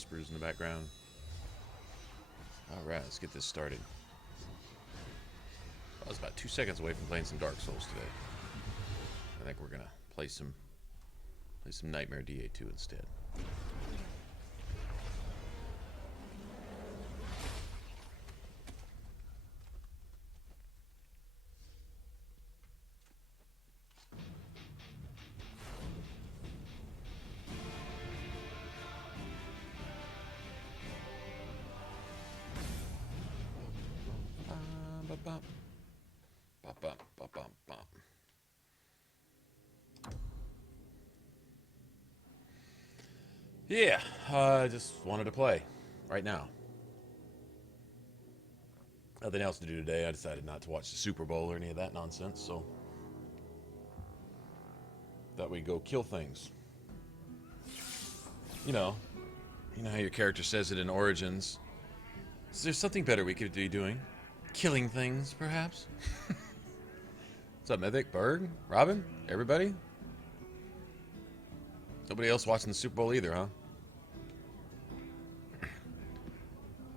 whispers in the background. Alright, let's get this started. I was about 2 seconds away from playing some Dark Souls today. I think we're gonna play some Nightmare DA2 instead. Yeah, I just wanted to play right now. Nothing else to do today. I decided not to watch the Super Bowl or any of that nonsense, so thought we'd go kill things. You know how your character says it in Origins. Is there something better we could be doing? Killing things, perhaps? What's up, Mythic? Berg? Robin? Everybody? Nobody else watching the Super Bowl either, huh?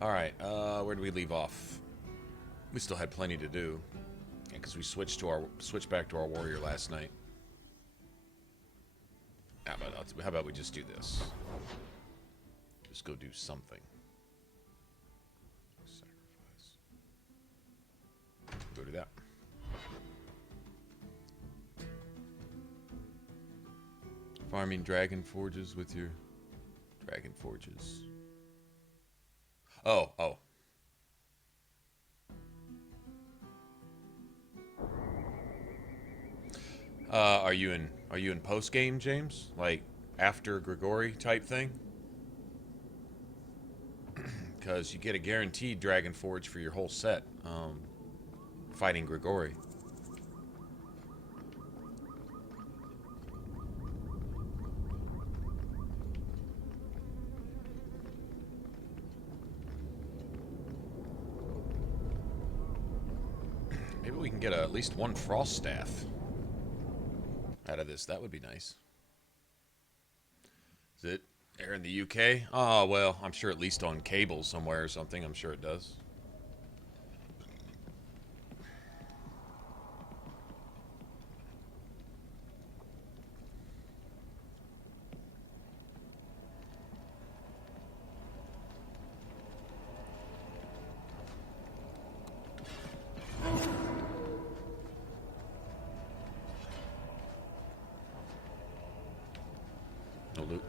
Alright, where did we leave off? We still had plenty to do. Yeah, because we switched back to our warrior last night. How about we just do this? Just go do something. Sacrifice. Go do that. Farming dragon forges with your dragon forges. Oh. Are you in post game, James? Like after Grigori type thing? Because you get a guaranteed dragon forge for your whole set. Fighting Grigori. Maybe we can get at least one frost staff out of this. That would be nice. Is it air in the UK? Oh, well, I'm sure at least on cable somewhere or something. I'm sure it does. No loot.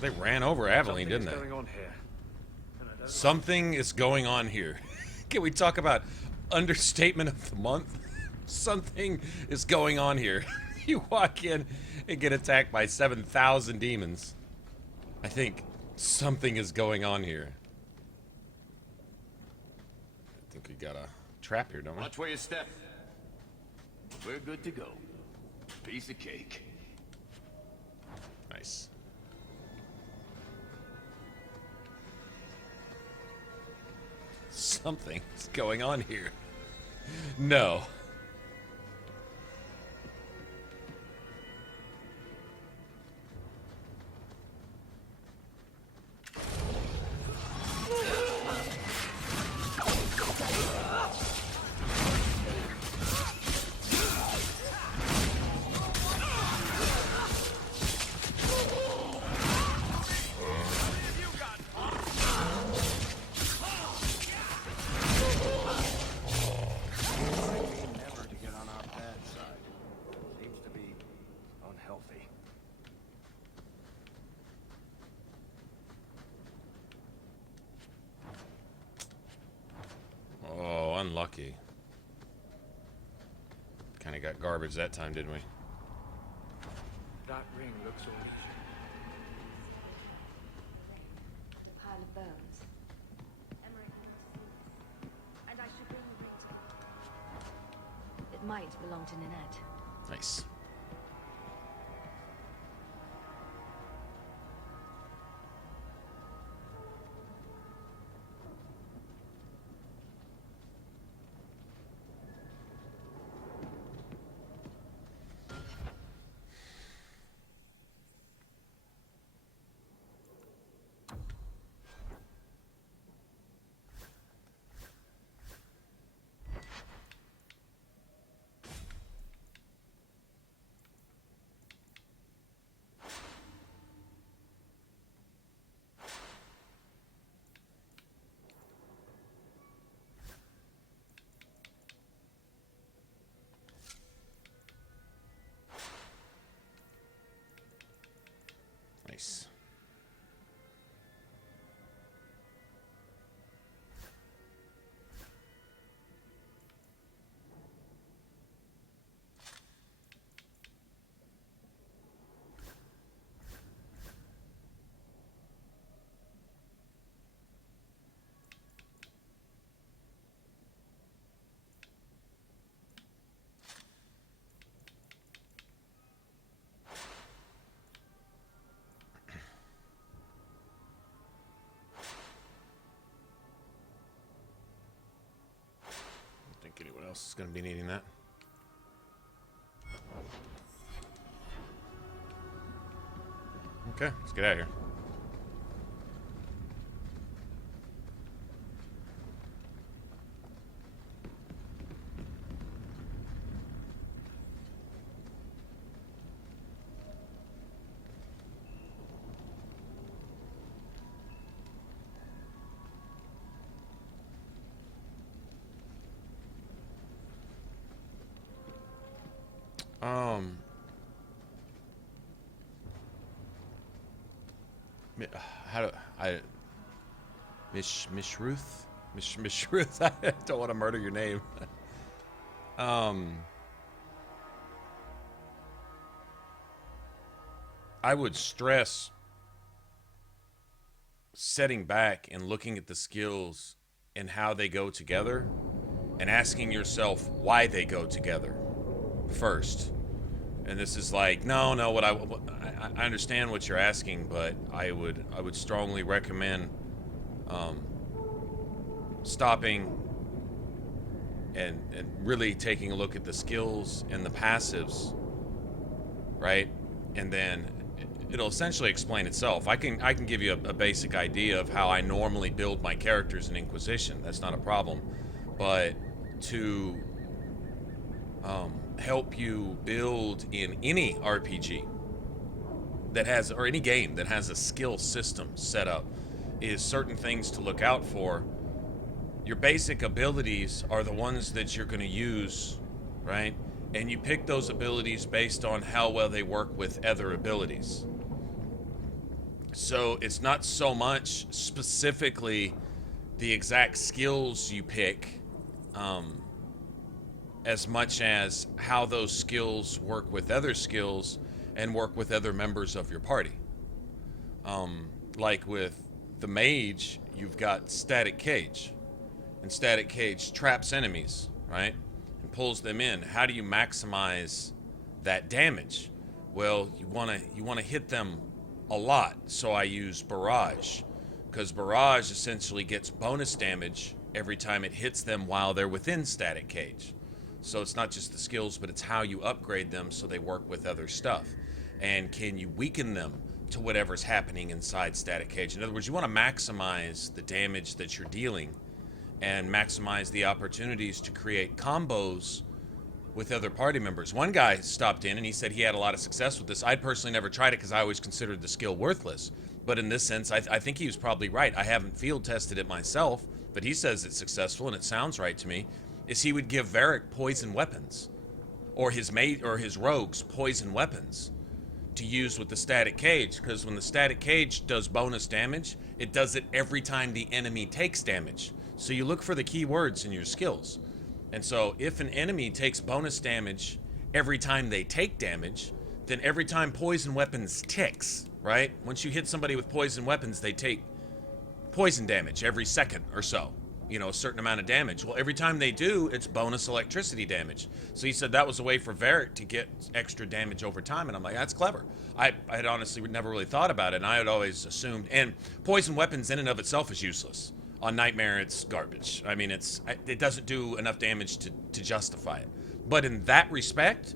They ran over Aveline, didn't they? Something is going on here. Can we talk about understatement of the month? Something is going on here. You walk in and get attacked by 7,000 demons. I think something is going on here. I think we got a trap here, don't we? Watch where you step. We're good to go. Piece of cake. Nice. Something's going on here. No. unlucky. Kind of got garbage that time, didn't we? That ring looks old. A pile of bones. Emery and I should bring the ring to. It might belong to Ninette. Nice. Nice. Anyone else is going to be needing that? Okay, let's get out of here. How do I... Miss Ruth? Miss Ruth, I don't want to murder your name. I would stress setting back and looking at the skills and how they go together and asking yourself why they go together first. And this is like, no, what I understand what you're asking, but I would strongly recommend stopping and really taking a look at the skills and the passives, right? And then it'll essentially explain itself. I can give you a basic idea of how I normally build my characters in Inquisition. That's not a problem. But to help you build in any RPG that has, or any game that has a skill system set up, is certain things to look out for. Your basic abilities are the ones that you're going to use, right? And you pick those abilities based on how well they work with other abilities. So it's not so much specifically the exact skills you pick, as much as how those skills work with other skills and work with other members of your party. Like with the mage, you've got Static Cage, and Static Cage traps enemies, right? And pulls them in. How do you maximize that damage? Well, you want to hit them a lot, so I use Barrage, because Barrage essentially gets bonus damage every time it hits them while they're within Static Cage. So it's not just the skills, but it's how you upgrade them so they work with other stuff. And can you weaken them to whatever's happening inside Static Cage? In other words, you want to maximize the damage that you're dealing and maximize the opportunities to create combos with other party members. One guy stopped in and he said he had a lot of success with this. I'd personally never tried it because I always considered the skill worthless. But in this sense, I think he was probably right. I haven't field tested it myself, but he says it's successful and it sounds right to me. Is he would give Varric poison weapons, or his mate or his rogues poison weapons to use with the Static Cage, because when the Static Cage does bonus damage, it does it every time the enemy takes damage. So you look for the keywords in your skills. And so if an enemy takes bonus damage every time they take damage, then every time poison weapons ticks, right? Once you hit somebody with poison weapons, they take poison damage every second or so. You know, a certain amount of damage. Well, every time they do, it's bonus electricity damage. So he said that was a way for Varric to get extra damage over time, and I'm like, that's clever. I had honestly never really thought about it, and I had always assumed, and poison weapons in and of itself is useless. On Nightmare, it's garbage. I mean, it doesn't do enough damage to justify it. But in that respect,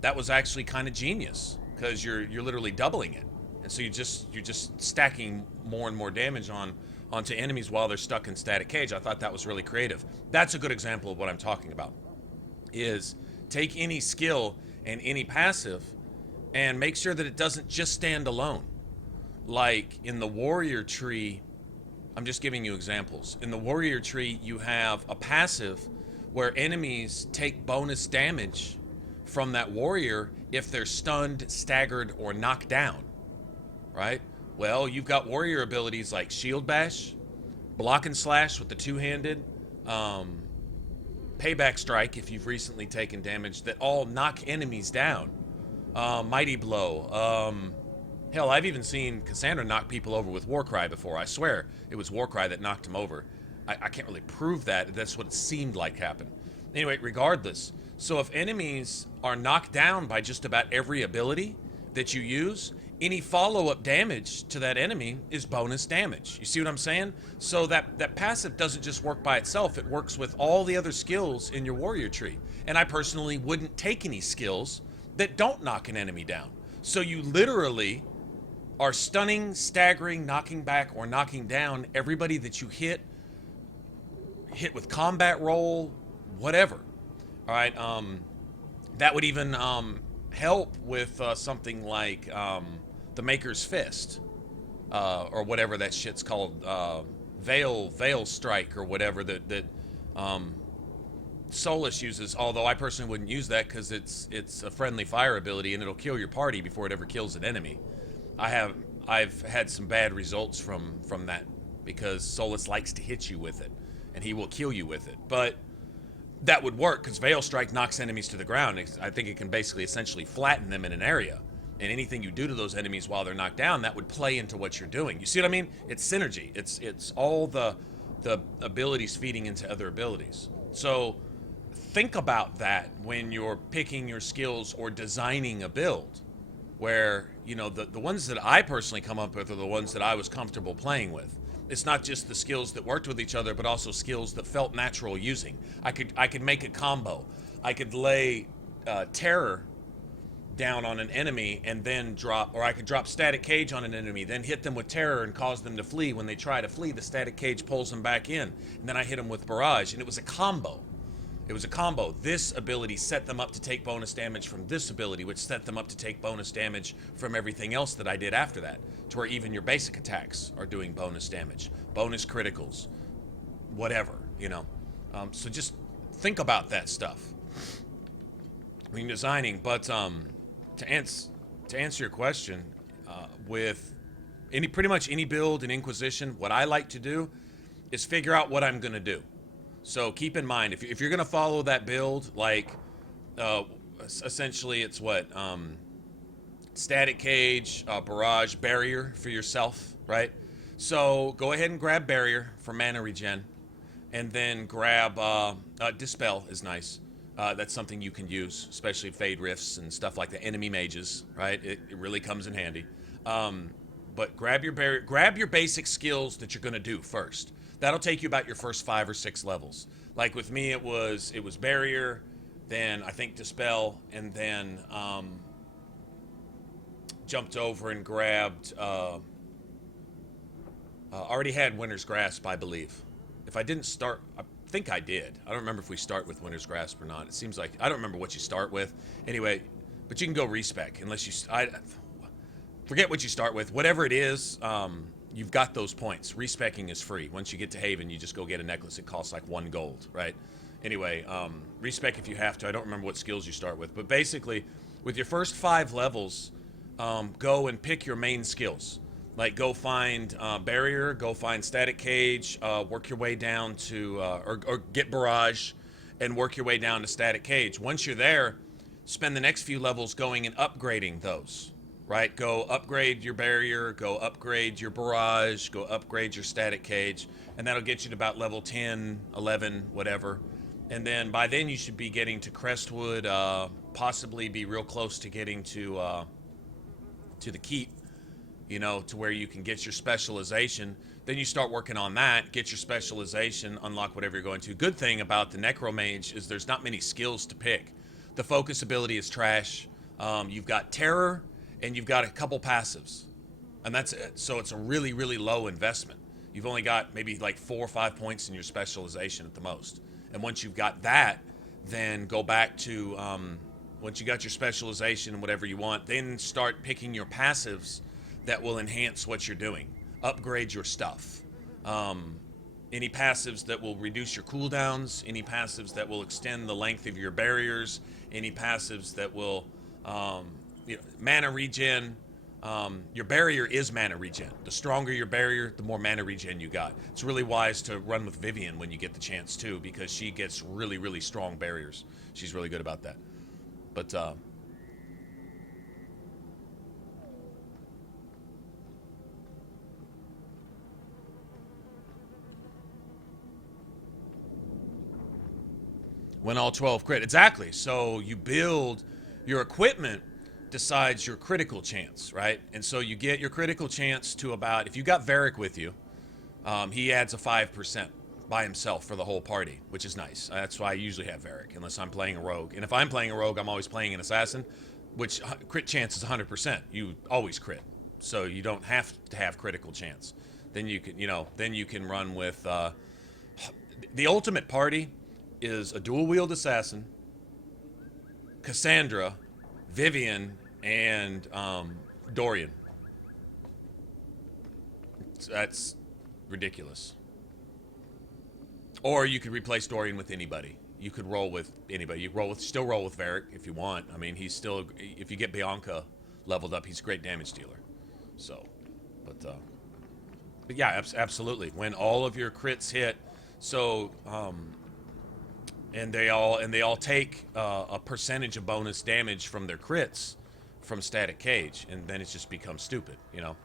that was actually kind of genius, because you're literally doubling it. And so you're just stacking more and more damage onto enemies while they're stuck in static cage. I thought that was really creative. That's a good example of what I'm talking about. Is take any skill and any passive and make sure that it doesn't just stand alone. Like in the warrior tree, I'm just giving you examples. In the warrior tree, you have a passive where enemies take bonus damage from that warrior if they're stunned, staggered, or knocked down, right? Well, you've got warrior abilities like Shield Bash, Block and Slash with the two-handed, Payback Strike if you've recently taken damage, that all knock enemies down. Mighty Blow. Hell, I've even seen Cassandra knock people over with Warcry before. I swear it was Warcry that knocked him over. I can't really prove that. That's what it seemed like happened. Anyway, regardless. So if enemies are knocked down by just about every ability that you use, any follow-up damage to that enemy is bonus damage. You see what I'm saying? So that passive doesn't just work by itself. It works with all the other skills in your warrior tree. And I personally wouldn't take any skills that don't knock an enemy down. So you literally are stunning, staggering, knocking back, or knocking down everybody that you hit with combat roll, whatever. All right. That would even help with something like the Maker's Fist, or whatever that shit's called, Veil Strike, or whatever that Solus uses. Although I personally wouldn't use that because it's a friendly fire ability and it'll kill your party before it ever kills an enemy. I've had some bad results from that because Solus likes to hit you with it and he will kill you with it. But that would work because Veil Strike knocks enemies to the ground. I think it can basically essentially flatten them in an area. And anything you do to those enemies while they're knocked down, that would play into what you're doing. You see what I mean? It's synergy. It's all the abilities feeding into other abilities. So think about that when you're picking your skills or designing a build. Where, you know, the ones that I personally come up with are the ones that I was comfortable playing with. It's not just the skills that worked with each other, but also skills that felt natural using. I could make a combo. I could lay Terror down on an enemy and then drop, or I could drop Static Cage on an enemy, then hit them with Terror and cause them to flee. When they try to flee, the Static Cage pulls them back in. And then I hit them with Barrage, and it was a combo. It was a combo. This ability set them up to take bonus damage from this ability, which set them up to take bonus damage from everything else that I did after that, to where even your basic attacks are doing bonus damage, bonus criticals, whatever, you know. So just think about that stuff when you're designing. But to answer your question, with pretty much any build in Inquisition, what I like to do is figure out what I'm going to do. So keep in mind, if you're going to follow that build, like, essentially it's what, Static Cage, Barrage, Barrier for yourself, right? So go ahead and grab Barrier for mana regen, and then grab, Dispel is nice. That's something you can use, especially Fade Rifts and stuff like the enemy mages, right? It really comes in handy. But grab your Barrier, grab your basic skills that you're going to do first. That'll take you about your first 5 or 6 levels. Like with me, it was Barrier, then I think Dispel, and then jumped over and grabbed. Already had Winter's Grasp, I believe. If I didn't start, I think I did. I don't remember if we start with Winter's Grasp or not. It seems like I don't remember what you start with. Anyway, but you can go respec unless you. Forget what you start with. Whatever it is. You've got those points. Respecking is free. Once you get to Haven, you just go get a necklace. It costs like 1 gold, right? Anyway, respec if you have to. I don't remember what skills you start with. But basically, with your first 5 levels, go and pick your main skills. Like, go find barrier, go find static cage, work your way down to, or get barrage, and work your way down to static cage. Once you're there, spend the next few levels going and upgrading those, right? Go upgrade your barrier, go upgrade your barrage, go upgrade your static cage, and that'll get you to about level 10, 11, whatever. And then by then you should be getting to Crestwood, possibly be real close to getting to the keep, you know, to where you can get your specialization. Then you start working on that, get your specialization, unlock whatever you're going to. Good thing about the Necromage is there's not many skills to pick. The focus ability is trash. You've got terror, and you've got a couple passives. And that's it. So it's a really, really low investment. You've only got maybe like 4 or 5 points in your specialization at the most. And once you've got that, then go back to, once you got your specialization and whatever you want, then start picking your passives that will enhance what you're doing. Upgrade your stuff. Any passives that will reduce your cooldowns, any passives that will extend the length of your barriers, any passives that will, you know, mana regen. Your barrier is mana regen. The stronger your barrier, the more mana regen you got. It's really wise to run with Vivian when you get the chance too, because she gets really, really strong barriers. She's really good about that. But, when all 12 crit. Exactly. So you build your equipment decides your critical chance, right? And so you get your critical chance to about, if you got Varric with you, he adds a 5% by himself for the whole party, which is nice. That's why I usually have Varric, unless I'm playing a rogue. And if I'm playing a rogue, I'm always playing an assassin, which crit chance is 100%. You always crit. So you don't have to have critical chance. Then you can, you know, then you can run with, the ultimate party is a dual wield assassin, Cassandra, Vivian, and Dorian. That's ridiculous. Or you could replace Dorian with anybody. You could roll with anybody. You still roll with Varric if you want. I mean, he's still, if you get Bianca leveled up, he's a great damage dealer. So, but yeah, absolutely. When all of your crits hit, so and they all take a percentage of bonus damage from their crits from static cage, and then it just becomes stupid, you know.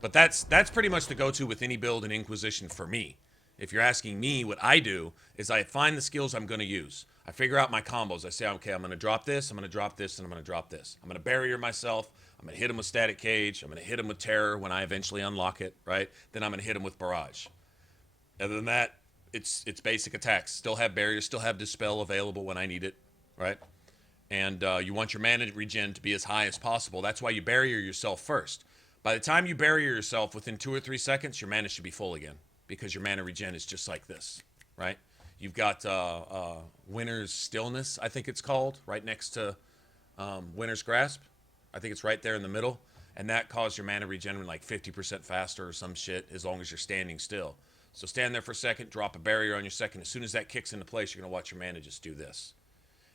But that's pretty much the go-to with any build in Inquisition for me. If you're asking me, what I do is I find the skills I'm going to use. I figure out my combos. I say, okay, I'm going to drop this, I'm going to drop this, and I'm going to drop this. I'm going to barrier myself. I'm going to hit him with static cage. I'm going to hit him with terror when I eventually unlock it, right? Then I'm going to hit him with barrage. Other than that, it's basic attacks. Still have barrier, still have dispel available when I need it, right? And you want your mana regen to be as high as possible. That's why you barrier yourself first. By the time you barrier yourself, within 2 or 3 seconds, your mana should be full again, because your mana regen is just like this, right? You've got Winter's Stillness, I think it's called, right next to Winter's Grasp. I think it's right there in the middle. And that caused your mana regen like 50% faster or some shit, as long as you're standing still. So stand there for a second, drop a barrier on your second. As soon as that kicks into place, you're going to watch your mana just do this.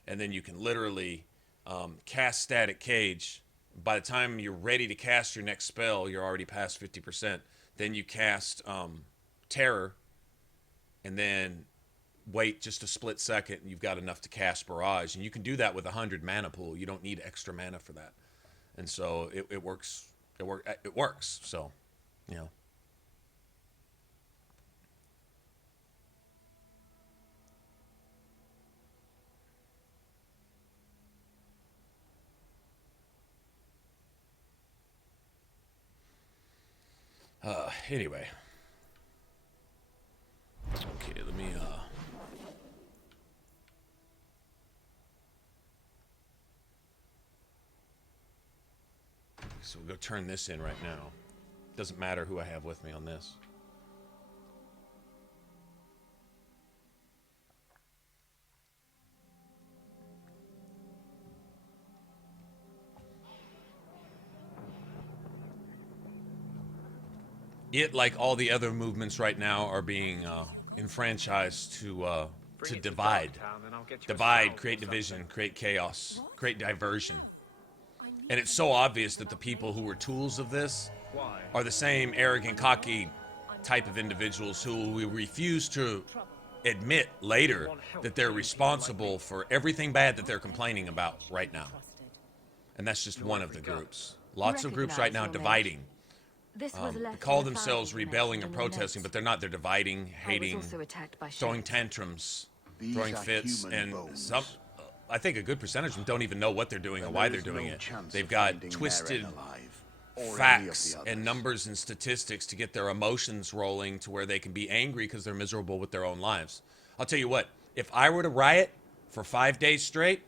And then you can literally cast Static Cage. By the time you're ready to cast your next spell, you're already past 50%. Then you cast Terror, and then wait just a split second, and you've got enough to cast Barrage. And you can do that with 100 mana pool. You don't need extra mana for that. And so it works. It works. So, you know. Anyway. Okay, let me, so we'll go turn this in right now. Doesn't matter who I have with me on this. It, like all the other movements right now, are being enfranchised to divide. Divide, create division, create chaos, create diversion. And it's so obvious that the people who were tools of this are the same arrogant, cocky type of individuals who will refuse to admit later that they're responsible for everything bad that they're complaining about right now. And that's just one of the groups. Lots of groups right now dividing. They call themselves rebelling or protesting, but they're not. They're dividing, hating, throwing tantrums, throwing fits, and some, I think a good percentage of them don't even know what they're doing or why they're doing it. They've got twisted facts and numbers and statistics to get their emotions rolling to where they can be angry because they're miserable with their own lives. I'll tell you what, if I were to riot for 5 days straight,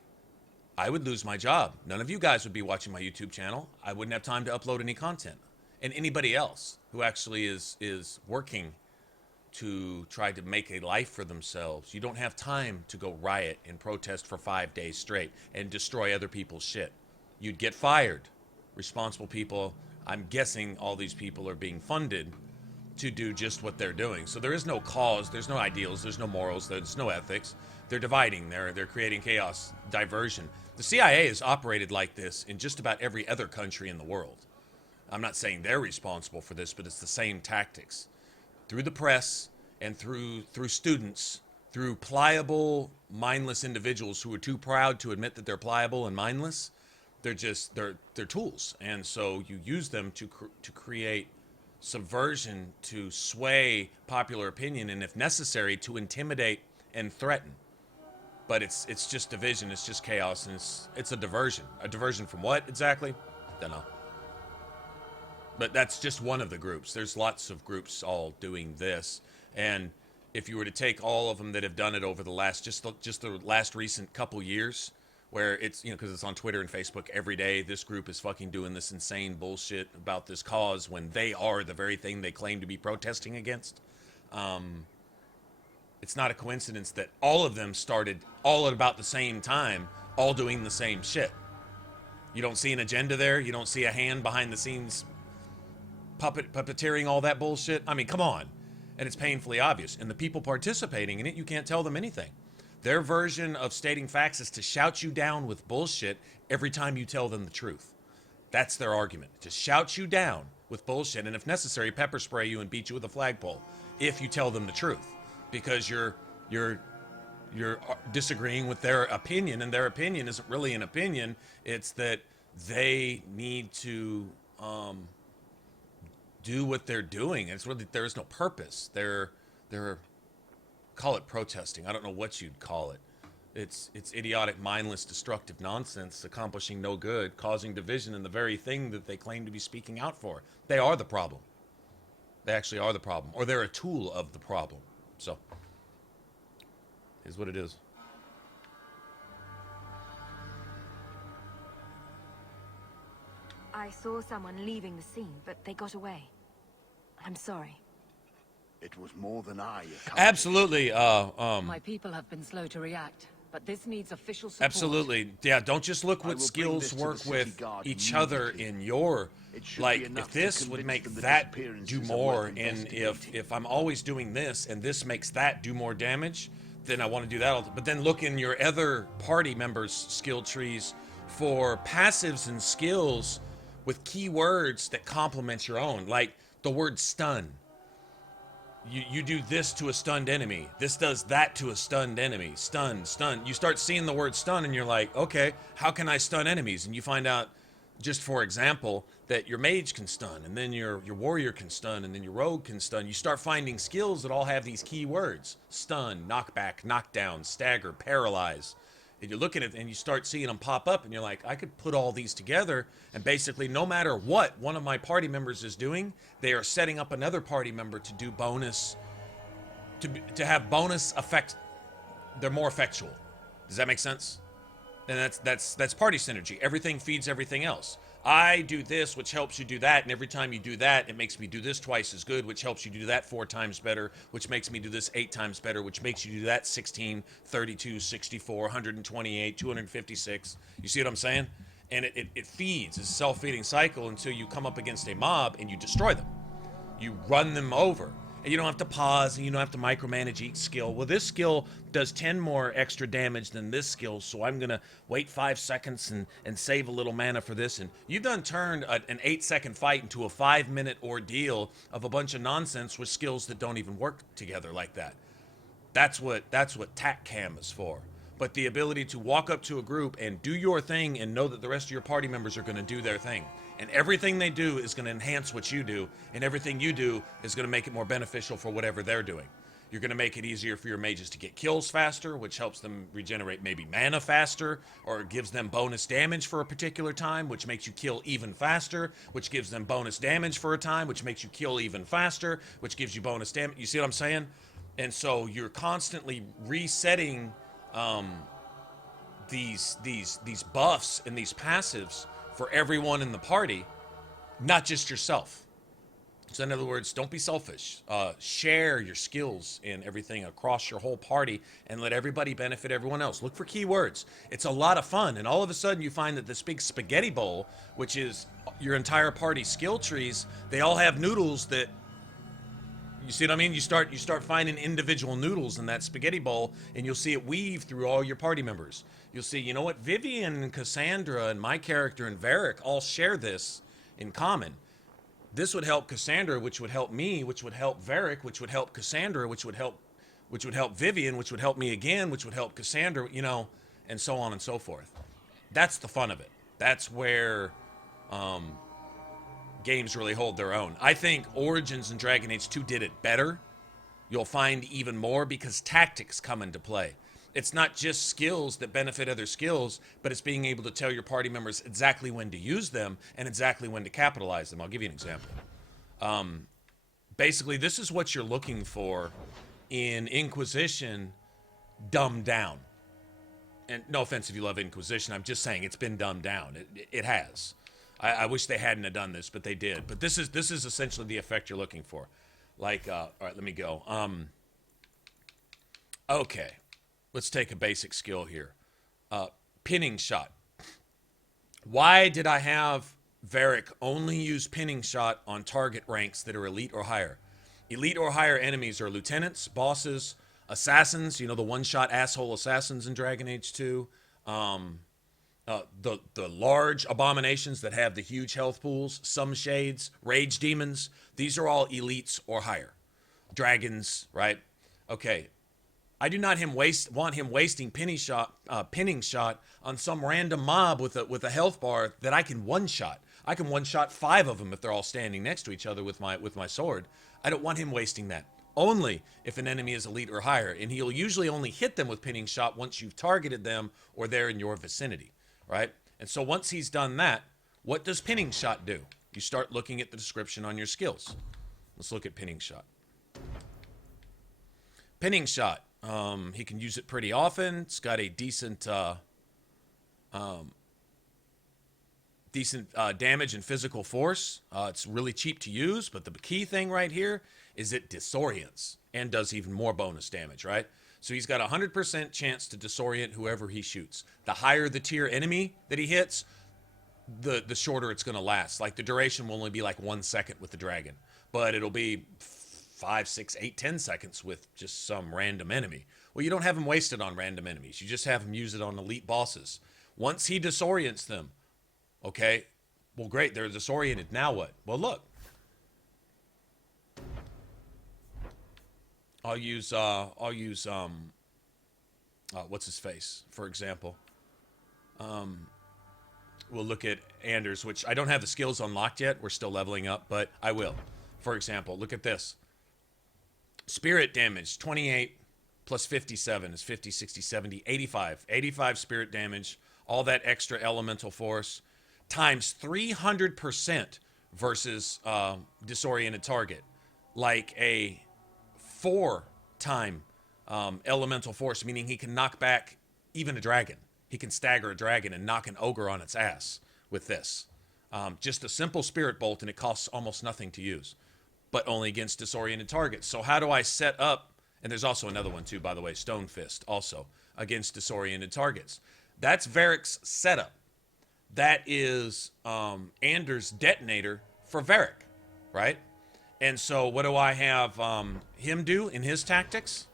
I would lose my job. None of you guys would be watching my YouTube channel. I wouldn't have time to upload any content. And anybody else who actually is working to try to make a life for themselves, you don't have time to go riot and protest for 5 days straight and destroy other people's shit. You'd get fired. Responsible people, I'm guessing all these people are being funded to do just what they're doing. So there is no cause, there's no ideals, there's no morals, there's no ethics. They're dividing, they're creating chaos, diversion. The CIA has operated like this in just about every other country in the world. I'm not saying they're responsible for this, but it's the same tactics. Through the press and through students, through pliable, mindless individuals who are too proud to admit that they're pliable and mindless, they're tools. And so you use them to create subversion, to sway popular opinion, and if necessary, to intimidate and threaten. But it's just division, it's just chaos, and it's a diversion. A diversion from what exactly? Don't know. But that's just one of the groups. There's lots of groups all doing this. And if you were to take all of them that have done it over the last, just the last recent couple years, where it's, you know, because it's on Twitter and Facebook every day, this group is fucking doing this insane bullshit about this cause when they are the very thing they claim to be protesting against. It's not a coincidence that all of them started all at about the same time, all doing the same shit. You don't see an agenda there. You don't see a hand behind the scenes puppeteering all that bullshit. I mean, come on. And it's painfully obvious. And the people participating in it, you can't tell them anything. Their version of stating facts is to shout you down with bullshit every time you tell them the truth. That's their argument. To shout you down with bullshit, and if necessary, pepper spray you and beat you with a flagpole if you tell them the truth. Because you're disagreeing with their opinion, and their opinion isn't really an opinion. It's that they need to do what they're doing. It's really, there is no purpose. They're call it protesting. I don't know what you'd call it. It's idiotic, mindless, destructive nonsense, accomplishing no good, causing division in the very thing that they claim to be speaking out for. They are the problem. They actually are the problem, or they're a tool of the problem. So, is what it is. I saw someone leaving the scene, but they got away. I'm sorry. It was more than I accomplished. Absolutely. My people have been slow to react, but this needs official support. Absolutely. Yeah, don't just look what skills work with each other in your... Like, if this would make that do more, and if I'm always doing this, and this makes that do more damage, then I want to do that. But then look in your other party members' skill trees for passives and skills with keywords that complement your own. Like the word stun. You do this to a stunned enemy. This does that to a stunned enemy. Stun, stun. You start seeing the word stun and you're like, okay, how can I stun enemies? And you find out, just for example, that your mage can stun, and then your warrior can stun, and then your rogue can stun. You start finding skills that all have these key words. Stun, knockback, knockdown, stagger, paralyze. And you look at it and you start seeing them pop up and you're like, I could put all these together, and basically no matter what one of my party members is doing, they are setting up another party member to do bonus, to have bonus effect. They're more effectual. Does that make sense? And that's party synergy. Everything feeds everything else. I do this, which helps you do that, and every time you do that, it makes me do this twice as good, which helps you do that 4 times better, which makes me do this 8 times better, which makes you do that 16, 32, 64, 128, 256. You see what I'm saying? And it feeds. It's a self-feeding cycle until you come up against a mob and you destroy them. You run them over. And you don't have to pause, and you don't have to micromanage each skill. Well, this skill does 10 more extra damage than this skill, so I'm going to wait 5 seconds and save a little mana for this. And you've done turned an 8-second fight into a 5-minute ordeal of a bunch of nonsense with skills that don't even work together like that. That's what TAC-CAM is for. But the ability to walk up to a group and do your thing and know that the rest of your party members are going to do their thing. And everything they do is going to enhance what you do, and everything you do is going to make it more beneficial for whatever they're doing. You're going to make it easier for your mages to get kills faster, which helps them regenerate maybe mana faster, or gives them bonus damage for a particular time, which makes you kill even faster, which gives them bonus damage for a time, which makes you kill even faster, which gives you bonus damage. You see what I'm saying? And so you're constantly resetting these buffs and these passives for everyone in the party, not just yourself. So in other words, don't be selfish. Share your skills and everything across your whole party and let everybody benefit everyone else. Look for keywords. It's a lot of fun. And all of a sudden you find that this big spaghetti bowl, which is your entire party skill trees, they all have noodles that, you see what I mean? You start finding individual noodles in that spaghetti bowl, and you'll see it weave through all your party members. You'll see, you know what, Vivian and Cassandra and my character and Varric all share this in common. This would help Cassandra, which would help me, which would help Varric, which would help Cassandra, which would help Vivian, which would help me again, which would help Cassandra, you know, and so on and so forth. That's the fun of it. That's where games really hold their own. I think Origins and Dragon Age 2 did it better. You'll find even more because tactics come into play. It's not just skills that benefit other skills, but it's being able to tell your party members exactly when to use them and exactly when to capitalize them. I'll give you an example. Basically, this is what you're looking for in Inquisition dumbed down. And no offense if you love Inquisition, I'm just saying it's been dumbed down. It has. I wish they hadn't have done this, but they did. But this is essentially the effect you're looking for. Like, all right, let me go. Okay, let's take a basic skill here. Pinning shot. Why did I have Varric only use pinning shot on target ranks that are elite or higher? Elite or higher enemies are lieutenants, bosses, assassins. You know, the one-shot asshole assassins in Dragon Age 2. The large abominations that have the huge health pools, some shades, rage demons, these are all elites or higher. Dragons, right? Okay. I do not want him wasting pinning shot on some random mob with a health bar that I can one-shot. I can one-shot 5 of them if they're all standing next to each other with my sword. I don't want him wasting that. Only if an enemy is elite or higher, and he'll usually only hit them with pinning shot once you've targeted them or they're in your vicinity. Right? And so once he's done that, what does pinning shot do? You start looking at the description on your skills. Let's look at pinning shot. Pinning shot. He can use it pretty often. It's got a decent damage and physical force. It's really cheap to use, but the key thing right here is it disorients and does even more bonus damage, right? So he's got a 100% chance to disorient whoever he shoots. The higher the tier enemy that he hits, the shorter it's going to last. Like the duration will only be like 1 second with the dragon, but it'll be 5, 6, 8, 10 seconds with just some random enemy. Well, you don't have him wasted on random enemies. You just have him use it on elite bosses. Once he disorients them, okay, well, great, they're disoriented. Now what? Well, look. I'll use what's his face, for example. We'll look at Anders, which I don't have the skills unlocked yet. We're still leveling up, but I will. For example, look at this. Spirit damage, 28 plus 57 is 50, 60, 70, 85. 85 spirit damage, all that extra elemental force, times 300% versus disoriented target. Like a 4-time elemental force, meaning he can knock back even a dragon. He can stagger a dragon and knock an ogre on its ass with this. Just a simple spirit bolt, and it costs almost nothing to use, but only against disoriented targets. So how do I set up, and there's also another one too, by the way, Stone Fist, also against disoriented targets. That's Varric's setup. That is Anders' detonator for Varric, right? And so what do I have him do in his tactics?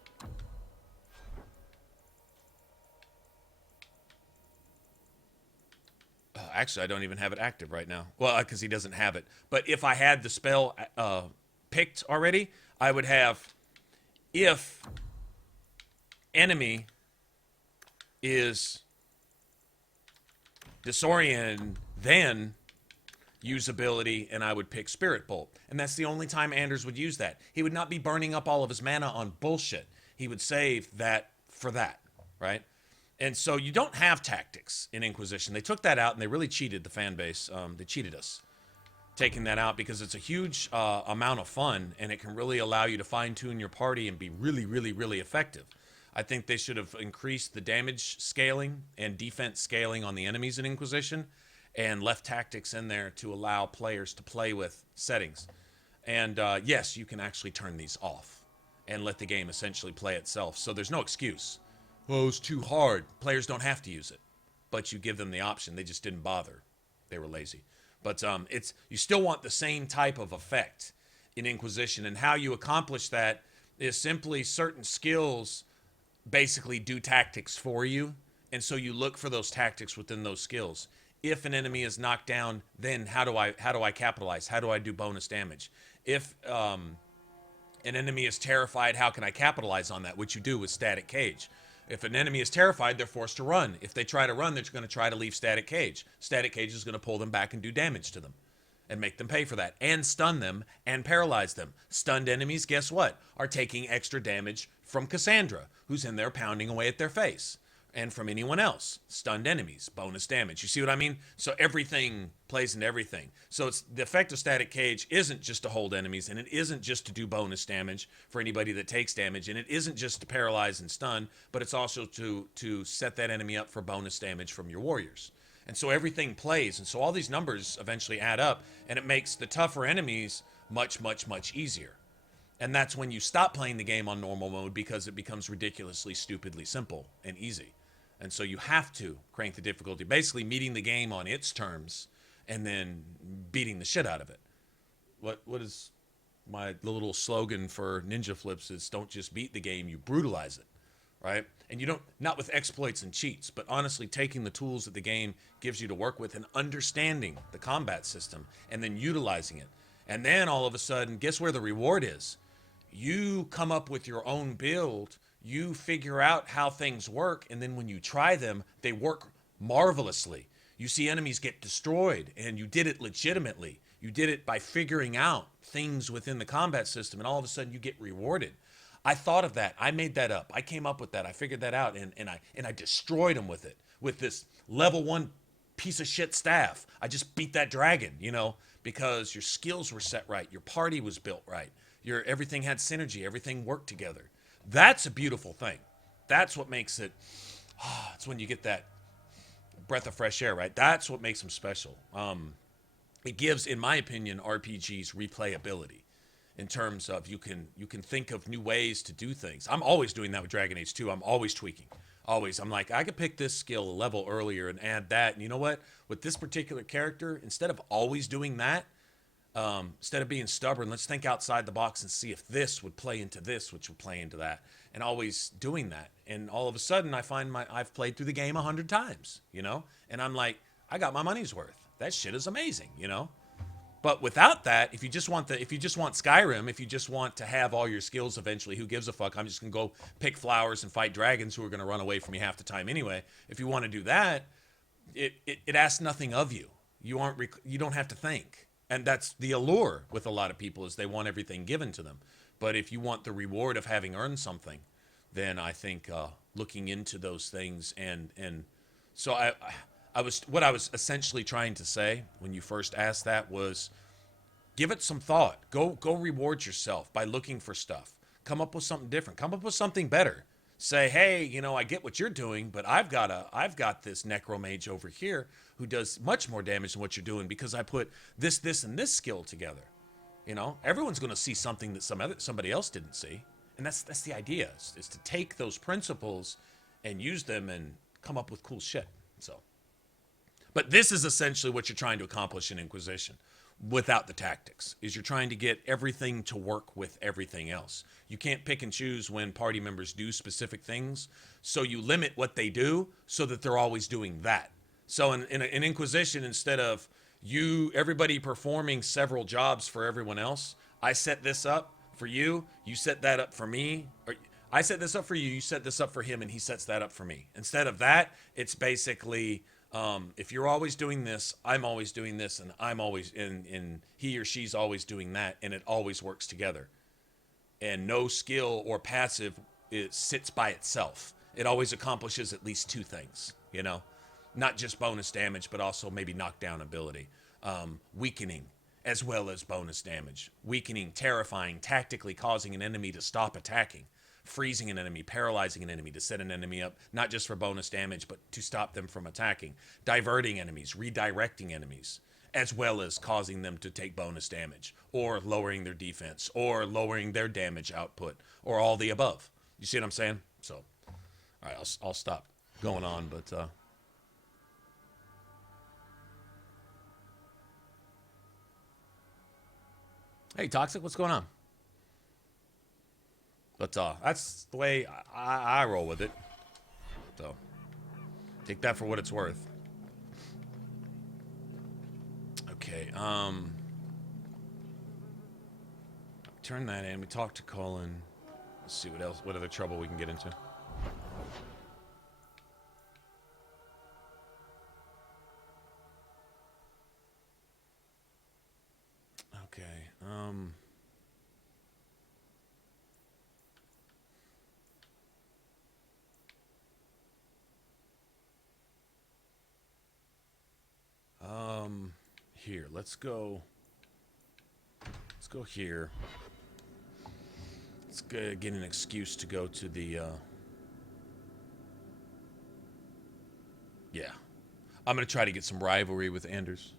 Actually, I don't even have it active right now. Well, because he doesn't have it. But if I had the spell picked already, I would have, if enemy is disoriented, then usability, and I would pick Spirit Bolt. And that's the only time Anders would use that. He would not be burning up all of his mana on bullshit. He would save that for that, right? And so you don't have tactics in Inquisition. They took that out, and they really cheated the fan base. They cheated us, taking that out, because it's a huge amount of fun, and it can really allow you to fine-tune your party and be really, really, really effective. I think they should have increased the damage scaling and defense scaling on the enemies in Inquisition, and left tactics in there to allow players to play with settings. And yes, you can actually turn these off and let the game essentially play itself. So there's no excuse. Oh, it's too hard. Players don't have to use it, but you give them the option. They just didn't bother. They were lazy. But you still want the same type of effect in Inquisition, and how you accomplish that is simply certain skills basically do tactics for you, and so you look for those tactics within those skills. If an enemy is knocked down, then how do I capitalize? How do I do bonus damage? If an enemy is terrified, how can I capitalize on that? Which you do with Static Cage. If an enemy is terrified, they're forced to run. If they try to run, they're going to try to leave Static Cage. Static Cage is going to pull them back and do damage to them and make them pay for that, and stun them and paralyze them. Stunned enemies, guess what? Are taking extra damage from Cassandra, who's in there pounding away at their face. And from anyone else. Stunned enemies, bonus damage. You see what I mean? So everything plays into everything. So it's the effect of Static Cage isn't just to hold enemies, and it isn't just to do bonus damage for anybody that takes damage, and it isn't just to paralyze and stun, but it's also to set that enemy up for bonus damage from your warriors. And so everything plays, and so all these numbers eventually add up, and it makes the tougher enemies much, much, much easier. And that's when you stop playing the game on normal mode, because it becomes ridiculously, stupidly simple and easy. And so you have to crank the difficulty, basically meeting the game on its terms and then beating the shit out of it. What is my little slogan for Ninja Flips is, don't just beat the game, you brutalize it, right? And you don't, not with exploits and cheats, but honestly taking the tools that the game gives you to work with and understanding the combat system and then utilizing it. And then all of a sudden, guess where the reward is? You come up with your own build. You figure out how things work, and then when you try them, they work marvelously. You see enemies get destroyed, and you did it legitimately. You did it by figuring out things within the combat system, and all of a sudden you get rewarded. I thought of that. I made that up. I came up with that. I figured that out, and I destroyed them with it, with this level 1 piece of shit staff. I just beat that dragon, you know, because your skills were set right. Your party was built right. Everything had synergy. Everything worked together. That's a beautiful thing. That's what makes it, it's when you get that breath of fresh air, right? That's what makes them special. It gives, in my opinion, RPGs replayability in terms of you can think of new ways to do things. I'm always doing that with Dragon Age 2. I'm always tweaking. Always. I'm like, I could pick this skill a level earlier and add that. And you know what? With this particular character, instead of always doing that, instead of being stubborn, let's think outside the box and see if this would play into this, which would play into that, and always doing that. And all of a sudden I find I've played through the game 100 times, you know, and I'm like, I got my money's worth. That shit is amazing, you know. But without that, if you just want Skyrim, if you just want to have all your skills eventually, who gives a fuck? I'm just gonna go pick flowers and fight dragons who are gonna run away from me half the time anyway. If you want to do that, it asks nothing of you. You don't have to think. And that's the allure with a lot of people, is they want everything given to them. But if you want the reward of having earned something, then I think looking into those things and so what I was essentially trying to say when you first asked that was, give it some thought. Go reward yourself by looking for stuff. Come up with something different. Come up with something better. Say, hey, you know, I get what you're doing, but I've got this necromage over here who does much more damage than what you're doing because I put this, and this skill together. You know, everyone's going to see something that somebody else didn't see, and that's the idea, is to take those principles and use them and come up with cool shit. So, but this is essentially what you're trying to accomplish in Inquisition. without the tactics, is you're trying to get everything to work with everything else. You can't pick and choose when party members do specific things, so you limit what they do so that they're always doing that. So in Inquisition, instead of everybody performing several jobs for everyone else, I set this up for you, you set that up for me, or I set this up for you, you set this up for him, and he sets that up for me. Instead of that, it's basically, if you're always doing this, I'm always doing this, and I'm always, and he or she's always doing that, and it always works together. And no skill or passive, it sits by itself. It always accomplishes at least two things, you know? Not just bonus damage, but also maybe knockdown ability. Weakening, as well as bonus damage. Weakening, terrifying, tactically causing an enemy to stop attacking. Freezing an enemy, paralyzing an enemy to set an enemy up, not just for bonus damage, but to stop them from attacking. Diverting enemies, redirecting enemies, as well as causing them to take bonus damage, or lowering their defense, or lowering their damage output, or all the above. You see what I'm saying? So, all right, I'll stop going on, but... Hey, Toxic, what's going on? But that's the way I roll with it. So, take that for what it's worth. Okay, turn that in. We talked to Colin. Let's see what other trouble we can get into. Okay, here, let's go here. Let's get an excuse to go to the, yeah. I'm gonna try to get some rivalry with Anders.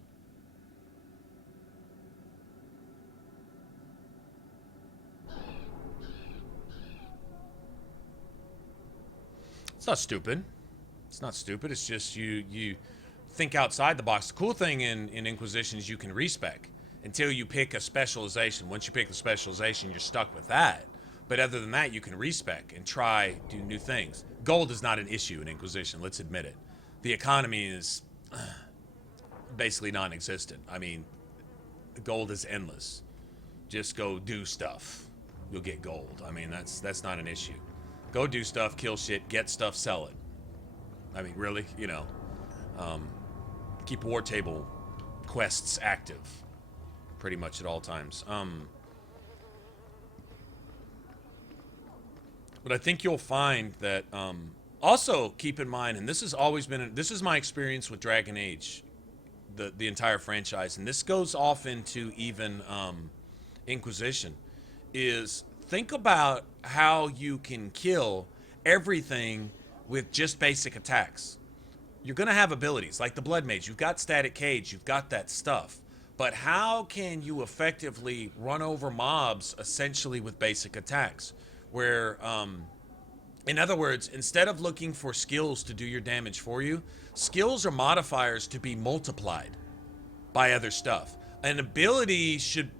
It's not stupid. It's not stupid. It's just you think outside the box. The cool thing in Inquisition is you can respec until you pick a specialization. Once you pick the specialization, you're stuck with that. But other than that, you can respec and do new things. Gold is not an issue in Inquisition, let's admit it. The economy is basically non-existent. I mean, gold is endless. Just go do stuff. You'll get gold. I mean, that's not an issue. Go do stuff, kill shit, get stuff, sell it. I mean, really, you know. Keep war table quests active pretty much at all times. But I think you'll find that, also keep in mind, and this has always been, this is my experience with Dragon Age, the entire franchise, and this goes off into even Inquisition, is think about how you can kill everything with just basic attacks. You're going to have abilities like the Blood Mage. You've got Static Cage. You've got that stuff. But how can you effectively run over mobs essentially with basic attacks? Where, in other words, instead of looking for skills to do your damage for you, skills are modifiers to be multiplied by other stuff. An ability should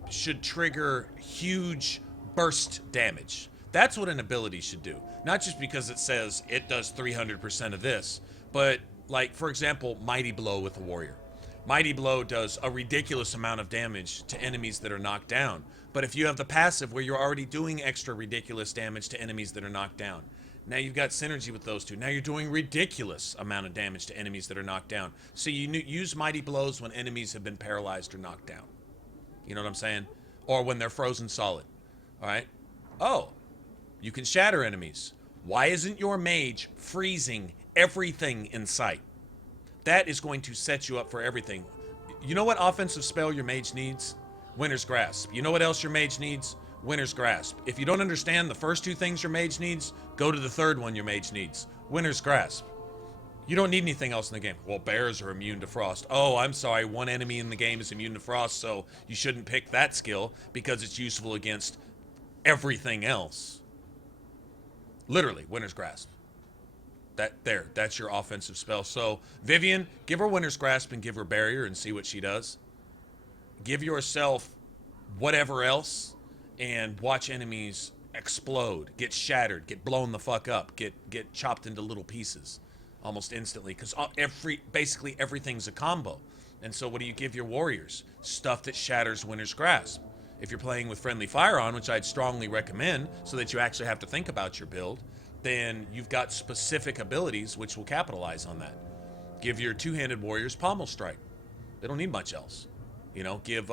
trigger huge burst damage. That's what an ability should do. Not just because it says it does 300% of this, but like, for example, Mighty Blow with a warrior. Mighty Blow does a ridiculous amount of damage to enemies that are knocked down. But if you have the passive where you're already doing extra ridiculous damage to enemies that are knocked down, now you've got synergy with those two. Now you're doing ridiculous amount of damage to enemies that are knocked down. So you use Mighty Blows when enemies have been paralyzed or knocked down. You know what I'm saying? Or when they're frozen solid. All right? Oh, you can shatter enemies. Why isn't your mage freezing everything in sight? That is going to set you up for everything. You know what offensive spell your mage needs? Winter's Grasp. You know what else your mage needs? Winter's Grasp. If you don't understand the first two things your mage needs, go to the third one your mage needs. Winter's Grasp. You don't need anything else in the game. Well, bears are immune to frost. Oh, I'm sorry, one enemy in the game is immune to frost, so you shouldn't pick that skill because it's useful against everything else. Literally, Winter's Grasp. That's your offensive spell. So, Vivian, give her Winter's Grasp and give her Barrier and see what she does. give yourself whatever else and watch enemies explode, get shattered, get blown the fuck up, get chopped into little pieces almost instantly, because basically everything's a combo. And so what do you give your warriors? Stuff that shatters Winter's Grasp. If you're playing with friendly fire on, which I'd strongly recommend so that you actually have to think about your build, then you've got specific abilities which will capitalize on that. Give your two-handed warriors Pommel Strike. They don't need much else. You know, give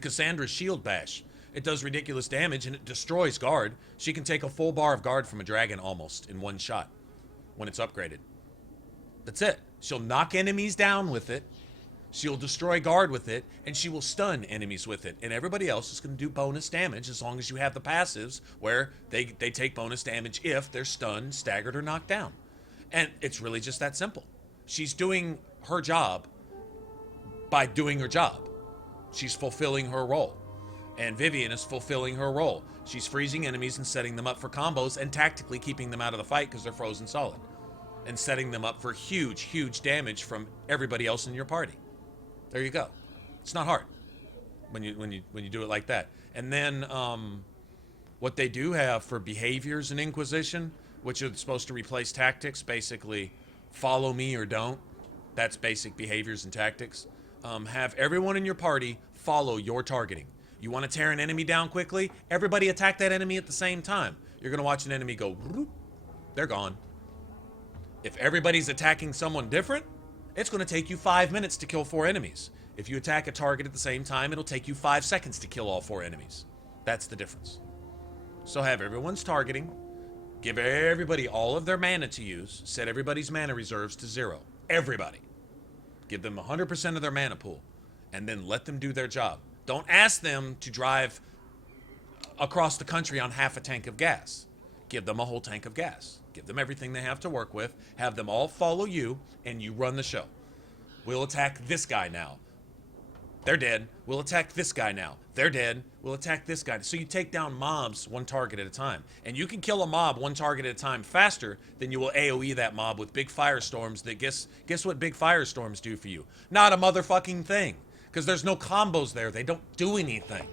Cassandra Shield Bash. It does ridiculous damage and it destroys guard. She can take a full bar of guard from a dragon almost in one shot when it's upgraded. That's it. She'll knock enemies down with it. She'll destroy guard with it, and she will stun enemies with it. And everybody else is going to do bonus damage as long as you have the passives where they take bonus damage if they're stunned, staggered, or knocked down. And it's really just that simple. She's doing her job by doing her job. She's fulfilling her role. And Vivian is fulfilling her role. She's freezing enemies and setting them up for combos and tactically keeping them out of the fight because they're frozen solid. And setting them up for huge, huge damage from everybody else in your party. There you go. It's not hard when you do it like that. And then what they do have for behaviors in Inquisition, which are supposed to replace tactics, basically follow me or don't. That's basic behaviors and tactics. Have everyone in your party follow your targeting. You want to tear an enemy down quickly? Everybody attack that enemy at the same time. You're going to watch an enemy go, whoop, they're gone. If everybody's attacking someone different, it's going to take you 5 minutes to kill 4 enemies. If you attack a target at the same time, it'll take you 5 seconds to kill all 4 enemies. That's the difference. So have everyone's targeting, give everybody all of their mana to use, set everybody's mana reserves to 0. Everybody. Give them 100% of their mana pool, and then let them do their job. Don't ask them to drive across the country on half a tank of gas. Give them a whole tank of gas. Give them everything they have to work with. Have them all follow you, and you run the show. We'll attack this guy now. They're dead. We'll attack this guy now. They're dead. We'll attack this guy. So you take down mobs one target at a time. And you can kill a mob one target at a time faster than you will AoE that mob with big firestorms that guess what big firestorms do for you? Not a motherfucking thing. Because there's no combos there. They don't do anything.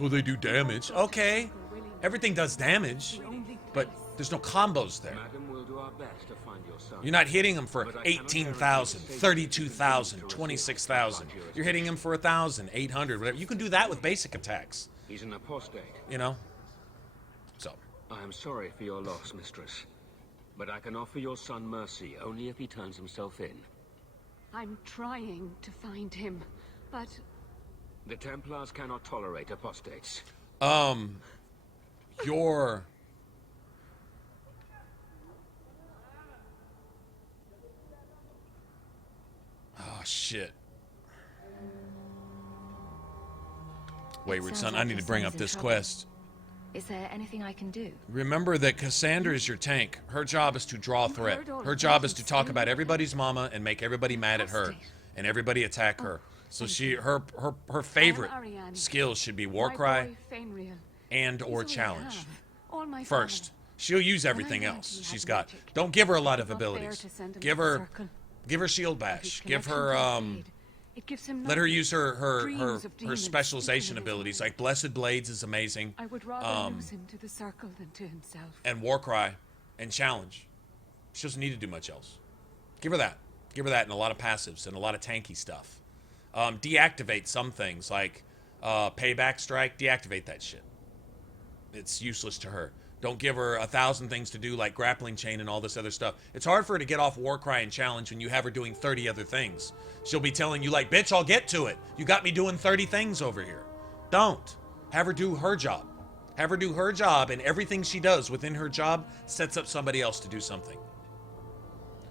Oh, they do damage. Okay. Everything does damage. But there's no combos there. You're not hitting them for 18,000, 32,000, 26,000. You're hitting them for 1,000, 800, whatever. You can do that with basic attacks. He's an apostate. You know? So. I am sorry for your loss, mistress. But I can offer your son mercy only if he turns himself in. I'm trying to find him, but... The Templars cannot tolerate apostates. Your... Oh, shit. Wayward son, I need to bring up this quest. Is there anything I can do? Remember that Cassandra is your tank. Her job is to draw threat. Her job is to talk about everybody's mama and make everybody mad at her. And everybody attack her. So her favorite skills should be Warcry and or Challenge. First. She'll use everything else she's got. Don't give her a lot of abilities. Give her Shield Bash. Give her let her use her specialization abilities. Like Blessed Blades is amazing. I would rather lose him to the circle than to himself. And Warcry and Challenge. She doesn't need to do much else. Give her that. Give her that and a lot of passives and a lot of tanky stuff. Deactivate some things like Payback Strike. Deactivate that shit. It's useless to her. Don't give her 1,000 things to do like Grappling Chain and all this other stuff. It's hard for her to get off Warcry and Challenge when you have her doing 30 other things. She'll be telling you like, bitch, I'll get to it. You got me doing 30 things over here. Don't. Have her do her job. Have her do her job, and everything she does within her job sets up somebody else to do something.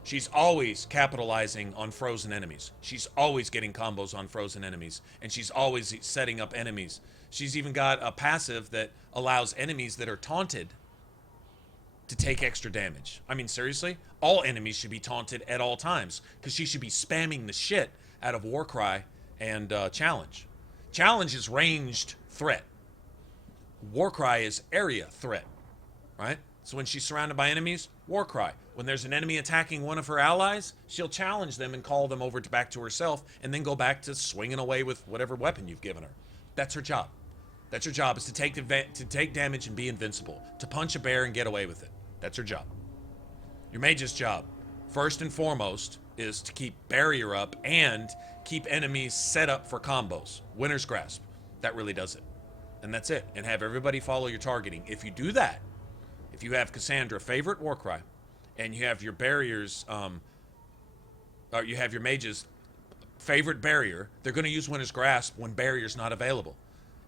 She's always capitalizing on frozen enemies. She's always getting combos on frozen enemies. And she's always setting up enemies. She's even got a passive that allows enemies that are taunted to take extra damage. I mean, seriously? All enemies should be taunted at all times. Because she should be spamming the shit out of Warcry and Challenge. Challenge is ranged threat. Warcry is area threat. Right? So when she's surrounded by enemies, war cry. When there's an enemy attacking one of her allies, she'll challenge them and call them over to back to herself, and then go back to swinging away with whatever weapon you've given her. That's her job. That's her job, is to take damage and be invincible. To punch a bear and get away with it. That's her job. Your mage's job, first and foremost, is to keep barrier up and keep enemies set up for combos. Winner's Grasp. That really does it. And that's it. And have everybody follow your targeting. If you do that, if you have Cassandra favorite Warcry, and you have your barriers, or you have your mage's favorite barrier, they're going to use Winner's Grasp when barrier's not available.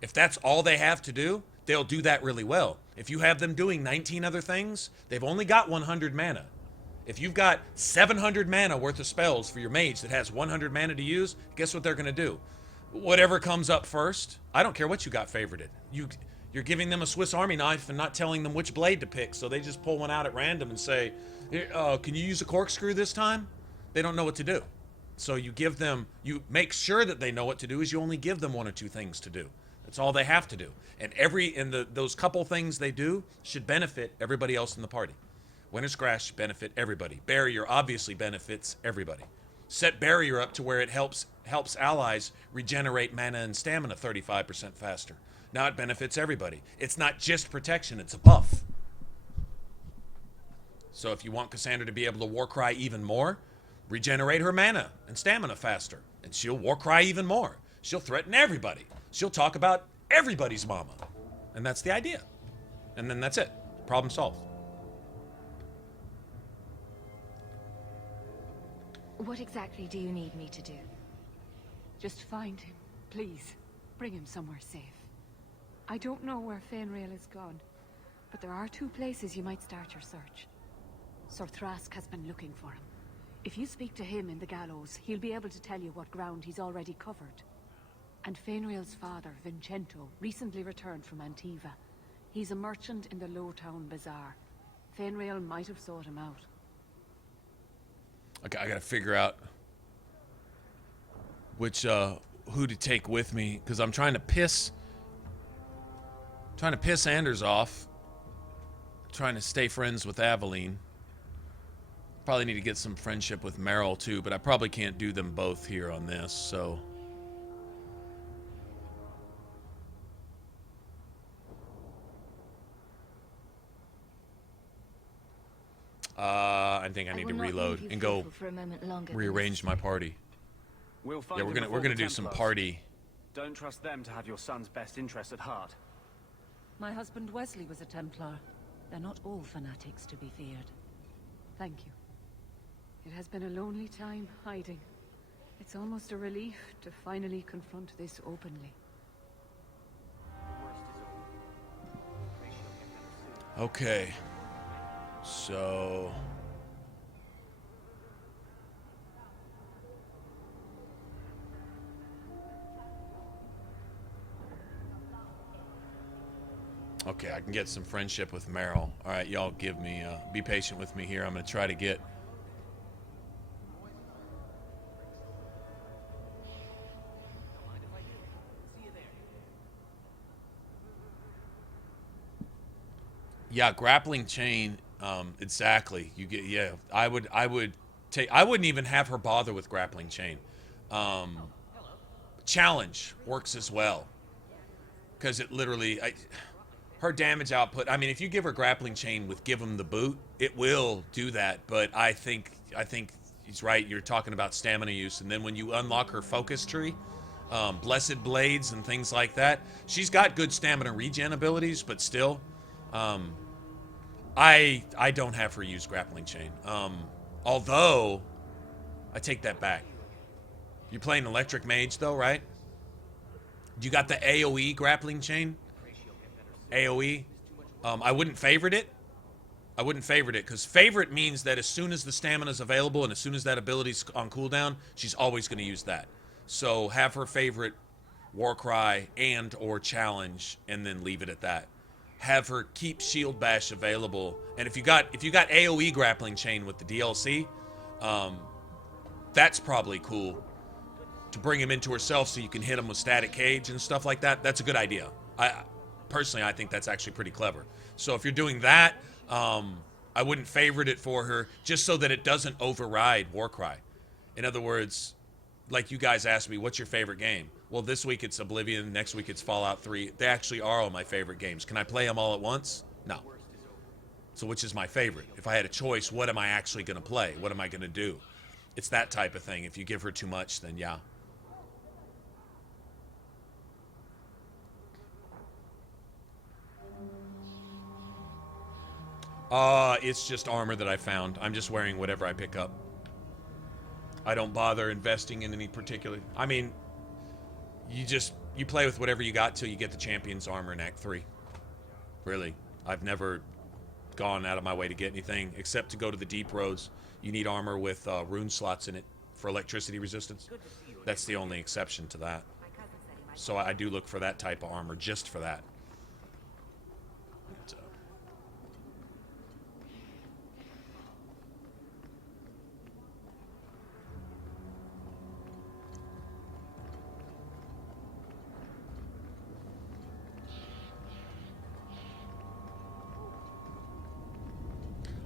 If that's all they have to do, they'll do that really well. If you have them doing 19 other things, they've only got 100 mana. If you've got 700 mana worth of spells for your mage that has 100 mana to use, guess what they're going to do? Whatever comes up first, I don't care what you got favorited. You're giving them a Swiss Army knife and not telling them which blade to pick, so they just pull one out at random and say, can you use a corkscrew this time? They don't know what to do. So you give them, you make sure that they know what to do, is you only give them one or two things to do. That's all they have to do. And those couple things they do should benefit everybody else in the party. Winter's Grasp should benefit everybody. Barrier obviously benefits everybody. Set barrier up to where it helps allies regenerate mana and stamina 35% faster. Now it benefits everybody. It's not just protection, it's a buff. So if you want Cassandra to be able to Warcry even more, regenerate her mana and stamina faster, and she'll Warcry even more. She'll threaten everybody. She'll talk about everybody's mama. And that's the idea. And then that's it. Problem solved. What exactly do you need me to do? Just find him, please. Bring him somewhere safe. I don't know where Fainrail is gone, but there are two places you might start your search. Sir Thrask has been looking for him. If you speak to him in the gallows, he'll be able to tell you what ground he's already covered. And Fainrail's father, Vincento, recently returned from Antiva. He's a merchant in the Lowtown Bazaar. Fainrail might have sought him out. Okay, I gotta figure out which who to take with me, because I'm trying to piss Anders off. Trying to stay friends with Aveline. Probably need to get some friendship with Meryl too, but I probably can't do them both here on this, so. I think I need to reload and go rearrange my party. We'll find Yeah, we're gonna do some party. Don't trust them to have your son's best interest at heart. My husband Wesley was a Templar. They're not all fanatics to be feared. Thank you. It has been a lonely time hiding. It's almost a relief to finally confront this openly. Okay. So okay, I can get some friendship with Meryl. All right, y'all give me, be patient with me here. I'm going to try to get... Yeah, grappling chain, exactly. You get, yeah, I would take, I wouldn't even have her bother with grappling chain. Challenge works as well. Because it literally... her damage output, I mean, if you give her grappling chain with give him the boot, it will do that, but I think he's right. You're talking about stamina use, and then when you unlock her focus tree, blessed blades and things like that, she's got good stamina regen abilities, but still, I don't have her use grappling chain. Although, I take that back. You're playing electric mage though, right? You got the AoE grappling chain? AoE. I wouldn't favorite it. I wouldn't favorite it, because favorite means that as soon as the stamina is available and as soon as that ability's on cooldown, she's always going to use that. So have her favorite Warcry and or challenge, and then leave it at that. Have her keep Shield Bash available, and if you got AoE grappling chain with the DLC, that's probably cool to bring him into herself so you can hit him with static cage and stuff like that. That's a good idea. Personally, I think that's actually pretty clever. So if you're doing that, I wouldn't favorite it for her just so that it doesn't override Warcry. In other words, like you guys asked me, what's your favorite game? Well, this week it's Oblivion, next week it's Fallout 3. They actually are all my favorite games. Can I play them all at once? No. So which is my favorite? If I had a choice, what am I actually going to play? What am I going to do? It's that type of thing. If you give her too much, then yeah. It's just armor that I found. I'm just wearing whatever I pick up. I don't bother investing in any particular... I mean, you play with whatever you got till you get the champion's armor in Act 3. Really. I've never gone out of my way to get anything, except to go to the deep roads. You need armor with rune slots in it for electricity resistance. That's the only exception to that. So I do look for that type of armor just for that.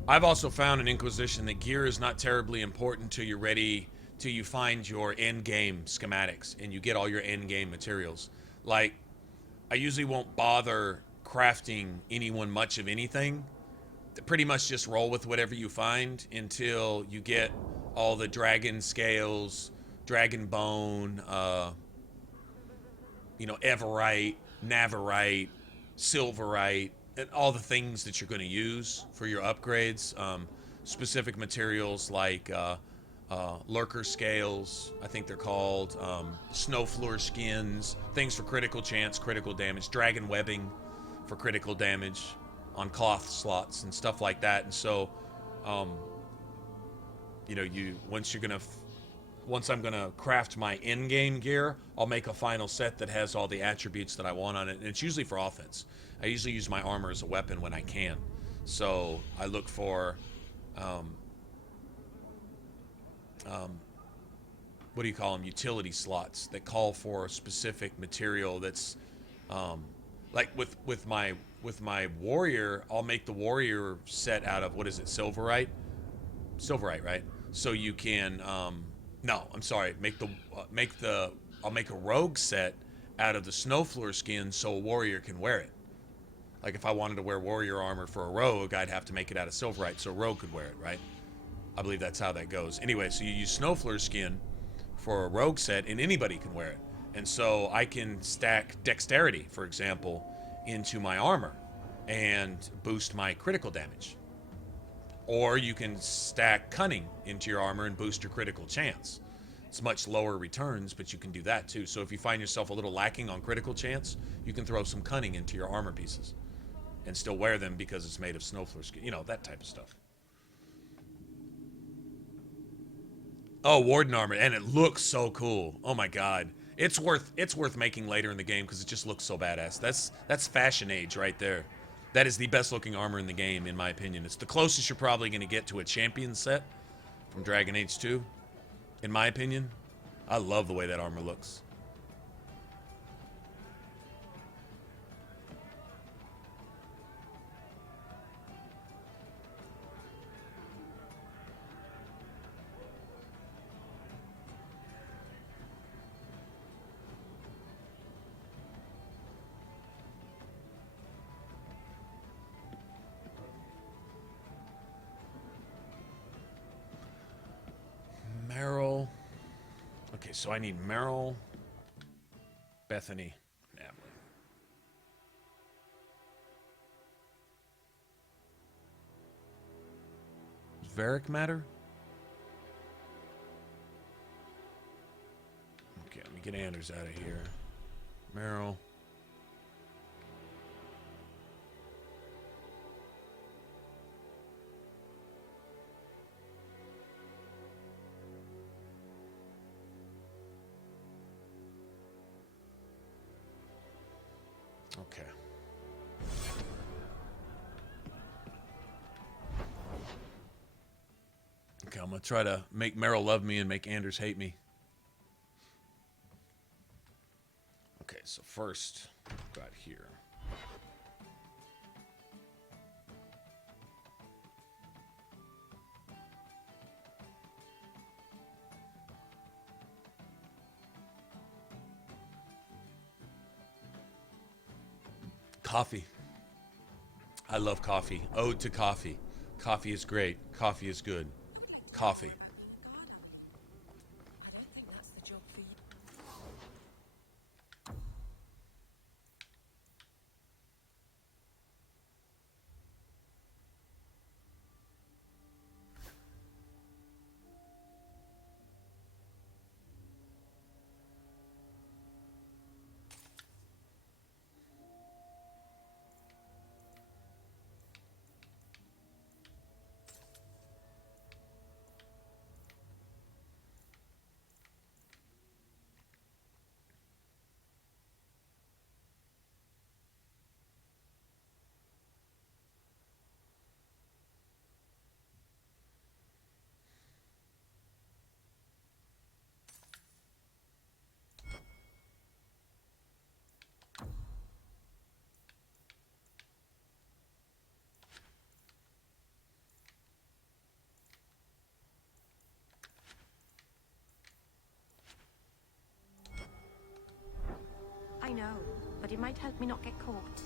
I've also found in Inquisition that gear is not terribly important till you're ready, till you find your end game schematics and you get all your end game materials. Like, I usually won't bother crafting anyone much of anything. Pretty much just roll with whatever you find until you get all the dragon scales, dragon bone, everite, navarite, silverite, and all the things that you're going to use for your upgrades. Specific materials like lurker scales, I think they're called, snowfloor skins, things for critical chance, critical damage, dragon webbing for critical damage on cloth slots and stuff like that. And so, once I'm gonna craft my in-game gear, I'll make a final set that has all the attributes that I want on it, and it's usually for offense. I usually use my armor as a weapon when I can. So I look for, what do you call them? Utility slots that call for a specific material that's, like with my warrior, I'll make the warrior set out of, what is it, silverite? Silverite, right? So you can, no, I'm sorry, I'll make a rogue set out of the snowfloor skin so a warrior can wear it. Like if I wanted to wear warrior armor for a rogue, I'd have to make it out of silverite so a rogue could wear it, right? I believe that's how that goes. Anyway, so you use snowfloor skin for a rogue set and anybody can wear it. And so I can stack dexterity, for example, into my armor and boost my critical damage. Or you can stack cunning into your armor and boost your critical chance. It's much lower returns, but you can do that too. So if you find yourself a little lacking on critical chance, you can throw some cunning into your armor pieces and still wear them because it's made of snowfloor skin. You know, that type of stuff. Oh, Warden armor, and it looks so cool. Oh my god. It's worth making later in the game because it just looks so badass. That's Fashion Age right there. That is the best looking armor in the game, in my opinion. It's the closest you're probably going to get to a champion set from Dragon Age 2, in my opinion. I love the way that armor looks. Meryl. Okay, so I need Meryl, Bethany, and Adeline. Does Varric matter? Okay, let me get Anders out of here. Meryl. Okay. Okay, I'm gonna try to make Meryl love me and make Anders hate me. Okay, so first, got here. Coffee. I love coffee. Ode to coffee. Coffee is great. Coffee is good. Coffee. I don't think that's the job for you. I know, but it might help me not get caught.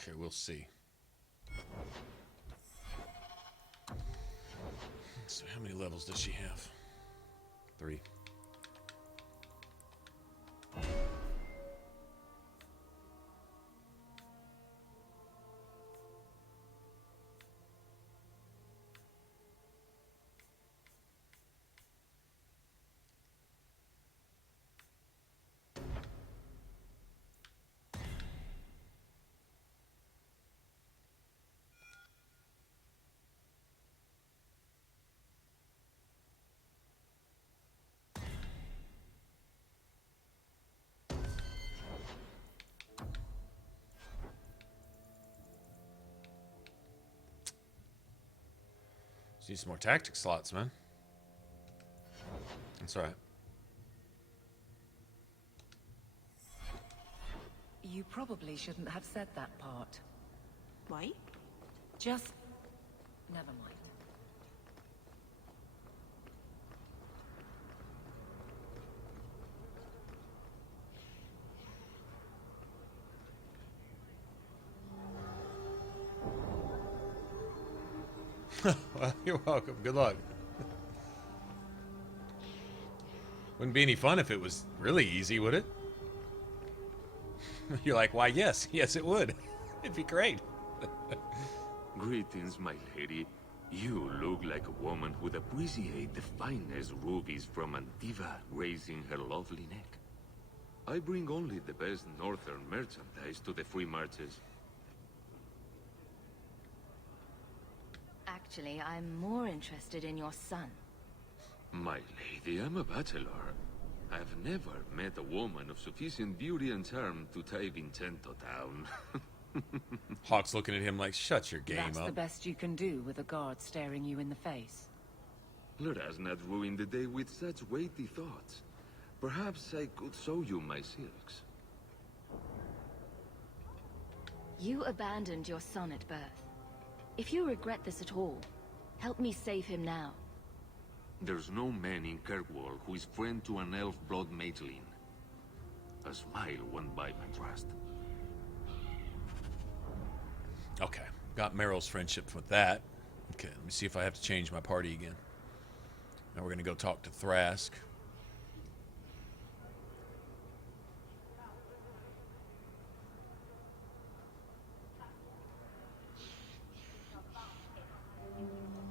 Okay, we'll see. So how many levels does she have? 3. Need some more tactic slots, man. That's alright. You probably shouldn't have said that part. Why? Just... never mind. Well, you're welcome. Good luck. Wouldn't be any fun if it was really easy, would it? You're like, why, yes. Yes, it would. It'd be great. Greetings, my lady. You look like a woman who'd appreciate the finest rubies from Antiva raising her lovely neck. I bring only the best northern merchandise to the free marches. Actually, I'm more interested in your son. My lady, I'm a bachelor. I've never met a woman of sufficient beauty and charm to tie Vincenzo down. Hawk's looking at him like, shut your game That's up. the best you can do with a guard staring you in the face. Let us not ruin the day with such weighty thoughts. Perhaps I could show you my silks. You abandoned your son at birth. If you regret this at all, help me save him now. There's no man in Kirkwall who is friend to an elf blood mageling. A smile won't buy my trust. Okay, got Meryl's friendship with that. Okay, let me see if I have to change my party again. Now we're gonna go talk to Thrask.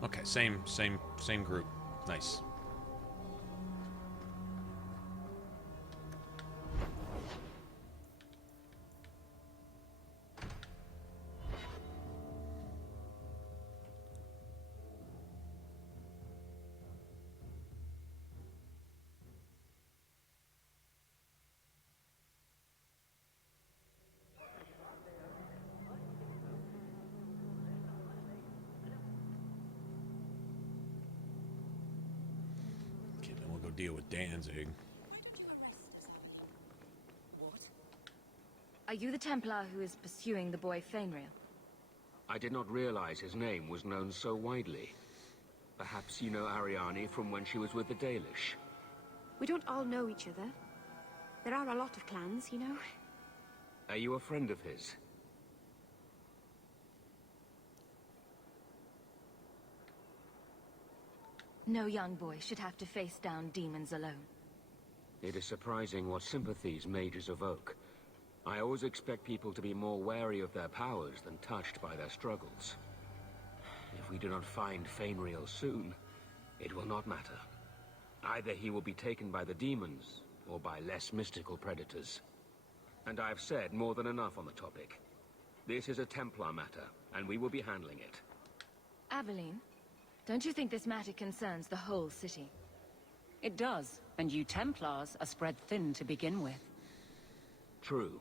Okay, same group. Nice. deal with Danzig. Are you the Templar who is pursuing the boy Fainriel? I did not realize his name was known so widely. Perhaps you know Ariane from when she was with the Dalish. We don't all know each other. There are a lot of clans, you know. Are you a friend of his? No young boy should have to face down demons alone. It is surprising what sympathies mages evoke. I always expect people to be more wary of their powers than touched by their struggles. If we do not find Fainriel soon, it will not matter. Either he will be taken by the demons, or by less mystical predators. And I have said more than enough on the topic. This is a Templar matter, and we will be handling it. Aveline, don't you think this matter concerns the whole city? It does, and you Templars are spread thin to begin with. True.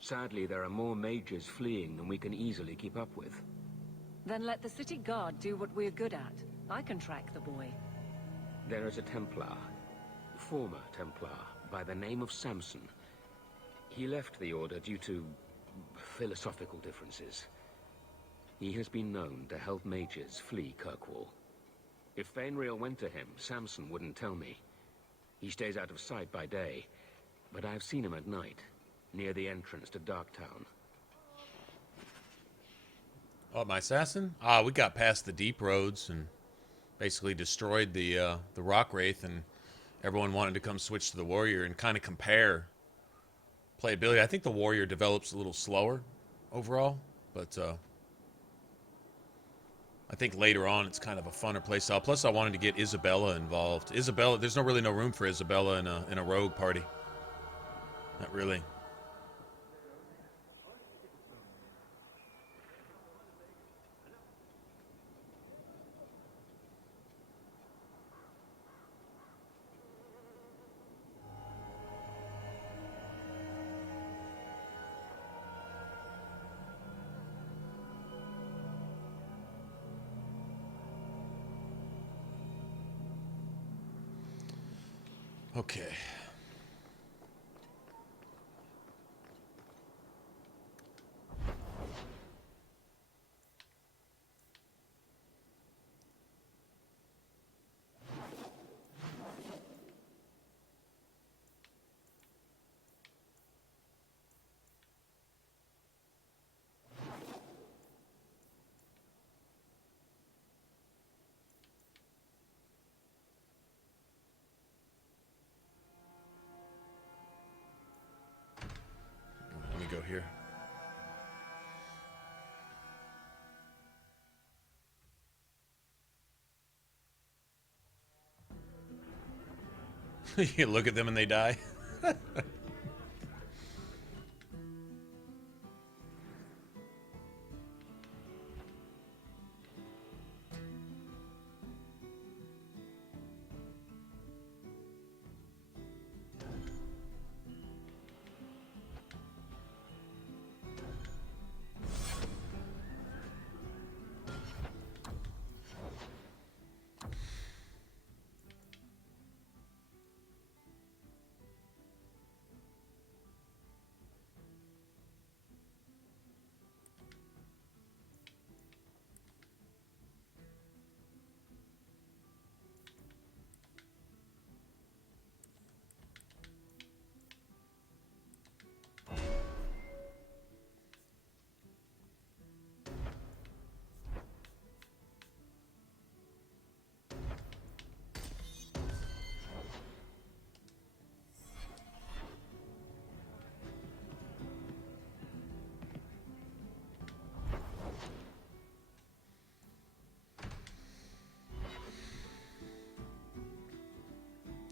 Sadly, there are more mages fleeing than we can easily keep up with. Then let the city guard do what we're good at. I can track the boy. There is a Templar, former Templar, by the name of Samson. He left the Order due to philosophical differences. He has been known to help mages flee Kirkwall. If Fainriel went to him, Samson wouldn't tell me. He stays out of sight by day, but I've seen him at night, near the entrance to Darktown. Oh, my assassin? Ah, we got past the deep roads and basically destroyed the rock wraith, and everyone wanted to come switch to the warrior and kind of compare playability. I think the warrior develops a little slower overall, but I think later on it's kind of a funner playstyle. Plus, I wanted to get Isabella involved. Isabella, there's really no room for Isabella in a rogue party. Not really. Okay. Let me go here. You look at them and they die.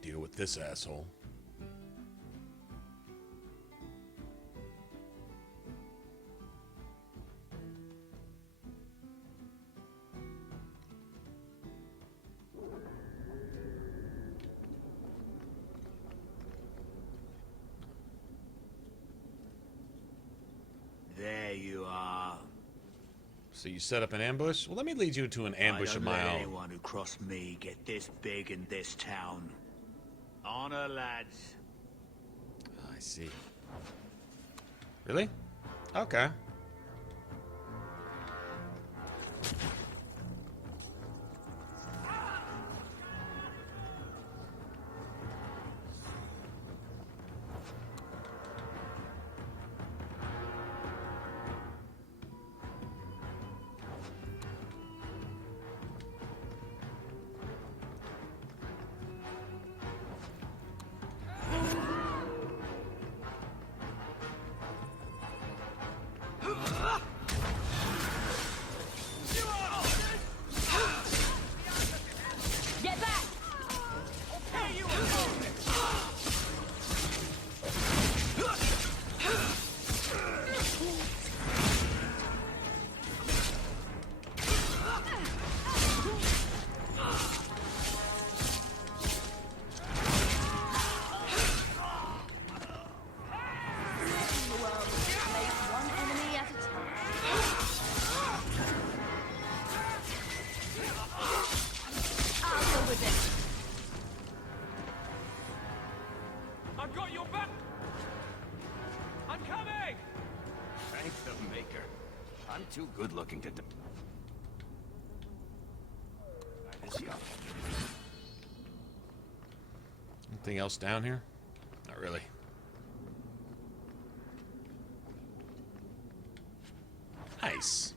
Deal with this asshole. There you are. So you set up an ambush? Well, let me lead you to an ambush of my I don't let own. anyone who crossed me get this big in this town. Honor, lads. I see. Really? Okay. Too good looking to Anything else down here? Not really. Nice.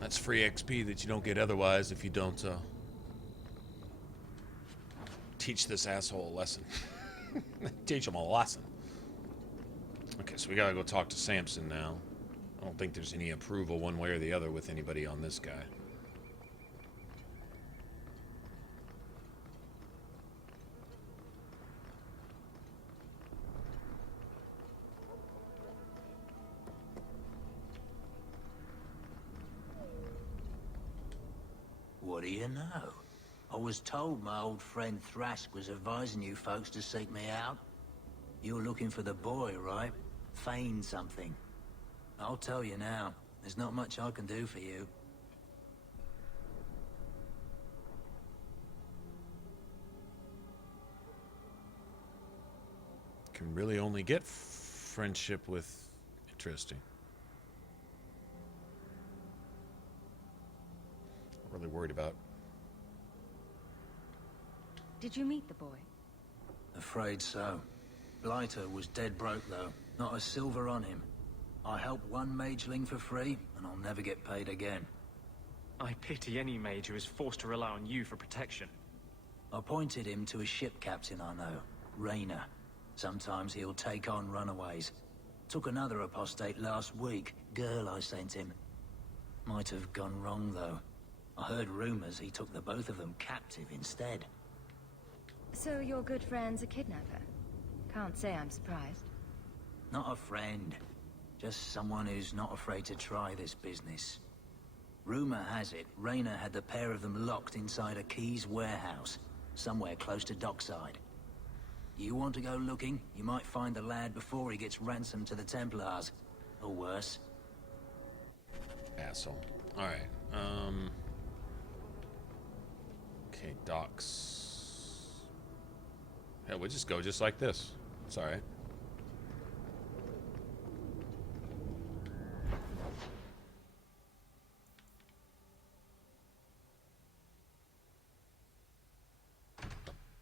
That's free XP that you don't get otherwise if you don't teach this asshole a lesson. Teach him a lesson. Okay, so we gotta go talk to Samson now. I don't think there's any approval one way or the other with anybody on this guy. What do you know? I was told my old friend Thrask was advising you folks to seek me out. You're looking for the boy, right? Feign something. I'll tell you now, there's not much I can do for you. Can really only get friendship with... Interesting. Really worried about. Did you meet the boy? Afraid so. Blighter was dead broke though. Not a silver on him. I helped one mageling for free, and I'll never get paid again. I pity any mage who is forced to rely on you for protection. I pointed him to a ship captain I know, Rayner. Sometimes he'll take on runaways. Took another apostate last week, girl I sent him. Might have gone wrong though. I heard rumors he took the both of them captive instead. So your good friend's a kidnapper? Can't say I'm surprised. Not a friend. Just someone who's not afraid to try this business. Rumor has it, Rayner had the pair of them locked inside a Keys warehouse, somewhere close to dockside. You want to go looking, you might find the lad before he gets ransomed to the Templars. Or worse. Asshole. Alright, okay, docks. Yeah, we'll just go just like this. It's alright.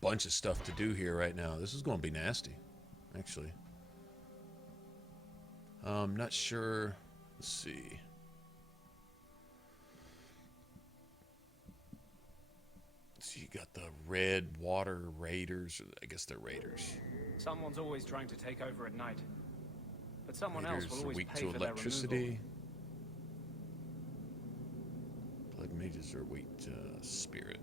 Bunch of stuff to do here right now. This is going to be nasty, actually. Not sure. Let's see. So you got the Red Water Raiders. I guess they're raiders. Someone's always trying to take over at night. But someone Raiders else will are always weak pay to for their electricity. removal. Blood mages are weak to spirit.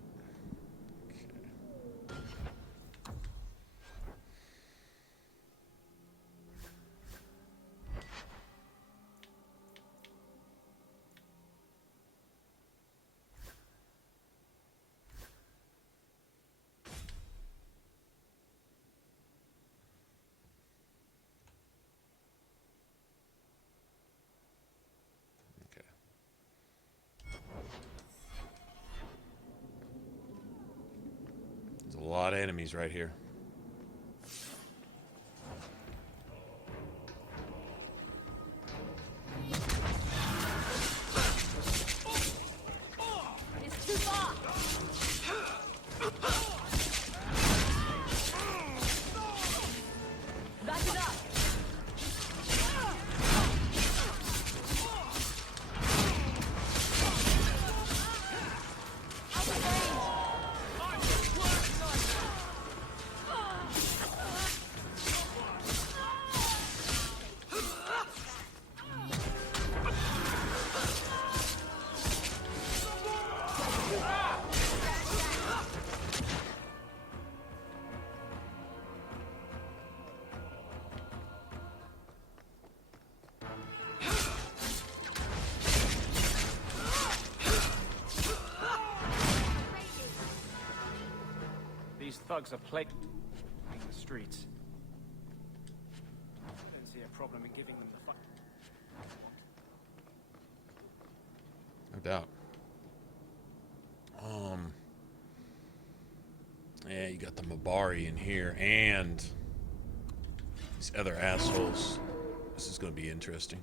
A lot of enemies right here. It's too far. Back it up. Thugs are plaguing the streets. I don't see a problem in giving them the fight. No doubt. Yeah, you got the Mabari in here and these other assholes. This is going to be interesting.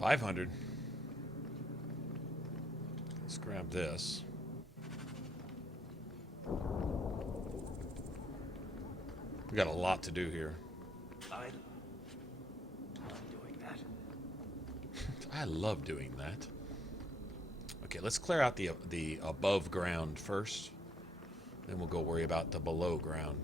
$500. Let's grab this. We got a lot to do here. I'm doing that. I love doing that. Okay, let's clear out the above ground first. Then we'll go worry about the below ground.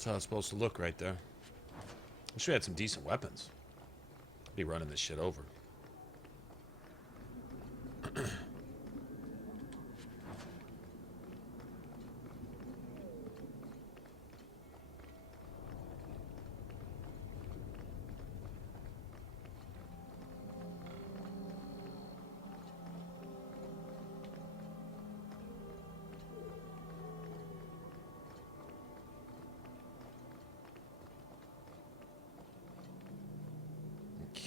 That's how it's supposed to look right there. Wish we had some decent weapons. Be running this shit over.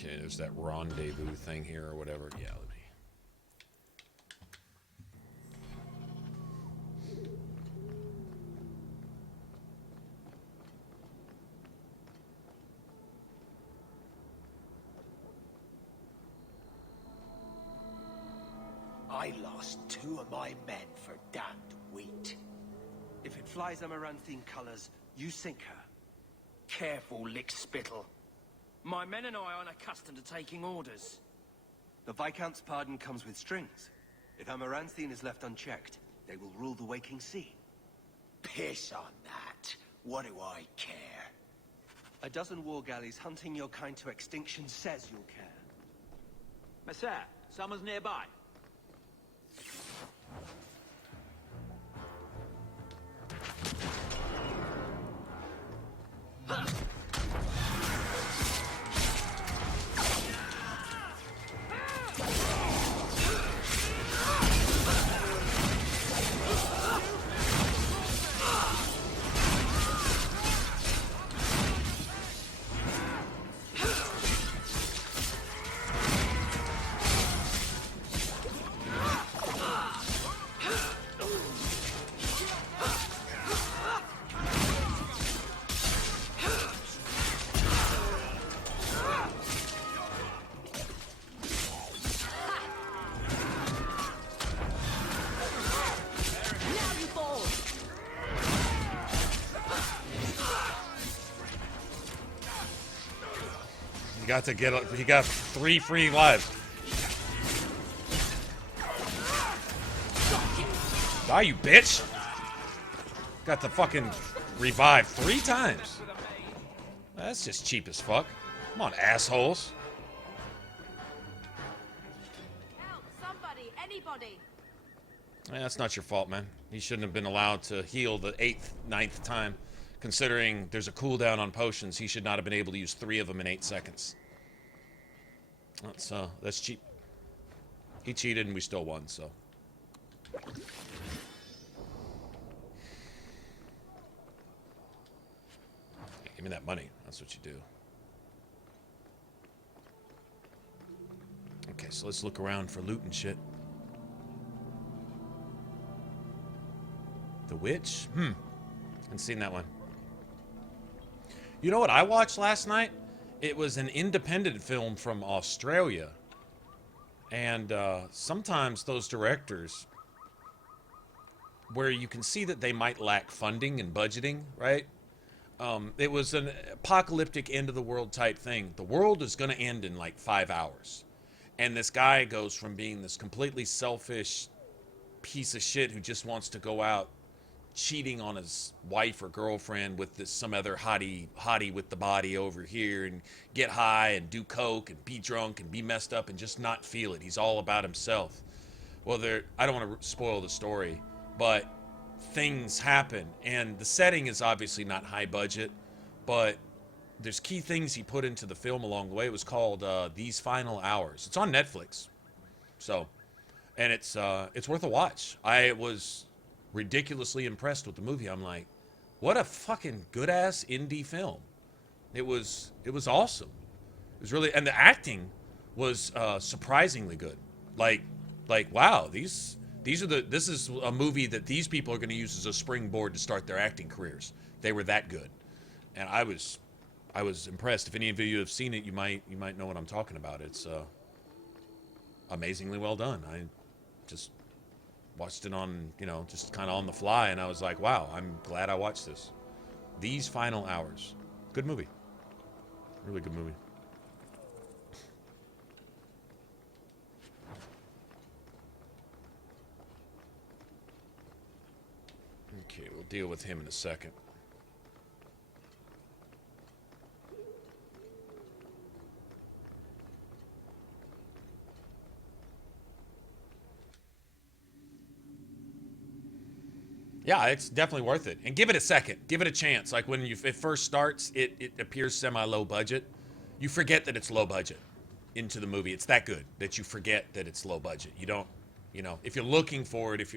Okay, there's that rendezvous thing here or whatever. Yeah, let me. I lost 2 of my men for damned wheat. If it flies Amaranthine colors, you sink her. Careful, lick spittle. My men and I aren't accustomed to taking orders. The Viscount's pardon comes with strings. If Amaranthine is left unchecked, they will rule the waking sea. Piss on that. What do I care? A dozen war galleys hunting your kind to extinction says you'll care. Messer, someone's nearby. He got 3 free lives. Die, you bitch! Got the fucking revive 3 times. That's just cheap as fuck. Come on, assholes. Help, somebody, anybody. That's not your fault, man. You shouldn't have been allowed to heal the 8th, 9th time. Considering there's a cooldown on potions, he should not have been able to use 3 of them in 8 seconds. That's cheap. He cheated and we still won, so. Give me that money. That's what you do. Okay, so let's look around for loot and shit. The Witch? Haven't seen that one. You know what I watched last night? It was an independent film from Australia. And sometimes those directors, where you can see that they might lack funding and budgeting, right? It was an apocalyptic end of the world type thing. The world is going to end in like 5 hours. And this guy goes from being this completely selfish piece of shit who just wants to go out cheating on his wife or girlfriend with some other hottie with the body over here, and get high and do coke and be drunk and be messed up and just not feel it. He's all about himself. Well, I don't want to spoil the story, but things happen, and the setting is obviously not high budget, but there's key things he put into the film along the way. It was called These Final Hours. It's on Netflix, so, and it's worth a watch. I was ridiculously impressed with the movie. I'm like, what a fucking good ass indie film. It was awesome. It was really, and the acting was surprisingly good. Like wow, this is a movie that these people are going to use as a springboard to start their acting careers. They were that good, and I was impressed. If any of you have seen it, you might know what I'm talking about. It's amazingly well done. I just watched it on, just kind of on the fly, and I was like, wow, I'm glad I watched this. These Final Hours. Good movie. Really good movie. Okay, we'll deal with him in a second. Yeah, it's definitely worth it. And give it a second. Give it a chance. Like when it first starts, it appears semi-low budget. You forget that it's low budget into the movie. It's that good that you forget that it's low budget. You don't, if you're looking for it, if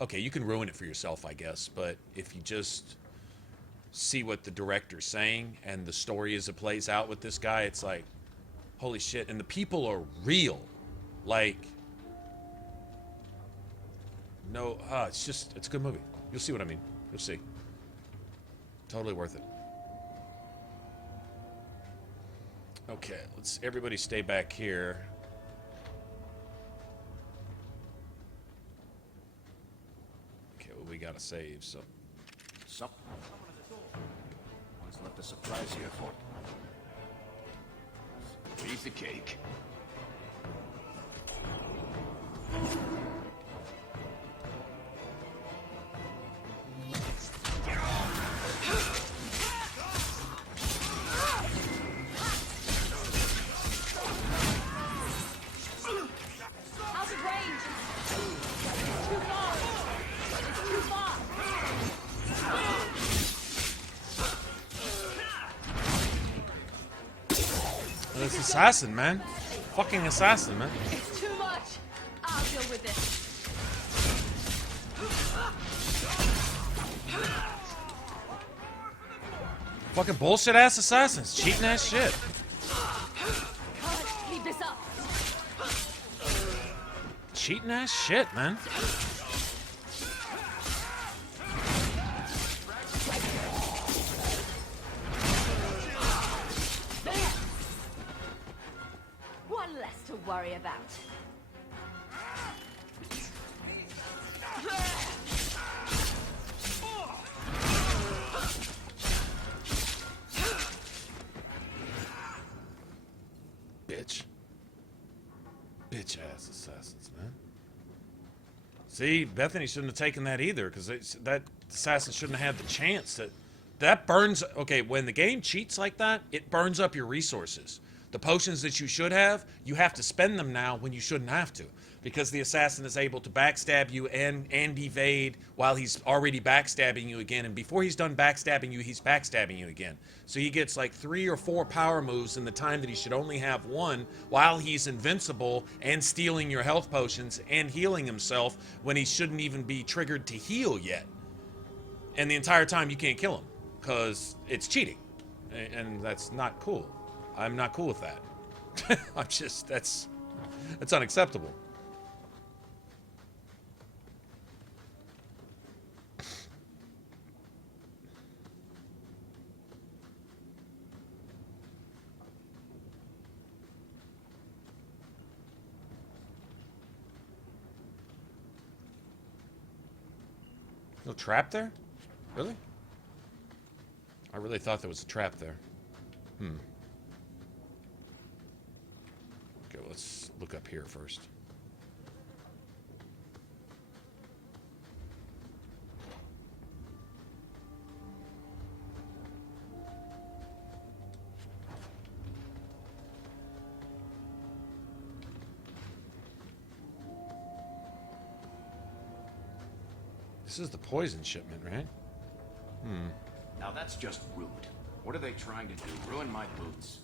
okay, you can ruin it for yourself, I guess. But if you just see what the director's saying and the story as it plays out with this guy, it's like, holy shit. And the people are real. Like, no, it's a good movie. You'll see what I mean. You'll see. Totally worth it. Okay, let's everybody stay back here. Okay, well, we gotta save, so. Sup? One's left a surprise here for you. Piece of cake. This assassin, man. Fucking assassin, man. It's too much. I'll deal with it. Fucking bullshit ass assassins. Cheating ass shit. Leave this up. Cheating ass shit, man. One less to worry about. Bitch ass assassins, man. See, Bethany shouldn't have taken that either, because that assassin shouldn't have had the chance. That burns. Okay, when the game cheats like that, it burns up your resources. The potions that you should have, you have to spend them now when you shouldn't have to, because the assassin is able to backstab you and evade while he's already backstabbing you again, and before he's done backstabbing you, he's backstabbing you again. So he gets like 3 or 4 power moves in the time that he should only have 1, while he's invincible and stealing your health potions and healing himself when he shouldn't even be triggered to heal yet. And the entire time you can't kill him, because it's cheating. And that's not cool. I'm not cool with that. I'm just, that's unacceptable. No trap there? Really? I really thought there was a trap there. Okay, let's look up here first. This is the poison shipment, right? Now that's just rude. What are they trying to do? Ruin my boots?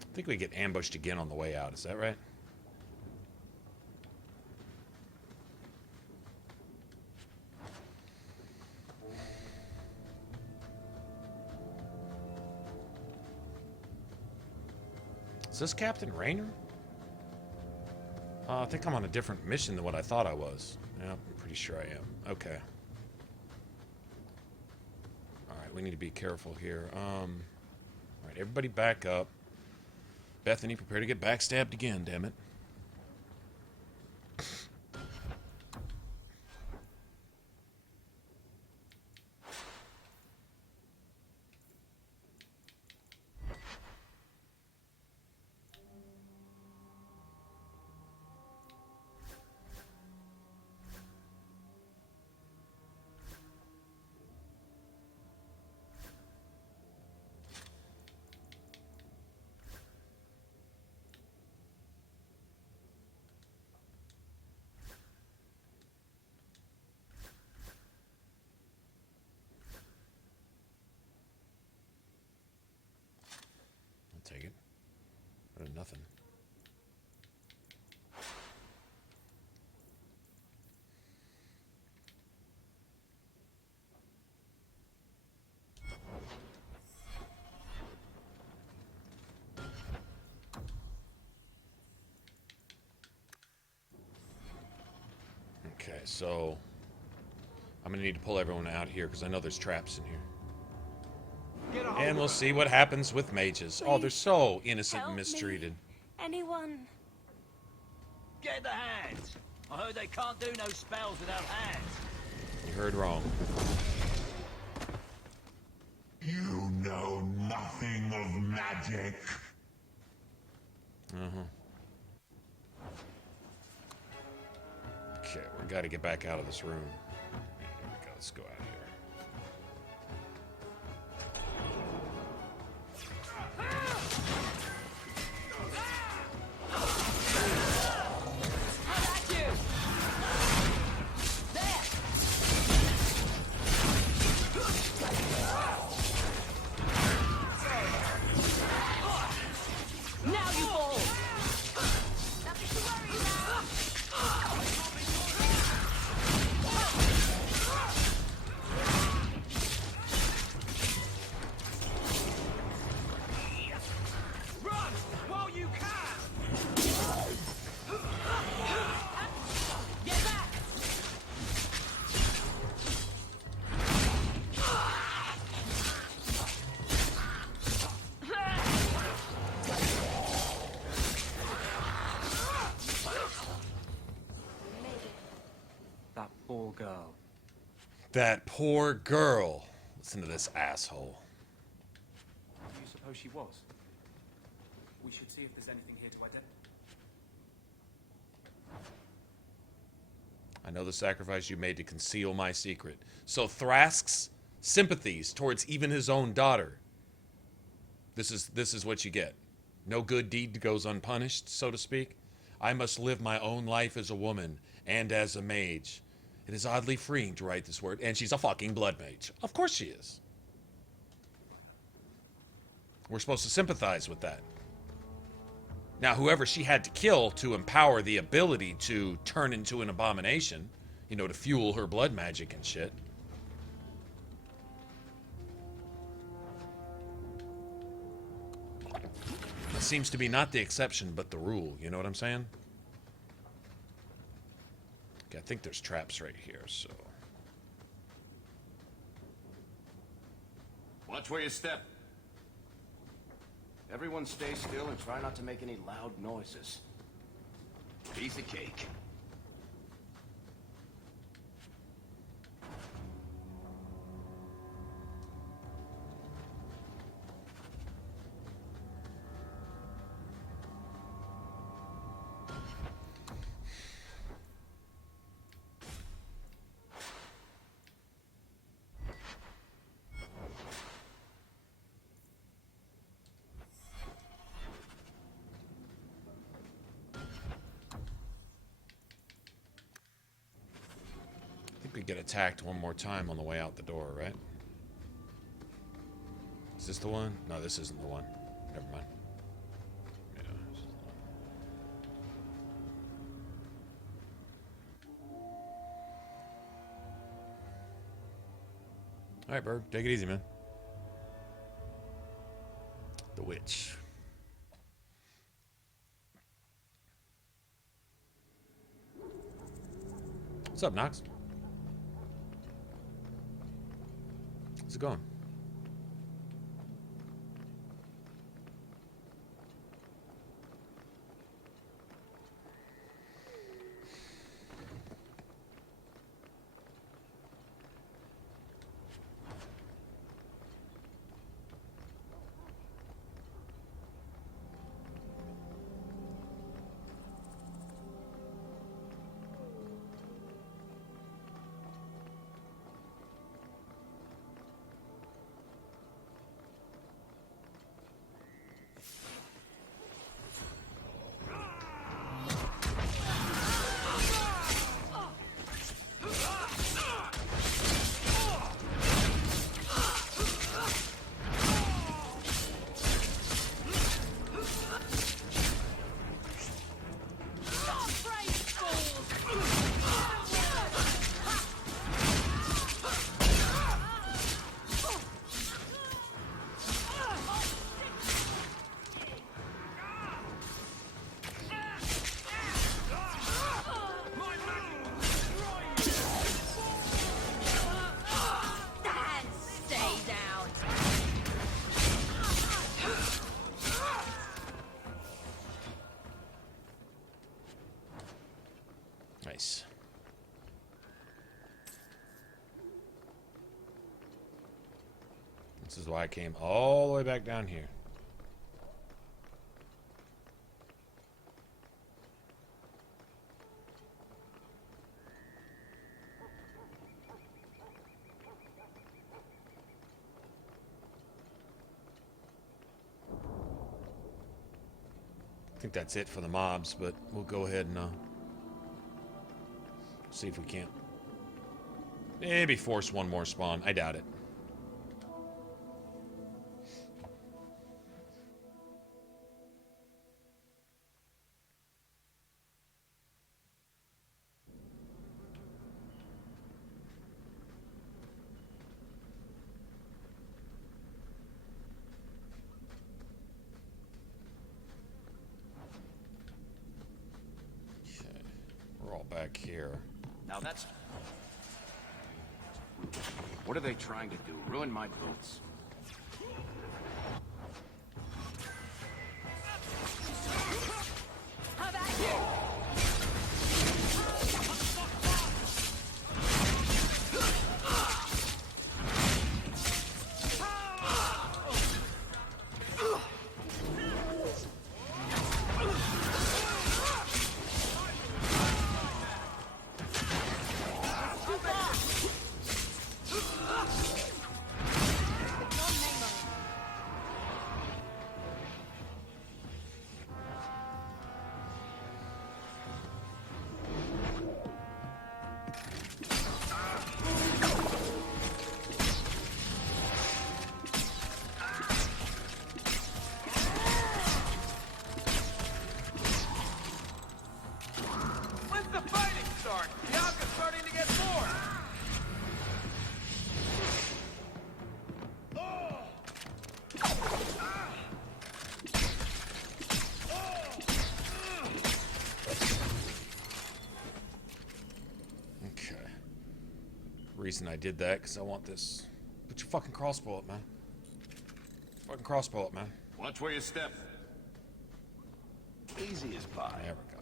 I think we get ambushed again on the way out. Is that right? Is this Captain Raynor? I think I'm on a different mission than what I thought I was. Yeah, I'm pretty sure I am. Okay. Alright, we need to be careful here. Alright, everybody back up. Bethany, prepare to get backstabbed again, damn it. so I'm gonna need to pull everyone out here because I know there's traps in here. And we'll see what happens with mages. Oh, they're so innocent and mistreated. Anyone? Get the hands! I heard they can't do no spells without hands. You heard wrong. You know nothing of magic. Okay, we gotta get back out of this room. Here we go, let's go out here. Girl. That poor girl. Listen to this asshole. Who do you suppose she was? We should see if there's anything here to identify. I know the sacrifice you made to conceal my secret. So Thrask's sympathies towards even his own daughter. This is what you get. No good deed goes unpunished, so to speak. I must live my own life as a woman and as a mage. It is oddly freeing to write this word, and she's a fucking blood mage. Of course she is. We're supposed to sympathize with that. Now, whoever she had to kill to empower the ability to turn into an abomination, you know, to fuel her blood magic and shit. That seems to be not the exception, but the rule. You know what I'm saying? I think there's traps right here, so... Watch where you step. Everyone stay still and try not to make any loud noises. Piece of cake. We get attacked one more time on the way out the door, right? Is this the one? No, this isn't the one. Never mind. Yeah, this is the one. Alright, Berg. Take it easy, man. The witch. What's up, Nox? How's it going? This is why I came all the way back down here. I think that's it for the mobs, but we'll go ahead and see if we can't maybe force one more spawn. I doubt it. Back here. Now that's... What are they trying to do? Ruin my boots. How about you? Reason I did that because I want this. Put your fucking crossbow up, man. Fucking crossbow up, man. Watch where you step. Easy as pie. There we go.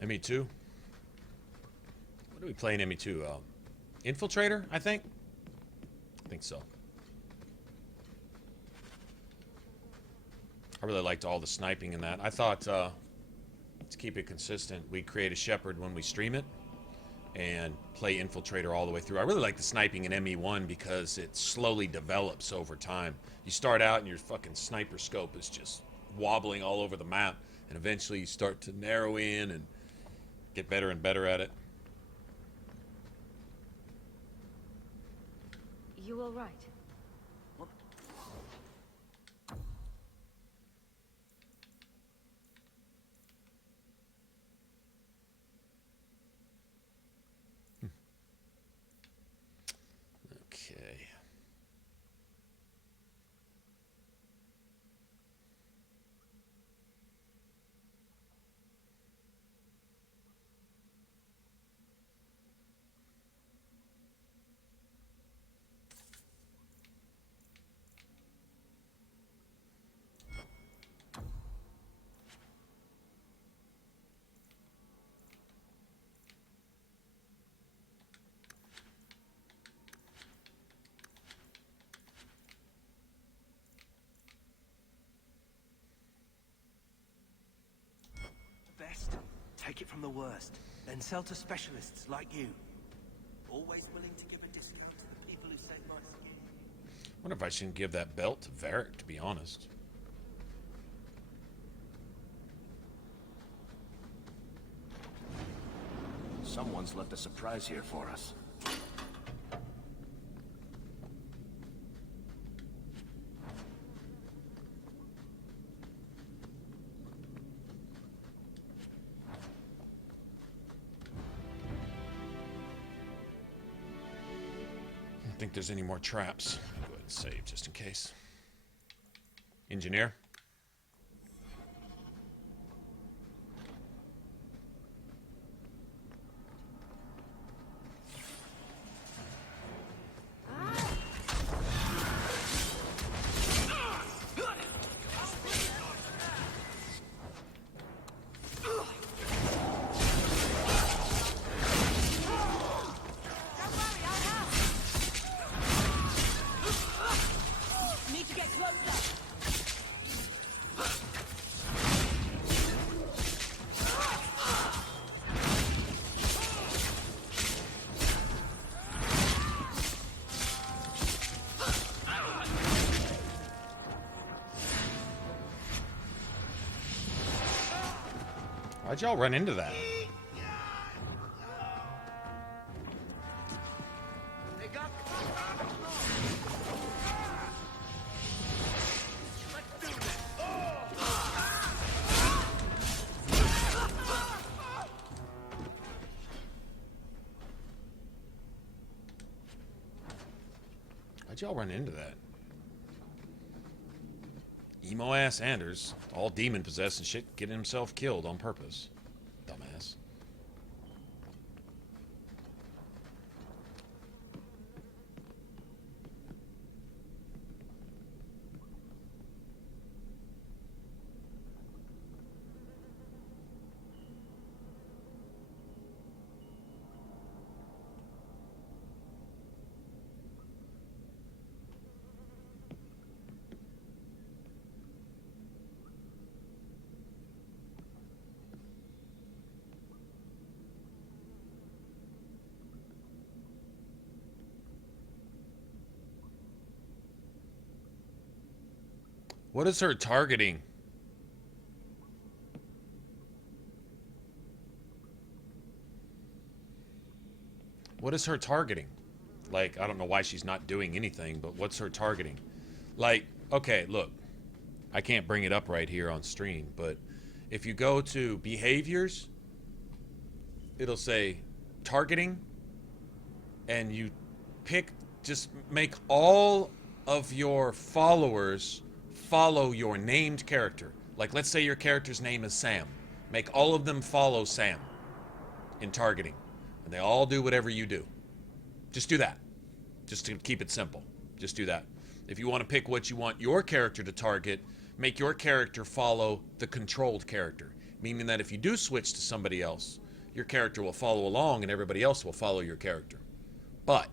ME2? What do we play in ME2? Infiltrator, I think? I think so. I really liked all the sniping in that. I thought, to keep it consistent, we create a Shepherd when we stream it and play Infiltrator all the way through. I really like the sniping in ME1 because it slowly develops over time. You start out and your fucking sniper scope is just wobbling all over the map, and eventually you start to narrow in and get better and better at it. You all right? What? Okay. Best, take it from the worst, then sell to specialists like you. Always willing to give a discount to the people who save my skin. I wonder if I shouldn't give that belt to Varric, to be honest. Someone's left a surprise here for us. don't think there's any more traps. I'll go ahead and save just in case. Engineer? Why'd y'all run into that? Why'd y'all run into that? Emo ass Anders, all demon possessed and shit, getting himself killed on purpose. Dumbass. What is her targeting? What is her targeting? Like, I don't know why she's not doing anything, but what's her targeting? Like, okay, look. I can't bring it up right here on stream, but if you go to behaviors, it'll say targeting, and you pick, just make all of your followers follow your named character. Like, let's say your character's name is Sam. Make all of them follow Sam in targeting. And they all do whatever you do. Just do that. Just to keep it simple. Just do that. If you want to pick what you want your character to target, make your character follow the controlled character. Meaning that if you do switch to somebody else, your character will follow along and everybody else will follow your character. But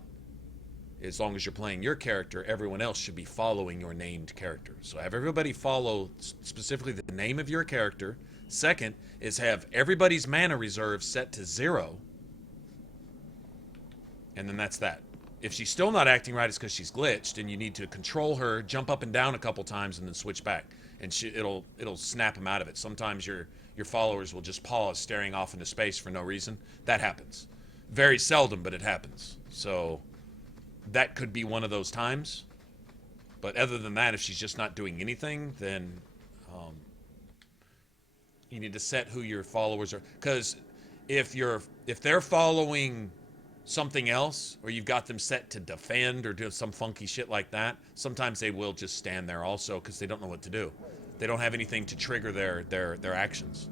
as long as you're playing your character, everyone else should be following your named character. So have everybody follow specifically the name of your character. Second is have everybody's mana reserve set to 0. And then that's that. If she's still not acting right, it's because she's glitched, and you need to control her, jump up and down a couple times, and then switch back. And it'll snap them out of it. Sometimes your followers will just pause, staring off into space for no reason. That happens. Very seldom, but it happens. So that could be one of those times. But other than that, if she's just not doing anything, then you need to set who your followers are. Because if they're following something else, or you've got them set to defend or do some funky shit like that, sometimes they will just stand there also because they don't know what to do. They don't have anything to trigger their actions.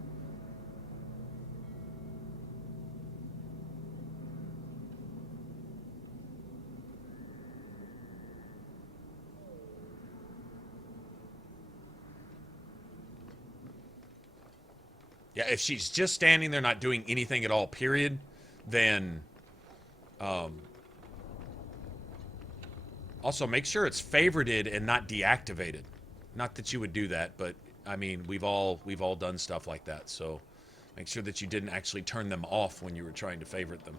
Yeah, if she's just standing there not doing anything at all, period, then also make sure it's favorited and not deactivated. Not that you would do that, but I mean, we've all done stuff like that, so make sure that you didn't actually turn them off when you were trying to favorite them.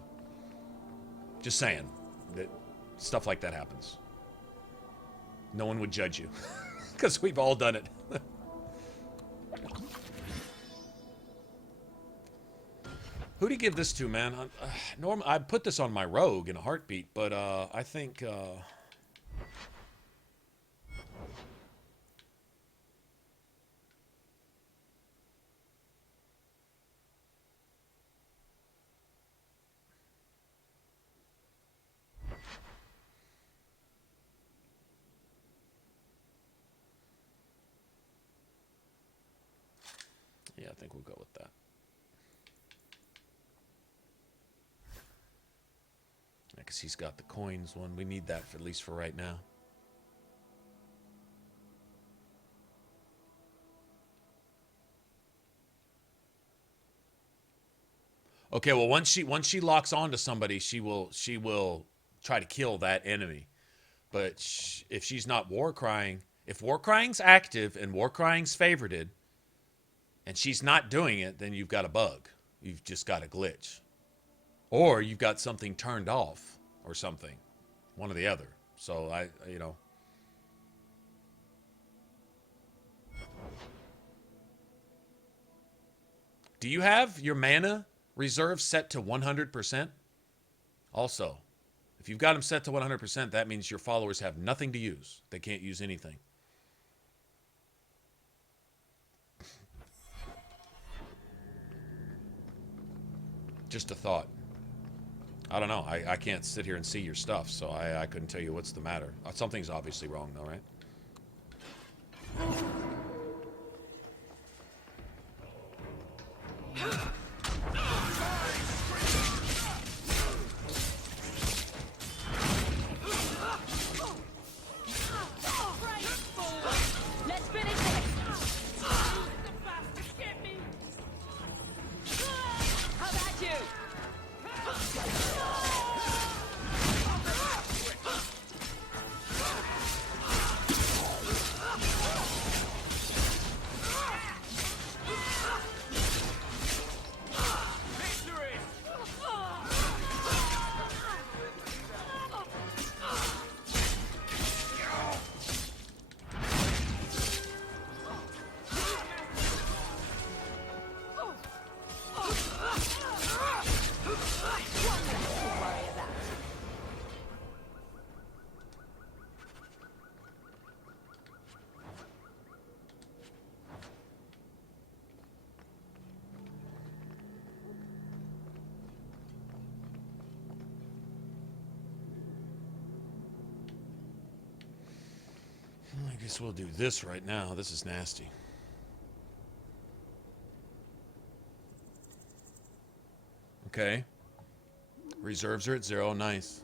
Just saying that stuff like that happens. No one would judge you because we've all done it. Who do you give this to, man? I'd put this on my rogue in a heartbeat, but I think Yeah, I think we'll go with that. Because he's got the coins one. We need that for, at least for right now. Okay, well once she locks onto somebody, she will try to kill that enemy. But if she's not war crying, if war crying's active and war crying's favorited, and she's not doing it, then you've got a bug. You've just got a glitch. Or you've got something turned off or something. One or the other. So you know. Do you have your mana reserve set to 100%? Also, if you've got them set to 100%, that means your followers have nothing to use. They can't use anything. Just a thought. I don't know. I can't sit here and see your stuff, so I couldn't tell you what's the matter. Something's obviously wrong, though, right? Let's finish this! How about you? I guess we'll do this right now. This is nasty. Okay. Reserves are at 0. Nice.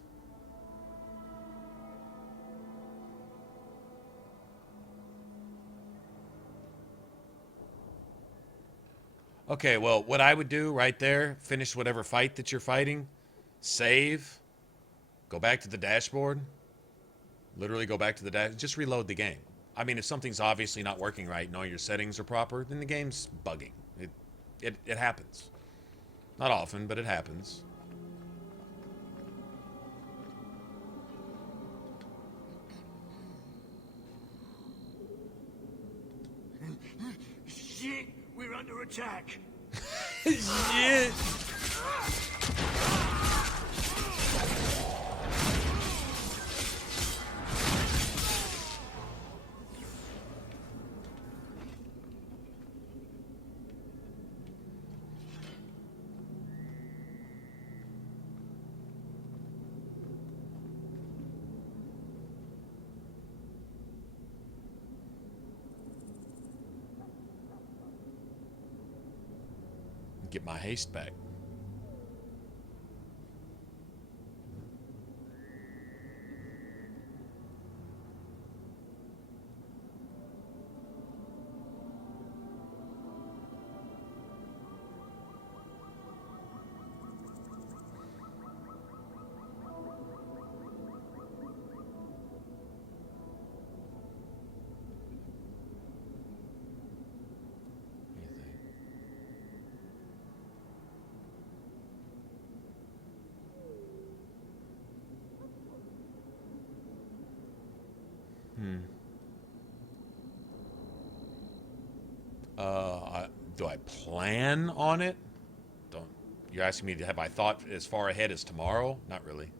Okay, well, what I would do right there, finish whatever fight that you're fighting, save, go back to the dashboard, literally go back to the dash, just reload the game. I mean, if something's obviously not working right and all your settings are proper, then the game's bugging. It happens. Not often, but it happens. Shit, we're under attack. Shit. Get my haste back. Do I plan on it? Don't. You're asking me to have I thought as far ahead as tomorrow? Not really.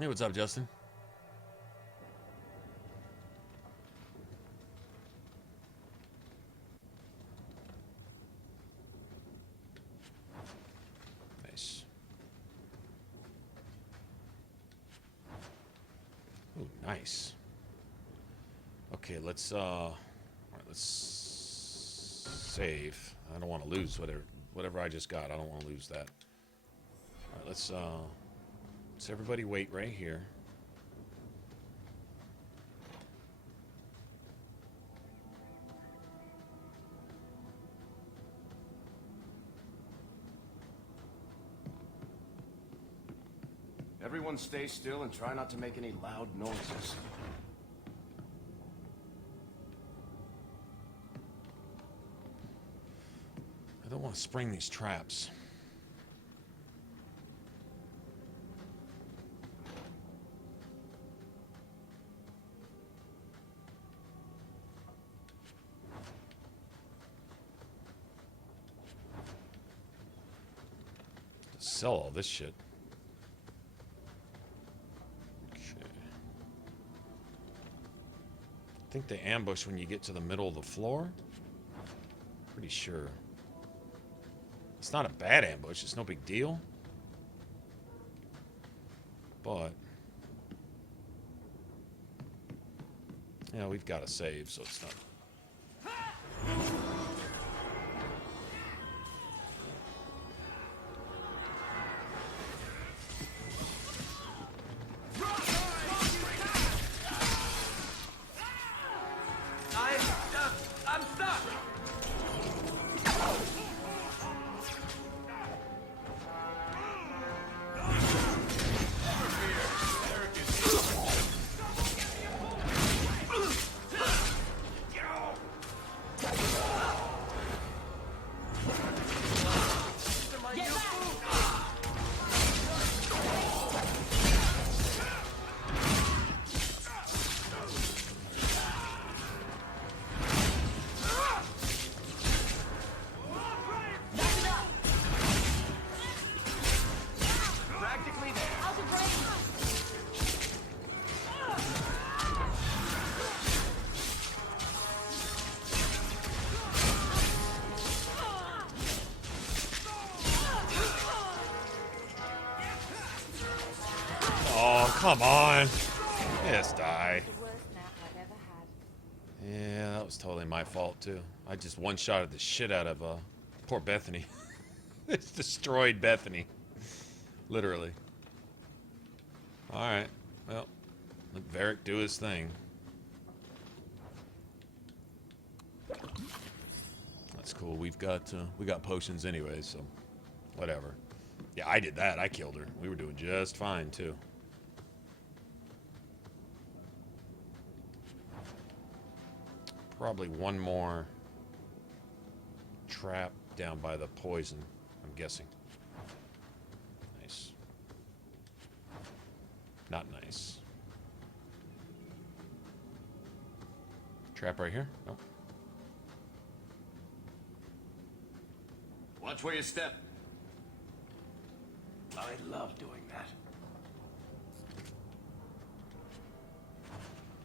Hey, what's up, Justin? Ooh, nice. Okay, let's save. I don't want to lose whatever I just got. I don't want to lose that. All right, let's everybody wait right here. Everyone stay still and try not to make any loud noises. I don't want to spring these traps. To sell all this shit. I think they ambush when you get to the middle of the floor. Pretty sure. It's not a bad ambush. It's no big deal. But yeah, we've got to save, so it's not. I'm stuck! Come on. Just die. Yeah, that was totally my fault, too. I just one-shotted the shit out of poor Bethany. It's destroyed Bethany. Literally. Alright. Well, let Varric do his thing. That's cool. We got potions anyway, so whatever. Yeah, I did that. I killed her. We were doing just fine, too. Probably one more trap down by the poison, I'm guessing. Nice. Not nice. Trap right here? Nope. Watch where you step. I love doing that.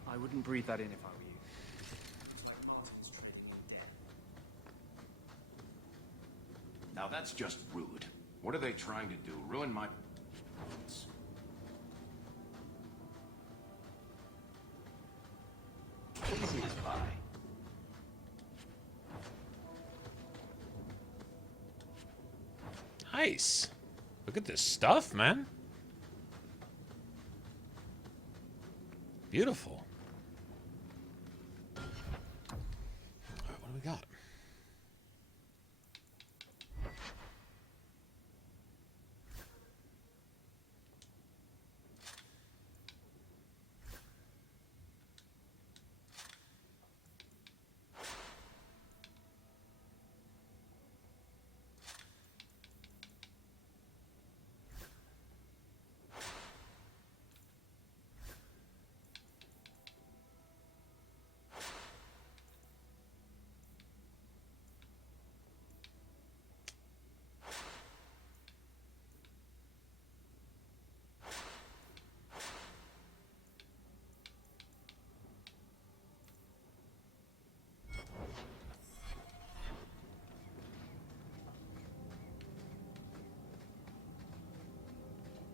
I wouldn't breathe that in if I were you. Now that's just rude. What are they trying to do? Ruin my boots? Easy as pie. Nice. Look at this stuff, man. Beautiful. All right, what do we got?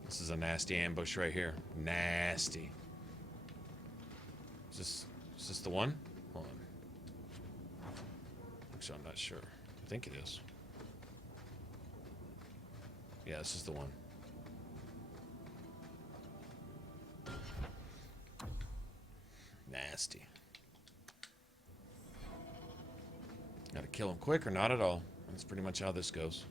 This is a nasty ambush right here. Nasty. Is this the one? Hold on. Actually, I'm not sure. I think it is. Yeah, this is the one. Nasty. Gotta kill him quick or not at all. That's pretty much how this goes.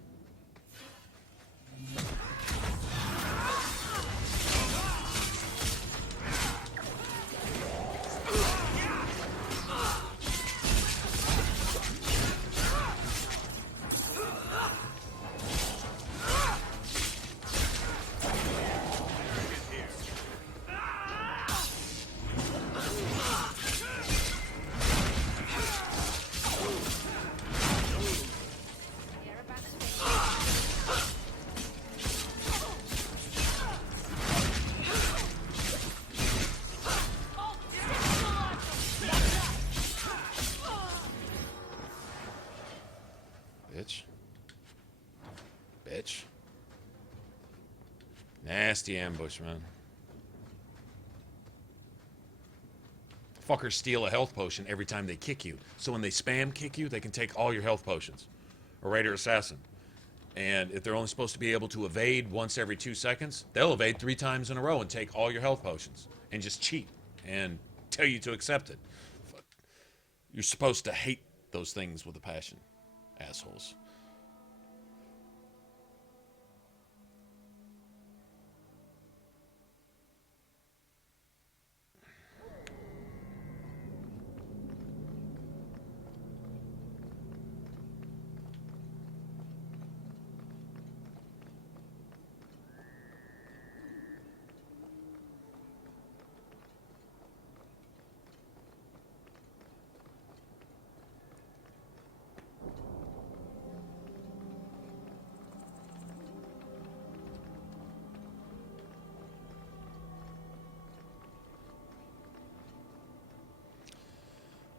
Bitch. Nasty ambush, man. Fuckers steal a health potion every time they kick you. So when they spam kick you, they can take all your health potions. A Raider Assassin. And if they're only supposed to be able to evade once every 2 seconds, they'll evade 3 times in a row and take all your health potions. And just cheat. And tell you to accept it. You're supposed to hate those things with a passion. Assholes.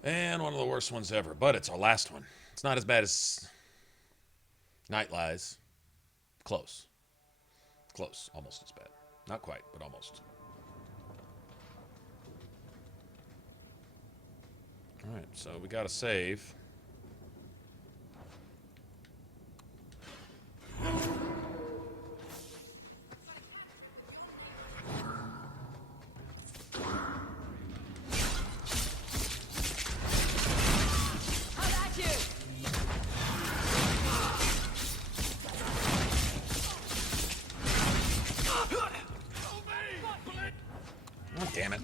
And one of the worst ones ever, but it's our last one. It's not as bad as Night Lies. Close. Close. Almost as bad. Not quite, but almost. Alright, so we gotta save. Damn it.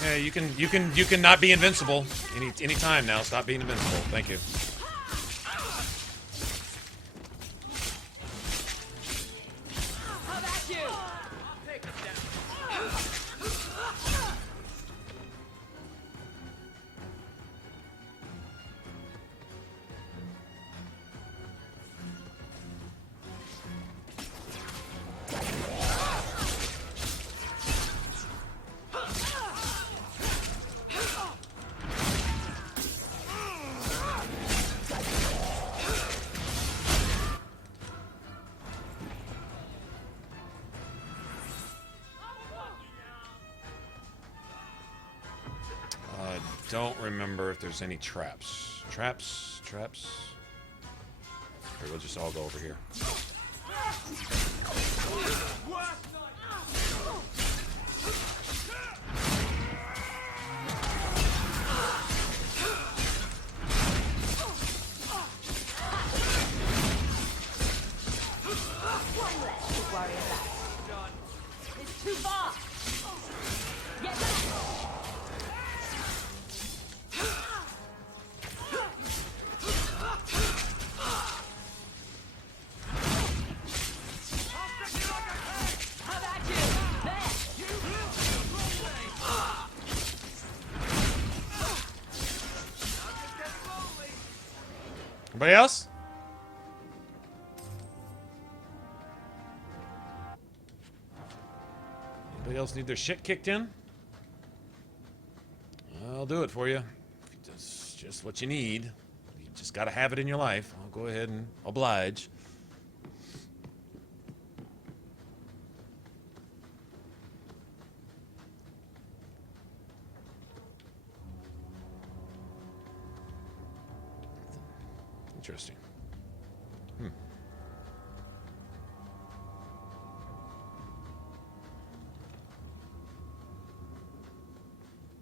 Okay, you can not be invincible any time now. Stop being invincible. Thank you. Don't remember if there's any traps. Traps? Here, we'll just all go over here. One less to worry about. It's too far. Get back. Anybody else? Anybody else need their shit kicked in? I'll do it for you. It's just what you need. You just gotta have it in your life. I'll go ahead and oblige. Interesting. Hmm.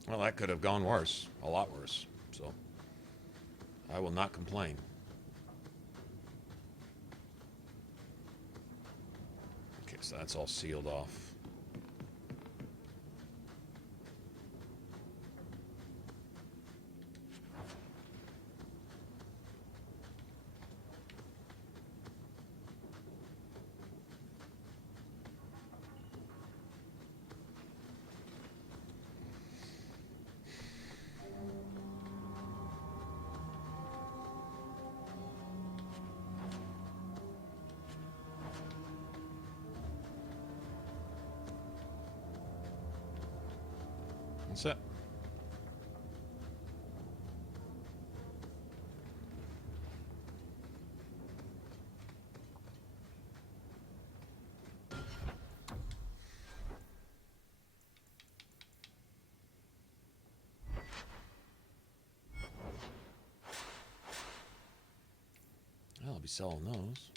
Well, that could have gone worse. A lot worse. So, I will not complain. Okay, so that's all sealed off. That's it. I'll be selling those.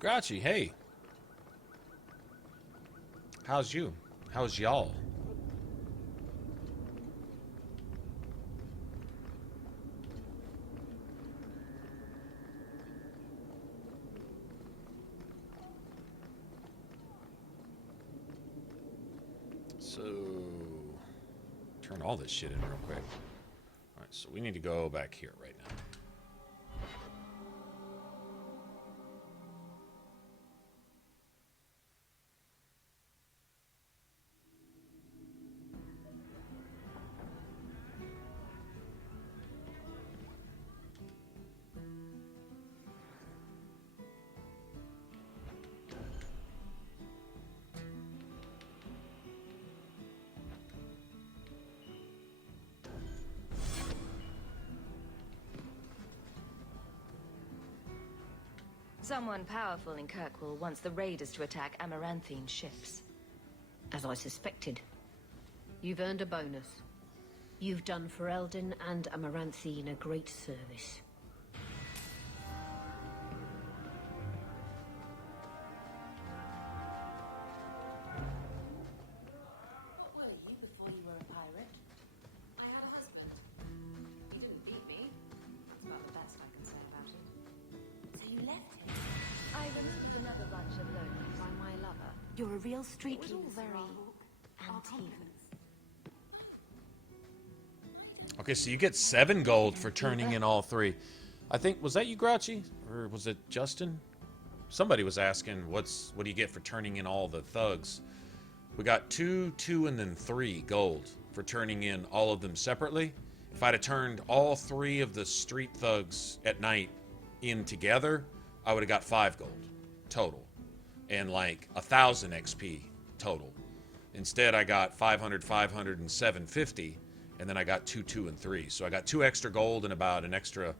Grouchy, hey. How's you? How's y'all? So, turn all this shit in real quick. Alright, so we need to go back here right now. Someone powerful in Kirkwall wants the raiders to attack Amaranthine ships. As I suspected. You've earned a bonus. You've done Ferelden and Amaranthine a great service. What were you before you were a pirate? I had a husband. He didn't beat me. That's about the best I can say about it. So you left him? I removed another bunch of loans by my lover. You're a real street It was all king, very antique. Okay, so you get 7 gold for turning in all 3. I think, was that you, Grouchy? Or was it Justin? Somebody was asking, what do you get for turning in all the thugs? We got 2, 2, and then 3 gold for turning in all of them separately. If I'd have turned all 3 of the street thugs at night in together, I would have got 5 gold total. And like 1,000 XP total. Instead, I got 500, 500, and 750. And then I got 2, 2, and 3. So I got 2 extra gold and about an extra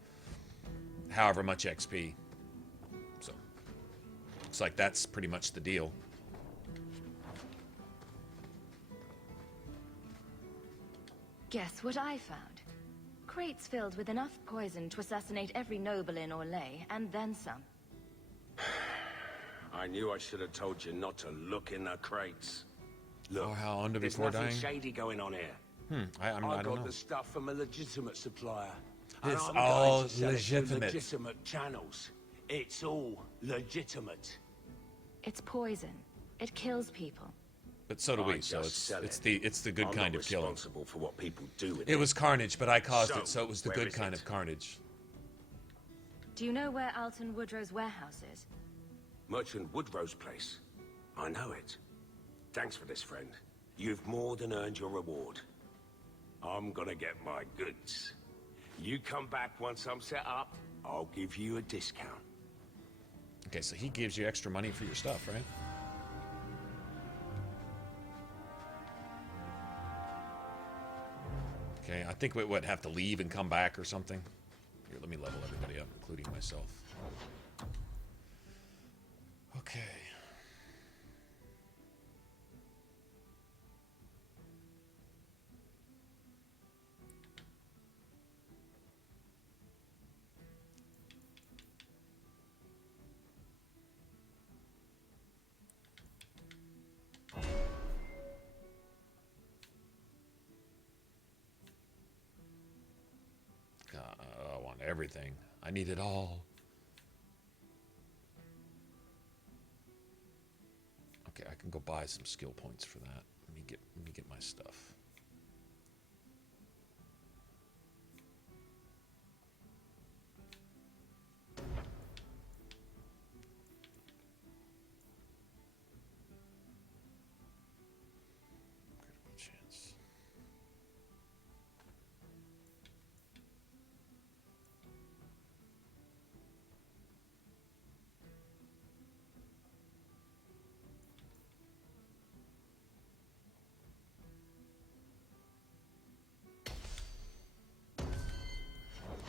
however much XP. So it's like that's pretty much the deal. Guess what I found? Crates filled with enough poison to assassinate every noble in Orlais, and then some. I knew I should have told you not to look in the crates. Look, how under there's before nothing dying? shady going on here. I got don't know. the stuff from a legitimate supplier. It's and I'm all going to sell it through legitimate. legitimate channels. It's all legitimate. It's poison. It kills people. But so do we. I So just sell it's it. the good I'm kind not of killing. responsible for what people do with It was carnage, but I caused it, so it was the where good is kind it? of carnage. Do you know where Alton Woodrow's warehouse is? Merchant Woodrow's place. I know it. Thanks for this, friend. You've more than earned your reward. I'm gonna get my goods. You come back once I'm set up, I'll give you a discount. Okay, so he gives you extra money for your stuff, right? Okay, I think we would have to leave and come back or something. Here, let me level everybody up, including myself. Okay. I want everything. I need it all. Okay, I can go buy some skill points for that. Let me get my stuff. Critical chance.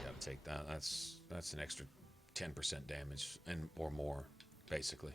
Gotta take that. That's an extra 10% damage and or more, basically.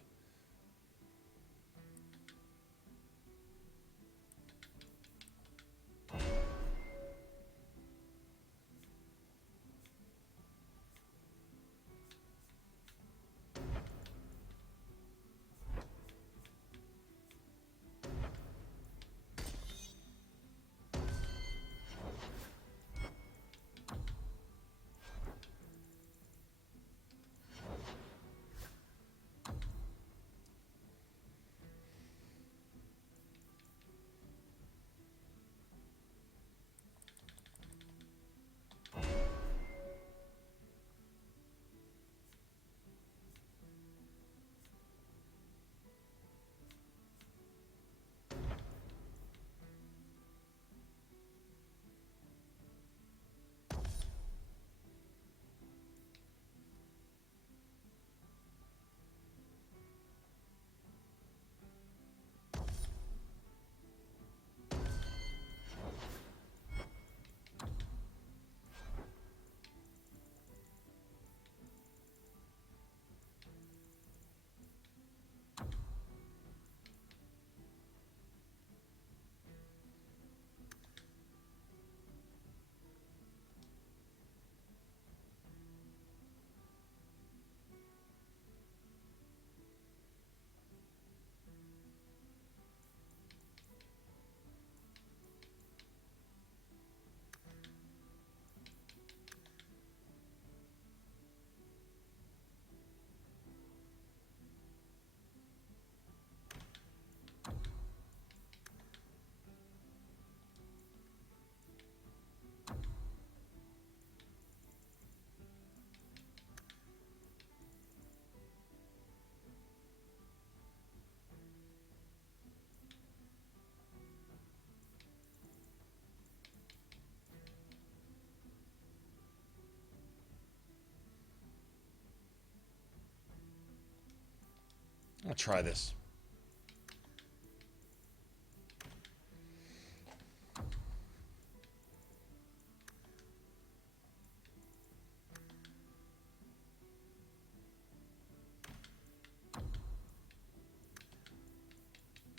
I'll try this.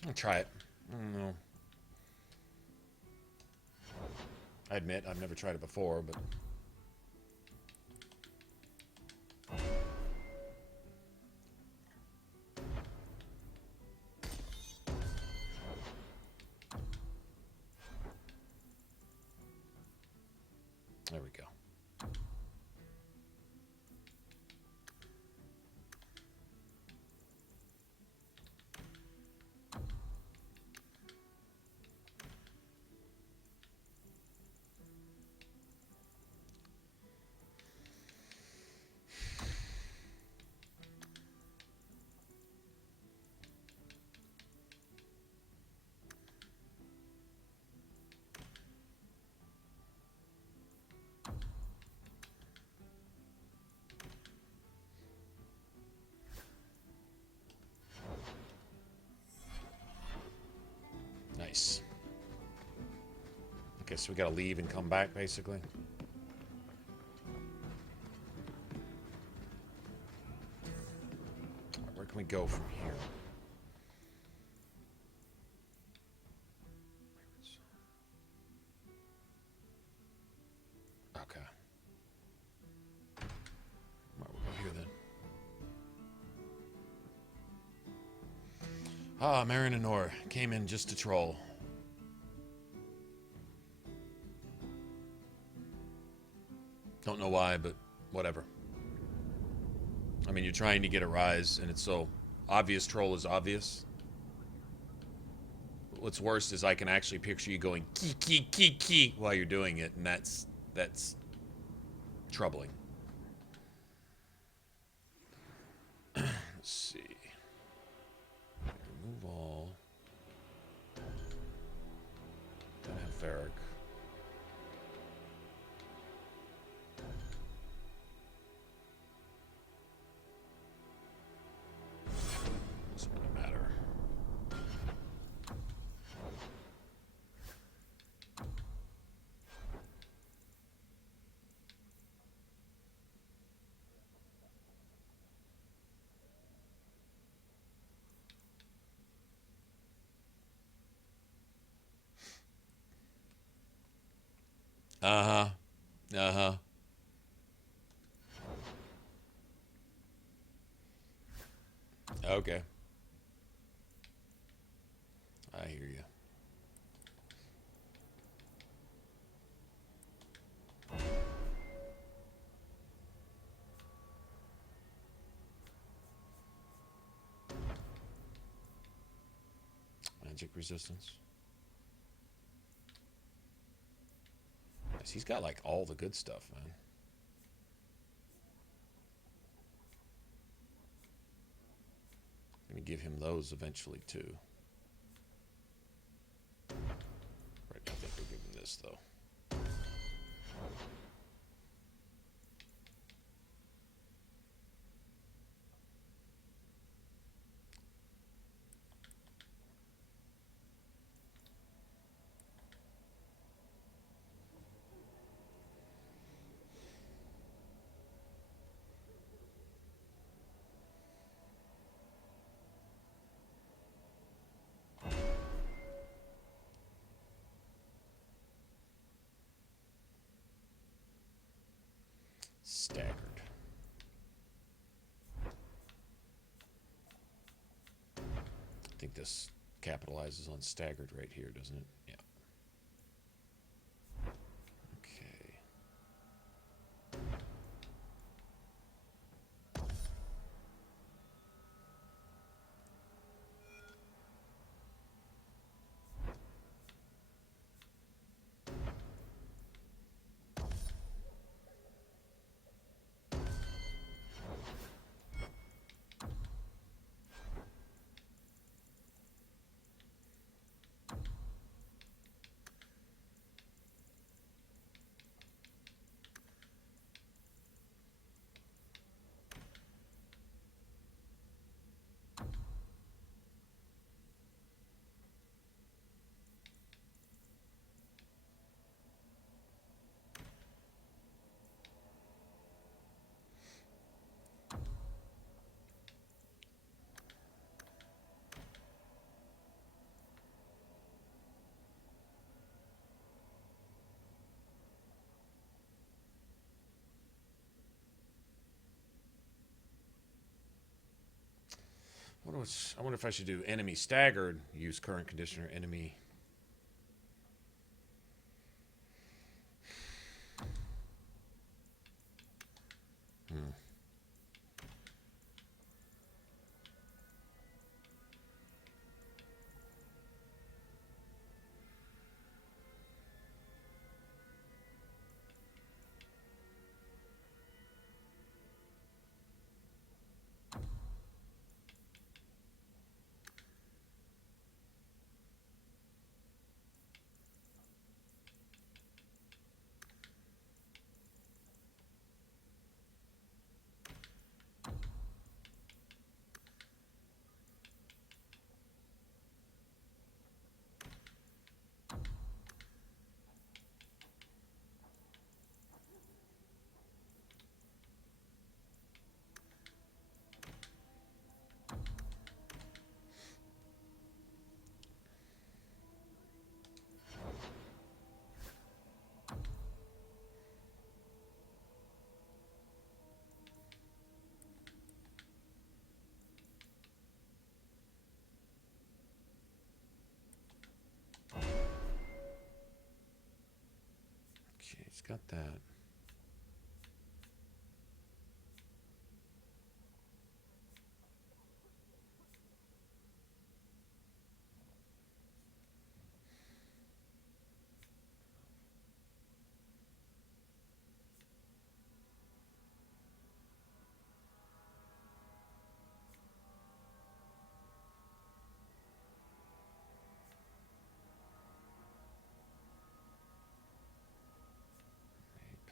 I'll try it. I don't know. I admit I've never tried it before, but there we go. Nice. Okay, so we gotta leave and come back, basically. Where can we go from here? Okay. We'll go here then. Ah, Marin and Nor came in just to troll. Don't know why, but whatever. I mean, you're trying to get a rise, and it's so obvious troll is obvious. What's worse is I can actually picture you going key, key, key, key while you're doing it, and that's troubling. Let's see. Remove all. Don't have Varric. Doesn't really matter. Uh-huh. Uh-huh. Okay. I hear you. Magic resistance. Nice. He's got like all the good stuff, man. I'm gonna give him those eventually too. Right, I think we'll give him this though. Staggered. I think this capitalizes on staggered right here, doesn't it? Yeah. Okay. I wonder if I should do enemy staggered, use current conditioner, enemy. It's got that.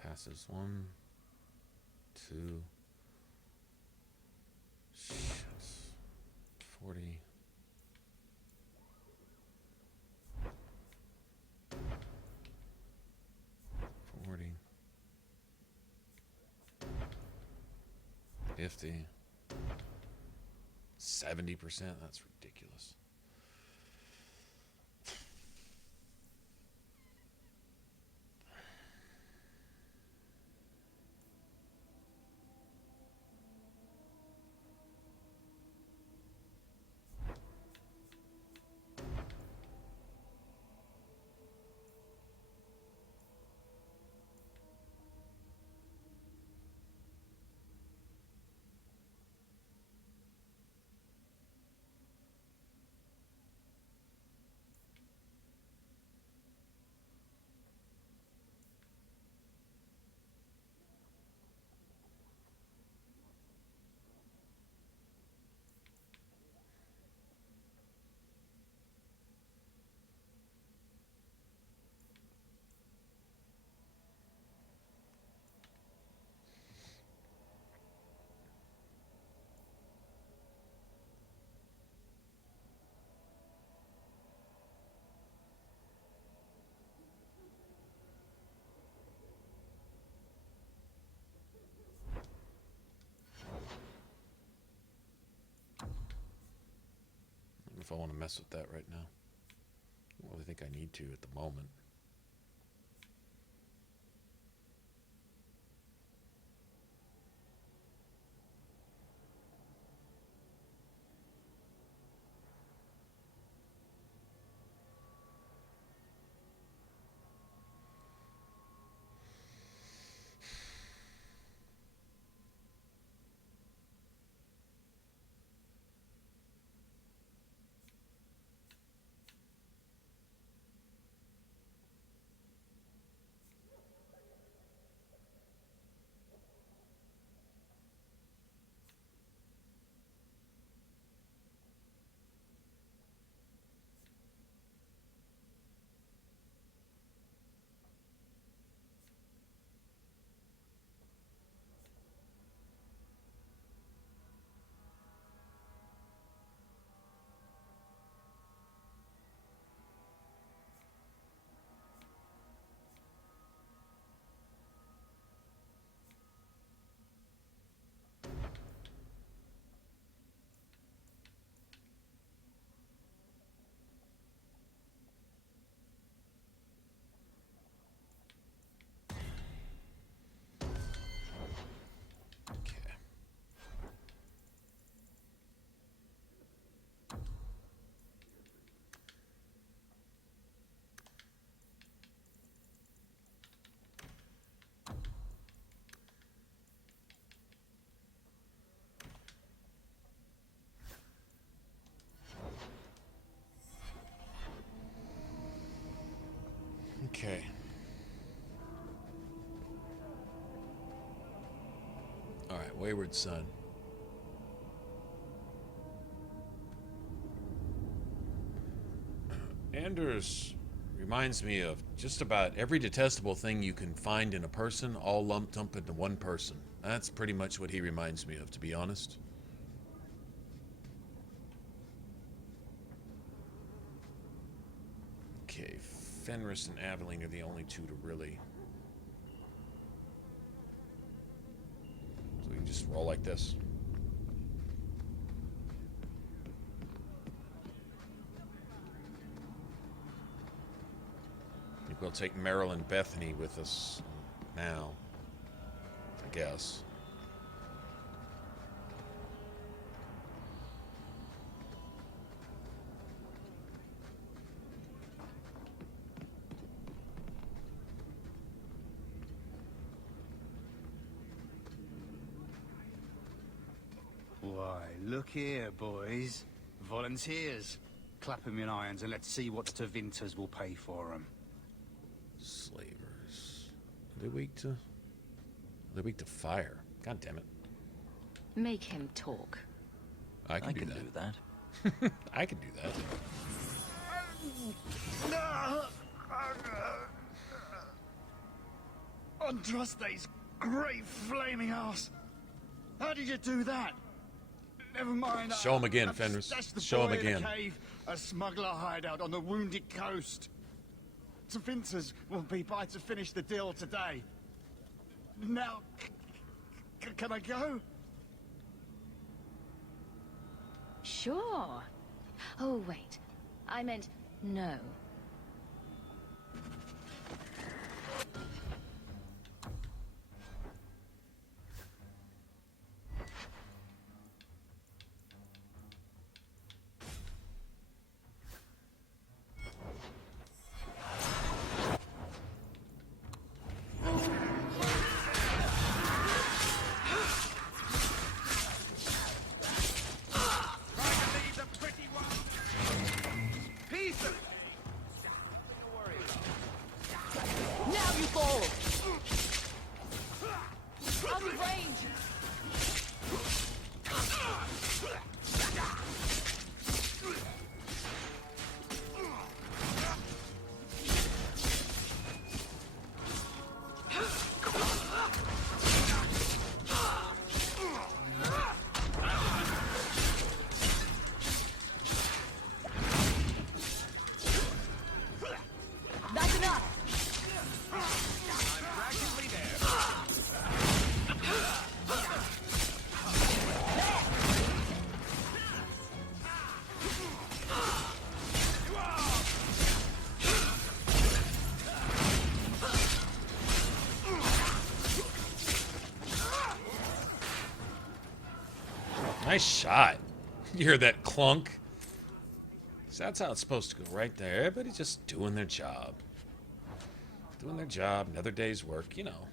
Passes 1, 2, 40. $40. 50. 70%. That's ridiculous. If I want to mess with that right now. I don't really think I need to at the moment. Okay. All right, Wayward Son. Anders reminds me of just about every detestable thing you can find in a person, all lumped up into one person. That's pretty much what he reminds me of, to be honest. Okay, Fenris and Aveline are the only two to really... So we can just roll like this. I think we'll take Meryl and Bethany with us now, I guess. Look here, boys. Volunteers. Clap 'em in irons and let's see what the Vinters will pay for 'em. Slavers. Are they weak to... They're weak to fire. God damn it. Make him talk. I can do that. I can do that. Andraste's great flaming ass. How did you do that? Never mind. Show him again, Fenris. Show him again. Cave, a smuggler hideout on the Wounded Coast. The Vinters will be by to finish the deal today. Now, can I go? Sure. Oh, wait. I meant no. Nice shot. You hear that clunk? So that's how it's supposed to go right there. Everybody's just doing their job. Doing their job, another day's work, you know.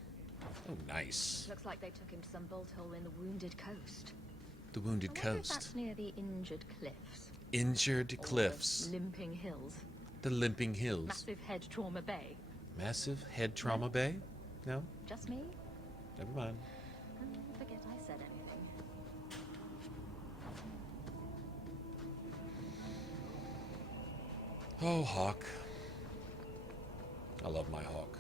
Oh, nice. Looks like they took him to some bolt hole in the Wounded Coast. The Wounded I wonder if Coast. that's near the Injured Cliffs. Injured Cliffs. Limping Hills. The Limping Hills. Massive Head Trauma Bay. Massive Head Trauma Bay? No? Just me? Never mind. Forget I said anything. Oh, Hawk. I love my Hawk.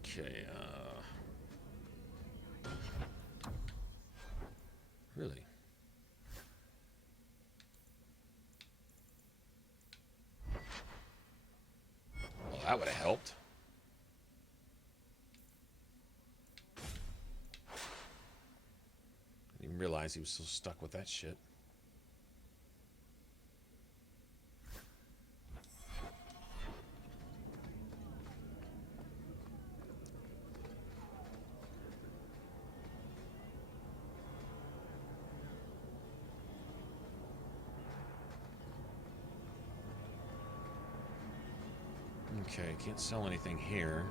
Okay, really? Well, that would have helped. I didn't realize he was so stuck with that shit. Okay, can't sell anything here.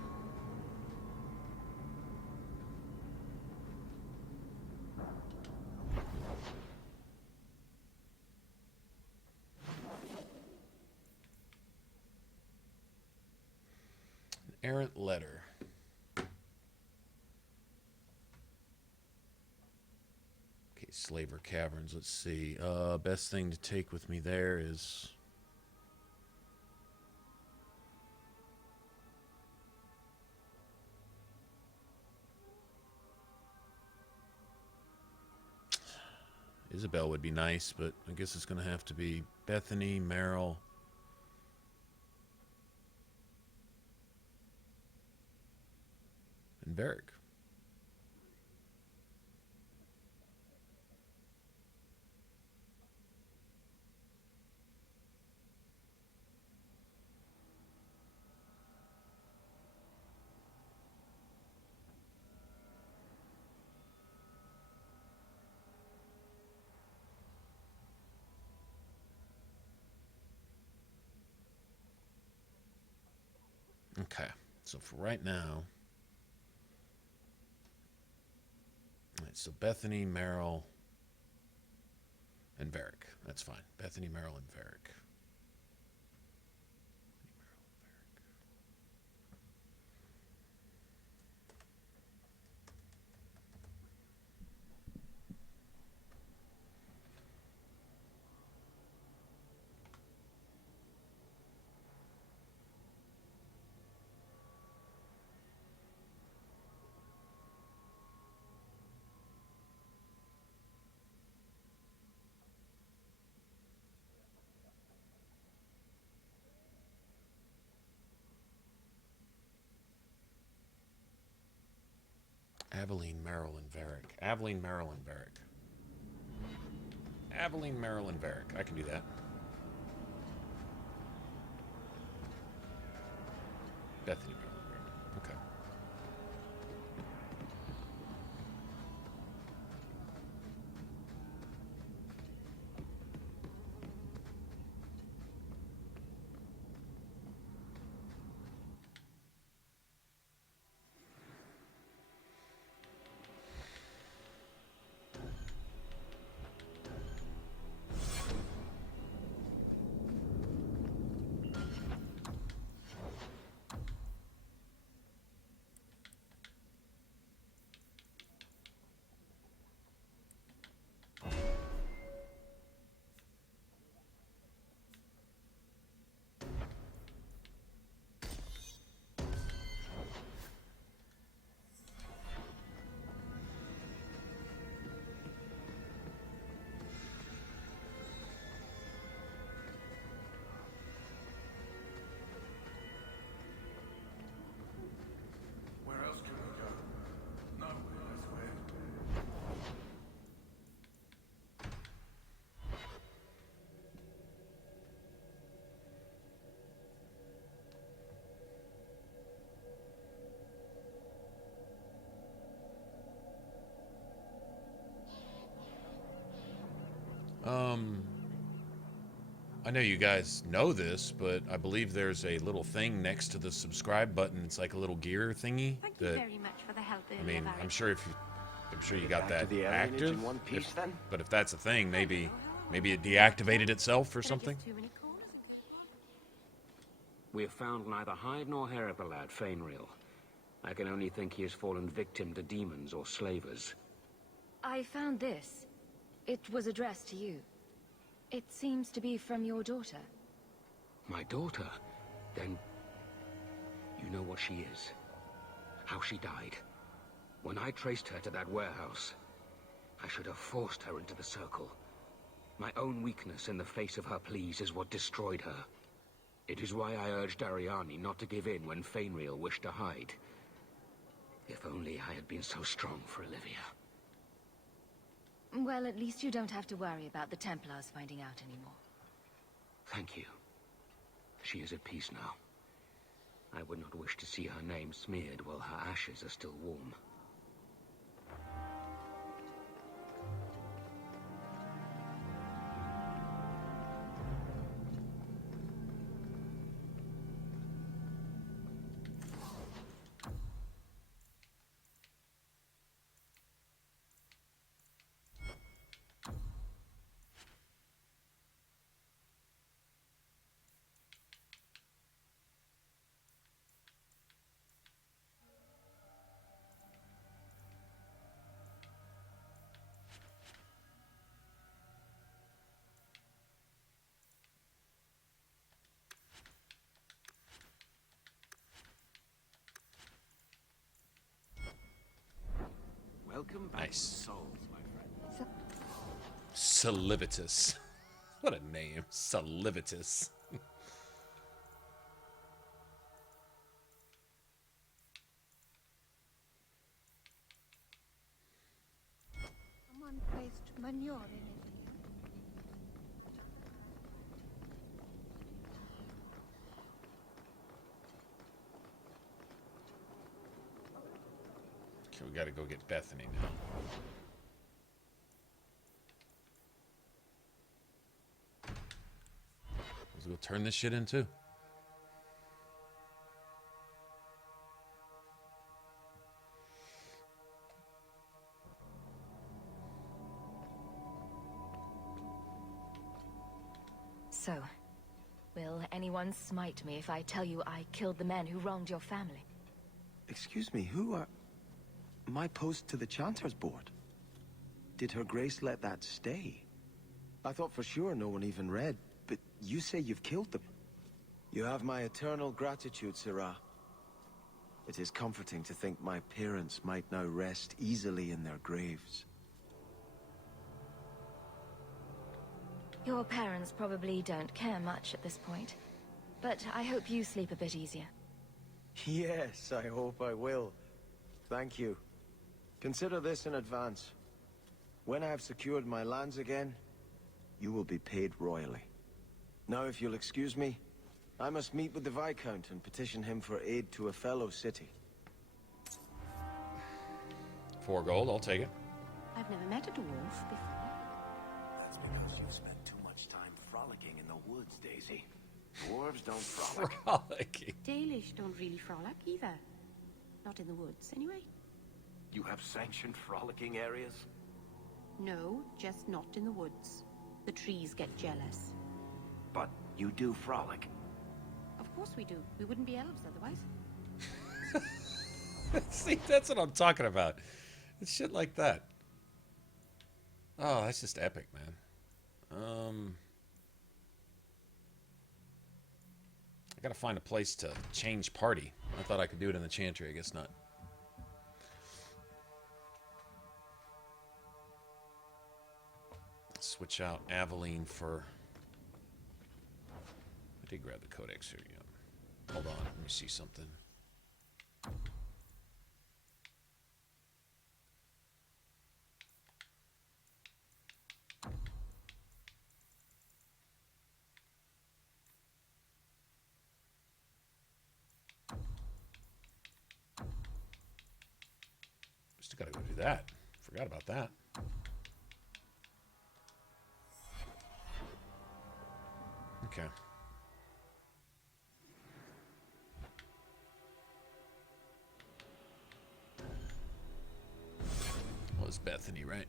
An errant letter. Okay, Slaver Caverns, let's see. Best thing to take with me there is... Isabel would be nice, but I guess it's going to have to be Bethany, Meryl. And Varric. Okay, so for right now, so Bethany, Meryl, and Varric. That's fine. Bethany, Meryl, and Varric. Aveline, Meryl, and Varric. Aveline, Meryl, and Varric. Aveline, Meryl, and Varric. I can do that. Bethany, Meryl, and Varric. Okay. I know you guys know this, but I believe there's a little thing next to the subscribe button. It's like a little gear thingy. Thank you very much for the help earlier, I mean, Varric. I'm sure you got that the alienage active. in one piece, then? But if that's a thing, maybe it deactivated itself or something. We have found neither hide nor hair of the lad, Fainreal. I can only think he has fallen victim to demons or slavers. I found this. It was addressed to you. It seems to be from your daughter. My daughter? Then you know what she is. How she died. When I traced her to that warehouse, I should have forced her into the circle. My own weakness in the face of her pleas is what destroyed her. It is why I urged Ariani not to give in when Fainreal wished to hide. If only I had been so strong for Olivia. Well, at least you don't have to worry about the Templars finding out anymore. Thank you. She is at peace now. I would not wish to see her name smeared while her ashes are still warm. Welcome back Nice. souls, my friend. Salivatus. What a name. Salivatus. Someone placed manure in it. Okay, we gotta go get Bethany now. Let's go turn this shit in too. So, will anyone smite me if I tell you I killed the men who wronged your family? Excuse me, who are... My post to the Chanter's board? Did Her Grace let that stay? I thought for sure no one even read, but you say you've killed them. You have my eternal gratitude, Sirah. It is comforting to think my parents might now rest easily in their graves. Your parents probably don't care much at this point, but I hope you sleep a bit easier. Yes, I hope I will. Thank you. Consider this in advance. When I have secured my lands again, you will be paid royally. Now, if you'll excuse me, I must meet with the Viscount and petition him for aid to a fellow city. 4 gold, I'll take it. I've never met a dwarf before. That's because you've spent too much time frolicking in the woods, Daisy. Dwarves don't frolic. Frolicking. Dalish don't really frolic either. Not in the woods, anyway. You have sanctioned frolicking areas? No, just not in the woods. The trees get jealous. But you do frolic. Of course we do. We wouldn't be elves otherwise. See, that's what I'm talking about. It's shit like that. Oh, that's just epic, man. I gotta find a place to change party. I thought I could do it in the Chantry. I guess not. Switch out Aveline for... I did grab the codex here, yeah. Hold on, let me see something. Still gotta go do that. Forgot about that. Okay. Well, it's Bethany, right?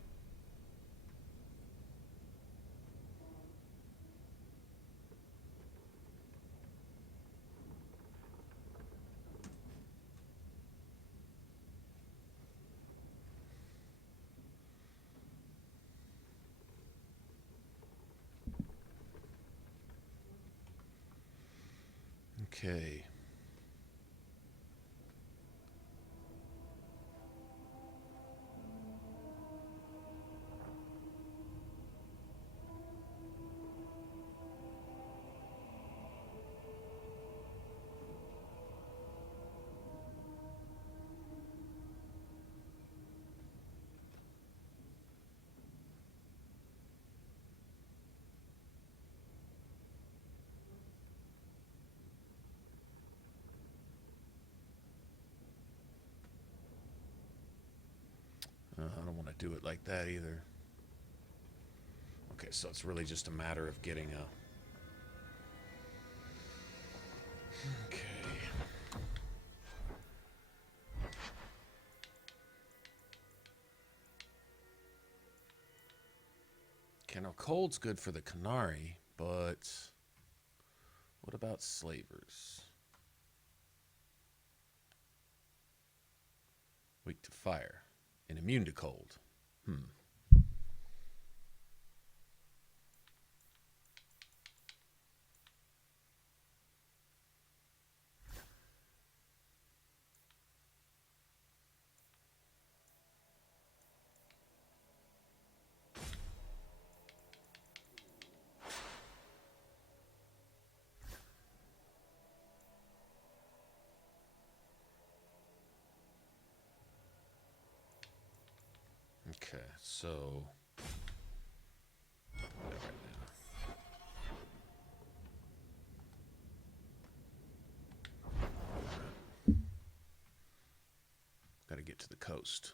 Okay. I don't want to do it like that either. Okay, so it's really just a matter of getting a... Okay. Okay, now cold's good for the Canary, but what about slavers? Weak to fire. And immune to cold. Okay, so got to get to the coast.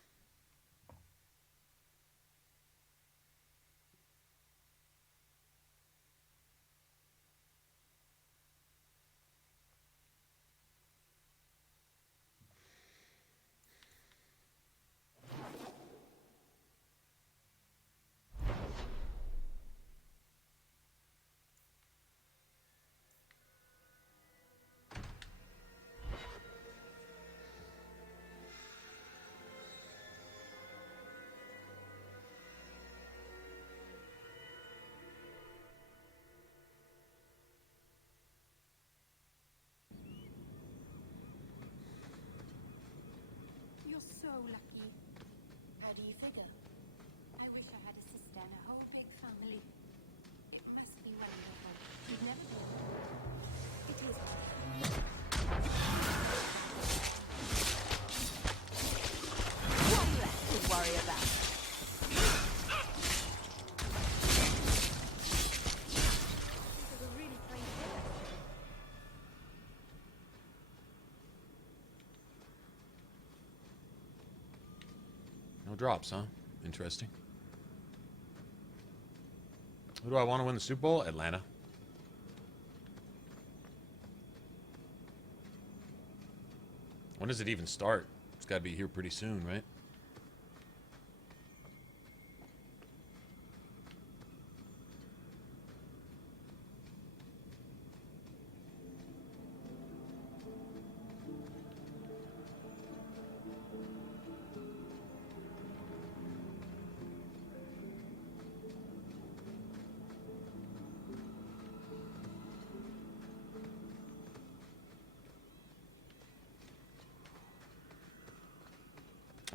So lucky. How do you figure? I wish I had a sister and a whole big family. It must be wonderful. You've never been. It is. One left to worry about. This is a really plain hill. No drops, huh? Interesting. Who do I want to win the Super Bowl? Atlanta. When does it even start? It's got to be here pretty soon, right?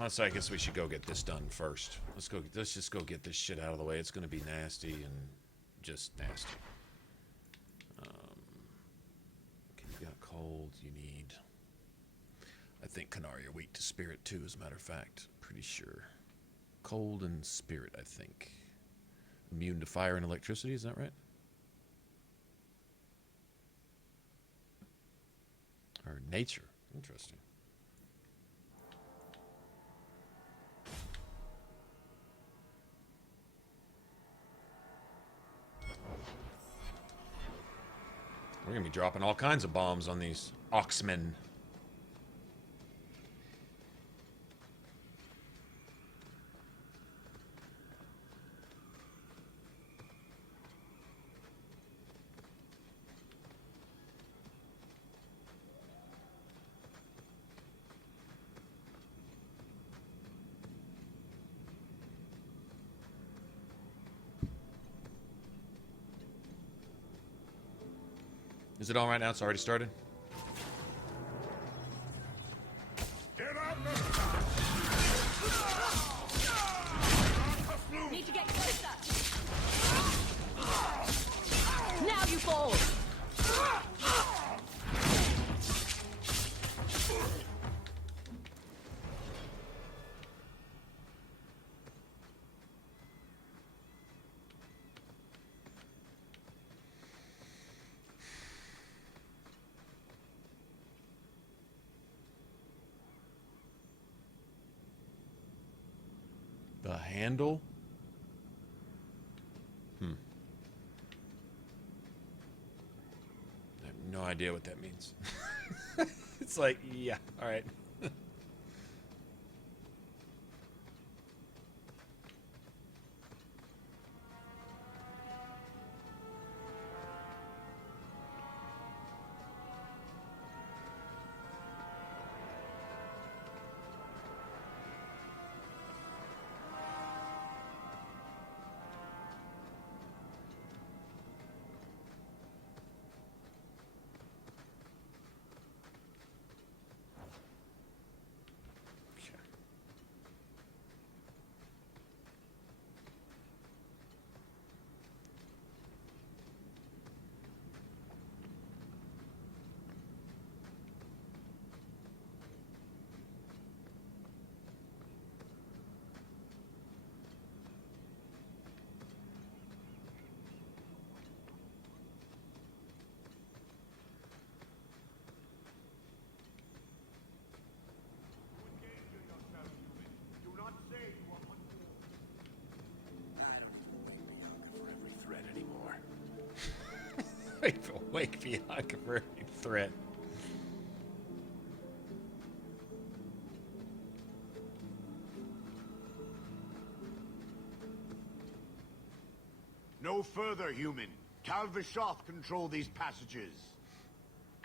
So I guess we should go get this done first. Let's just go get this shit out of the way. It's going to be nasty and just nasty. Okay, you got cold. You need. I think Canary are weak to spirit too. As a matter of fact, pretty sure. Cold and spirit, I think. Immune to fire and electricity. Is that right? Or nature. Interesting. We're going to be dropping all kinds of bombs on these Oxmen. Is it all right now? It's already started? Need to get closer. Now you fall. The handle? I have no idea what that means. It's like, yeah, all right. Wake Bianca for every threat. No further, human. Calvishoth control these passages.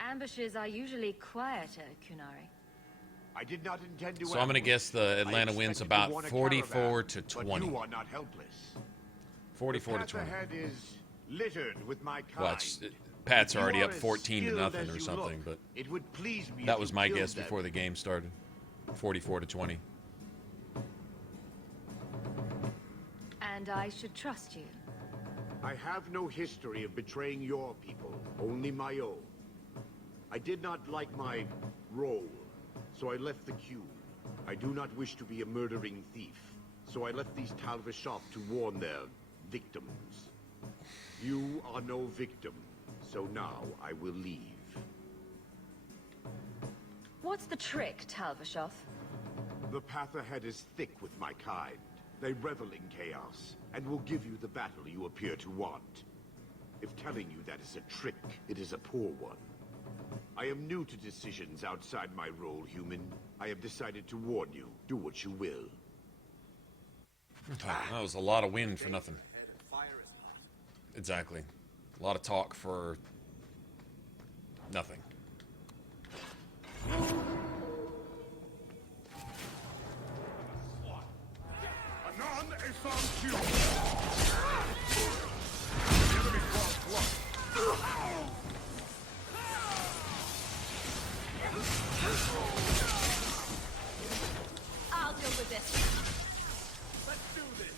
Ambushes are usually quieter, Kunari. I did not intend to. So I'm going to guess the Atlanta wins about 44 to 20. But you are not helpless. 44 to 20. The path ahead is littered with my kind. Watch. Pat's already up 14 to nothing or something, but it would please me that was my guess before the game started. 44 to 20. And I should trust you. I have no history of betraying your people, only my own. I did not like my role, so I left the queue. I do not wish to be a murdering thief, so I left these Talvashop to warn their victims. You are no victim, so now I will leave. What's the trick, Talvashov? The path ahead is thick with my kind. They revel in chaos, and will give you the battle you appear to want. If telling you that is a trick, it is a poor one. I am new to decisions outside my role, human. I have decided to warn you. Do what you will. That was a lot of wind for nothing. Exactly. A lot of talk for nothing. Anon is on cue. Enemy cross block. I'll deal with this. Let's do this.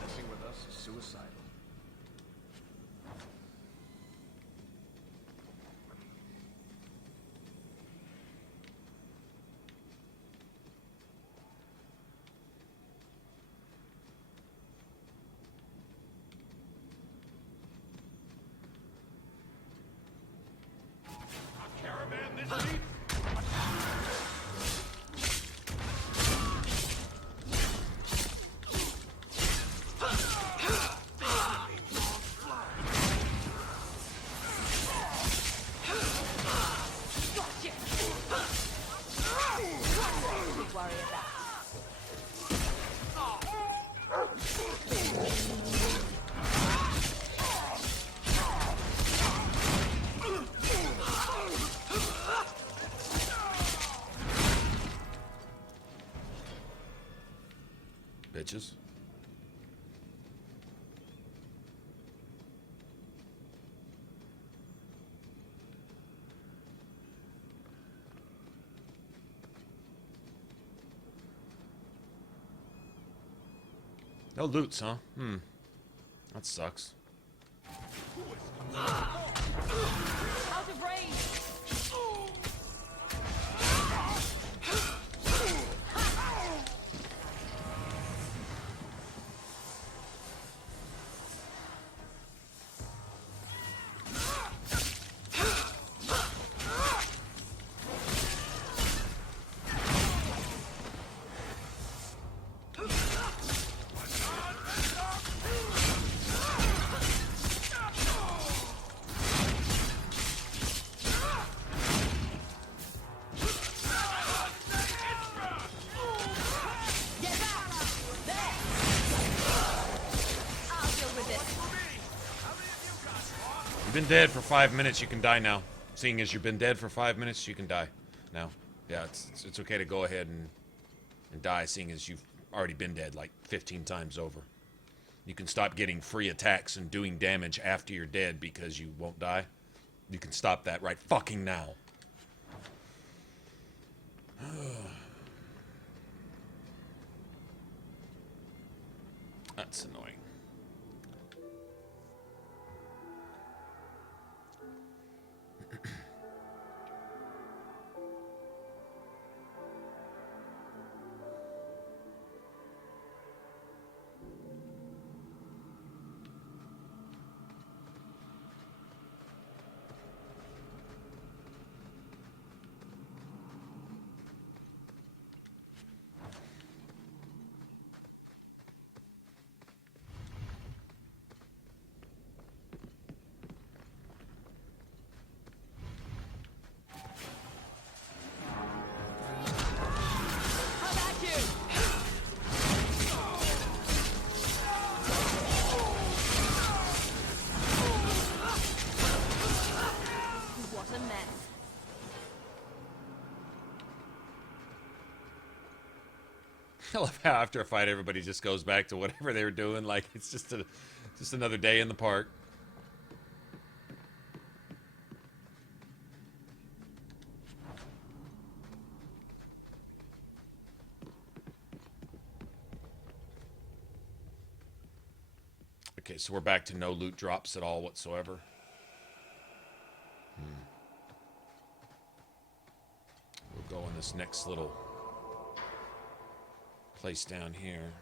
Messing with us is suicidal. Caravan this deep. Bitches. No loots, huh? That sucks. Out of range! Been dead for 5 minutes, you can die now. Seeing as you've been dead for 5 minutes, you can die now. Yeah, it's okay to go ahead and die, seeing as you've already been dead like 15 times over. You can stop getting free attacks and doing damage after you're dead because you won't die. You can stop that right fucking now. That's annoying. I love how after a fight, everybody just goes back to whatever they were doing. Like, it's just another day in the park. Okay, so we're back to no loot drops at all whatsoever. We'll go in this next little place down here.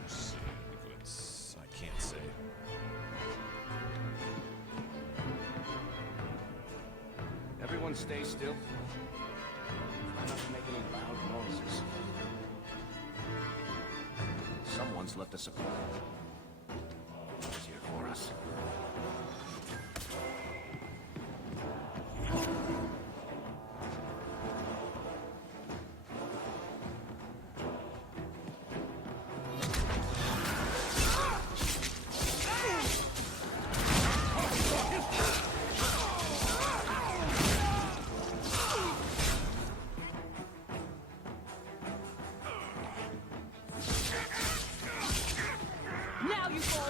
Let's see what's... I can't say. Everyone stay still. Try not to make any loud noises. Someone's left a supply. It's here for us. Now you fall!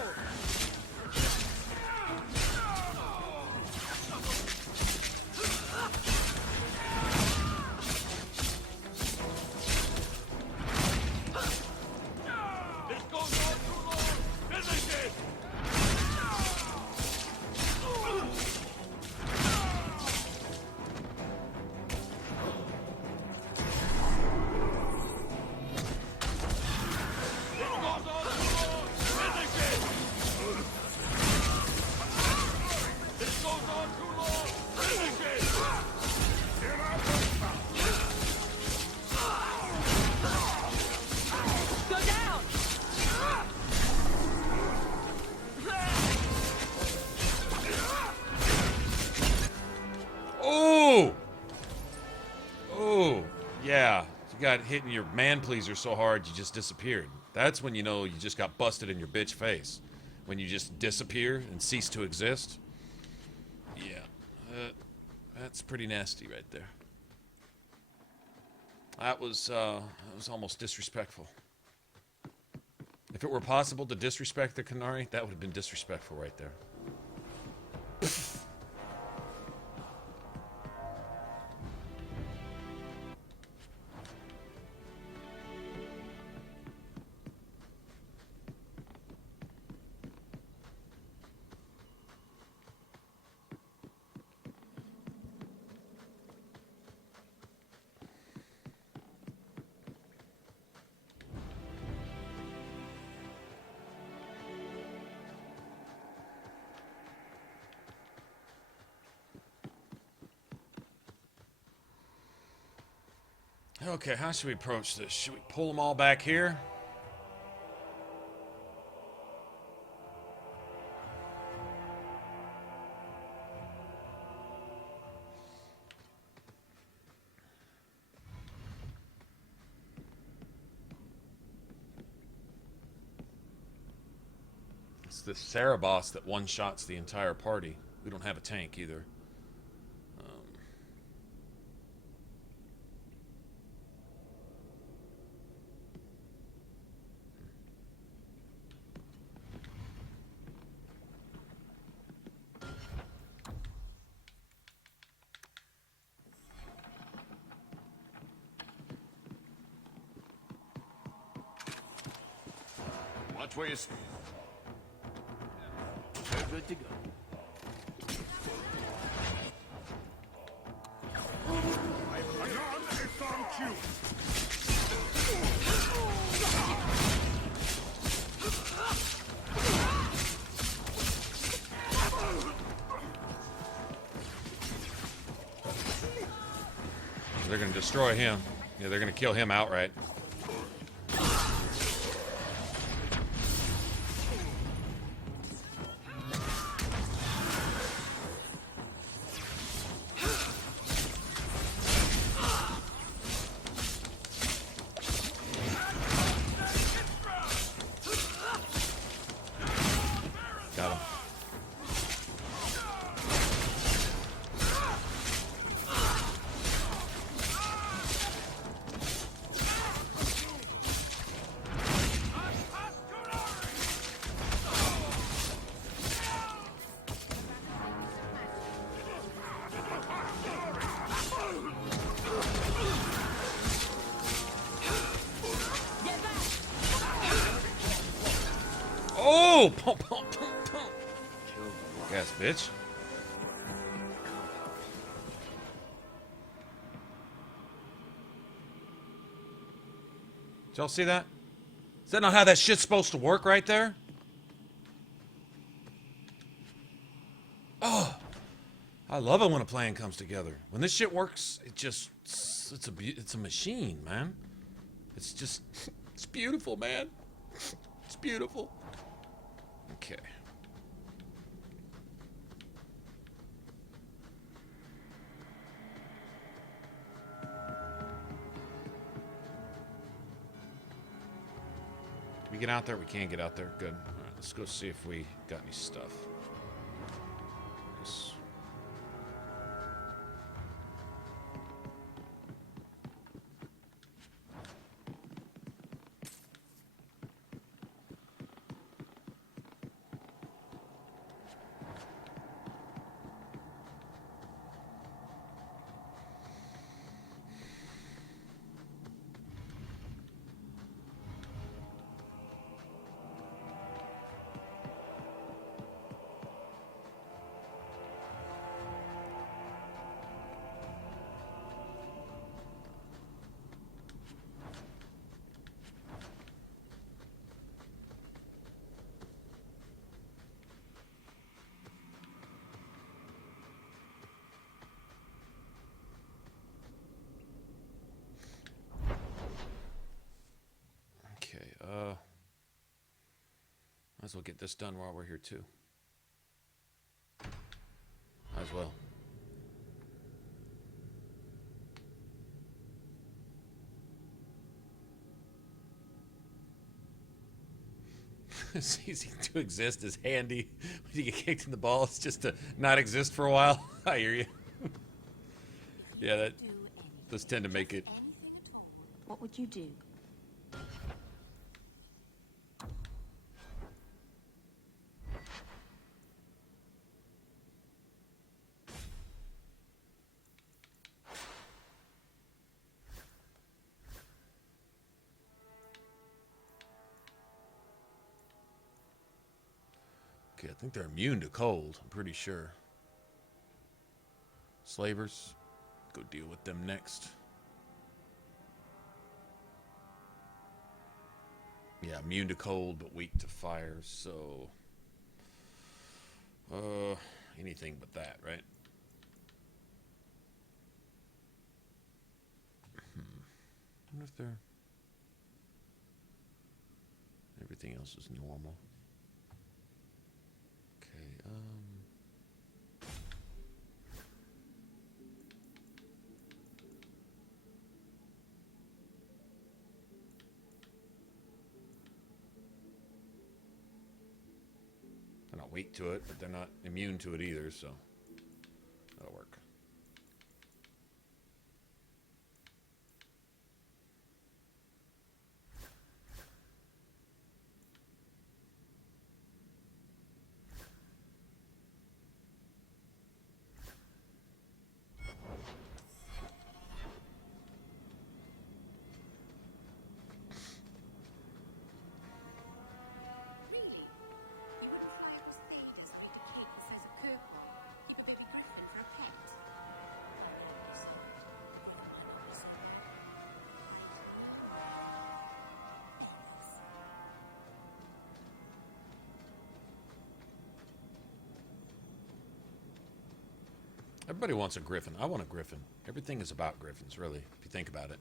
This goes on too long! Finish it! Go down! Oh! Oh, yeah. You got hit in your man pleaser so hard you just disappeared. That's when you know you just got busted in your bitch face. When you just disappear and cease to exist. Yeah. That's pretty nasty right there. That was almost disrespectful. If it were possible to disrespect the Qunari, that would have been disrespectful right there. Okay, how should we approach this? Should we pull them all back here? It's the Sarah boss that one-shots the entire party. We don't have a tank either. Watch where you stand. We're good to go. They're going to destroy him. Yeah, they're going to kill him outright. Got him. Oh! Pump, pump, pump, pump. Yes, bitch. Did y'all see that? Is that not how that shit's supposed to work right there? Oh! I love it when a plan comes together. When this shit works, it's a machine, man. It's just, it's beautiful, man. It's beautiful. Okay. Can we get out there? We can't get out there. Good. All right, let's go see if we got any stuff. Yes. Might as well get this done while we're here too. Might as well. Ceasing to exist is handy when you get kicked in the balls just to not exist for a while. I hear you. Yeah, that does tend to make it. What would you do? Okay, I think they're immune to cold. I'm pretty sure. Slavers, go deal with them next. Yeah, immune to cold but weak to fire, so anything but that, right? I wonder if they're everything else is normal. Okay, they're not weak to it, but they're not immune to it either, so that'll work. Everybody wants a griffin. I want a griffin. Everything is about griffins, really, if you think about it.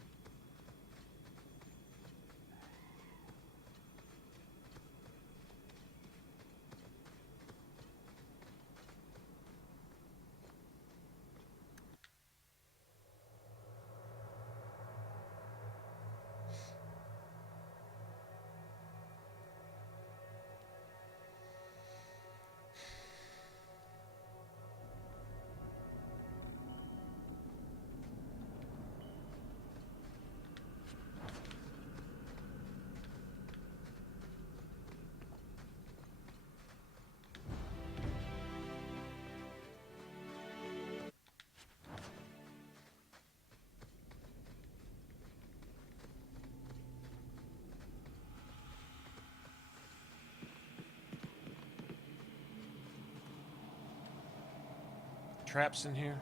traps in here?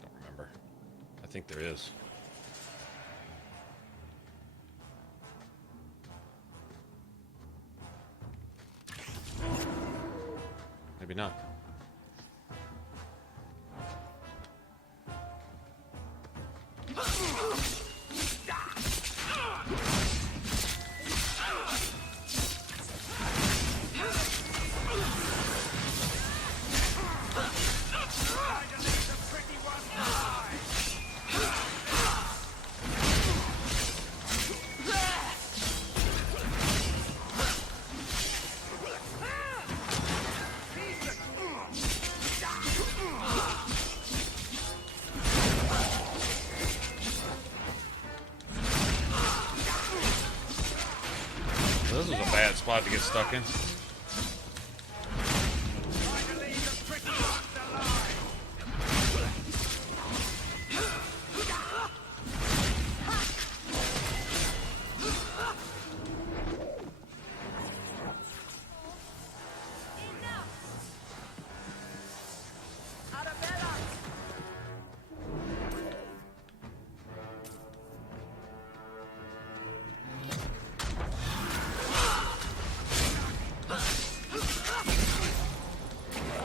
Don't remember. I think there is. Maybe not. This was a bad spot to get stuck in.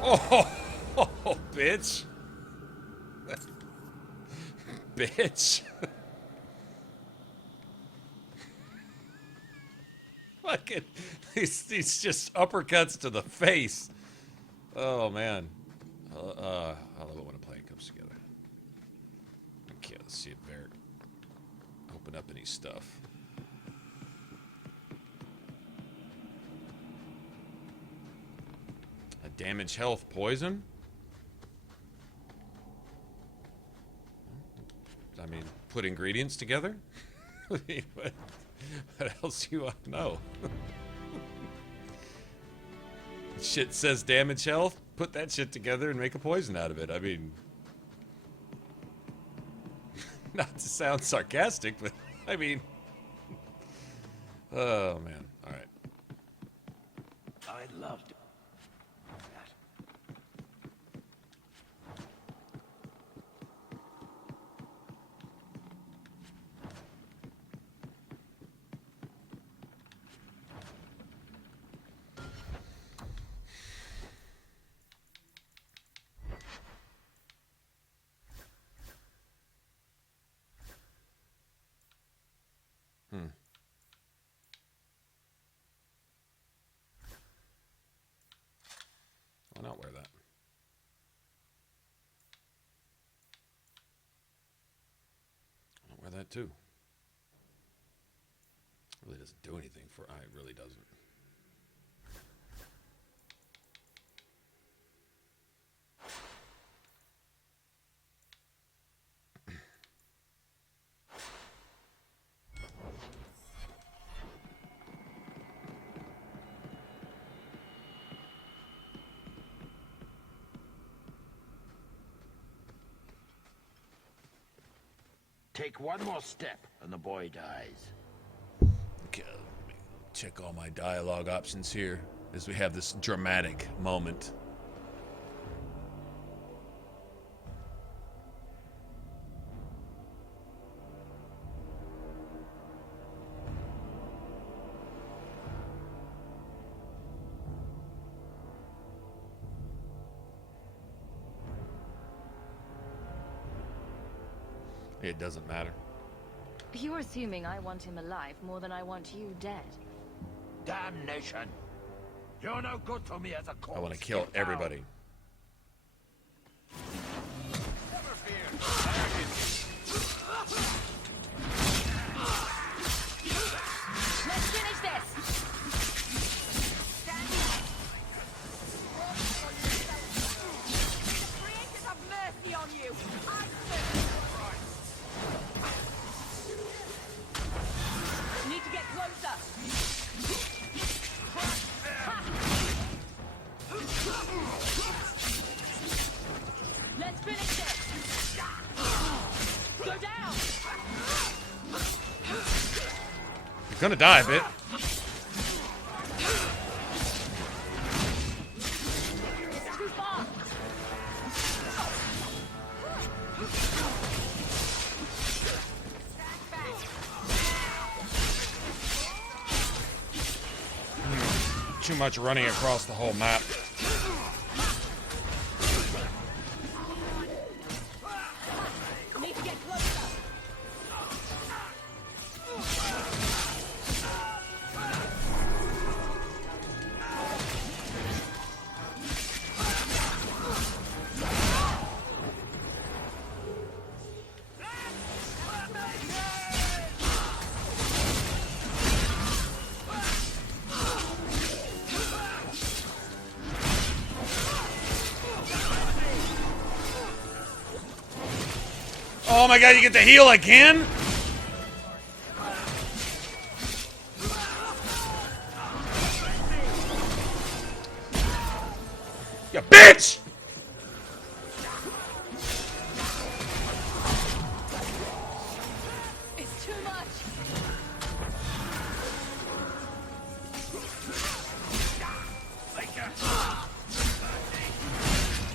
Oh, bitch. Bitch. Fucking, these just uppercuts to the face. Oh, man. I love it when a plan comes together. Okay, let's see if Barrett open up any stuff. Damage, health, poison? I mean, put ingredients together? I mean, what else do you want to know? Shit says damage, health. Put that shit together and make a poison out of it. I mean, not to sound sarcastic, but I mean, oh man. All right. I loved it. Why not wear that? I'll wear that too. Really doesn't do anything for. It really doesn't. Take one more step and the boy dies. Okay, let me check all my dialogue options here as we have this dramatic moment. It doesn't matter. You're assuming I want him alive more than I want you dead. Damnation! You're no good to me as a corpse. I want to kill everybody. Let's finish this! May the creators have mercy on you! Need to get closer! Let's finish this! Go down! You're gonna die, bit. Too far! too much running across the whole map. Oh my god, you get to heal again? You bitch! It's too much.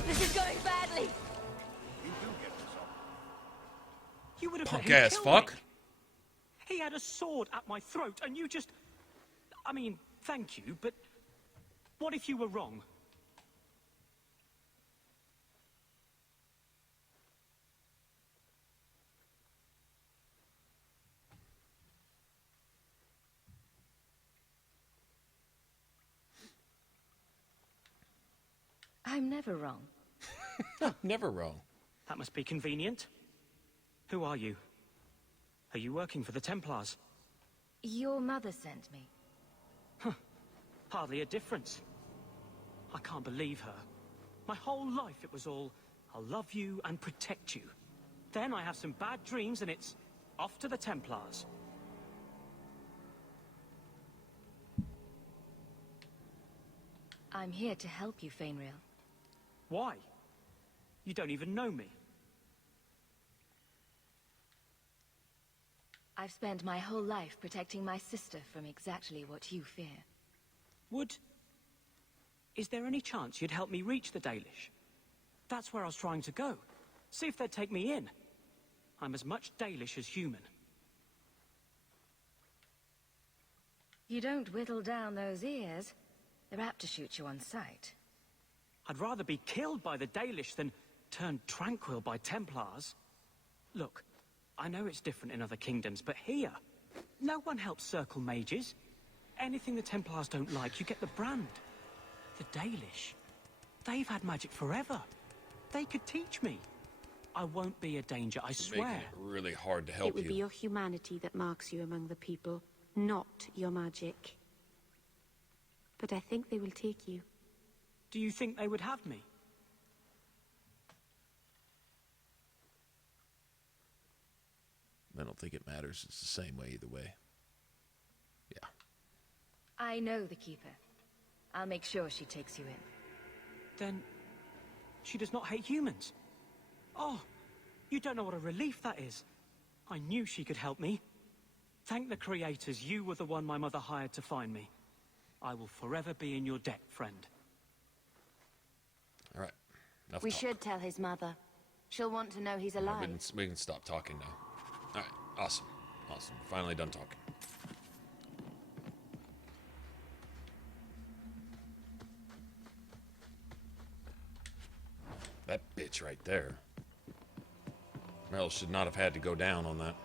This is going badly. You would have Punk let him ass kill fuck. me. He had a sword at my throat, and you just... I mean, thank you, but what if you were wrong? I'm never wrong. Never wrong. That must be convenient. Who are you? Are you working for the Templars? Your mother sent me. Hardly a difference. I can't believe her. My whole life it was all, I'll love you and protect you. Then I have some bad dreams and it's off to the Templars. I'm here to help you, Fainrail. Why? You don't even know me. I've spent my whole life protecting my sister from exactly what you fear. Is there any chance you'd help me reach the Dalish? That's where I was trying to go. See if they'd take me in. I'm as much Dalish as human. You don't whittle down those ears. They're apt to shoot you on sight. I'd rather be killed by the Dalish than turned tranquil by Templars. Look, I know it's different in other kingdoms, but here, no one helps circle mages. Anything the Templars don't like, you get the brand. The Dalish, they've had magic forever. They could teach me. I won't be a danger, I swear. Making it really hard to help It would you. be your humanity that marks you among the people, not your magic. But I think they will take you. Do you think they would have me? I don't think it matters. It's the same way either way. Yeah. I know the Keeper. I'll make sure she takes you in. Then, she does not hate humans. Oh, you don't know what a relief that is. I knew she could help me. Thank the creators, you were the one my mother hired to find me. I will forever be in your debt, friend. All right. Enough We talk. should tell his mother. She'll want to know he's alive. We can stop talking now. All right. Awesome. Awesome. Finally done talking. That bitch right there. Mel should not have had to go down on that.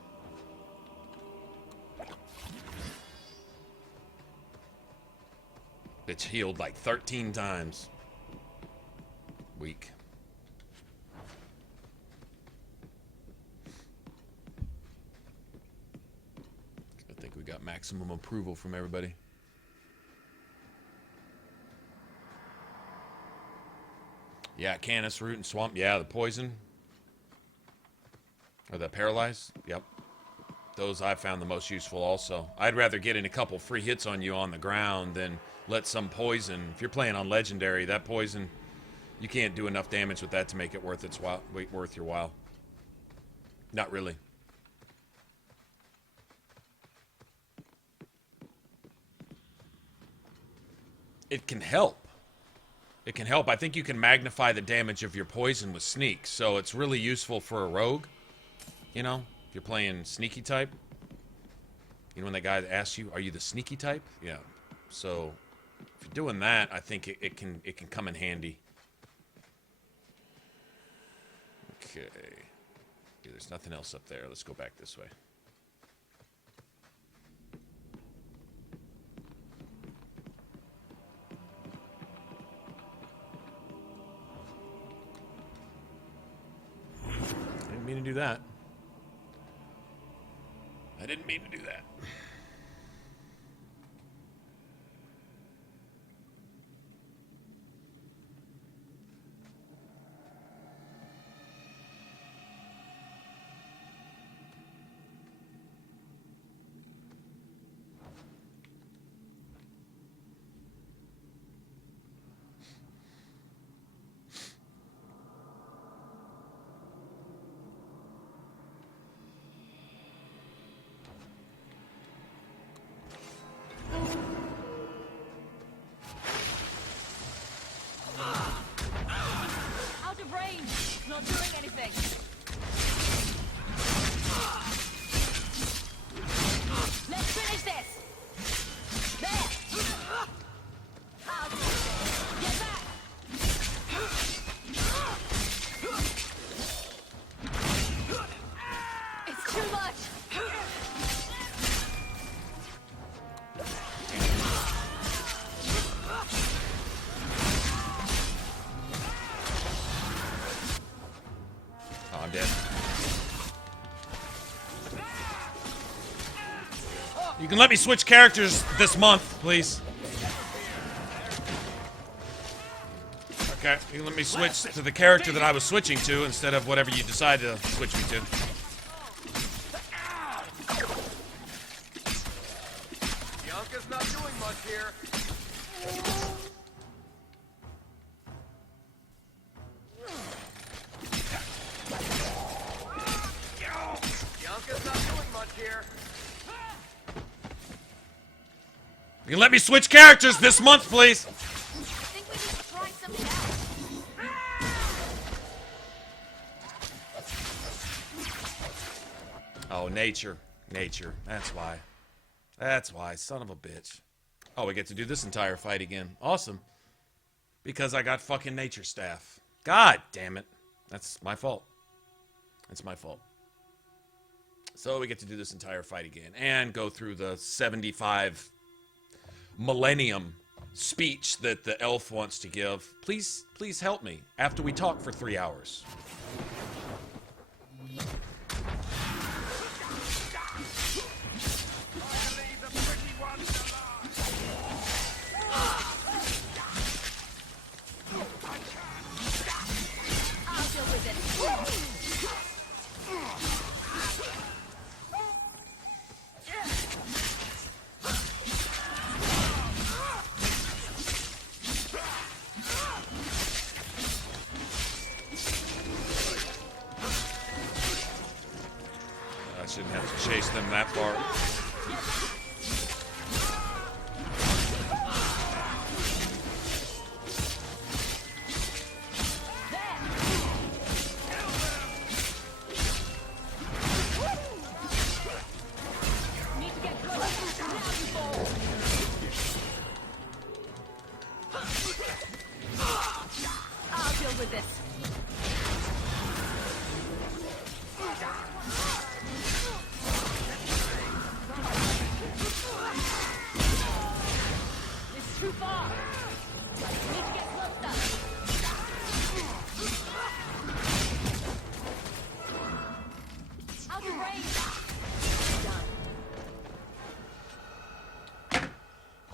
Bitch healed like 13 times. Weak. I think we got maximum approval from everybody. Yeah, Canis root and swamp. Yeah, the poison. Or the paralyze. Yep. Those I found the most useful also. I'd rather get in a couple free hits on you on the ground than let some poison. If you're playing on legendary, that poison, you can't do enough damage with that to make it worth your while. Not really. It can help. It can help. I think you can magnify the damage of your poison with sneak, so it's really useful for a rogue. You know, if you're playing sneaky type. You know when that guy asks you, are you the sneaky type? Yeah. So If you're doing that, I think it can come in handy. Okay. Yeah, there's nothing else up there. Let's go back this way. I didn't mean to do that. I didn't mean to do that. Out of range! Not doing anything! Let's finish this! There! Out! Get back! It's too much! Oh, I'm dead. You can let me switch characters this month, please. Okay, you can let me switch to the character that I was switching to instead of whatever you decide to switch me to. Bianca's not doing much here. Bianca's not doing much here. You can let me switch characters this month, please. I think we need to try something else. Oh, nature. Nature. That's why. That's why. Son of a bitch. Oh, we get to do this entire fight again. Awesome. Because I got fucking nature staff. God damn it. That's my fault. It's my fault. So we get to do this entire fight again. And go through the 75 millennium speech that the elf wants to give. Please help me after we talk for 3 hours. I'll deal with it. I shouldn't have to chase them that far. Need to get close. Now you fall. I'll deal with this. It's too far. Need to get closer. Out of range.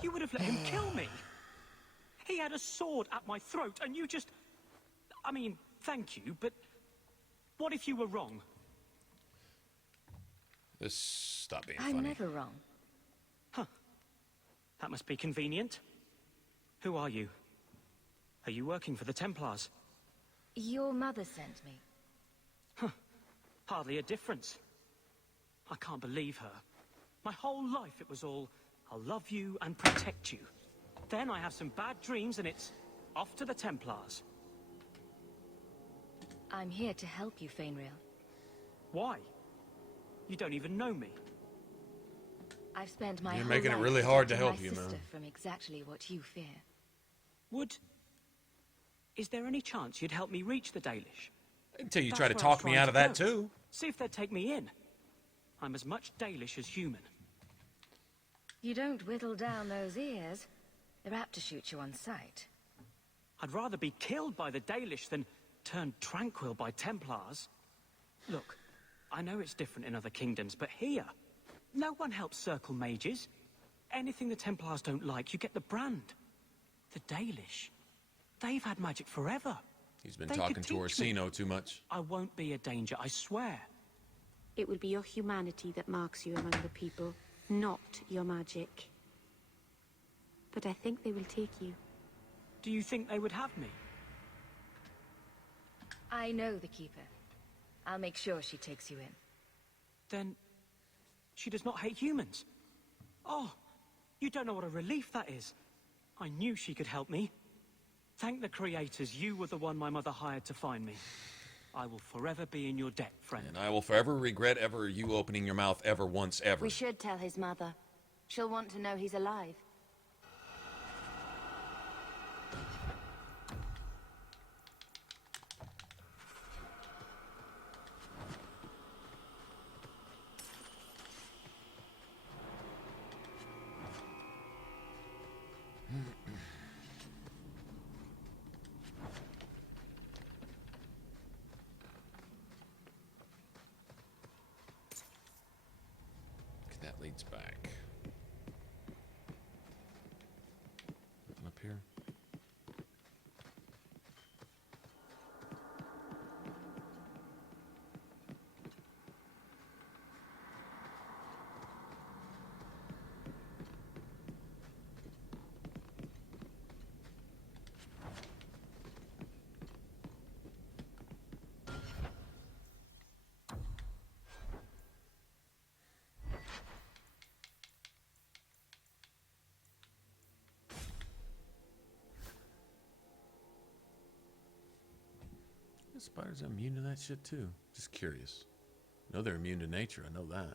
You would have let him kill me. He had a sword at my throat, and you just... I mean, thank you, but what if you were wrong? This stop being I'm funny. never wrong. Huh. That must be convenient. Who are you? Are you working for the Templars? Your mother sent me. Hardly a difference. I can't believe her. My whole life it was all, I'll love you and protect you. Then I have some bad dreams and it's off to the Templars. I'm here to help you, Fainrail. Why? You don't even know me. I've spent my You're whole making it life really hard to protecting help you, my sister man. from exactly what you fear. Is there any chance you'd help me reach the Dalish? Until you That's try to where I was talk me trying out to of that, go. too. See if they'd take me in. I'm as much Dalish as human. You don't whittle down those ears. They're apt to shoot you on sight. I'd rather be killed by the Dalish than turned tranquil by Templars. Look, I know it's different in other kingdoms, but here, no one helps circle mages. Anything the Templars don't like, you get the brand. The Dalish, they've had magic forever. He's been They talking could to teach me. Orsino too much. I won't be a danger, I swear. It will be your humanity that marks you among the people, not your magic. But I think they will take you. Do you think they would have me? I know the Keeper. I'll make sure she takes you in. Then she does not hate humans. Oh, you don't know what a relief that is. I knew she could help me. Thank the creators, you were the one my mother hired to find me. I will forever be in your debt, friend. And I will forever regret ever you opening your mouth ever once ever. We should tell his mother. She'll want to know he's alive. That leads back. Nothing up here. Spiders are immune to that shit too. Just curious. I know they're immune to nature. I know that.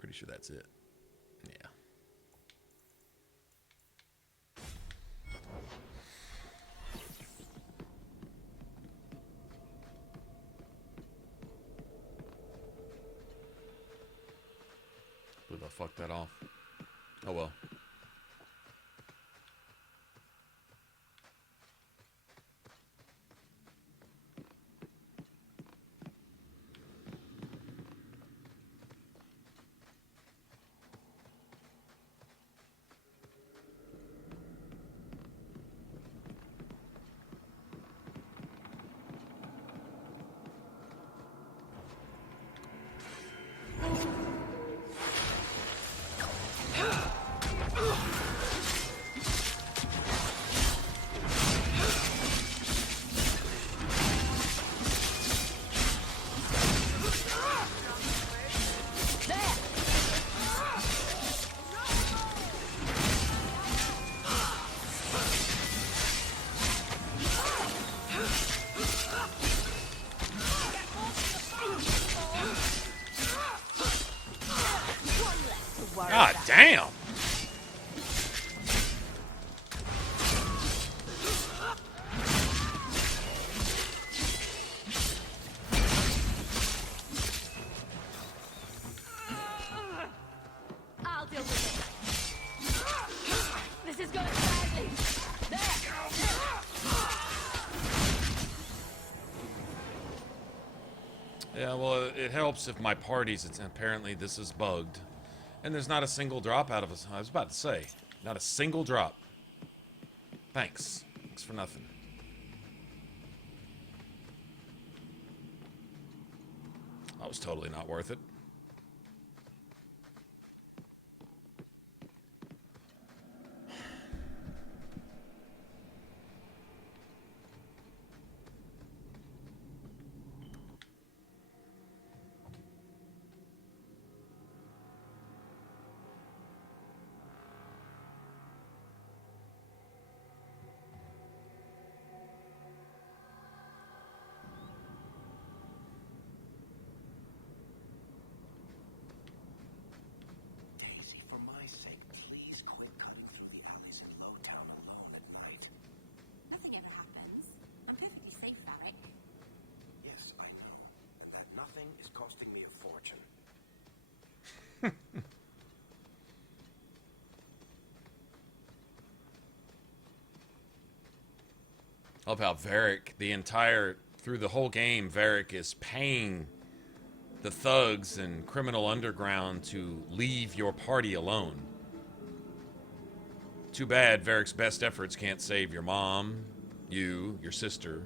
Pretty sure that's it. Yeah. Believe I fucked that off. Oh well. God damn! I'll deal with it. This is going badly. There. Yeah, well, it helps if my party's, apparently this is bugged. And there's not a single drop out of us. I was about to say, not a single drop. Thanks. Thanks for nothing. That was totally not worth it. costing me a fortune. I love how through the whole game, Varric is paying the thugs and criminal underground to leave your party alone. Too bad Varric's best efforts can't save your mom, you, your sister,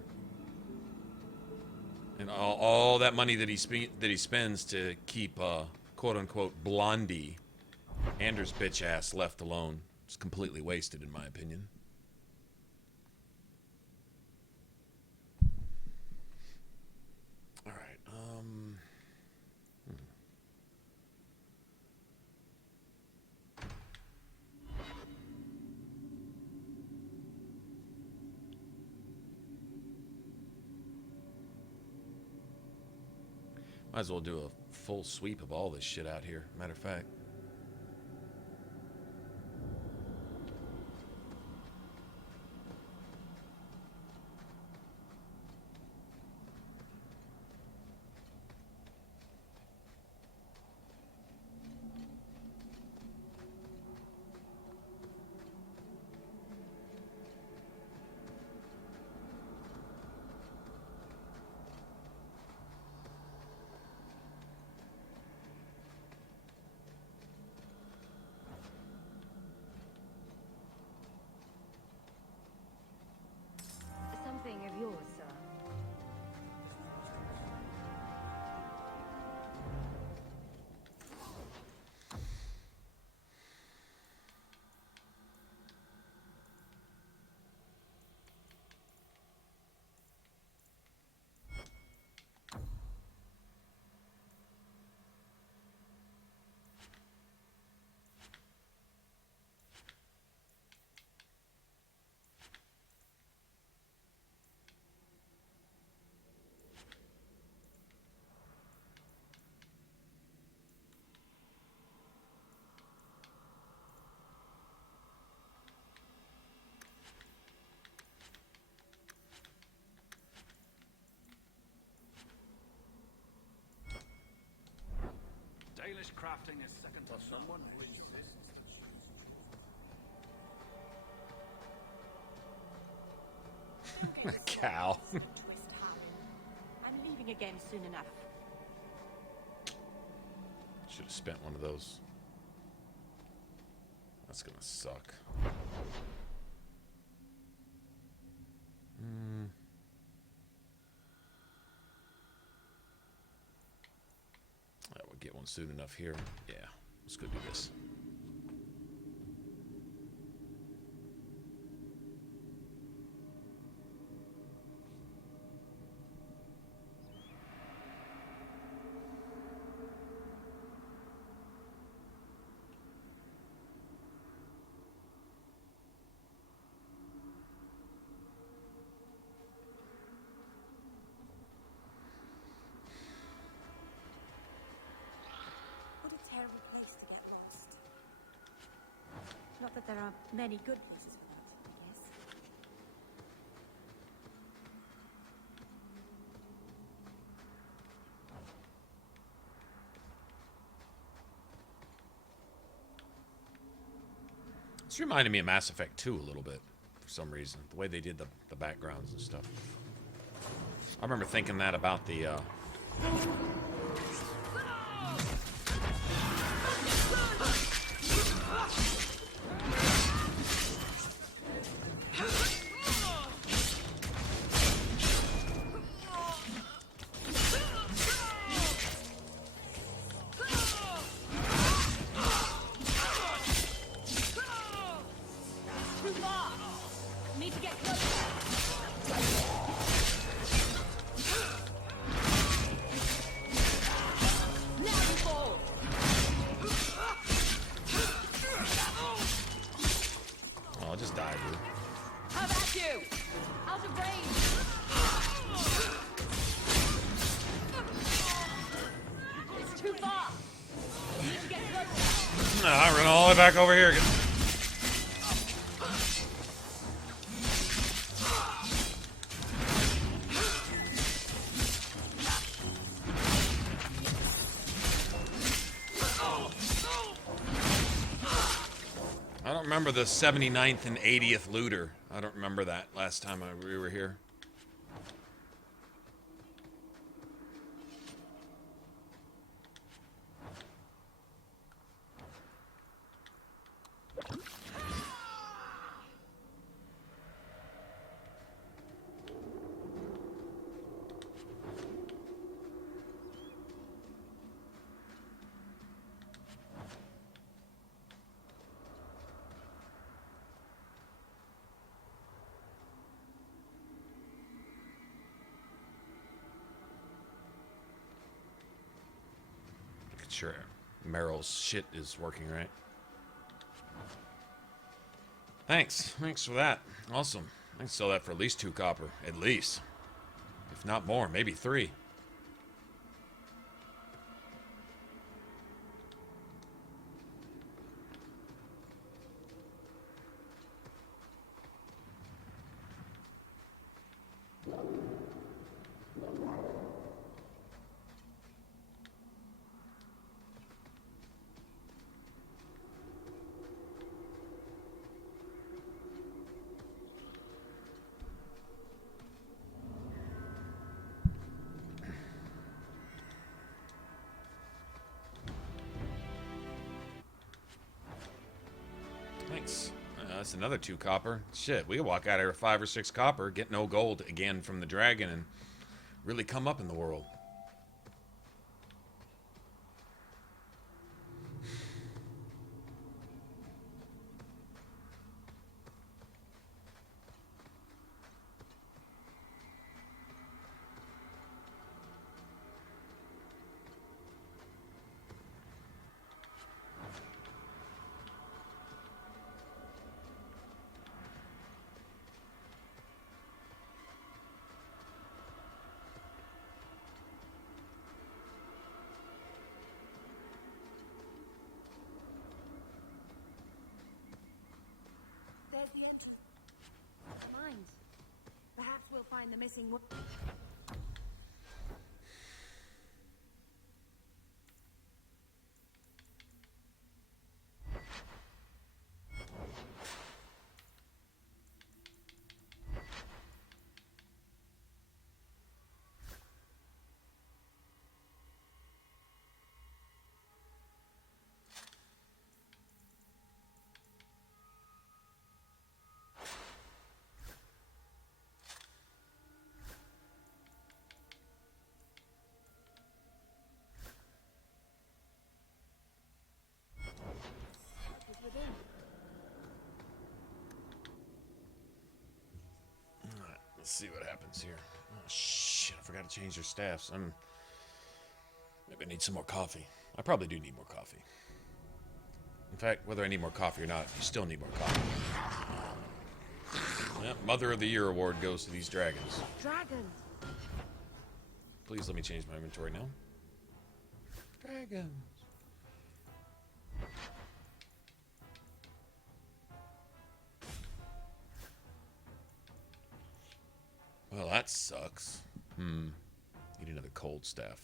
and all that money that he spends to keep quote-unquote Blondie, Anders' bitch ass, left alone. It's completely wasted, in my opinion. All right. Might as well do a full sweep of all this shit out here, matter of fact. Something of yours, sir. Dalish crafting is second to someone who insists A cow. I'm leaving again soon enough. Should have spent one of those. That's gonna suck. We'll get one soon enough here. Yeah, let's go do this. What a terrible place to get lost. Not that there are many good places for that, I guess. This reminded me of Mass Effect 2 a little bit, for some reason. The way they did the backgrounds and stuff. I remember thinking that about the, Too far! Need to get closer! Now you fall! oh, I'll just die, dude. How about you? Out of range! It's too far! Need to get closer! No, I run all the way back over here again. remember the 79th and 80th looter. I don't remember that last time we were here. Sure, Meryl's shit is working right. Thanks for that. Awesome. I can sell that for at least 2 copper, at least. If not more, maybe 3. Thanks. That's another 2 copper. Shit, we can walk out here with 5 or 6 copper, get no gold again from the dragon, and really come up in the world. There's the entrance. Mind. Perhaps we'll find the missing one. Alright, let's see what happens here. Oh shit, I forgot to change their staffs. Maybe I need some more coffee. I probably do need more coffee. In fact, whether I need more coffee or not, you still need more coffee. Yeah, Mother of the Year award goes to these dragons. Dragons. Please let me change my inventory now. Dragons. Well, that sucks. Need another cold staff.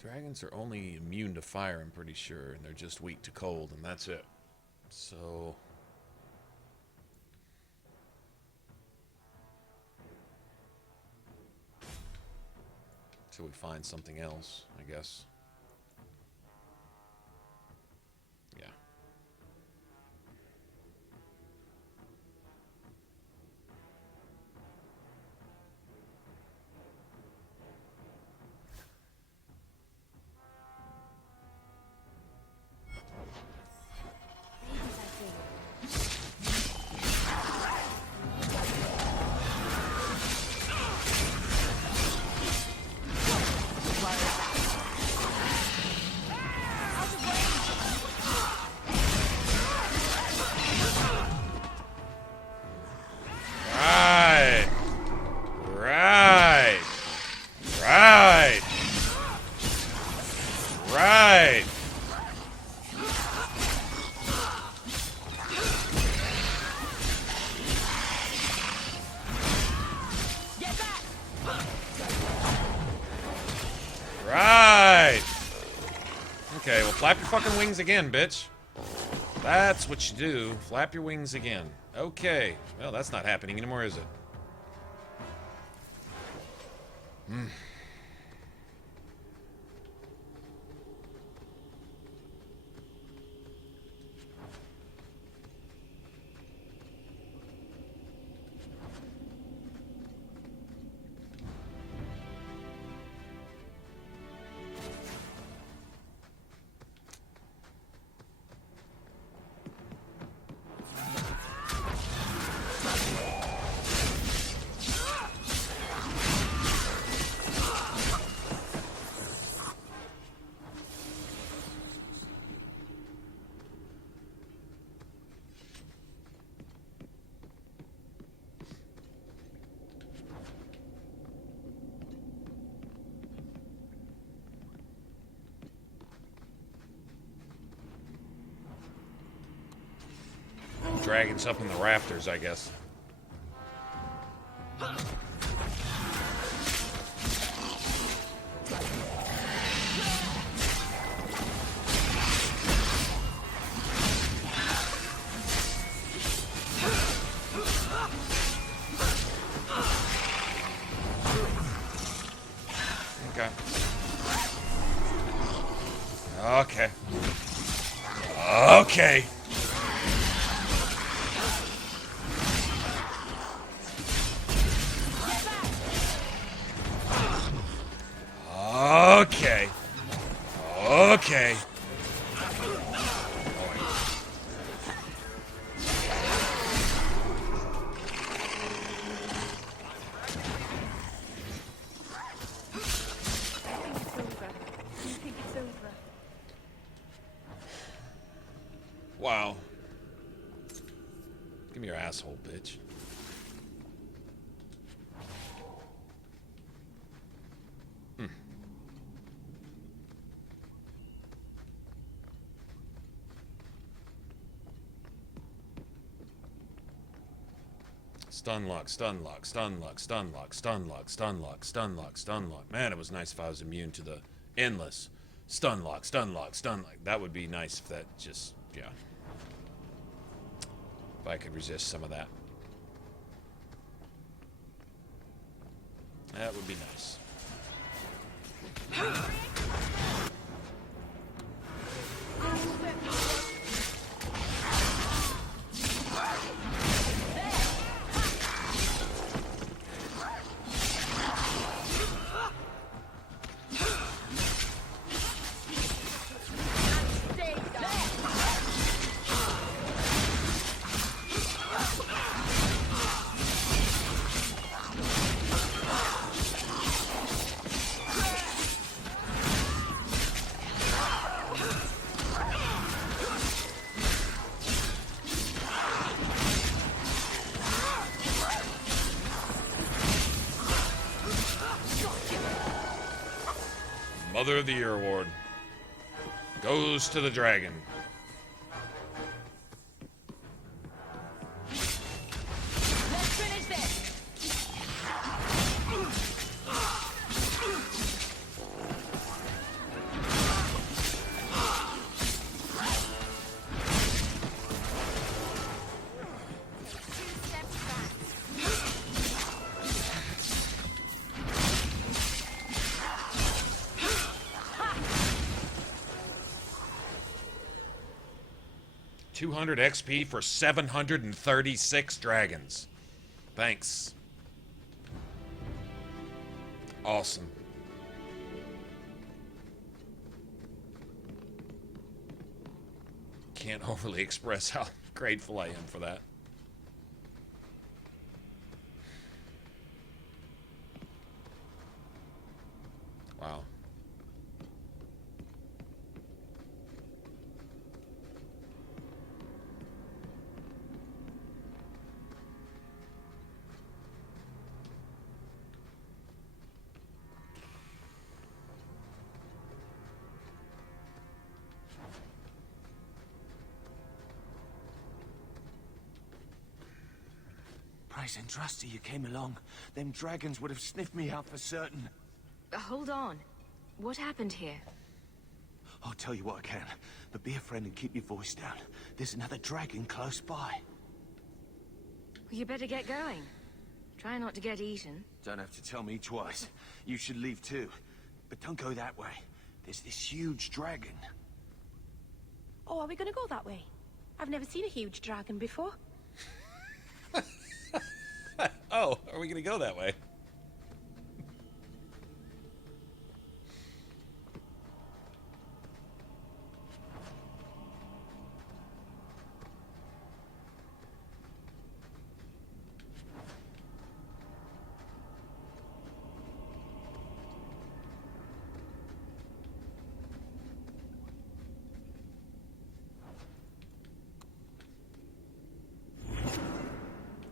Dragons are only immune to fire, I'm pretty sure, and they're just weak to cold, and that's it. So... till we find something else, I guess. Yeah. your fucking wings again, bitch. That's what you do. Flap your wings again. Okay. Well, that's not happening anymore, is it? Hmm. Dragons up in the rafters, I guess. Okay. Okay. Okay. Okay. Wow. Give me your asshole, bitch. Stun lock, stun lock, stun lock, stun lock, stun lock, stun lock, stun lock, stun lock. Man, it was nice if I was immune to the endless stun lock, stun lock, stun lock. That would be nice if that just, yeah. If I could resist some of that. That would be nice. Mother of the Year award goes to the dragon. Let's finish this. 200 XP for 736 dragons. Thanks. Awesome. Can't overly express how grateful I am for that. Wow. Price and trusty you came along. Them dragons would have sniffed me out for certain. Hold on. What happened here? I'll tell you what I can, but be a friend and keep your voice down. There's another dragon close by. Well, you better get going. Try not to get eaten. Don't have to tell me twice. You should leave too. But don't go that way. There's this huge dragon. Oh, are we gonna go that way? I've never seen a huge dragon before. Oh, are we gonna go that way?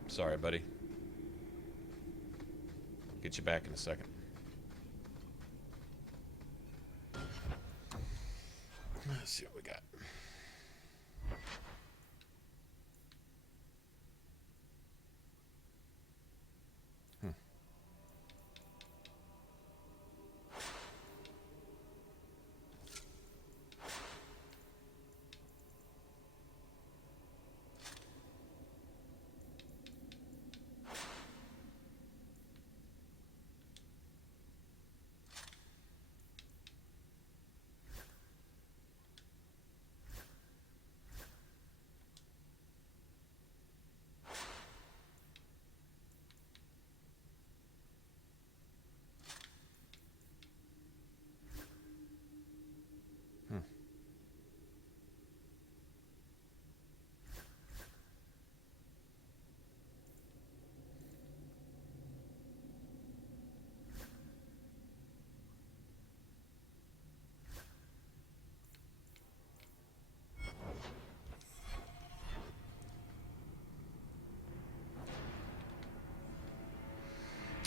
Sorry, buddy. Get you back in a second. Let's see what we got.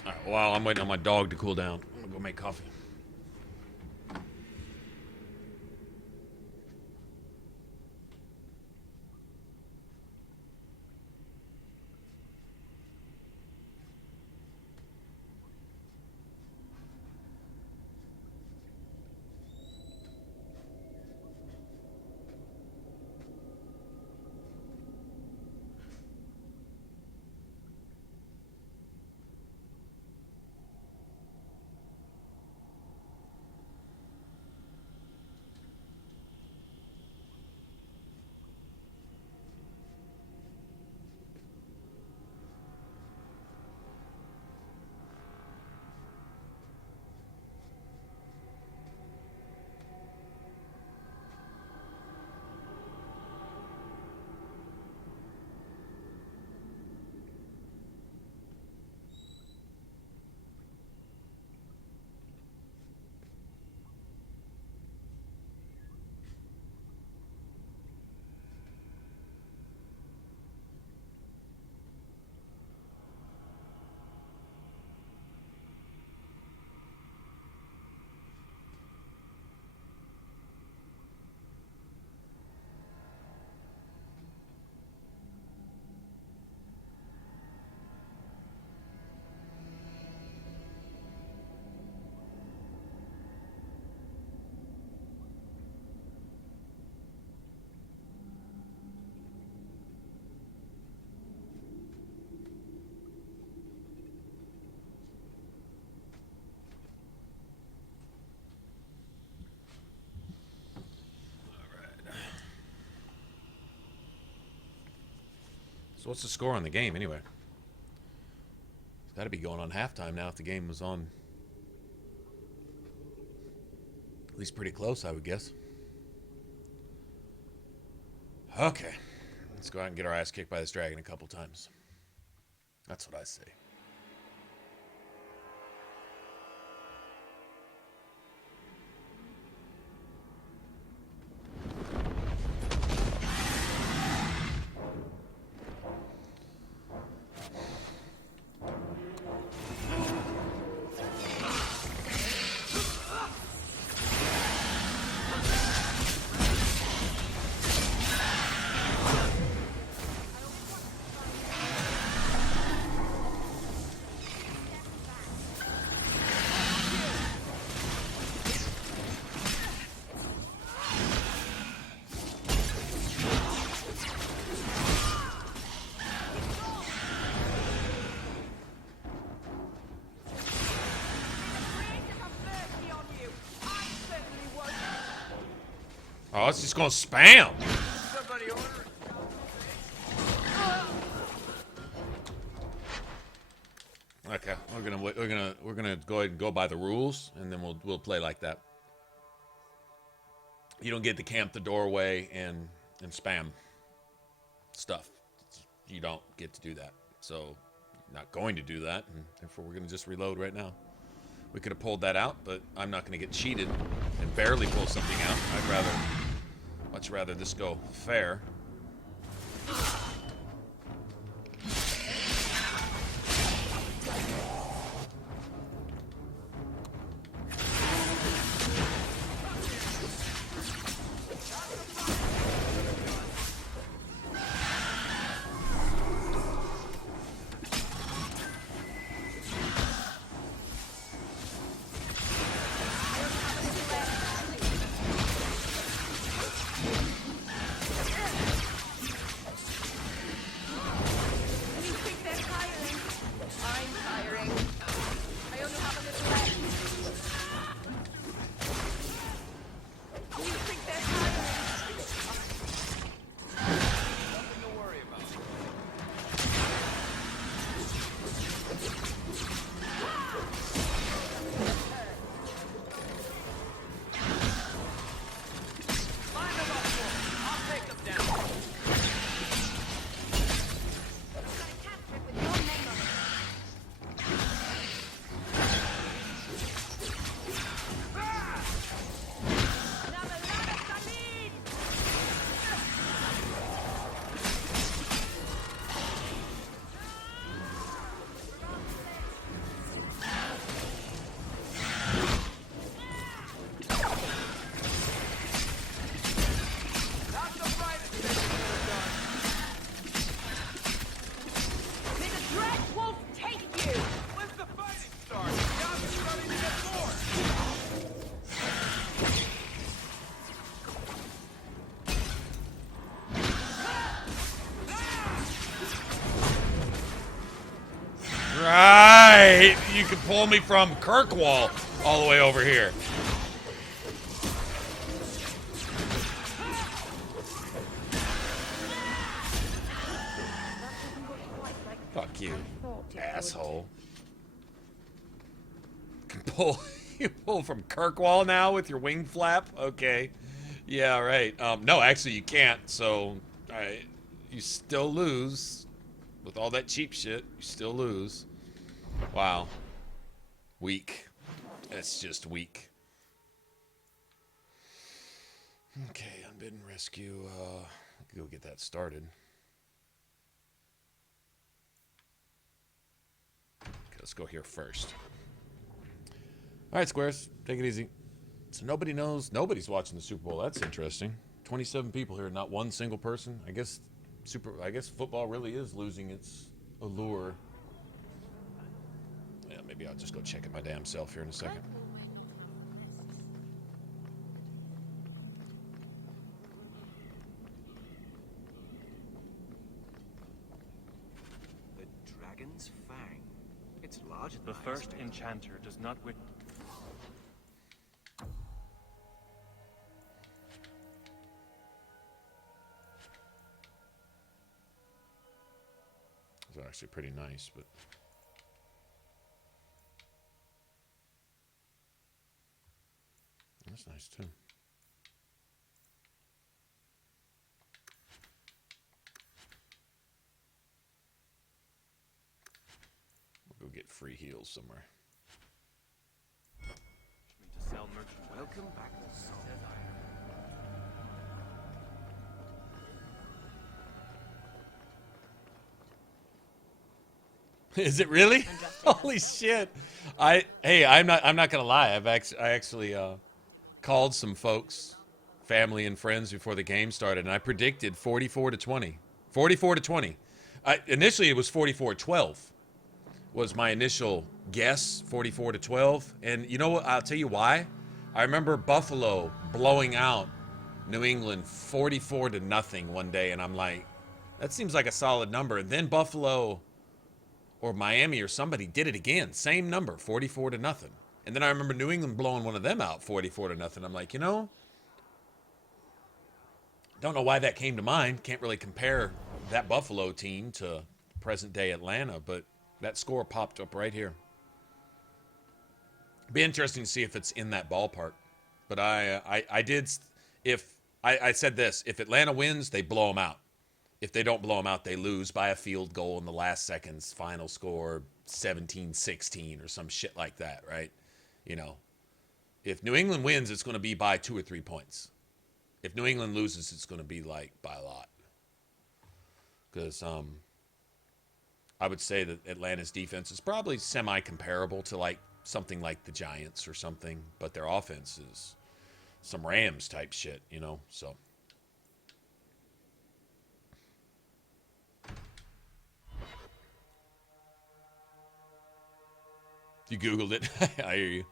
Alright, while I'm waiting on my dog to cool down, I'm gonna go make coffee. So what's the score on the game anyway? It's got to be going on halftime now if the game was on at least pretty close, I would guess. Okay. Let's go out and get our ass kicked by this dragon a couple times. That's what I say. Oh, it's just gonna spam. Somebody order it. Okay, we're gonna go ahead and go by the rules, and then we'll play like that. You don't get to camp the doorway and spam stuff. You don't get to do that. So, not going to do that, and therefore we're gonna just reload right now. We could have pulled that out, but I'm not gonna get cheated and barely pull something out. I'd much rather this go fair. Right! You can pull me from Kirkwall all the way over here. Fuck you, asshole. You pull from Kirkwall now with your wing flap? Okay. Yeah, right. No, actually you can't, so you still lose. With all that cheap shit, you still lose. Wow. Weak. That's just weak. Okay, Unbidden Rescue. Go get that started. Okay, let's go here first. Alright, Squares. Take it easy. So nobody knows. Nobody's watching the Super Bowl. That's interesting. 27 people here, not one single person. I guess football really is losing its allure. Yeah, maybe I'll just go check it my damn self here in a second. The Dragon's Fang. It's larger than The first enchanter does not wit. It's actually pretty nice, but that's nice too. We'll go get free heals somewhere. To sell merchandise. Welcome back to Soul. Is it really? Holy shit! I'm not gonna lie. I actually called some folks, family and friends before the game started, and I predicted 44-20. 44-20. Initially, it was 44-12. Was my initial guess, 44-12. And you know what? I'll tell you why. I remember Buffalo blowing out New England 44-0 one day, and I'm like, that seems like a solid number. And then Buffalo or Miami or somebody did it again. Same number, 44-0. And then I remember New England blowing one of them out 44-0. I'm like, you know, Don't know why that came to mind. Can't really compare that Buffalo team to present-day Atlanta, but that score popped up right here. Be interesting to see if it's in that ballpark. But I said this: if Atlanta wins, they blow them out. If they don't blow them out, they lose by a field goal in the last seconds. Final score 17-16 or some shit like that, right? You know, if New England wins, it's going to be by 2 or 3 points. If New England loses, it's going to be like by a lot. Because I would say that Atlanta's defense is probably semi-comparable to like something like the Giants or something, but their offense is some Rams type shit, you know, so. You Googled it. I hear you.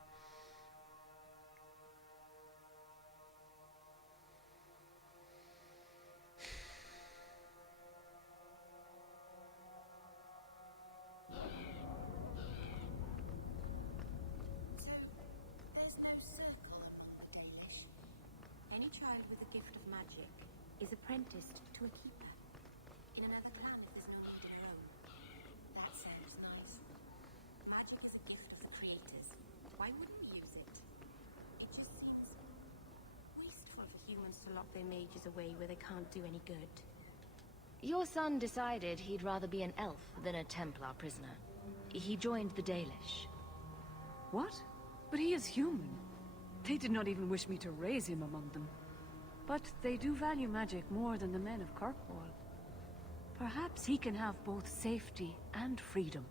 Any child with a gift of magic is apprenticed to a keeper. In another clan, if there's no need in her own. That sounds nice. Magic is a gift of the creators. Why wouldn't we use it? It just seems wasteful for humans to lock their mages away where they can't do any good. Your son decided he'd rather be an elf than a Templar prisoner. He joined the Dalish. What? But he is human. They did not even wish me to raise him among them. But they do value magic more than the men of Kirkwall. Perhaps he can have both safety and freedom.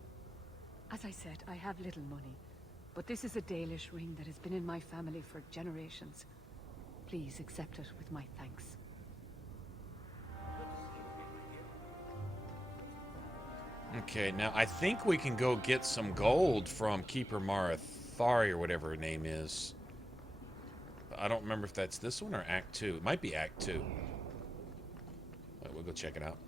As I said, I have little money, but this is a Dalish ring that has been in my family for generations. Please accept it with my thanks. Okay, now I think we can go get some gold from Keeper Marathari or whatever her name is. I don't remember if that's this one or Act 2. It might be Act 2. Right, we'll go check it out.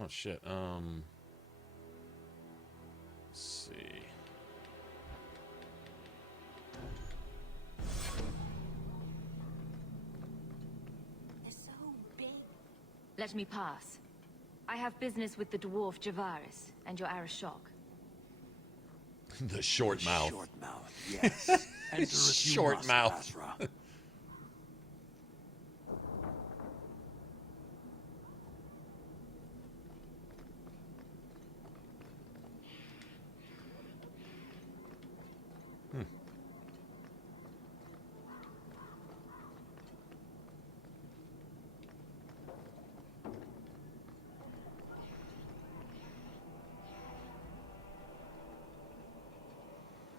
Oh shit. Let's see. They're so big. Let me pass. I have business with the dwarf Javaris and your Arashok. The short mouth. Short mouth, yes. Enter if you Short must, mouth. Basra.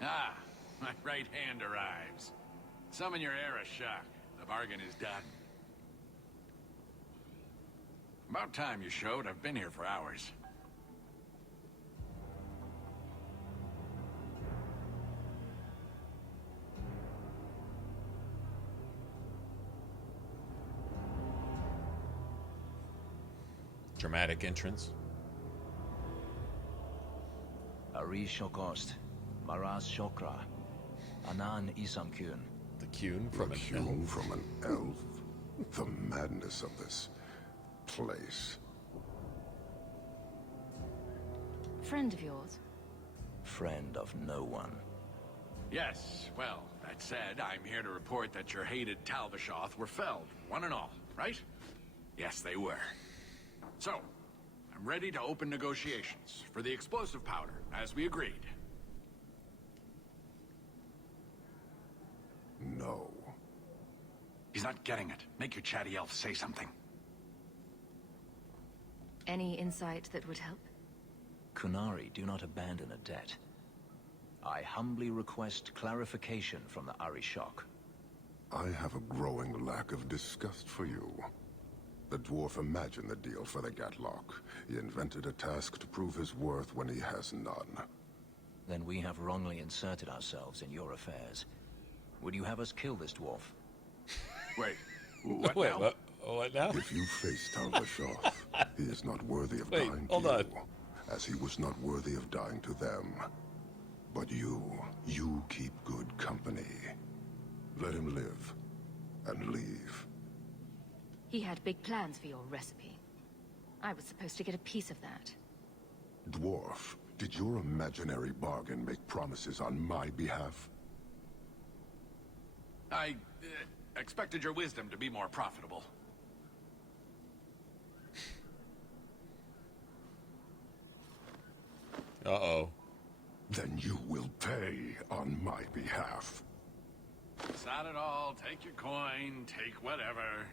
Ah, my right hand arrives. Summon your Arashok. The bargain is done. About time you showed. I've been here for hours. Dramatic entrance. Ari Shokost, Maras Shokra, Anan Isamkun. The Kyun from an Kyun elf. from an elf? The madness of this place. Friend of yours? Friend of no one. Yes, well, that said, I'm here to report that your hated Talvishoth were felled, one and all, right? Yes, they were. So, I'm ready to open negotiations for the explosive powder, as we agreed. No. He's not getting it. Make your chatty elf say something. Any insight that would help? Kunari do not abandon a debt. I humbly request clarification from the Arishok. I have a growing lack of disgust for you. The dwarf imagined the deal for the Gatlock. He invented a task to prove his worth when he has none. Then we have wrongly inserted ourselves in your affairs. Would you have us kill this dwarf? Wait, what Wait, now? what now? If you face Talbashoth, he is not worthy of Wait, dying hold to on. you, as he was not worthy of dying to them. But you keep good company. Let him live, and leave. He had big plans for your recipe. I was supposed to get a piece of that. Dwarf, did your imaginary bargain make promises on my behalf? I expected your wisdom to be more profitable. Uh-oh. Then you will pay on my behalf. Sod it all, take your coin, take whatever.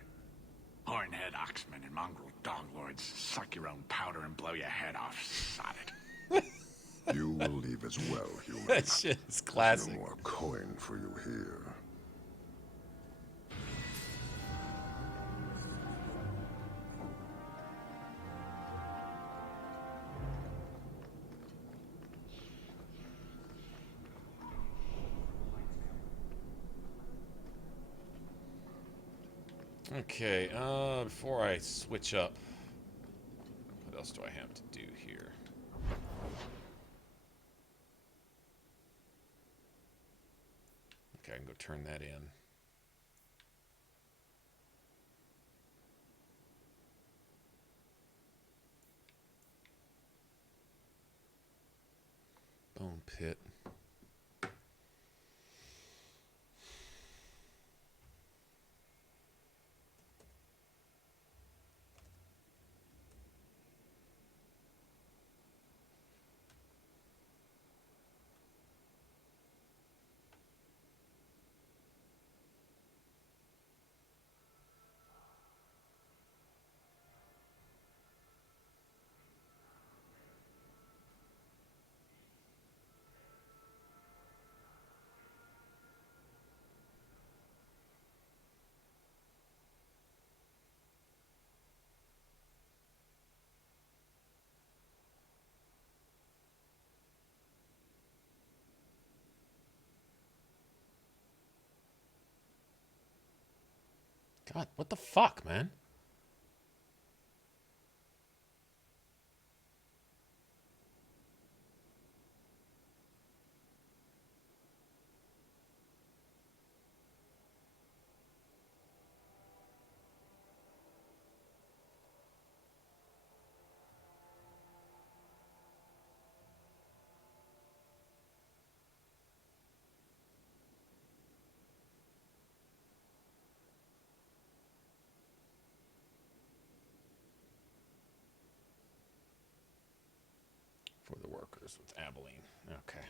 Hornhead oxmen and mongrel donglords, suck your own powder and blow your head off, sod it. You will leave as well, human. That shit is classic. No more coin for you here. Okay, before I switch up, what else do I have to do here? Okay, I can go turn that in. Bone pit. God, what the fuck, man? For the workers with Abilene. Okay.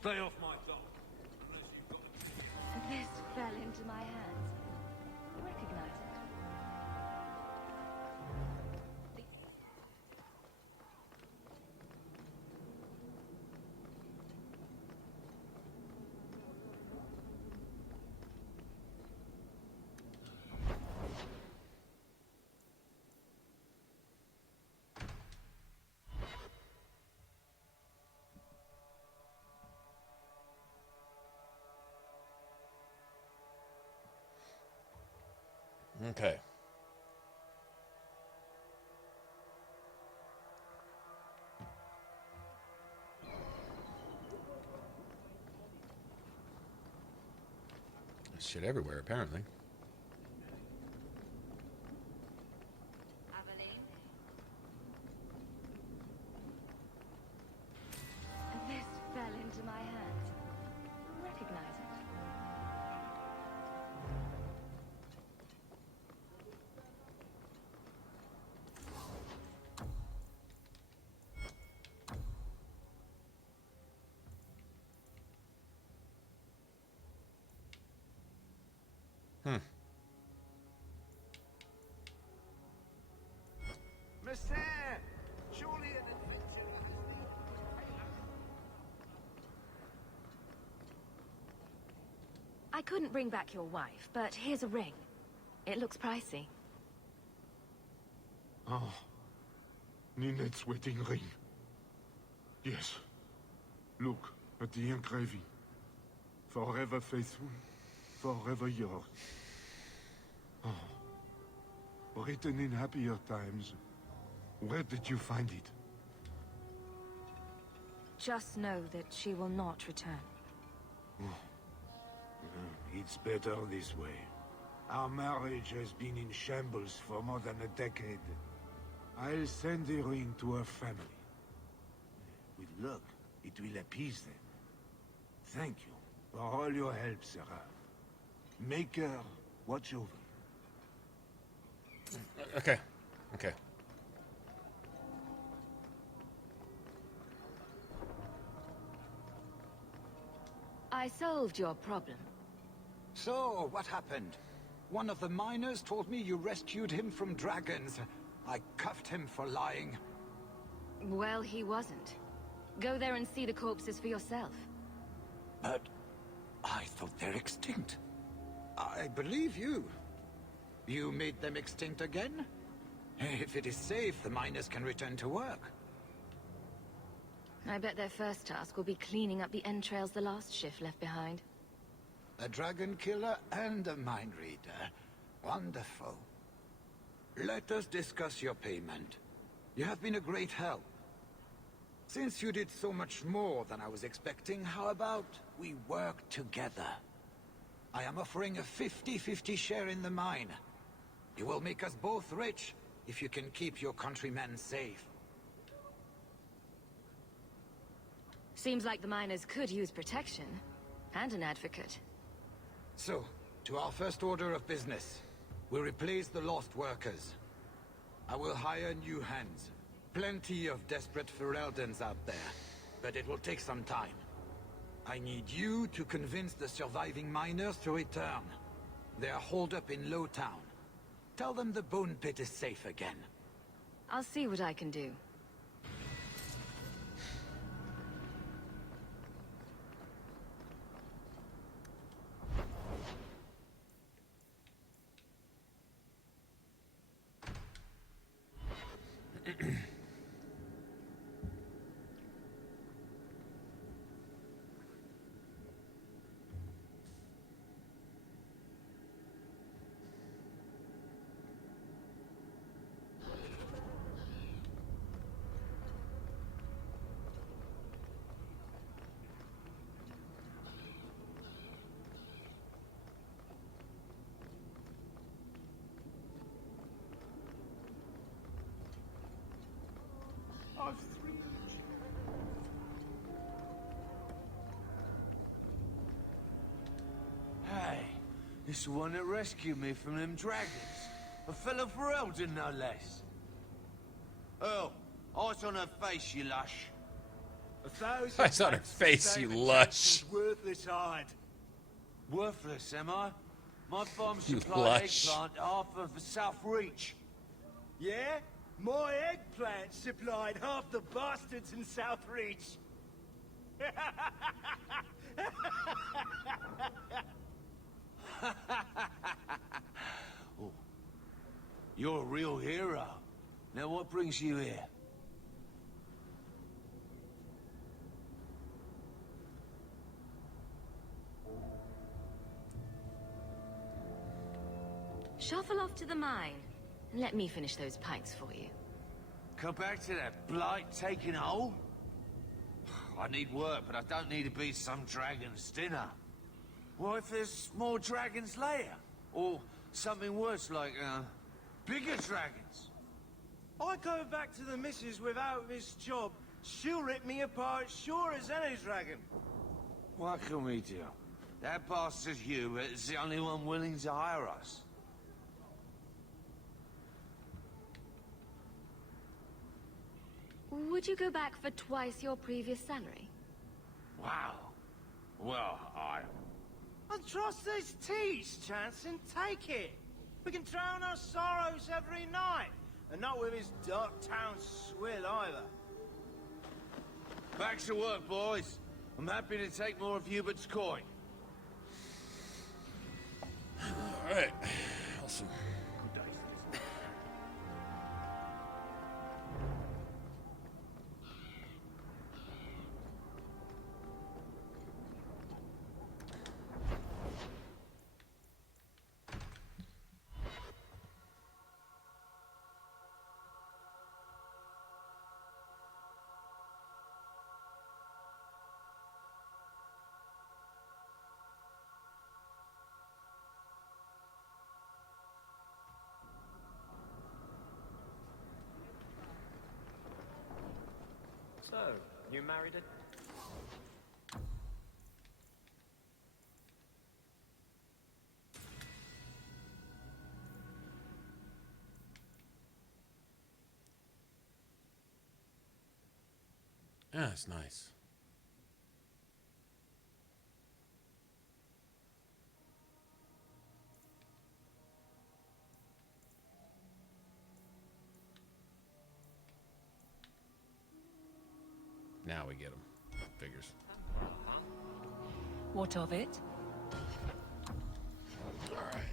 Stay off my dock. This fell into my hands. Recognize it. Okay. There's shit everywhere, apparently. This I couldn't bring back your wife, but here's a ring. It looks pricey. Oh. Ninette's wedding ring. Yes. Look at the engraving. Forever faithful, forever yours. Oh. Written in happier times. Where did you find it? Just know that she will not return. It's better this way. Our marriage has been in shambles for more than a decade. I'll send the ring to her family. With luck, it will appease them. Thank you for all your help, Sarah. Make her watch over you. Okay. Okay. I solved your problem. So, what happened? One of the miners told me you rescued him from dragons. I cuffed him for lying. Well, he wasn't. Go there and see the corpses for yourself. But I thought they're extinct. I believe you. You made them extinct again? If it is safe, the miners can return to work. I bet their first task will be cleaning up the entrails the last shift left behind. A dragon killer and a mind reader. Wonderful. Let us discuss your payment. You have been a great help. Since you did so much more than I was expecting, how about we work together? I am offering a 50-50 share in the mine. You will make us both rich if you can keep your countrymen safe. Seems like the miners could use protection. And an advocate. So, to our first order of business. We'll replace the lost workers. I will hire new hands. Plenty of desperate Ferelden's out there. But it will take some time. I need you to convince the surviving miners to return. They are holed up in Lowtown. Tell them the bone pit is safe again. I'll see what I can do. Hey, this is the one that rescued me from them dragons. A fellow Ferelden, no less. Oh, eyes on her face, you lush. 1,000 eyes on her face, you lush. Worthless hide. Worthless, am I? My farm You supplied lush. eggplant half of the South Reach. Yeah? My eggplant supplied half the bastards in South Reach. Oh, you're a real hero. Now what brings you here? Shuffle off to the mine, and let me finish those pints for you. Come back to that blight taking hold? I need work, but I don't need to be some dragon's dinner. What if there's more dragons later? Or something worse like, bigger dragons? I go back to the missus without this job. She'll rip me apart sure as any dragon. What can we do? That bastard Hubert is the only one willing to hire us. Would you go back for twice your previous salary? Wow. Well, And trust these teas, Chance, and take it. We can drown our sorrows every night. And not with his dark town swill either. Back to work, boys. I'm happy to take more of Hubert's coin. All right. Awesome. So, you married it? Yeah, that's nice. Now we get them. Figures. What of it? All right.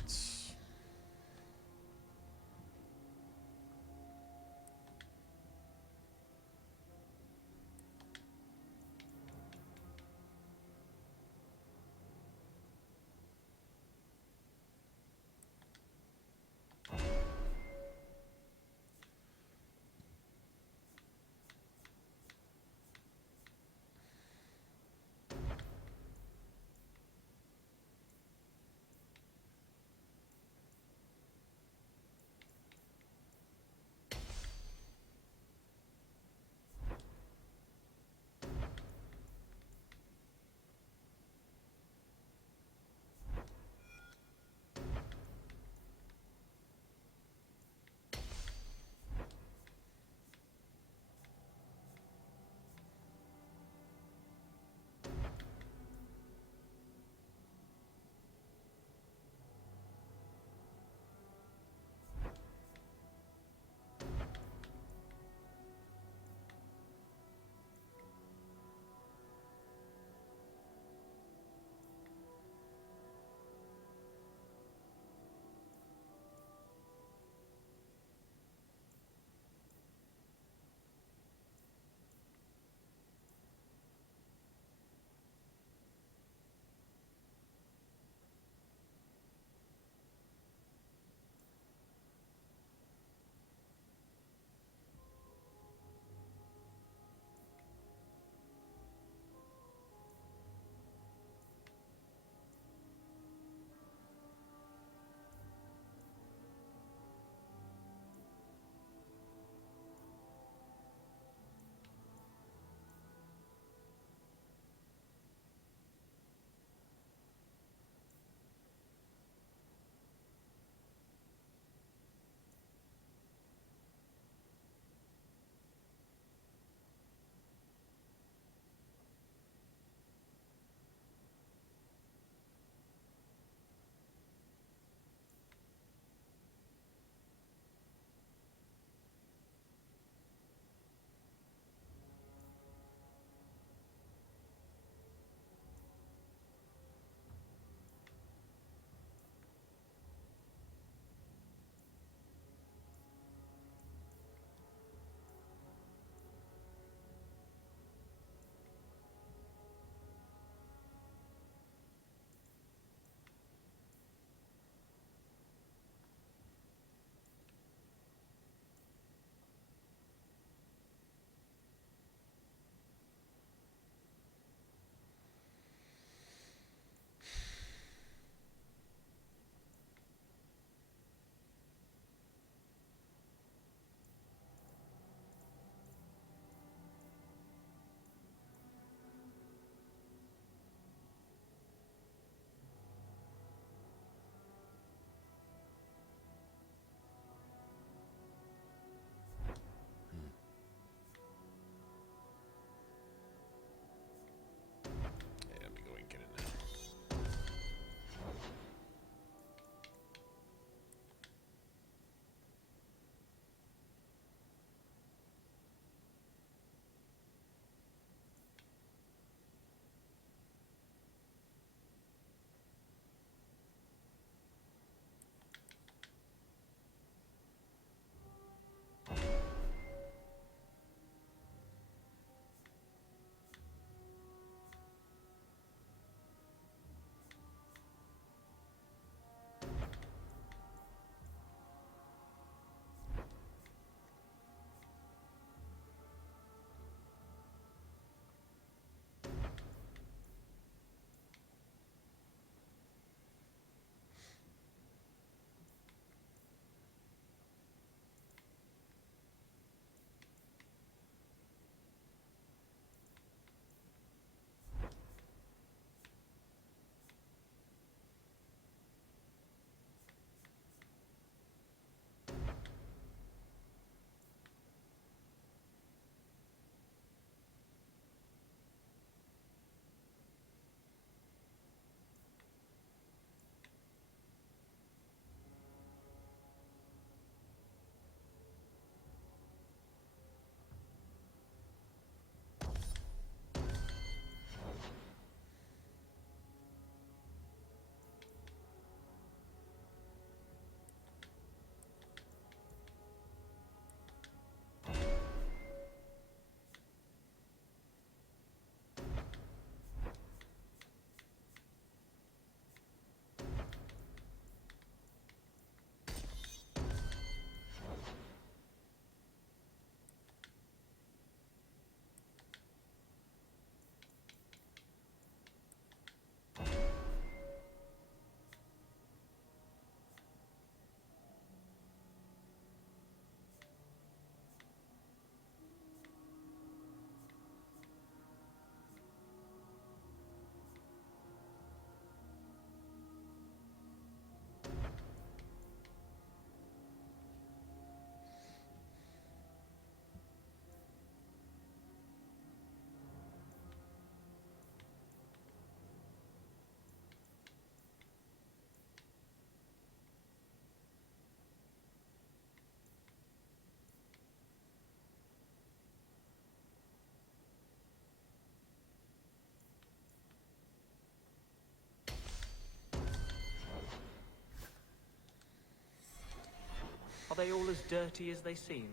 dirty as they seem?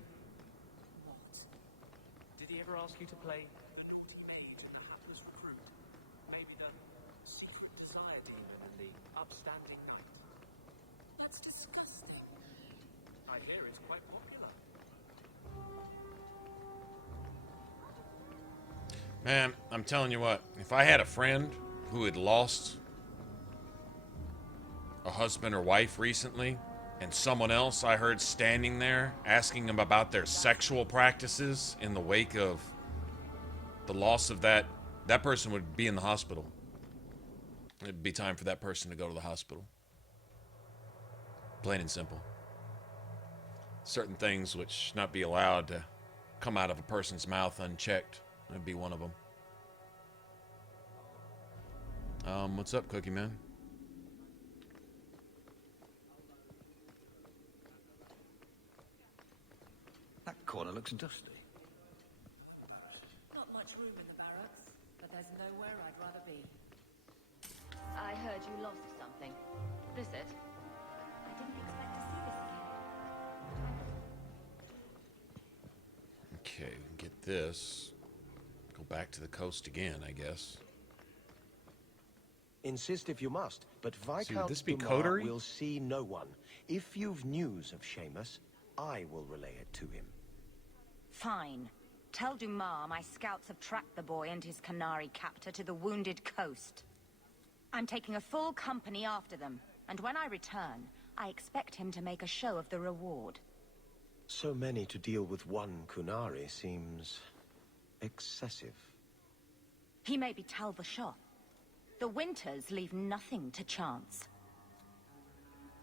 What? Did he ever ask you to play the naughty mage and the hapless recruit? Maybe the secret desire demon and the upstanding knight? That's disgusting. I hear it's quite popular. Man, I'm telling you what, if I had a friend who had lost a husband or wife recently, and someone else I heard standing there asking them about their sexual practices in the wake of the loss of that person would be in the hospital. It'd be time for that person to go to the hospital. Plain and simple. Certain things which should not be allowed to come out of a person's mouth unchecked. That'd be one of them. What's up, Cookie Man? That corner looks dusty. Not much room in the barracks, but there's nowhere I'd rather be. I heard you lost something. This it? I didn't expect to see this again. Okay, get this. Go back to the coast again, I guess. Insist if you must, but See, would Viscount this be Dumar coterie? will see no one. If you've news of Seamus, I will relay it to him. Fine. Tell Dumar my scouts have tracked the boy and his Canary captor to the wounded coast. I'm taking a full company after them, and when I return, I expect him to make a show of the reward. So many to deal with one Kunari seems excessive. He may be Talvashah. The Winters leave nothing to chance.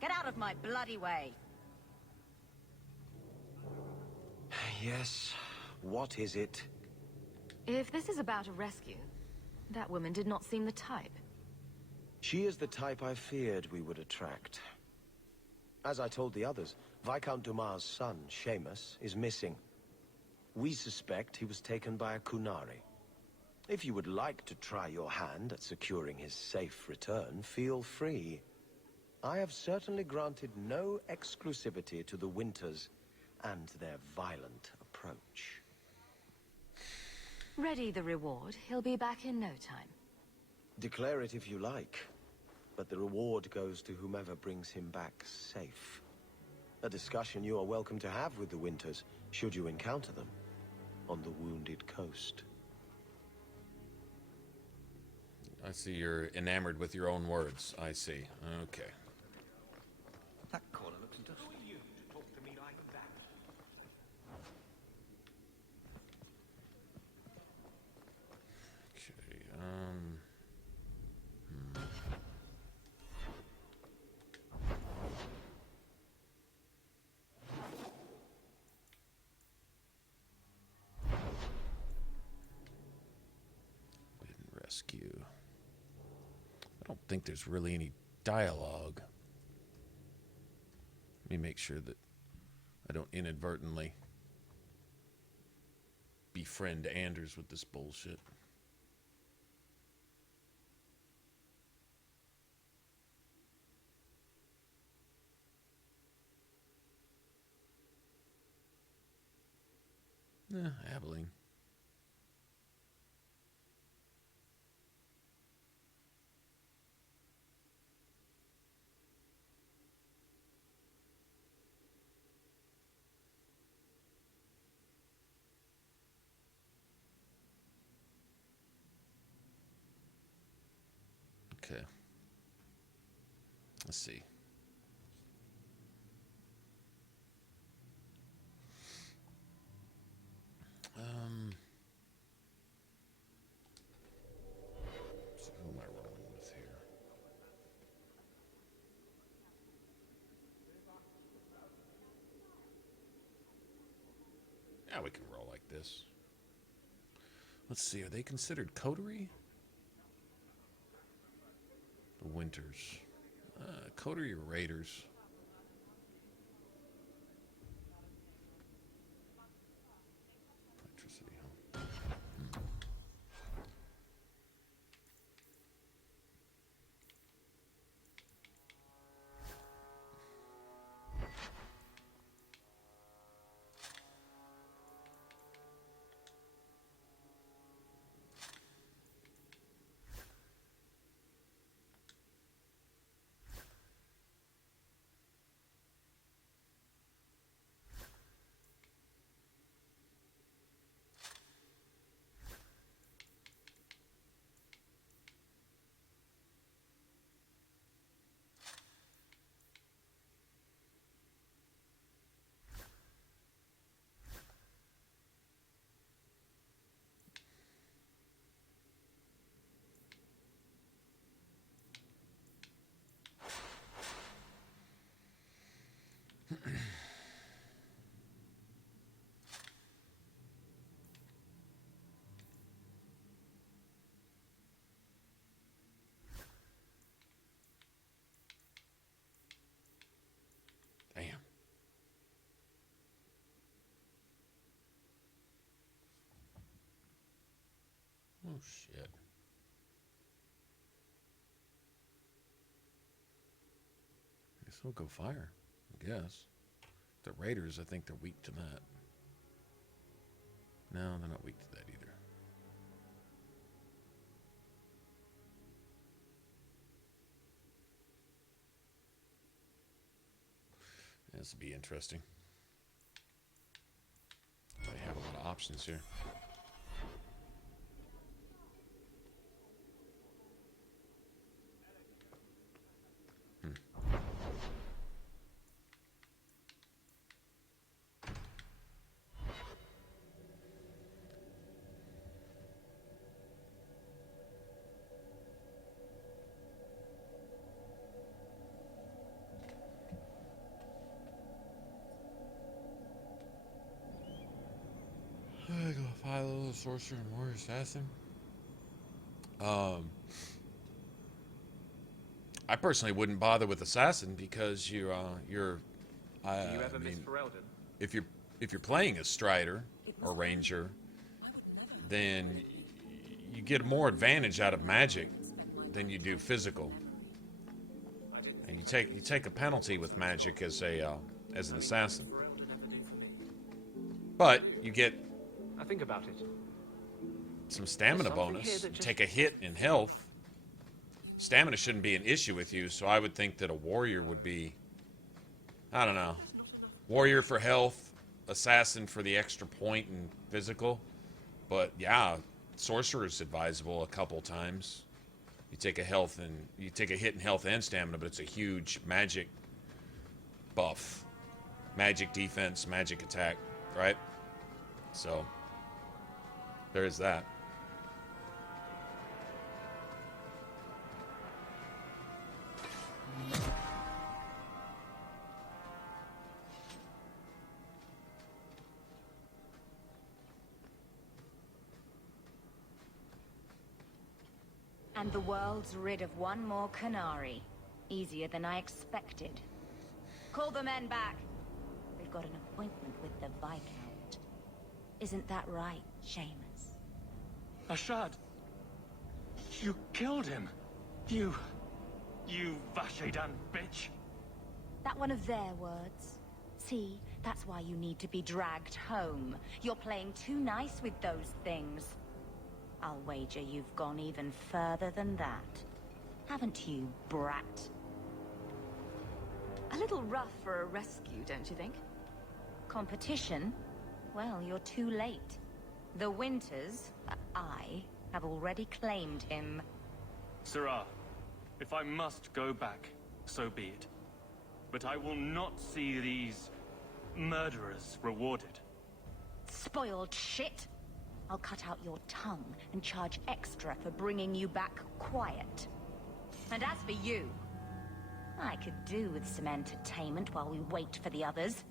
Get out of my bloody way! Yes, what is it? If this is about a rescue, that woman did not seem the type. She is the type I feared we would attract. As I told the others, Viscount Dumar's son, Seamus, is missing. We suspect he was taken by a Kunari. If you would like to try your hand at securing his safe return, feel free. I have certainly granted no exclusivity to the Winters and their violent approach. Ready the reward. He'll be back in no time. Declare it if you like, but the reward goes to whomever brings him back safe. A discussion you are welcome to have with the Winters, should you encounter them on the wounded coast. I see you're enamored with your own words. I see. Okay. That corner looks dusty. Who are you to talk to me like that? Okay, Didn't rescue. I don't think there's really any dialogue. Let me make sure that I don't inadvertently befriend Anders with this bullshit. Abilene. Okay. Let's see. So who am I rolling with here? Yeah, we can roll like this. Let's see, are they considered coterie? The Winters. Coterie or Raiders? Electricity, huh? Oh, shit. Guess we'll go fire, I guess. The Raiders, I think they're weak to that. No, they're not weak to that either. This will be interesting. They have a lot of options here. Philo, sorcerer, and warrior assassin. I personally wouldn't bother with assassin because you're. Do you ever miss Ferelden? If you're playing a strider or ranger, then you get more advantage out of magic than you do physical, and you take a penalty with magic as an assassin. But you get. I think about it. Some stamina bonus. Take a hit in health. Stamina shouldn't be an issue with you, so I would think that a warrior would be, I don't know, warrior for health, assassin for the extra point in physical. But yeah, sorcerer is advisable a couple times. You take a hit in health and stamina, but it's a huge magic buff, magic defense, magic attack, right? So there is that. And the world's rid of one more Canary. Easier than I expected. Call the men back. We've got an appointment with the Viscount. Isn't that right, Seamus? Ashad, you killed him. You Vashedan bitch. That one of their words? See, that's why you need to be dragged home. You're playing too nice with those things. I'll wager you've gone even further than that. Haven't you, brat? A little rough for a rescue, don't you think? Competition? Well, you're too late. The Winters, I, have already claimed him. Sirrah, if I must go back, so be it. But I will not see these murderers rewarded. Spoiled shit! I'll cut out your tongue and charge extra for bringing you back quiet. And as for you, I could do with some entertainment while we wait for the others.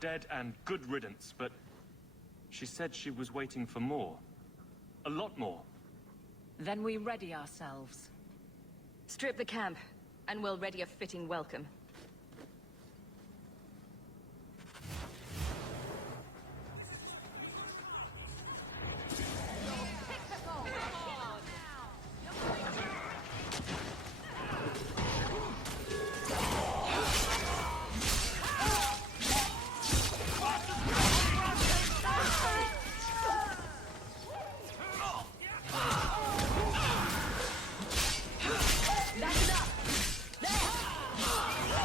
Dead and good riddance, but she said she was waiting for more. A lot more. Then we ready ourselves. Strip the camp, and we'll ready a fitting welcome. That's enough! There!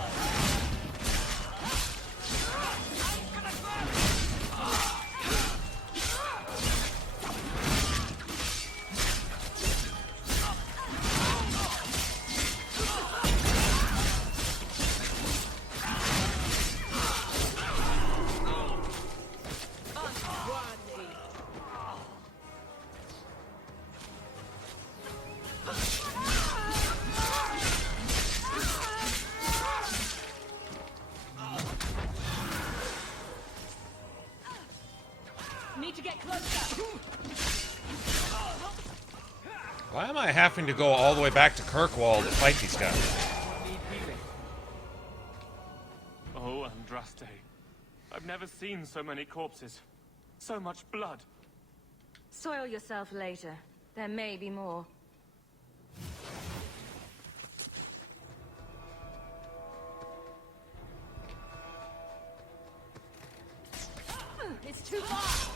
Need to get closer. Why am I having to go all the way back to Kirkwall to fight these guys? Oh, Andraste. I've never seen so many corpses. So much blood. Soil yourself later. There may be more. It's too far.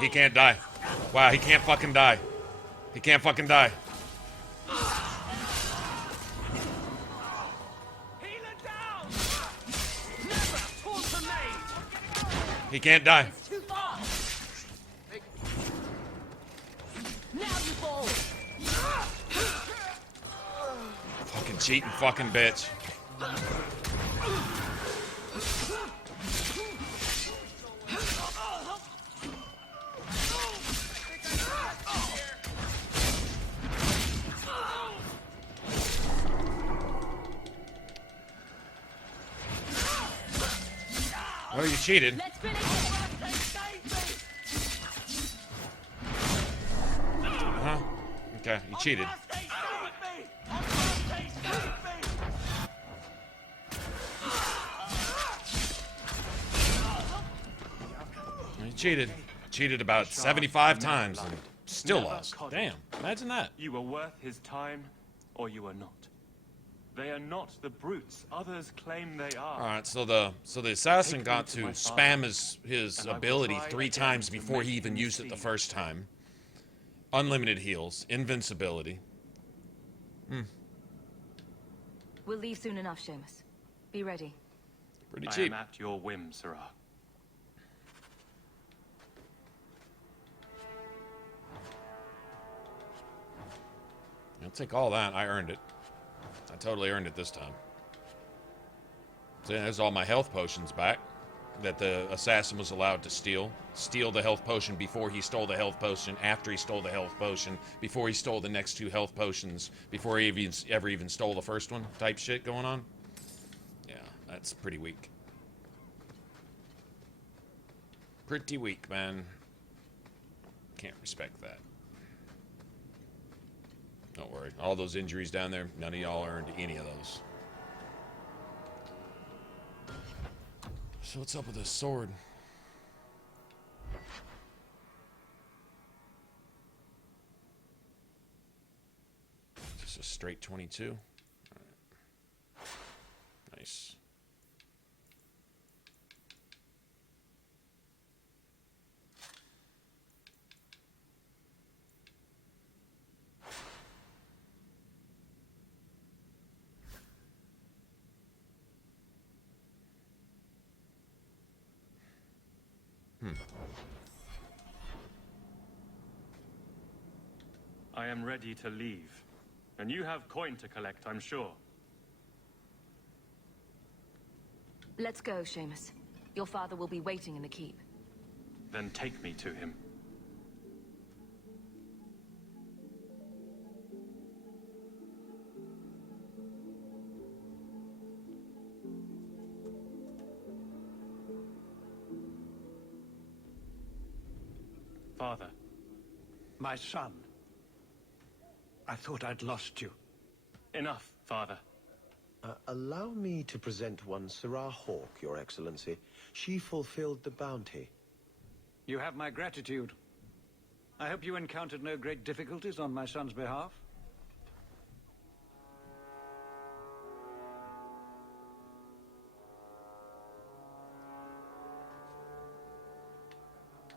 He can't die. Wow, he can't fucking die. He can't fucking die. He can't die. Too far. Now you fall. Fucking cheating fucking bitch. Oh, you cheated. Uh-huh. Okay, you cheated. You cheated. Cheated about 75 times and still lost. Damn, imagine that. You were worth his time, or you are not. They are not the brutes others claim they are. Alright, so the assassin got to spam his ability 3 times before he even used it the first time. Unlimited heals, invincibility. We'll leave soon enough, Seamus. Be ready. Pretty cheap. I am at your whim, Sarah. I'll take all that. I earned it. I totally earned it this time. So there's all my health potions back that the assassin was allowed to steal. Steal the health potion before he stole the health potion, after he stole the health potion, before he stole the next 2 health potions, before he ever even stole the first one type shit going on. Yeah, that's pretty weak. Pretty weak, man. Can't respect that. Don't worry. All those injuries down there, none of y'all earned any of those. So what's up with this sword? Just a straight 22. All right. Nice. I am ready to leave. And you have coin to collect, I'm sure. Let's go, Seamus. Your father will be waiting in the keep. Then take me to him. Father. My son. I thought I'd lost you. Enough, Father. Allow me to present one Sarah Hawk, Your Excellency. She fulfilled the bounty. You have my gratitude. I hope you encountered no great difficulties on my son's behalf.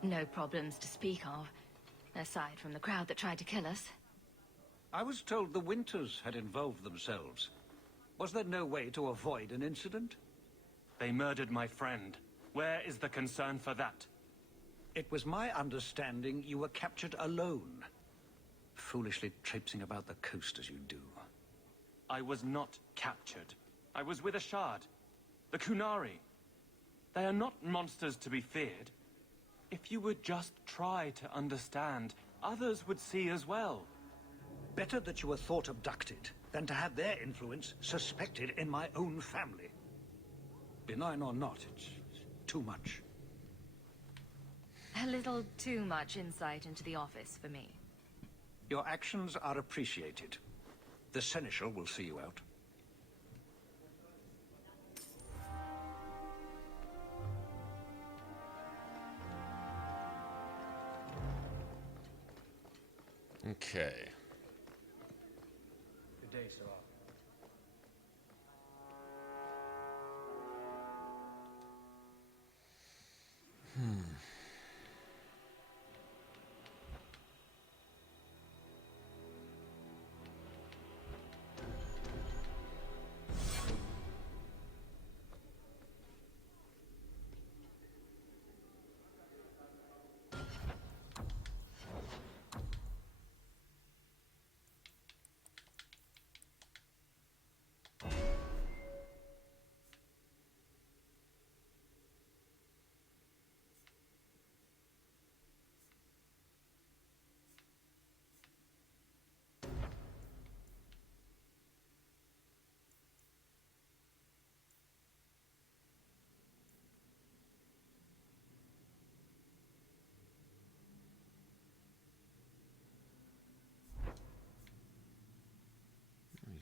No problems to speak of, aside from the crowd that tried to kill us. I was told the Winters had involved themselves. Was there no way to avoid an incident? They murdered my friend. Where is the concern for that? It was my understanding you were captured alone. Foolishly traipsing about the coast as you do. I was not captured. I was with Ashara. The Kunari. They are not monsters to be feared. If you would just try to understand, others would see as well. Better that you were thought abducted than to have their influence suspected in my own family. Benign or not, it's too much. A little too much insight into the office for me. Your actions are appreciated. The Seneschal will see you out. Okay. Good day, sir.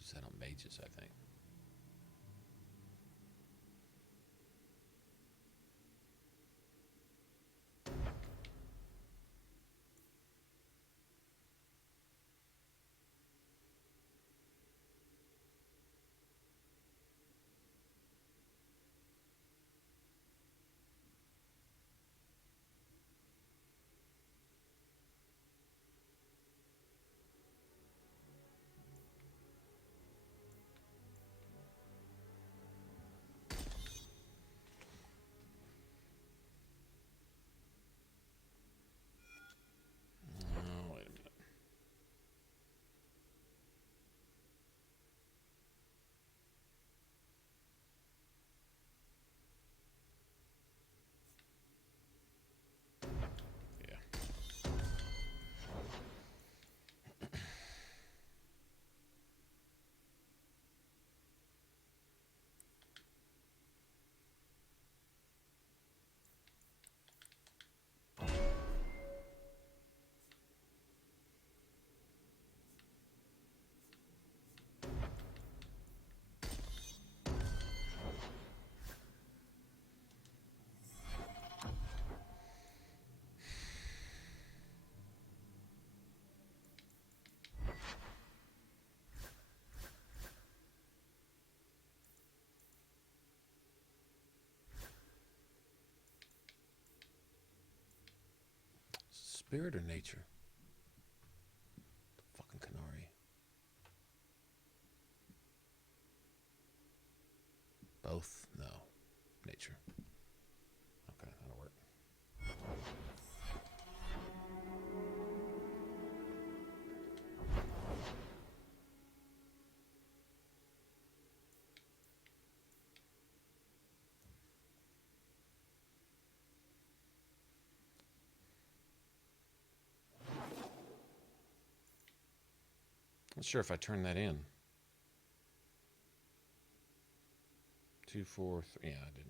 Use that on mages, I think. Spirit or nature? The fucking Canary. Both? No. Nature. Okay, that'll work. Not sure if I turned that in. 2, 4, 3. Yeah, I didn't.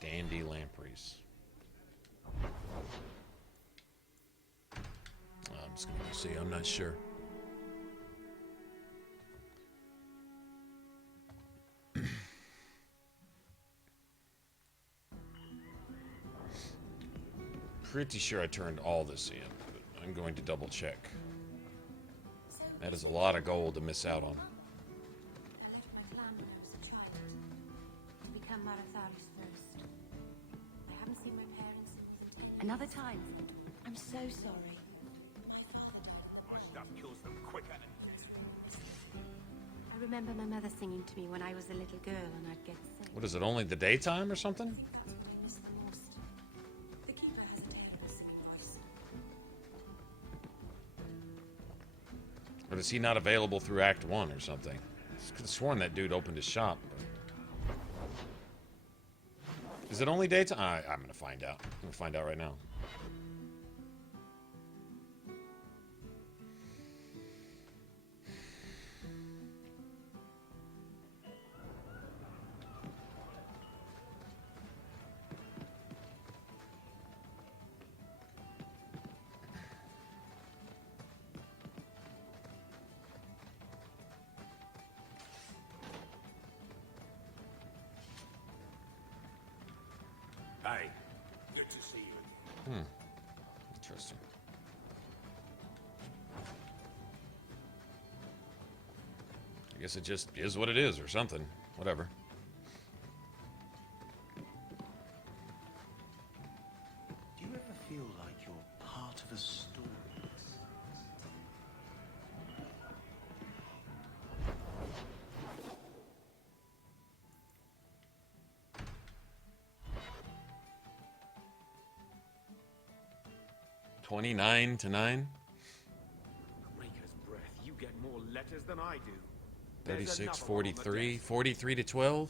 Dandy lampreys. I'm just gonna go see. I'm not sure. Pretty sure I turned all this in, but I'm going to double check. That is a lot of gold to miss out on. Another time. I'm so sorry. My stuff kills them quicker than... I remember my mother singing to me when I was a little girl and I'd get sick. What is it, only the daytime or something? The keeper has a day of a singing voice. Or is he not available through Act 1 or something? I could have sworn that dude opened his shop. Is it only daytime? I'm going to find out. I'm going to find out right now. Hey, good to see you. Interesting. I guess it just is what it is or something. Whatever. Do you ever feel like you're part of a story? $29 to 9. Breaker's breath, you get more letters than I do. 36, 43, 43 to 12.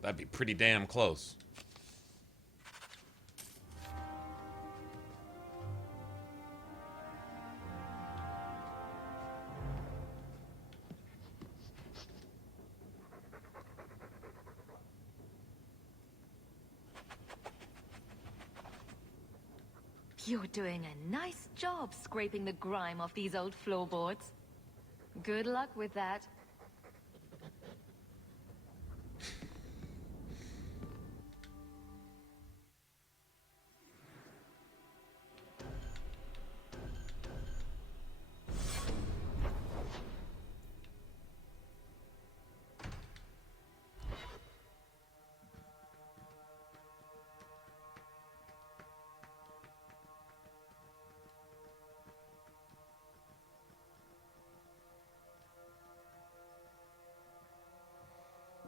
That'd be pretty damn close. You're doing a nice job scraping the grime off these old floorboards. Good luck with that.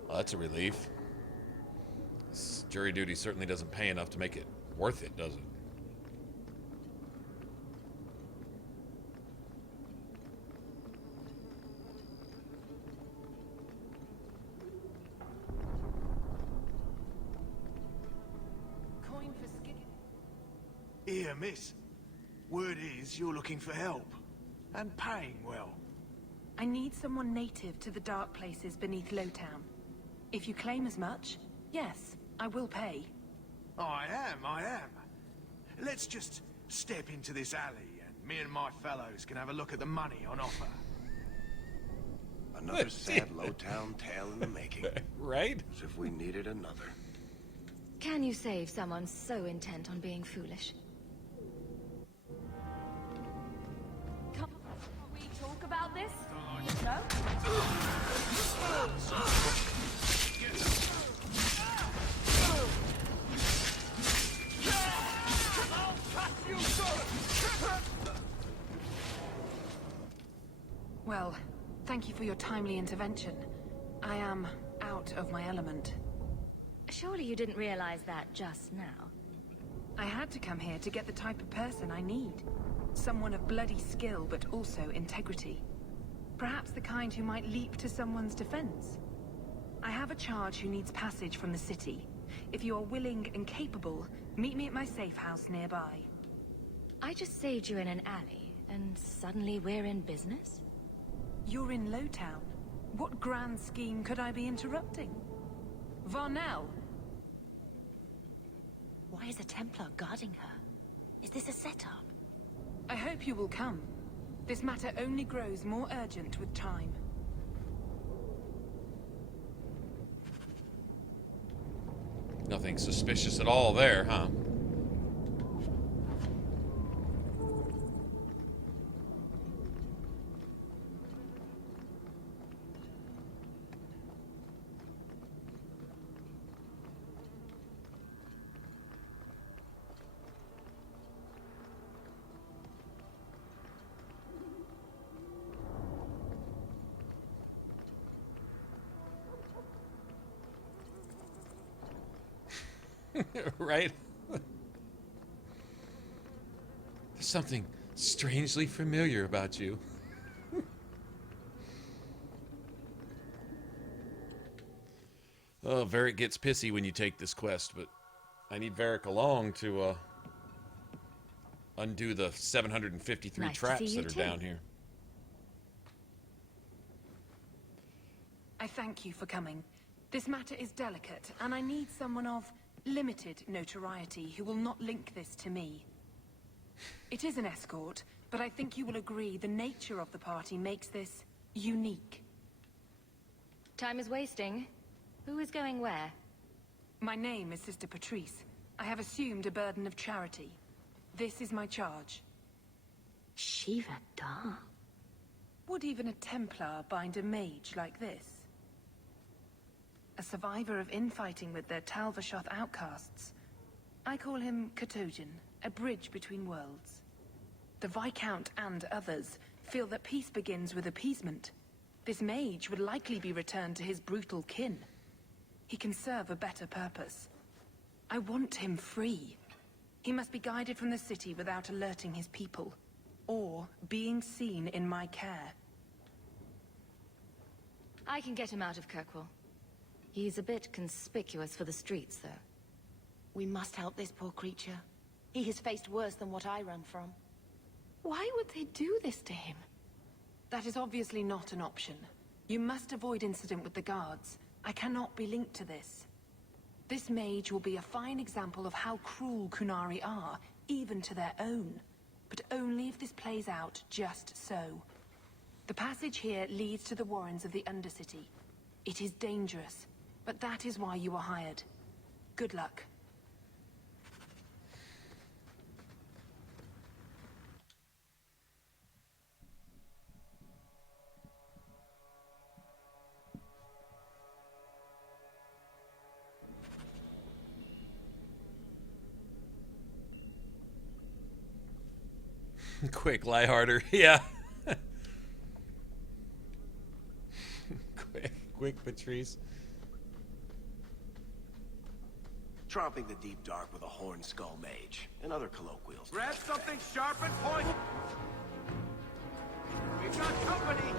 Well, that's a relief. This jury duty certainly doesn't pay enough to make it worth it, does it? Coin for skid. Here, miss. Word is you're looking for help. And paying well. I need someone native to the dark places beneath Lowtown. If you claim as much, yes, I will pay. I am. Let's just step into this alley and me and my fellows can have a look at the money on offer. Another sad Lowtown tale in the making. Right? As if we needed another. Can you save someone so intent on being foolish? Come, we talk about this? No? Well, thank you for your timely intervention. I am out of my element. Surely you didn't realize that just now. I had to come here to get the type of person I need. Someone of bloody skill, but also integrity. Perhaps the kind who might leap to someone's defense. I have a charge who needs passage from the city. If you are willing and capable, meet me at my safe house nearby. I just saved you in an alley, and suddenly we're in business? You're in Lowtown. What grand scheme could I be interrupting? Varnell! Why is a Templar guarding her? Is this a setup? I hope you will come. This matter only grows more urgent with time. Nothing suspicious at all there, huh? Right? There's something strangely familiar about you. Oh, Varric gets pissy when you take this quest, but I need Varric along to undo the 753 traps that are down here. I thank you for coming. This matter is delicate, and I need someone of limited notoriety who will not link this to me. It is an escort, but I think you will agree the nature of the party makes this unique. Time is wasting. Who is going where? My name is Sister Petrice. I have assumed a burden of charity. This is my charge. Shiva Da. Would even a Templar bind a mage like this? A survivor of infighting with their Talvashoth outcasts. I call him Katojan, a bridge between worlds. The Viscount and others feel that peace begins with appeasement. This mage would likely be returned to his brutal kin. He can serve a better purpose. I want him free. He must be guided from the city without alerting his people, or being seen in my care. I can get him out of Kirkwall. He's a bit conspicuous for the streets, though. We must help this poor creature. He has faced worse than what I run from. Why would they do this to him? That is obviously not an option. You must avoid incident with the guards. I cannot be linked to this. This mage will be a fine example of how cruel Qunari are, even to their own. But only if this plays out just so. The passage here leads to the warrens of the Undercity. It is dangerous, but that is why you are hired. Good luck. Quick, lie harder. Yeah. Quick, Petrice. Tromping the deep dark with a horn skull mage and other colloquials. Grab something sharp and point. We've got company.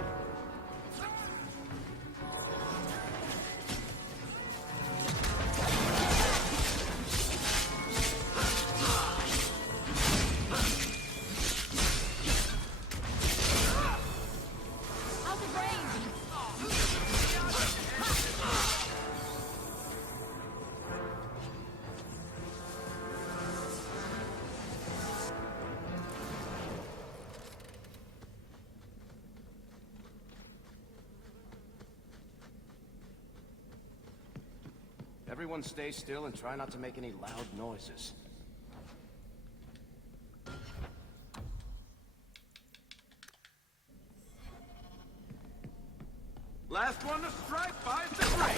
Everyone stay still and try not to make any loud noises. Last one to strike buys the ring.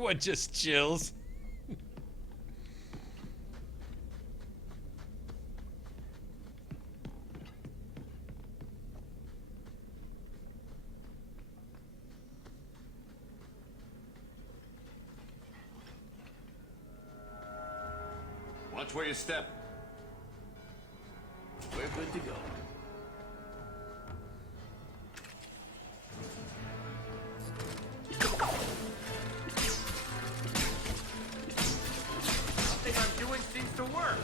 Everyone just chills. Watch where you step. We're good to go. Nothing I'm doing seems to work.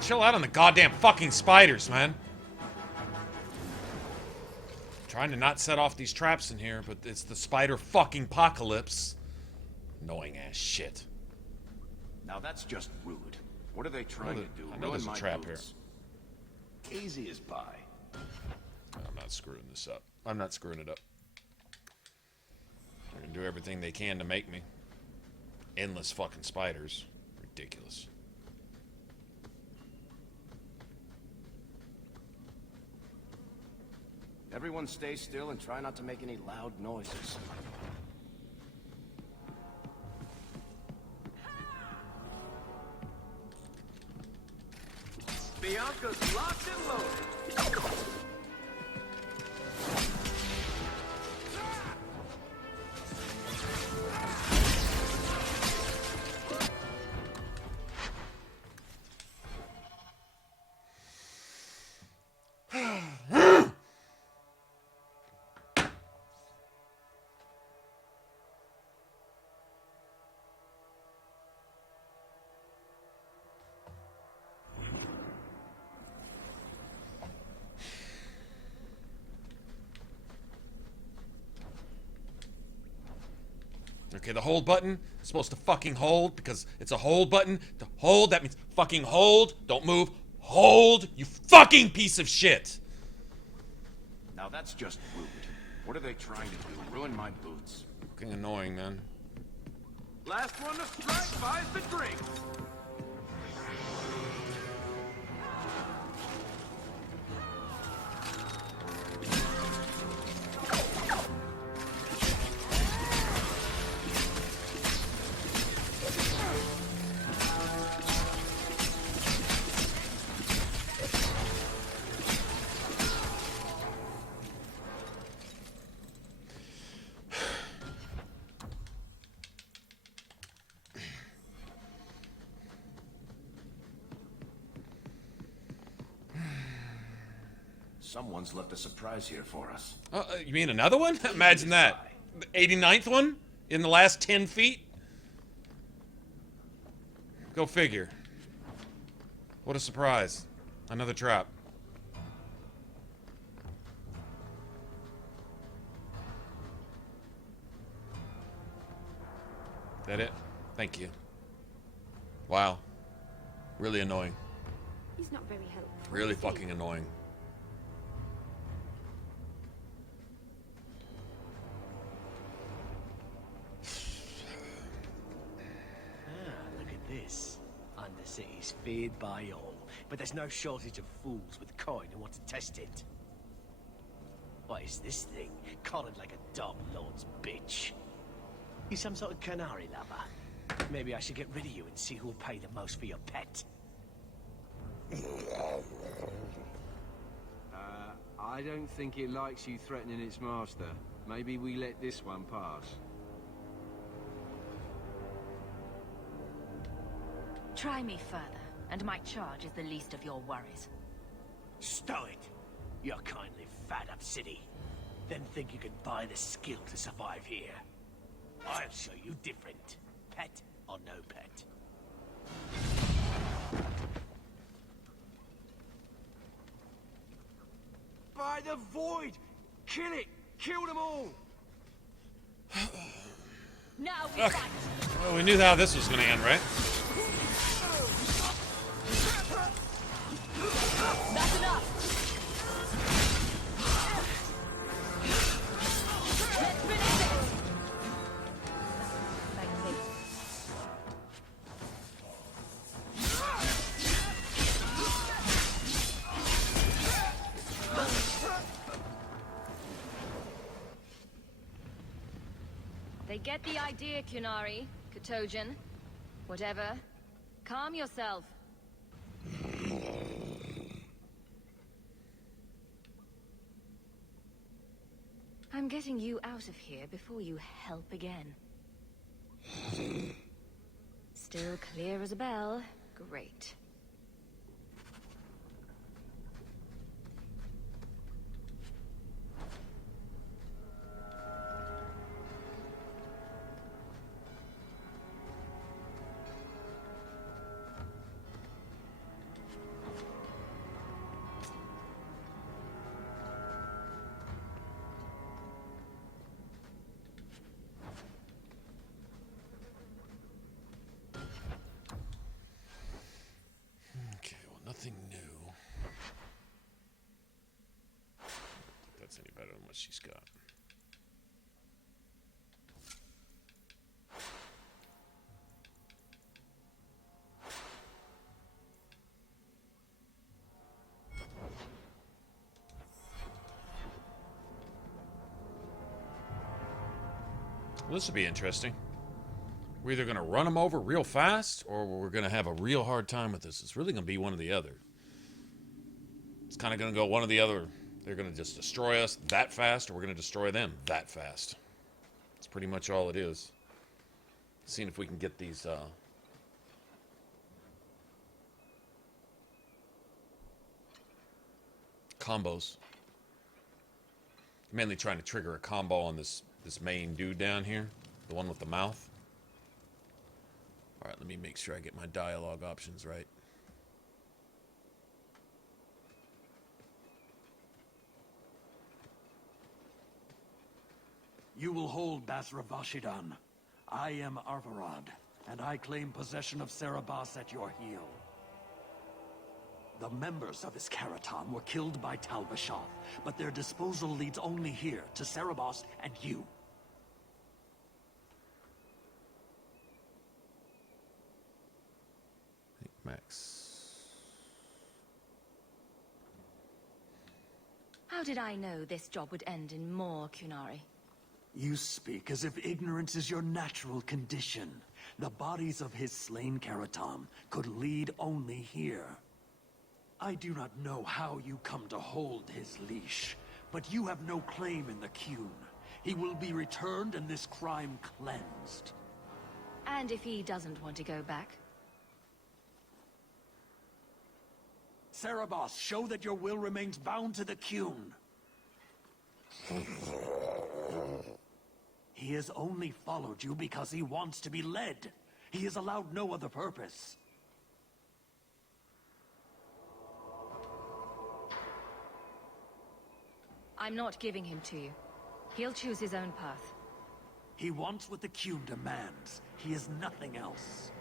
Chill out on the goddamn fucking spiders, man. Trying to not set off these traps in here, but it's the spider fucking apocalypse. Annoying ass shit. Now that's just rude. What are they trying to do? I know there's a trap here. Easy as pie. I'm not screwing this up. I'm not screwing it up. They're gonna do everything they can to make me. Endless fucking spiders. Ridiculous. Everyone stay still and try not to make any loud noises. Bianca's locked and loaded. Okay, the hold button is supposed to fucking hold because it's a hold button. To hold, that means fucking hold. Don't move. Hold, you fucking piece of shit. Now that's just rude. What are they trying to do? Ruin my boots. Fucking annoying, man. Last one to strike buys the drink. Someone's left a surprise here for us. You mean another one? Imagine that. The 89th one? In the last 10 feet? Go figure. What a surprise. Another trap. That it? Thank you. Wow. Really annoying. He's not very helpful. Really fucking annoying. Look at this. Undercity's feared by all, but there's no shortage of fools with coin who want to test it. What is this thing? Collared like a dog lord's bitch. You some sort of canary lover? Maybe I should get rid of you and see who'll pay the most for your pet. I don't think it likes you threatening its master. Maybe we let this one pass. Try me further, and my charge is the least of your worries. Stow it! You're kindly fat up city. Then think you can buy the skill to survive here. I'll show you different. Pet or no pet. By the void! Kill it! Kill them all! Now we Okay. Well, we knew how this was going to end, right? That's enough! Let's finish this! Thank you. They get the idea, Kunari, Kotojin. Whatever. Calm yourself. I'm getting you out of here before you help again. Still clear as a bell. Great. Okay, well, nothing new. I don't think that's any better than what she's got. Well, this will be interesting. We're either going to run them over real fast, or we're going to have a real hard time with this. It's really going to be one or the other. It's kind of going to go one or the other. They're going to just destroy us that fast, or we're going to destroy them that fast. That's pretty much all it is. Seeing if we can get these combos. Mainly trying to trigger a combo on this main dude down here, the one with the mouth. All right, let me make sure I get my dialogue options right. You will hold Basra Vashidan. I am Arvarad, and I claim possession of Serabas at your heel. The members of his Karatam were killed by Tal-Vashoth, but their disposal leads only here, to Serabas and you. Max. How did I know this job would end in more, Kunari? You speak as if ignorance is your natural condition. The bodies of his slain Karatam could lead only here. I do not know how you come to hold his leash, but you have no claim in the Qun. He will be returned and this crime cleansed. And if he doesn't want to go back? Serabas, show that your will remains bound to the Qun. He has only followed you because he wants to be led. He has allowed no other purpose. I'm not giving him to you. He'll choose his own path. He wants what the Qun demands. He is nothing else.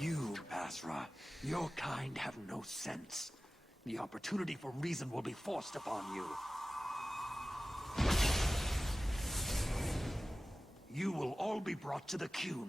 You, Basra, your kind have no sense. The opportunity for reason will be forced upon you. You will all be brought to the Qun.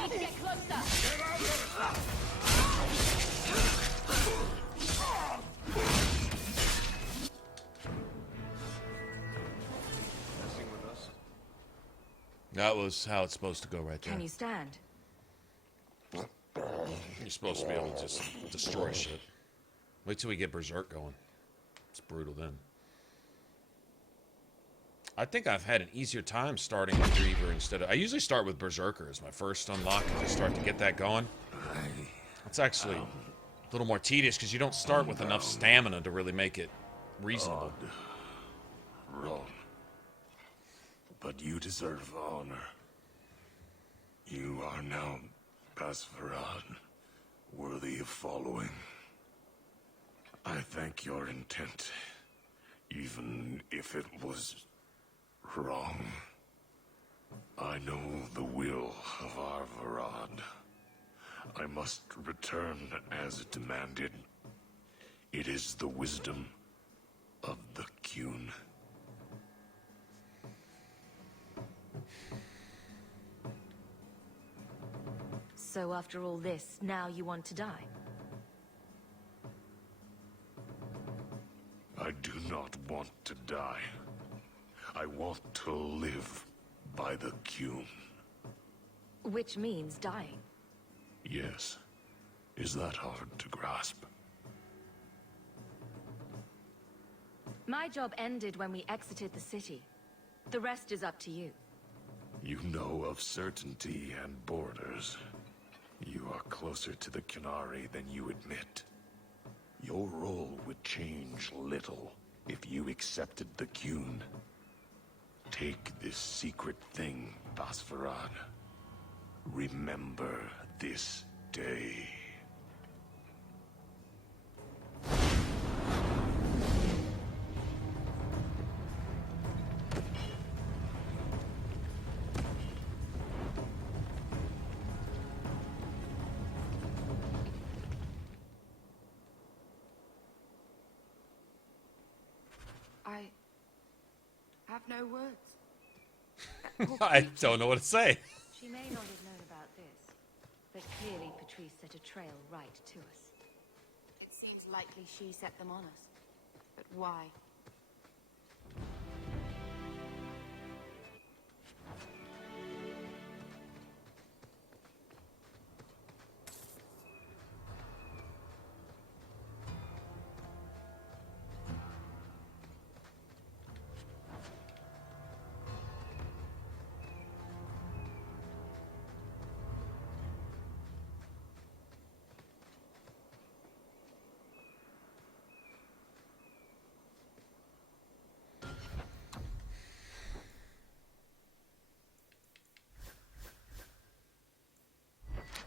Need to get closer. That was how it's supposed to go right there. Can you stand? You're supposed to be able to just destroy shit. Wait till we get Berserk going. It's brutal then. I think I've had an easier time starting with Reaver instead of... I usually start with Berserker as my first unlock and just start to get that going. It's actually a little more tedious because you don't start with enough stamina to really make it reasonable. Wrong. But you deserve honor. You are now Paarthurnax, worthy of following. I thank your intent, even if it was wrong. I know the will of our Varad. I must return as demanded. It is the wisdom of the Qun. So after all this, now you want to die? I do not want to die. I want to live by the Qun. Which means dying. Yes. Is that hard to grasp? My job ended when we exited the city. The rest is up to you. You know of certainty and borders. You are closer to the Qunari than you admit. Your role would change little if you accepted the Qun. Take this secret thing, Paarthurnax. Remember this day. I have no words. I don't know what to say. She may not have known about this, but clearly Petrice set a trail right to us. It seems likely she set them on us. But why?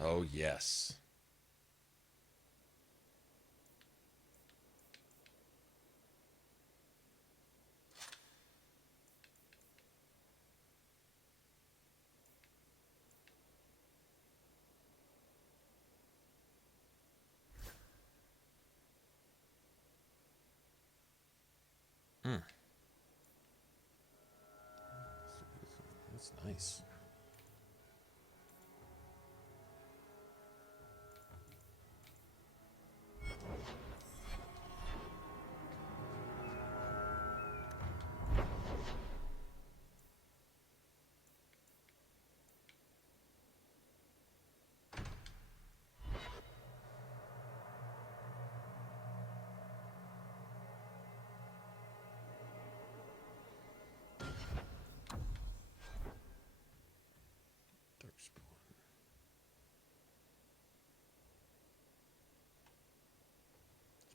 Oh, yes. That's nice.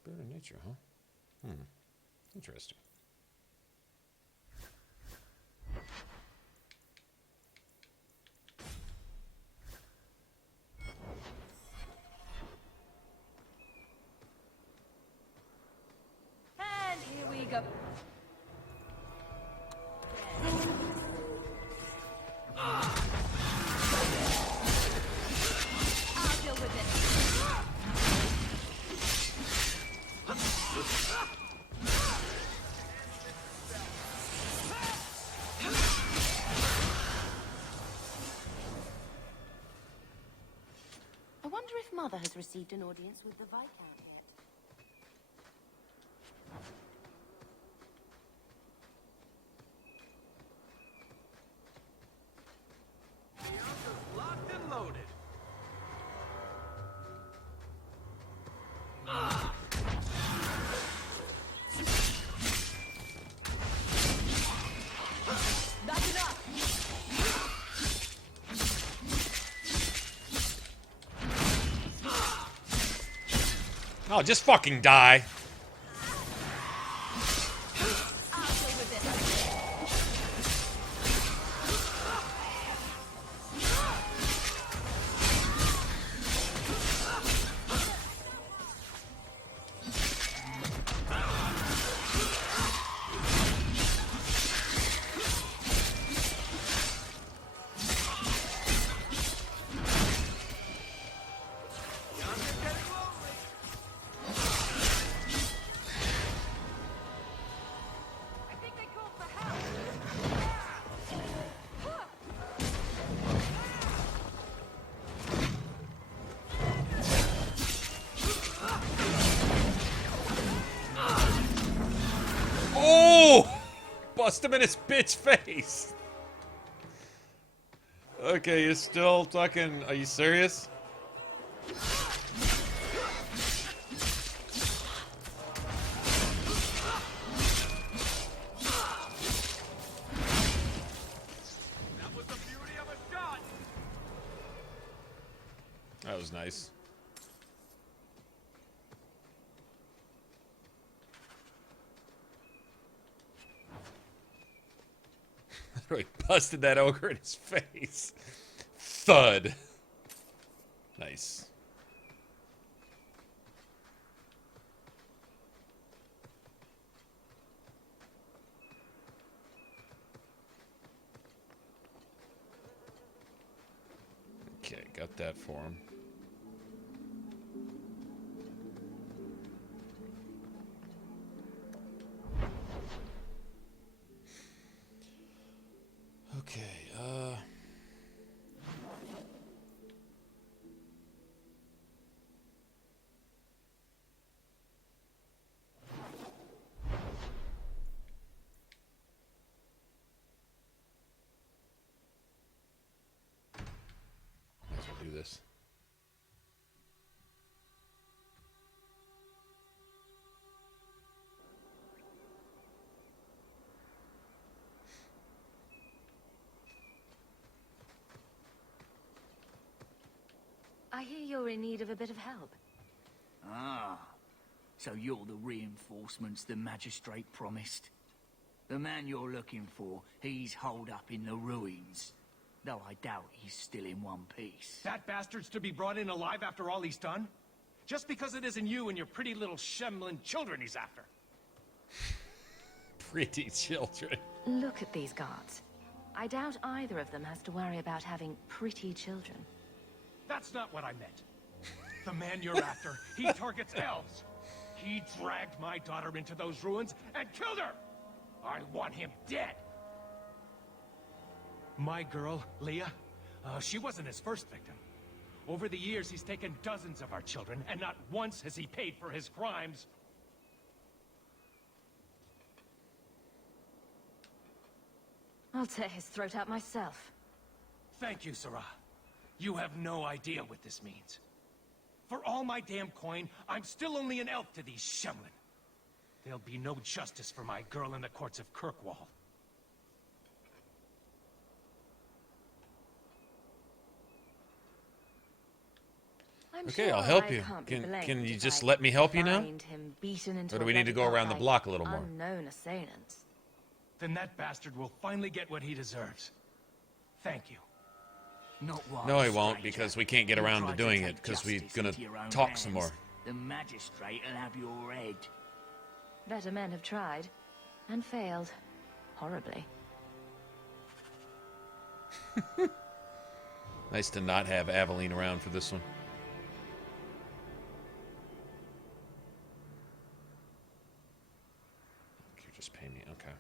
Spirit of nature, huh? Interesting. And here we go. I'll deal with it. Mother has received an audience with the Viscount yet. Locked and loaded. That's enough! Oh, just fucking die. Bust him in his bitch face. Okay, you're still talking. Are you serious? That was the beauty of a shot. That was nice. Really busted that ogre in his face. Thud. Nice. Okay, got that for him. Okay, might as well do this. I hear you're in need of a bit of help. Ah, so you're the reinforcements the magistrate promised. The man you're looking for, he's holed up in the ruins. Though I doubt he's still in one piece. That bastard's to be brought in alive after all he's done? Just because it isn't you and your pretty little Shemlin children he's after. Pretty children. Look at these guards. I doubt either of them has to worry about having pretty children. That's not what I meant. The man you're after, he targets elves. He dragged my daughter into those ruins and killed her! I want him dead! My girl, Leah, she wasn't his first victim. Over the years, he's taken dozens of our children, and not once has he paid for his crimes. I'll tear his throat out myself. Thank you, Sarah. You have no idea what this means. For all my damn coin, I'm still only an elf to these Shemlin. There'll be no justice for my girl in the courts of Kirkwall. Okay, I'll help you. Can you just let me help you now? Or do we need to go around the block a little more? Unknown assailants. Then that bastard will finally get what he deserves. Thank you. No, he won't, because we can't get around to doing it, because we're gonna talk some more. The magistrate will have your head. Better men have tried, and failed. Horribly. Nice to not have Aveline around for this one. You just pay me, okay.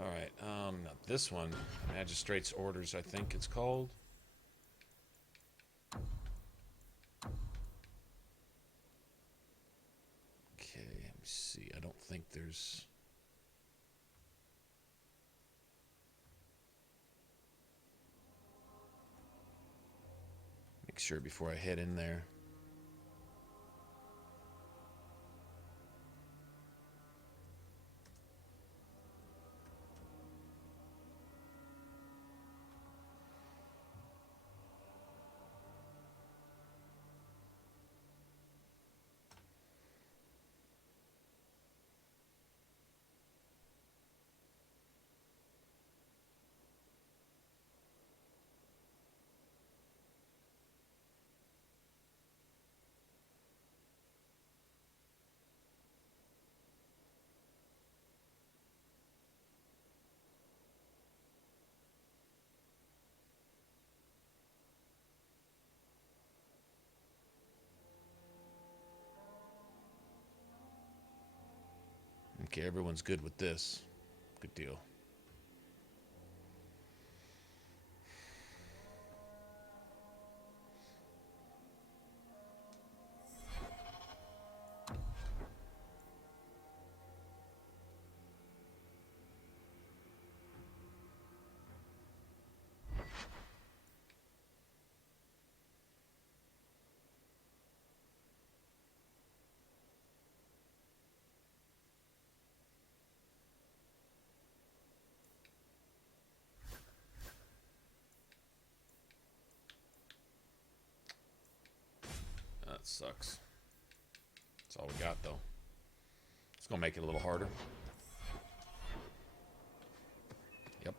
Alright, now this one, Magistrate's Orders, I think it's called. see. I don't think there's... Make sure before I head in there. Okay, everyone's good with this. Good deal. That sucks. That's all we got, though. It's gonna make it a little harder. Yep.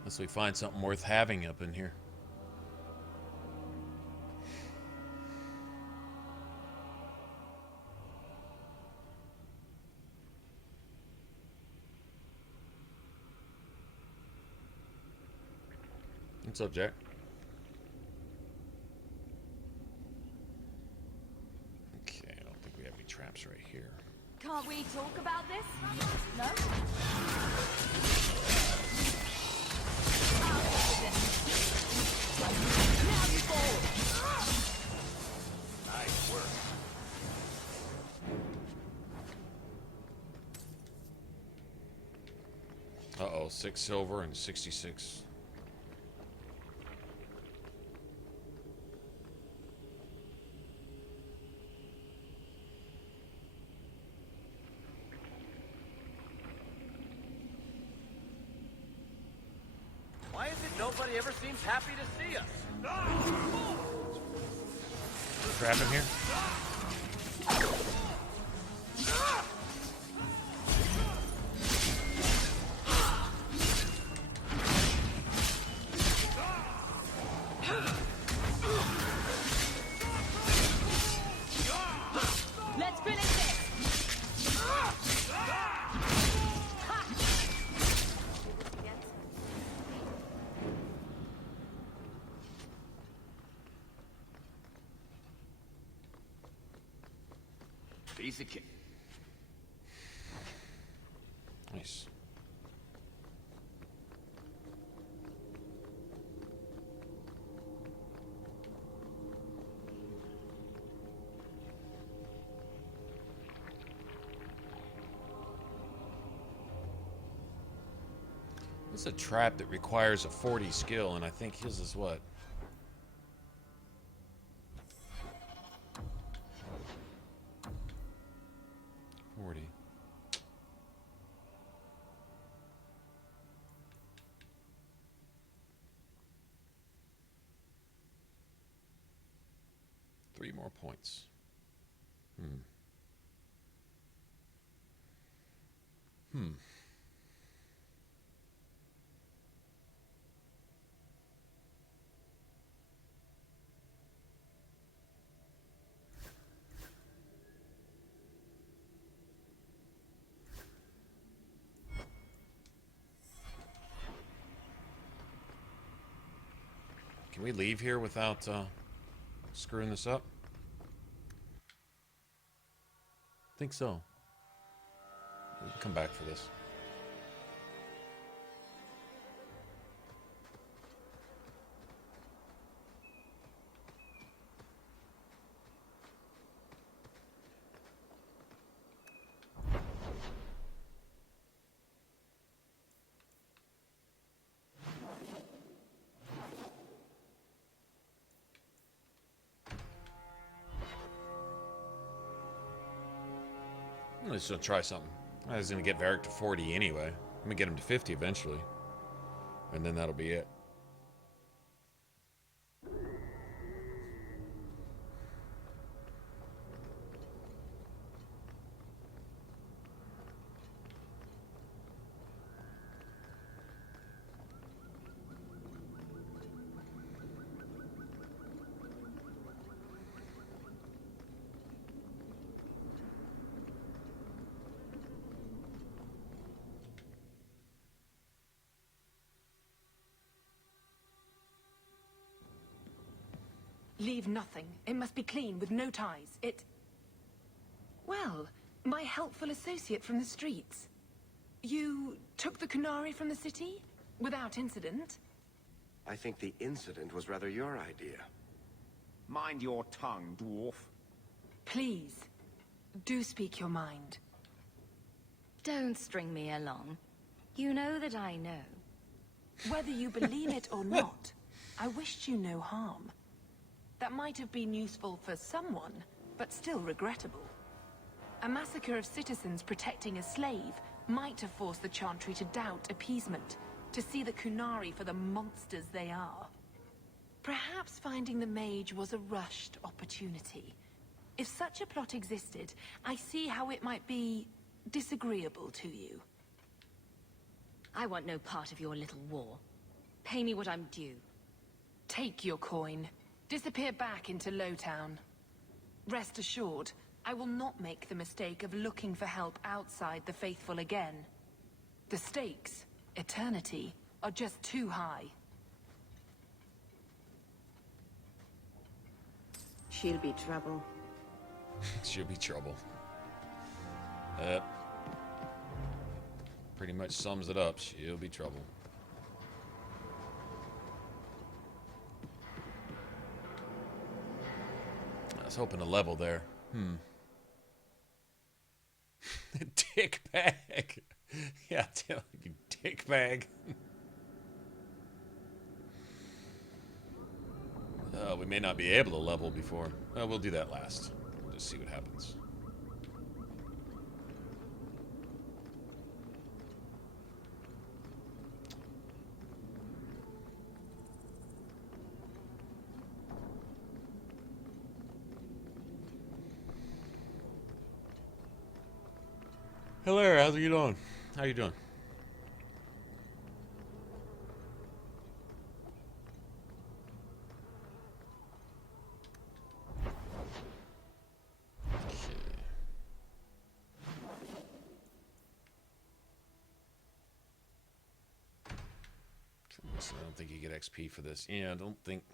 Unless we find something worth having up in here. What's up, Jack? Okay, I don't think we have any traps right here. Can't we talk about this? No? Now you fall! Nice work. Uh-oh, 6 silver and 66. Why is it nobody ever seems happy to see us? Trap in here? Let's finish this! Piece of cake. Nice. It's a trap that requires a 40 skill, and I think his is what? Three more points. Can we leave here without screwing this up? think so. We can come back for this. I'm just gonna try something. I was gonna get Varric to 40 anyway. I'm gonna get him to 50 eventually. And then that'll be it. Leave nothing. It must be clean, with no ties. Well, my helpful associate from the streets. You took the Kunari from the city? Without incident? I think the incident was rather your idea. Mind your tongue, dwarf. Please, do speak your mind. Don't string me along. You know that I know. Whether you believe it or not, I wished you no harm. That might have been useful for someone, but still regrettable. A massacre of citizens protecting a slave might have forced the Chantry to doubt appeasement, to see the Kunari for the monsters they are. Perhaps finding the mage was a rushed opportunity. If such a plot existed, I see how it might be disagreeable to you. I want no part of your little war. Pay me what I'm due. Take your coin. Disappear back into Lowtown. Rest assured, I will not make the mistake of looking for help outside the faithful again. The stakes, eternity, are just too high. She'll be trouble. She'll be trouble. Pretty much sums it up. She'll be trouble. I was hoping to level there. Dick bag. Yeah, you dick bag. We may not be able to level before. We'll do that last. We'll just see what happens. Hello, how's it going? How you doing? I don't think you get XP for this. Yeah, I don't think.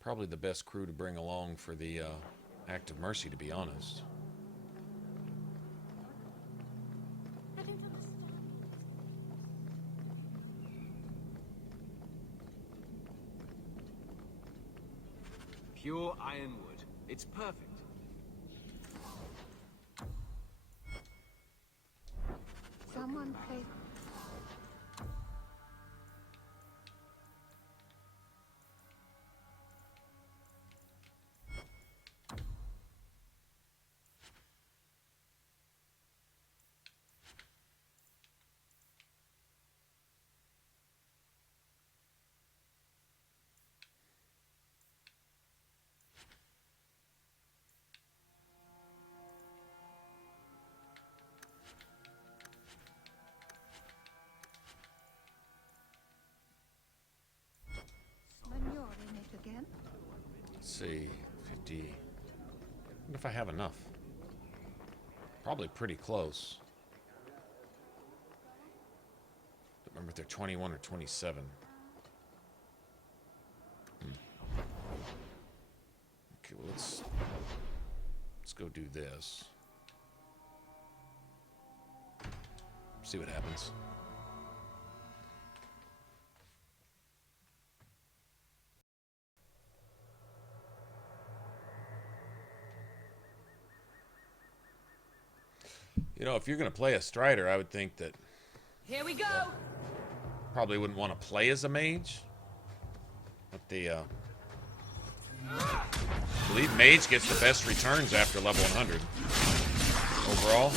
Probably the best crew to bring along for the Act of Mercy, to be honest. Pure ironwood. It's perfect. Someone play. Again? Let's see, 50. I wonder if I have enough. Probably pretty close. Don't remember if they're 21 or 27. let's go do this. See what happens. You know, if you're going to play a Strider, I would think that... Here we go! Probably wouldn't want to play as a mage. But the, I believe mage gets the best returns after level 100. Overall.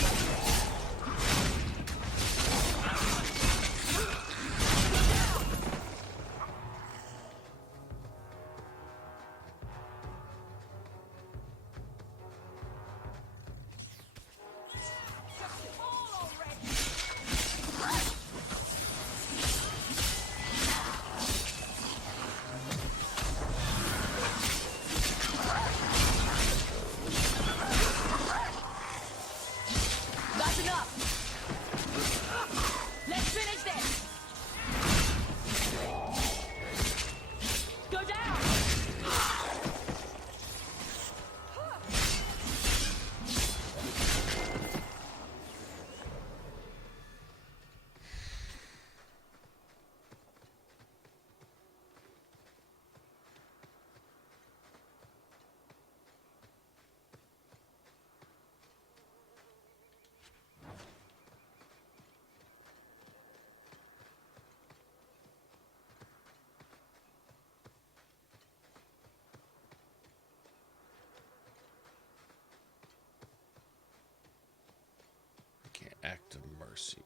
Act of mercy.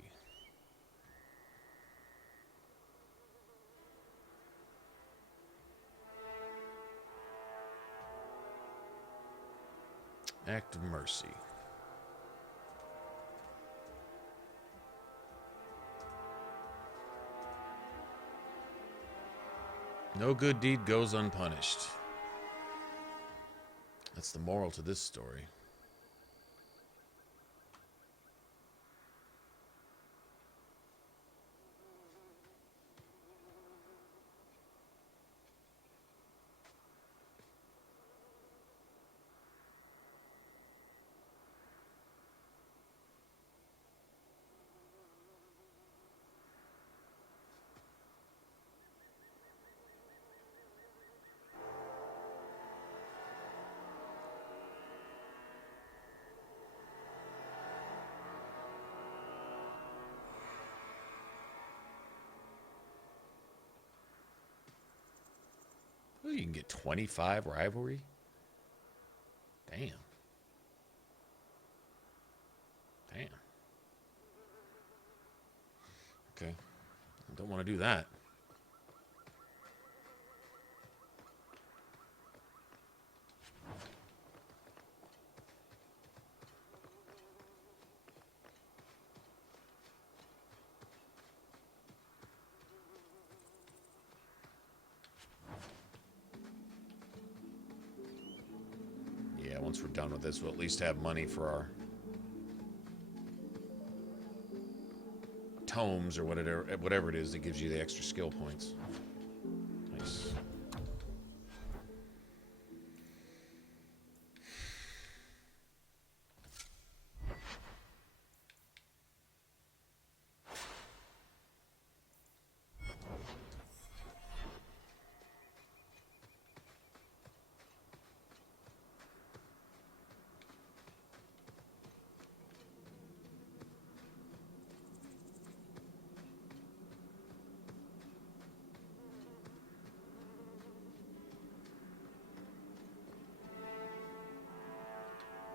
Act of mercy. No good deed goes unpunished. That's the moral to this story. Ooh, you can get 25 rivalry? Damn. Damn. Okay. I don't want to do that. Once we're done with this, we'll at least have money for our tomes or whatever it is that gives you the extra skill points. Nice.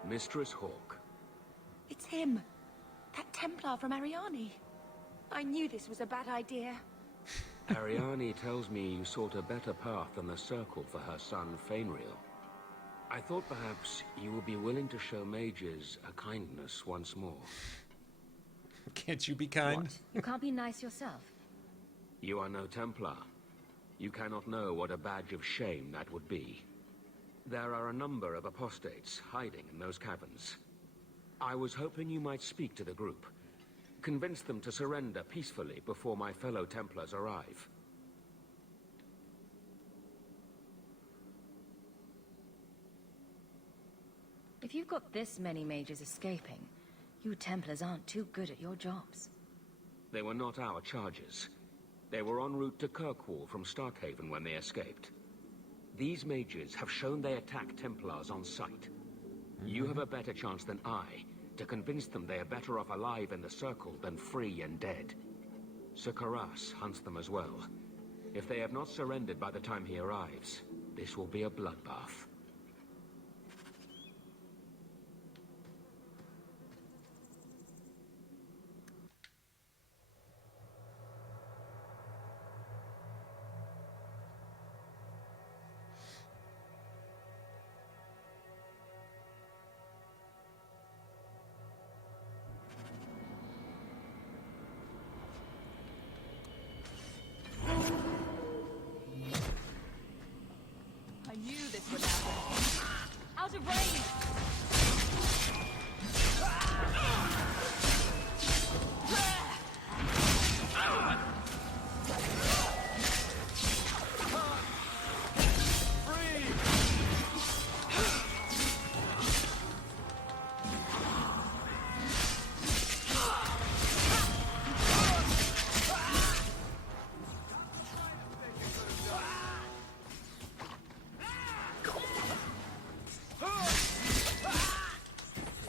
Mistress Hawk. It's him. That Templar from Ariane. I knew this was a bad idea. Ariane tells me you sought a better path than the Circle for her son, Fainriel. I thought perhaps you would be willing to show mages a kindness once more. Can't you be kind? What? You can't be nice yourself? You are no Templar. You cannot know what a badge of shame that would be. There are a number of apostates hiding in those caverns. I was hoping you might speak to the group. Convince them to surrender peacefully before my fellow Templars arrive. If you've got this many mages escaping, you Templars aren't too good at your jobs. They were not our charges. They were en route to Kirkwall from Starkhaven when they escaped. These mages have shown they attack Templars on sight. You have a better chance than I to convince them they are better off alive in the Circle than free and dead. Sir Karas hunts them as well. If they have not surrendered by the time he arrives, this will be a bloodbath. I knew this would happen. Out of range!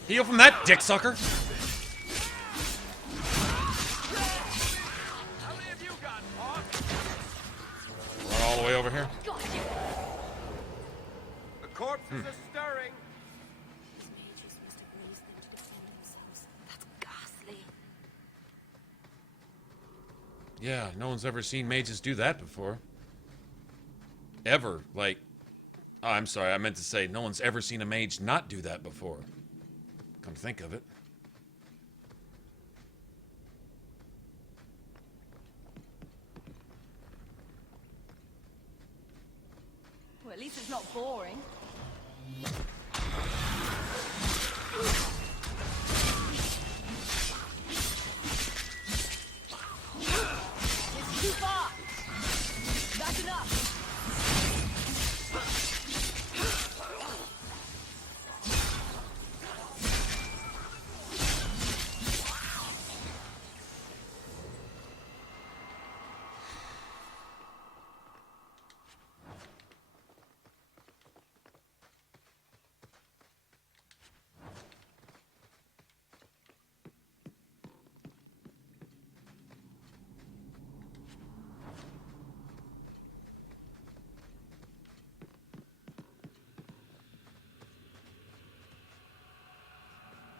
Heal from that, dick sucker. Run all the way over here. The corpses are stirring. That's ghastly. Yeah, no one's ever seen mages do that before. Ever. Like, oh, I'm sorry, I meant to say no one's ever seen a mage not do that before. Come to think of it. Well, at least it's not boring. It's too far. That's enough.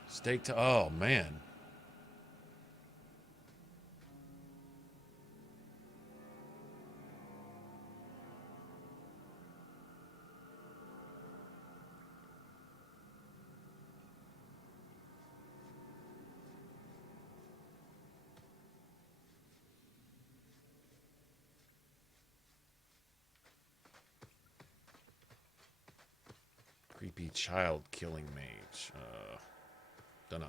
Stake to... Oh, man. Creepy child killing mage. Don't know.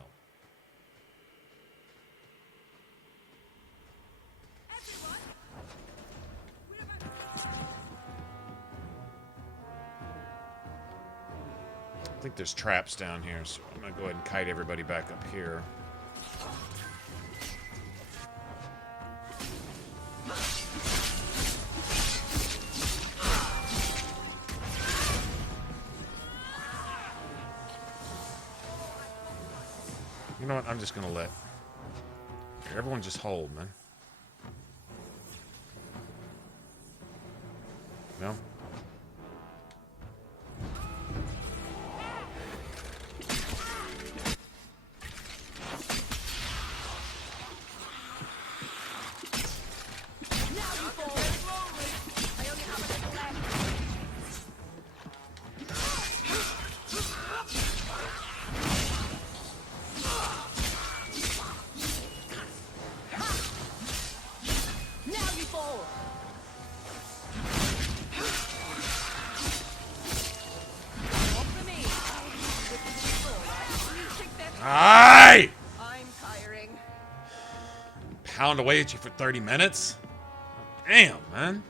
I think there's traps down here, so I'm gonna go ahead and kite everybody back up here. You know what? I'm just gonna let everyone just hold, man. No? Aye! I'm tiring. Pound away at you for 30 minutes? Damn, man.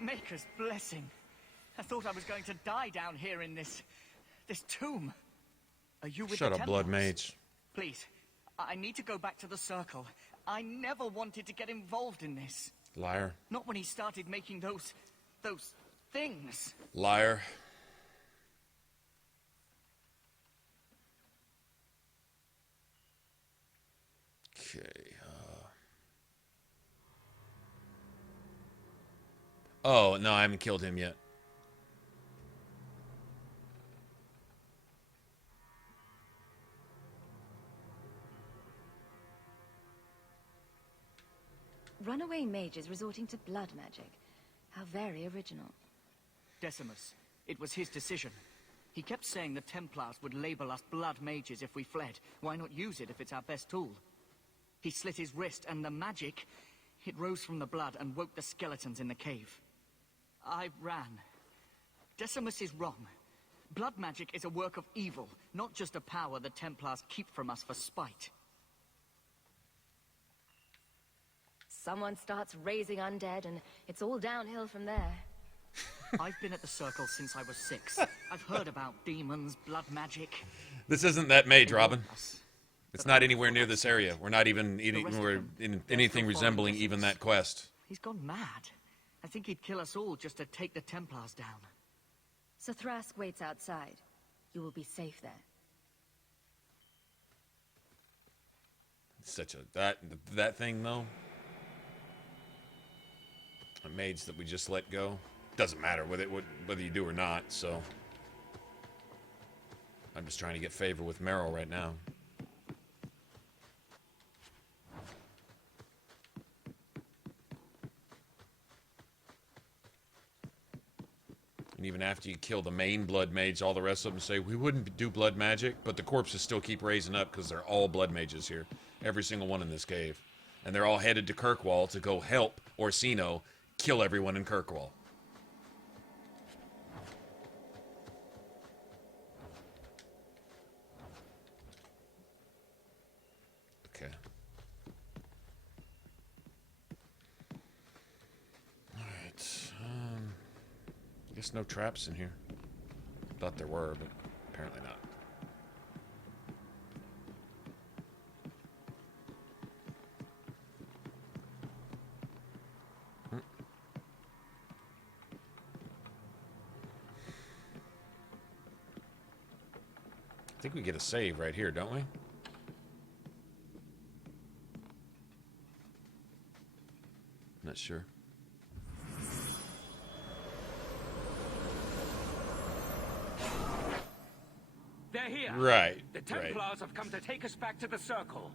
Maker's blessing. I thought I was going to die down here in this tomb. Are you with Shut the up, Templars? Blood Mage. Please, I need to go back to the Circle. I never wanted to get involved in this. Liar. Not when he started making those things. Liar. Okay. Oh, no, I haven't killed him yet. Runaway mages resorting to blood magic. How very original. Decimus. It was his decision. He kept saying the Templars would label us blood mages if we fled. Why not use it if it's our best tool? He slit his wrist, and the magic, it rose from the blood and woke the skeletons in the cave. I ran. Decimus is wrong. Blood magic is a work of evil, not just a power the Templars keep from us for spite. Someone starts raising undead, and it's all downhill from there. I've been at the Circle since I was 6. I've heard about demons, blood magic. This isn't that mage, Robin. It's not anywhere near this area. We're not even in anything resembling even that quest. He's gone mad. I think he'd kill us all just to take the Templars down. So Thrask waits outside. You will be safe there. Such a that thing though. A mage that we just let go. Doesn't matter whether you do or not. So I'm just trying to get favor with Meryl right now. And even after you kill the main blood mage, all the rest of them say, we wouldn't do blood magic, but the corpses still keep raising up because they're all blood mages here. Every single one in this cave. And they're all headed to Kirkwall to go help Orsino kill everyone in Kirkwall. Okay. Alright, guess no traps in here. Thought there were, but apparently not. I think we get a save right here, don't we? Not sure. They're here. Right. The Templars have come to take us back to the Circle.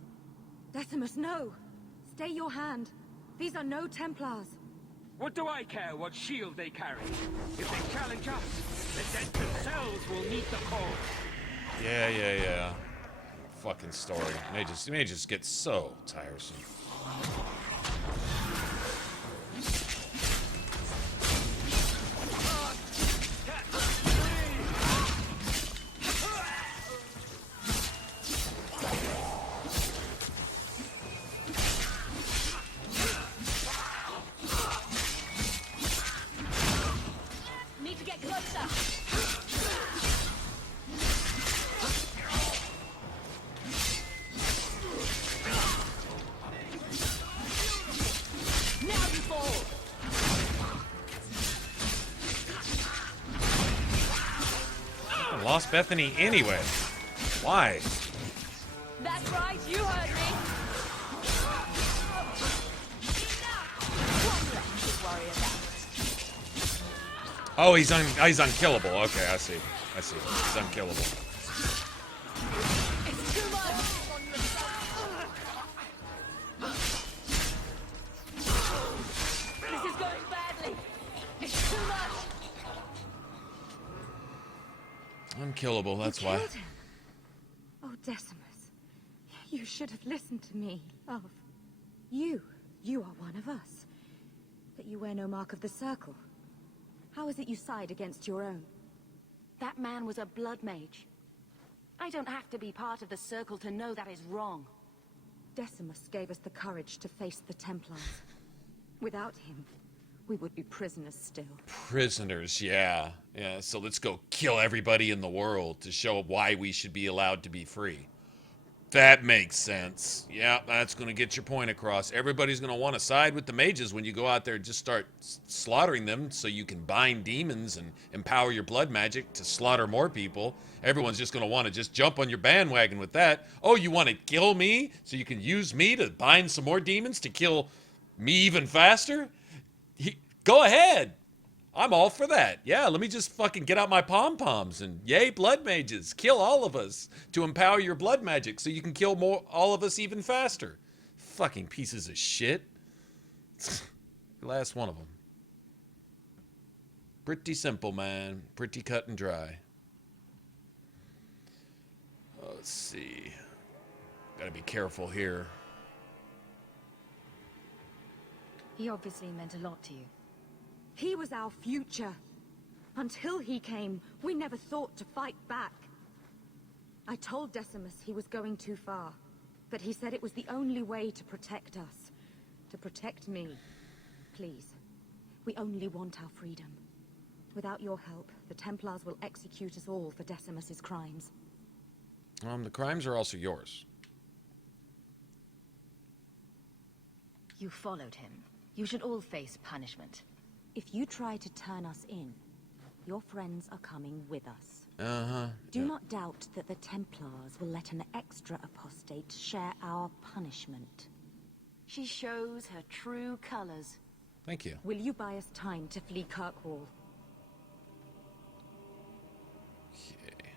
Decimus, no! Stay your hand. These are no Templars. What do I care what shield they carry? If they challenge us, the dead themselves will meet the call. Yeah. Fucking story. May just get so tiresome. Need to get closer. Lost Bethany anyway. Why? That's right, you heard me. Oh, he's unkillable. Okay, I see. He's unkillable. It's too much. This is going badly. It's too much. Unkillable, that's You why. killed him. Oh, Decimus, you should have listened to me, love. You are one of us. But you wear no mark of the Circle. How is it you side against your own? That man was a blood mage. I don't have to be part of the Circle to know that is wrong. Decimus gave us the courage to face the Templars. Without him, we would be prisoners still. Prisoners, yeah. Yeah, so let's go kill everybody in the world to show why we should be allowed to be free. That makes sense. Yeah, that's going to get your point across. Everybody's going to want to side with the mages when you go out there and just start slaughtering them so you can bind demons and empower your blood magic to slaughter more people. Everyone's just going to want to just jump on your bandwagon with that. Oh, you want to kill me so you can use me to bind some more demons to kill me even faster? Go ahead. I'm all for that. Yeah, let me just fucking get out my pom-poms and yay, blood mages. Kill all of us to empower your blood magic so you can kill all of us even faster. Fucking pieces of shit. Last one of them. Pretty simple, man. Pretty cut and dry. Let's see. Gotta be careful here. He obviously meant a lot to you. He was our future. Until he came, we never thought to fight back. I told Decimus he was going too far, but he said it was the only way to protect us. To protect me. Please, we only want our freedom. Without your help, the Templars will execute us all for Decimus's crimes. The crimes are also yours. You followed him. You should all face punishment. If you try to turn us in, your friends are coming with us. Uh-huh. Do not doubt that the Templars will let an extra apostate share our punishment. She shows her true colors. Thank you. Will you buy us time to flee Kirkwall? Okay.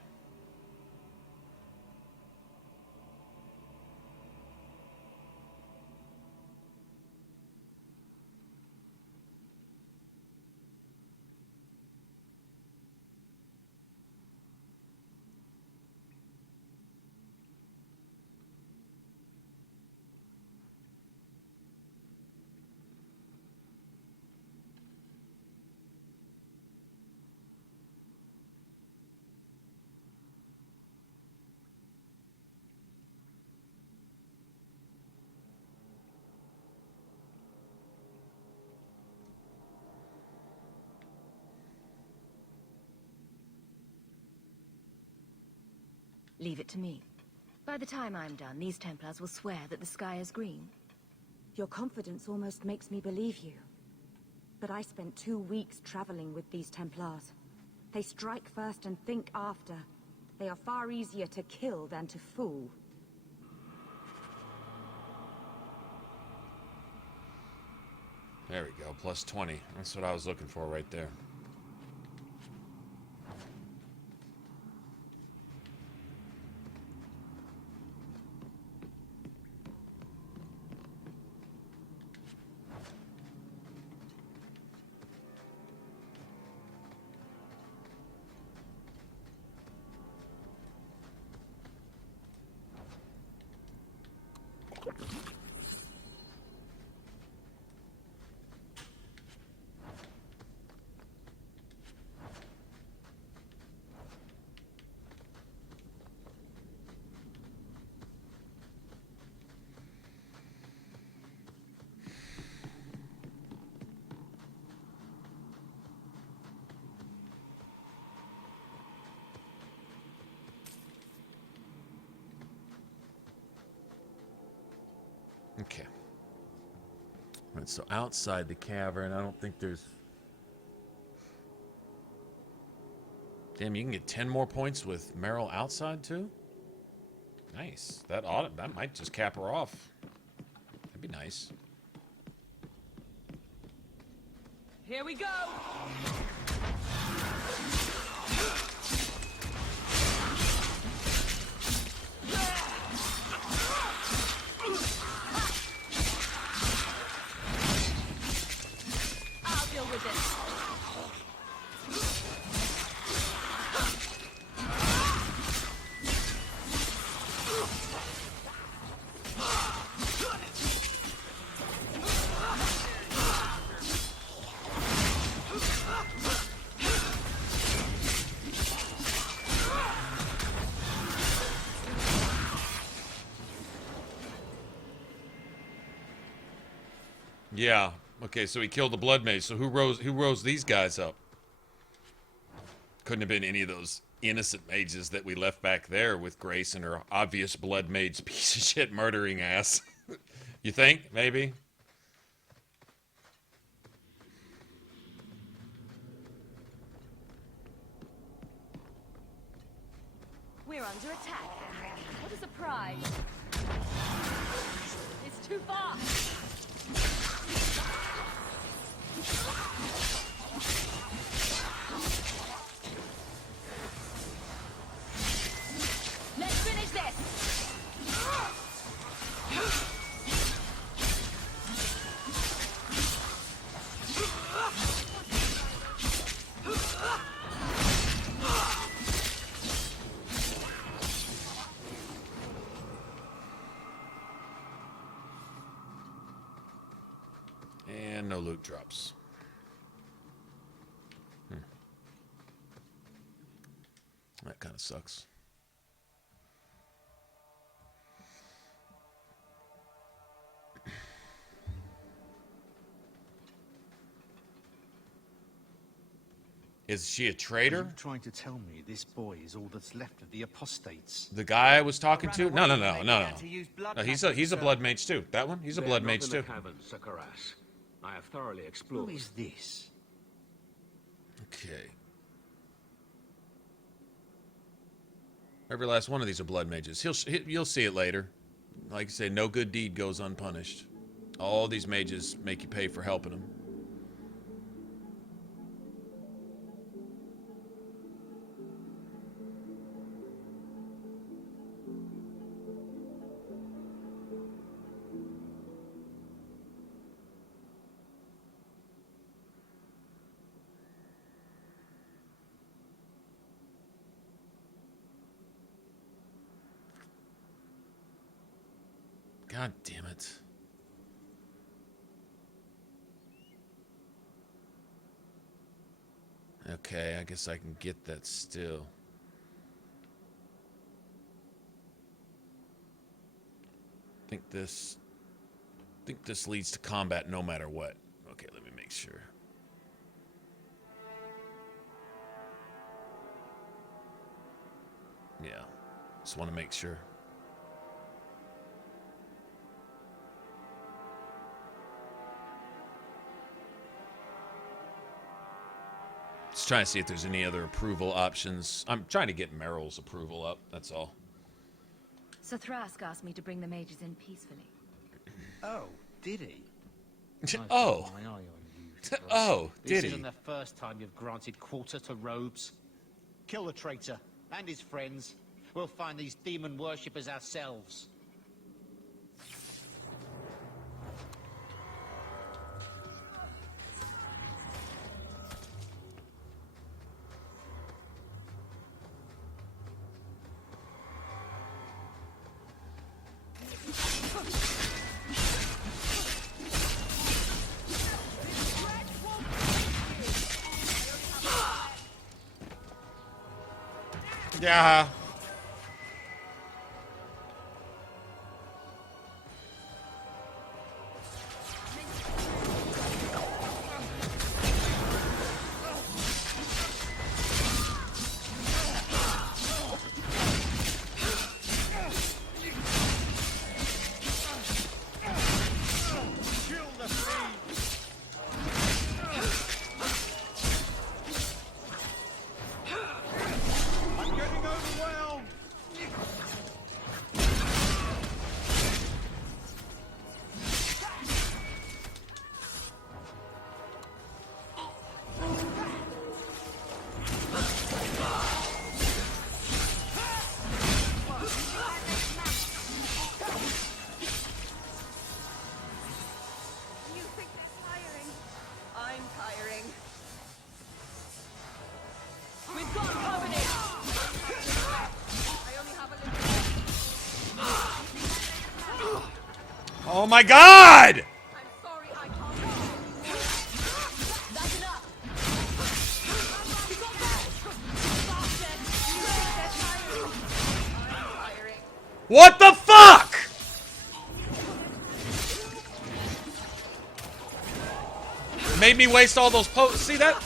Leave it to me. By the time I'm done, these Templars will swear that the sky is green. Your confidence almost makes me believe you. But I spent 2 weeks traveling with these Templars. They strike first and think after. They are far easier to kill than to fool. There we go, plus 20. That's what I was looking for right there. Okay. Right, so outside the cavern, I don't think there's... Damn, you can get 10 more points with Meryl outside, too? Nice. That might just cap her off. That'd be nice. Here we go! I'll deal with this. Yeah, Okay, so he killed the blood mage. So who rose these guys up? Couldn't have been any of those innocent mages that we left back there with Grace and her obvious blood mage piece of shit murdering ass. You think? Maybe? We're under attack. What a surprise. It's too far. Let's finish this. And no loot drops. That kind of sucks. Is she a traitor? Are you trying to tell me this boy is all that's left of the apostates? The guy I was talking to? No. No, he's a blood mage too. That one? He's a blood mage too. I have thoroughly explored. Who is this? Okay. Every last one of these are blood mages. You'll see it later. Like I say, no good deed goes unpunished. All these mages make you pay for helping them. God damn it. Okay, I guess I can get that still. I think this leads to combat no matter what. Okay, let me make sure. Yeah. Just want to make sure. Just trying to see if there's any other approval options. I'm trying to get Meryl's approval up, that's all. So Thrask asked me to bring the mages in peacefully. Oh, did he? Oh. My eye on you, Oh, did This he? isn't the first time you've granted quarter to robes. Kill the traitor and his friends. We'll find these demon worshippers ourselves. Yeah. Oh my God! What the fuck? Made me waste all those See that?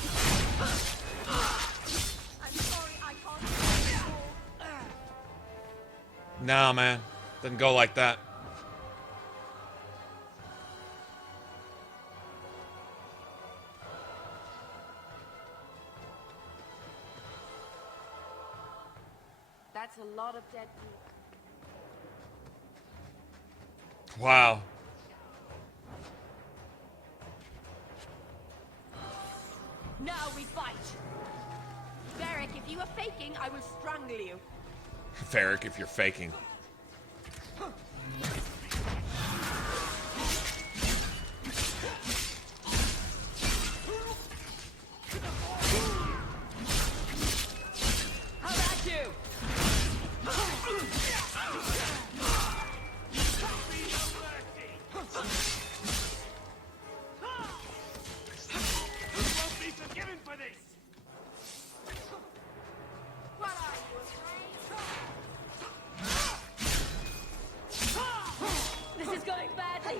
Nah, man. Doesn't go like that. That's a lot of dead people. Wow. Now we fight. Varric, if you are faking, I will strangle you. Varric, if you're faking. How about you? This is going badly.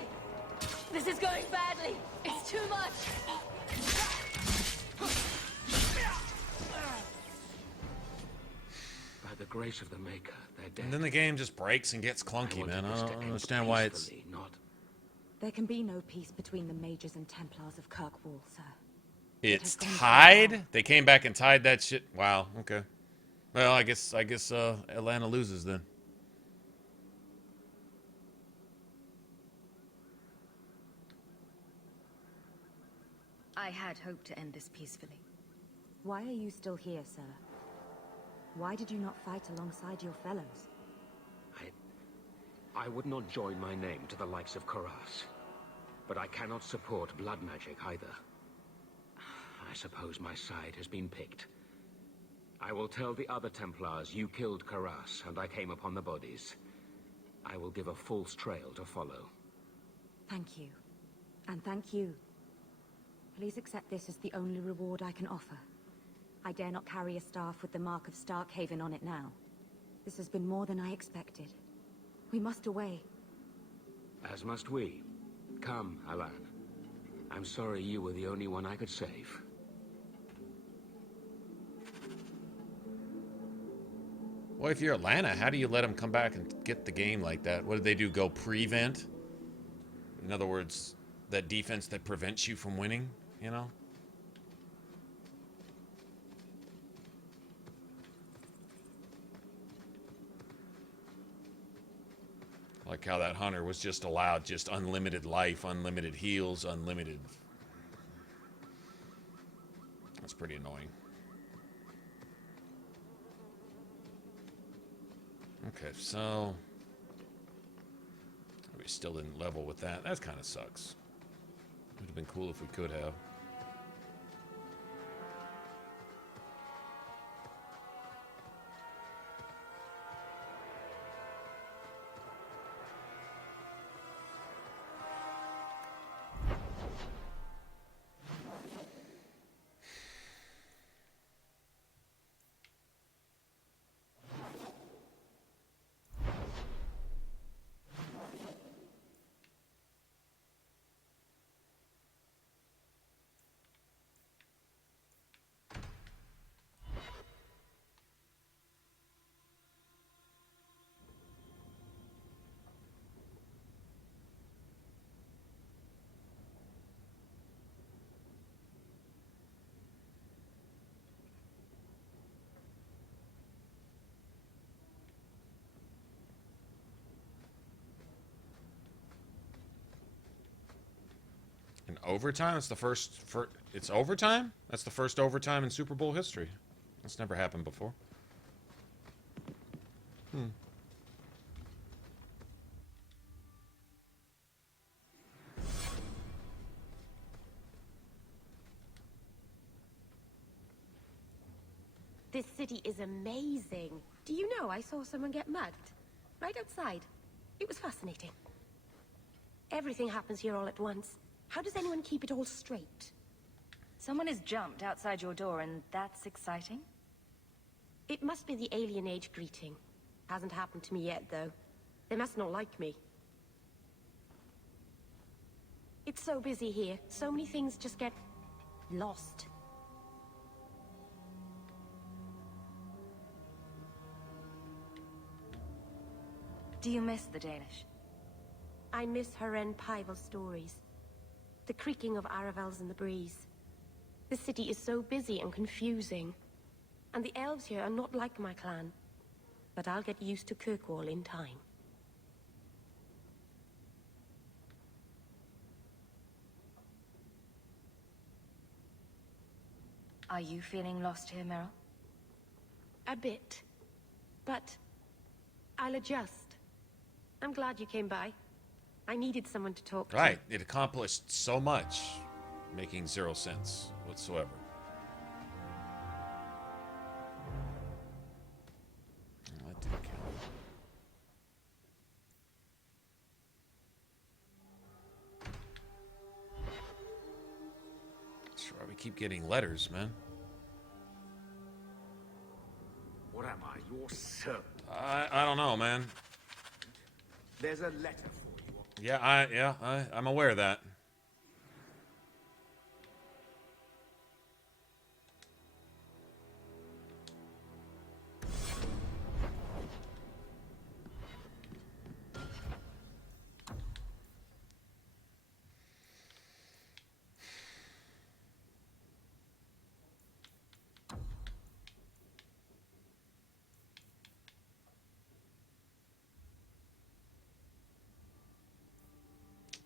This is going badly. It's too much. By the grace of the Maker, they're dead. And then the game just breaks and gets clunky, man. I don't understand why it's... There can be no peace between the Mages and Templars of Kirkwall, sir. It's tied? They came back and tied that shit? Wow, okay. Well, I guess Atlanta loses then. I had hoped to end this peacefully. Why are you still here, sir? Why did you not fight alongside your fellows? I would not join my name to the likes of Karas. But I cannot support blood magic either. I suppose my side has been picked. I will tell the other Templars you killed Karas and I came upon the bodies. I will give a false trail to follow. Thank you. And thank you. Please accept this as the only reward I can offer. I dare not carry a staff with the mark of Starkhaven on it now. This has been more than I expected. We must away. As must we. Come, Alan. I'm sorry you were the only one I could save. Well, if you're Atlanta, how do you let them come back and get the game like that? What did they do, go prevent? In other words, that defense that prevents you from winning, you know? Like how that hunter was just allowed just unlimited life, unlimited heals, unlimited... That's pretty annoying. Okay, so... We still didn't level with that. That kind of sucks. Would have been cool if we could have. In overtime? It's the first... It's overtime? That's the first overtime in Super Bowl history. That's never happened before. This city is amazing. Do you know I saw someone get mugged? Right outside. It was fascinating. Everything happens here all at once. How does anyone keep it all straight? Someone has jumped outside your door, and that's exciting? It must be the alien age greeting. Hasn't happened to me yet, though. They must not like me. It's so busy here. So many things just get lost. Do you miss the Danish? I miss Haren Pival stories. The creaking of Aravels in the breeze. The city is so busy and confusing. And the elves here are not like my clan. But I'll get used to Kirkwall in time. Are you feeling lost here, Meryl? A bit. But I'll adjust. I'm glad you came by. I needed someone to talk to. Right. It accomplished so much, making zero sense whatsoever. That didn't count. That's why we keep getting letters, man. What am I, your servant? I don't know, man. There's a letter for you. I'm aware of that.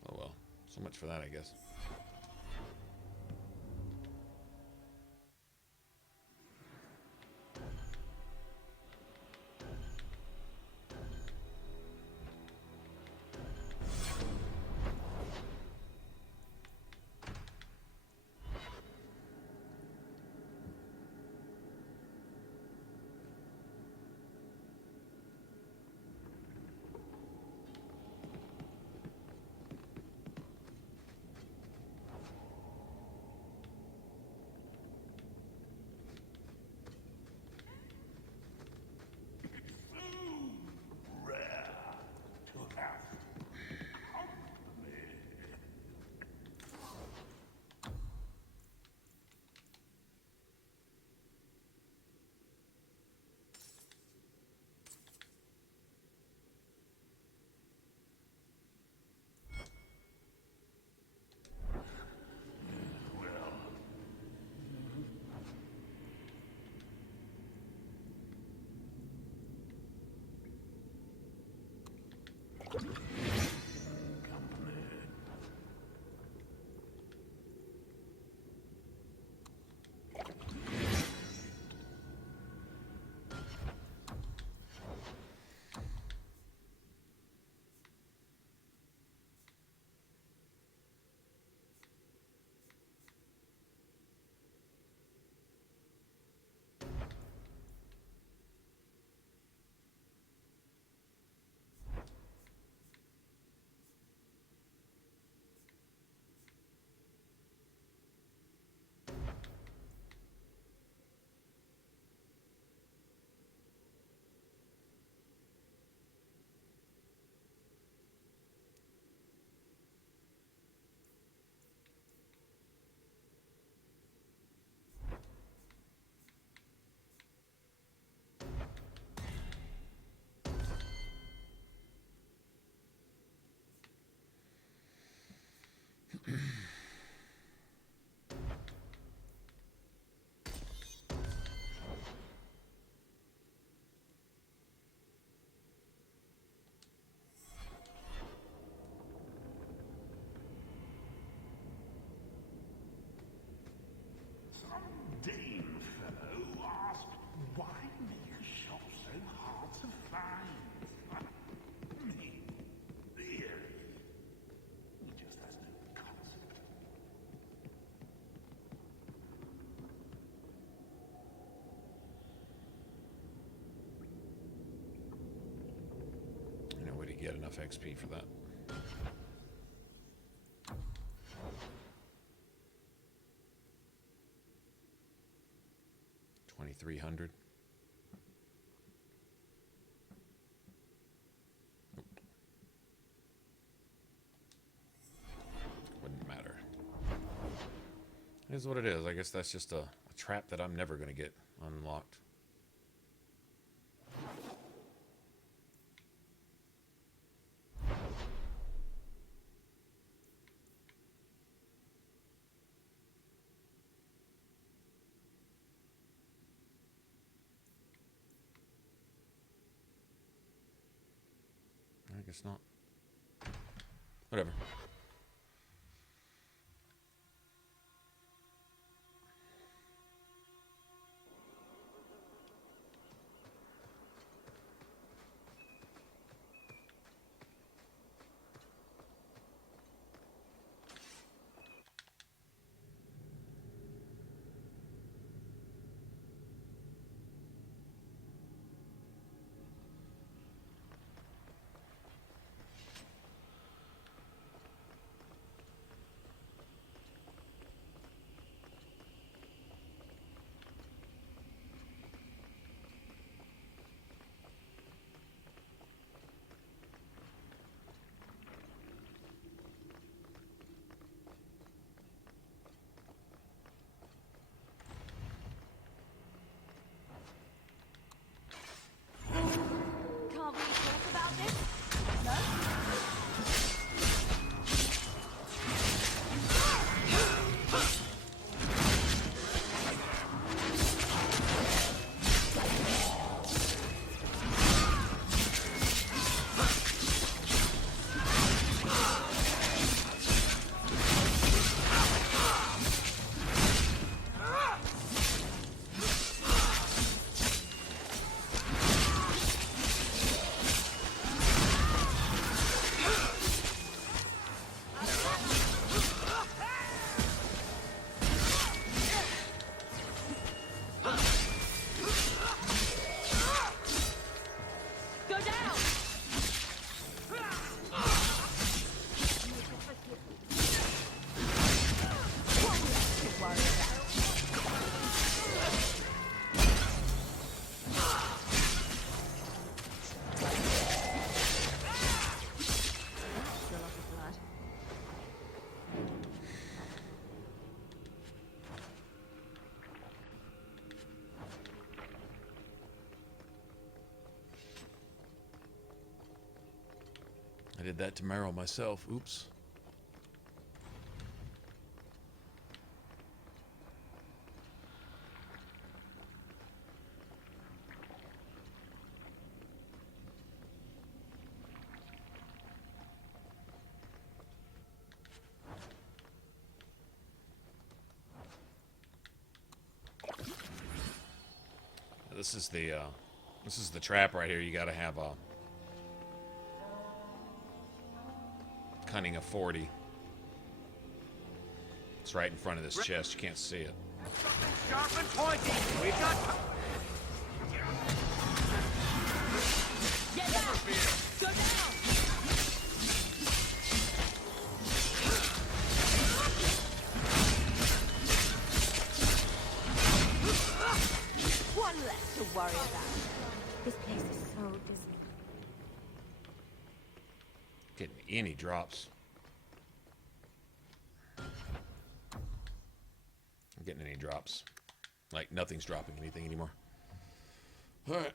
Oh well, so much for that, I guess. Dame fellow asked, why make a shop so hard to find? Me? Really? He just has no concept. You know, where do you get enough XP for that? $2,300. Nope. Wouldn't matter. Here's what it is. I guess that's just a trap that I'm never going to get unlocked. I guess not. Whatever. Can't we talk about this? No? I did that to Meryl myself. Oops. This is the trap right here. You got to have a cunning of 40. It's right in front of this chest. You can't see it. Sharp and pointy. We got. Get down! Go down! One less to worry about. This place is so dismal. Getting any drops. I'm getting any drops. Like, nothing's dropping anything anymore. Alright.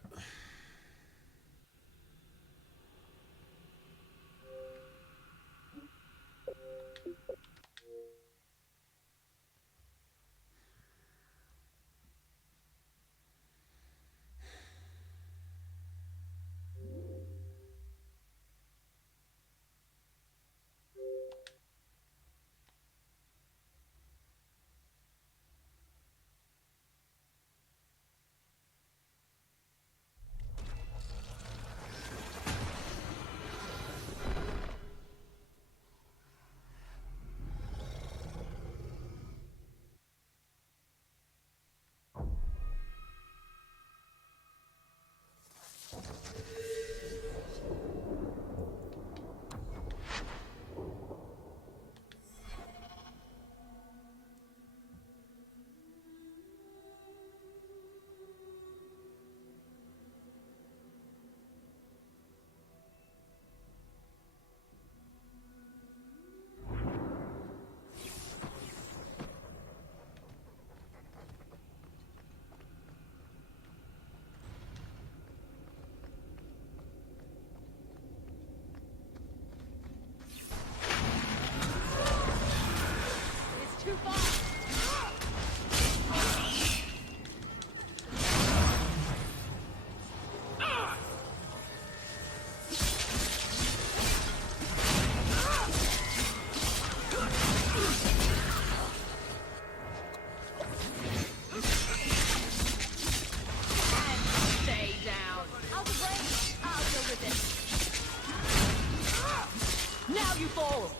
you fall.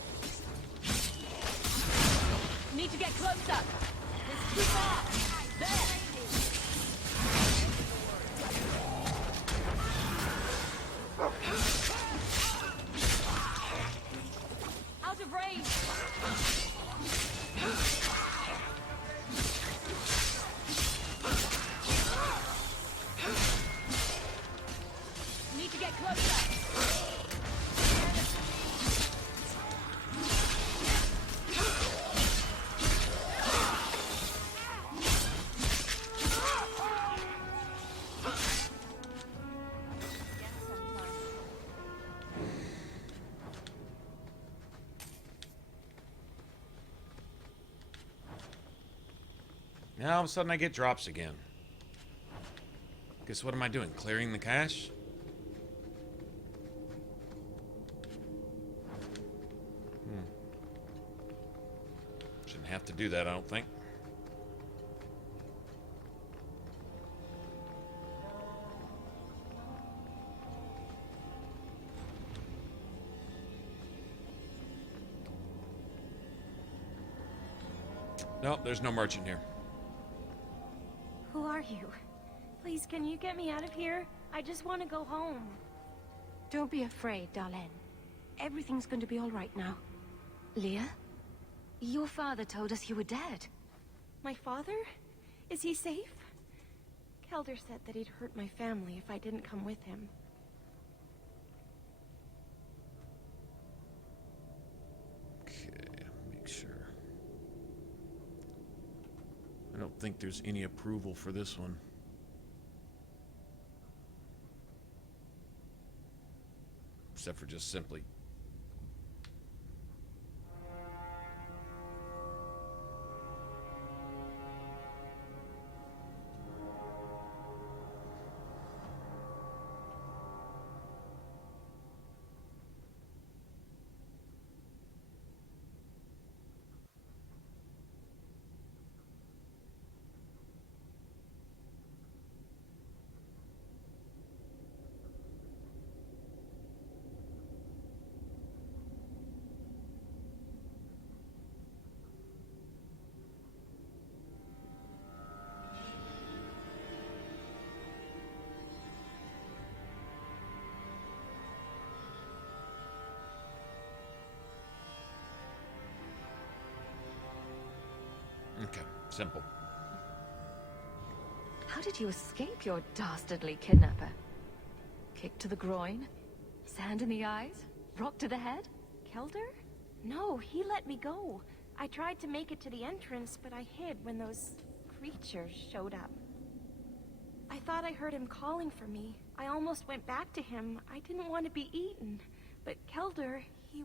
Need to get closer. It's too far. There. Out of range. Need to get closer. Now all of a sudden I get drops again. Guess what am I doing? Clearing the cache? Shouldn't have to do that, I don't think. Nope, there's no merchant here. Who are you? Please, can you get me out of here? I just want to go home. Don't be afraid, darling. Everything's going to be all right now. Leah? Your father told us you were dead. My father? Is he safe? Kelder said that he'd hurt my family if I didn't come with him. Okay, make sure. I don't think there's any approval for this one. Except for just simply. Okay, simple. How did you escape your dastardly kidnapper? Kick to the groin? Sand in the eyes? Rock to the head? Kelder? No, he let me go. I tried to make it to the entrance, but I hid when those creatures showed up. I thought I heard him calling for me. I almost went back to him. I didn't want to be eaten. But Kelder, he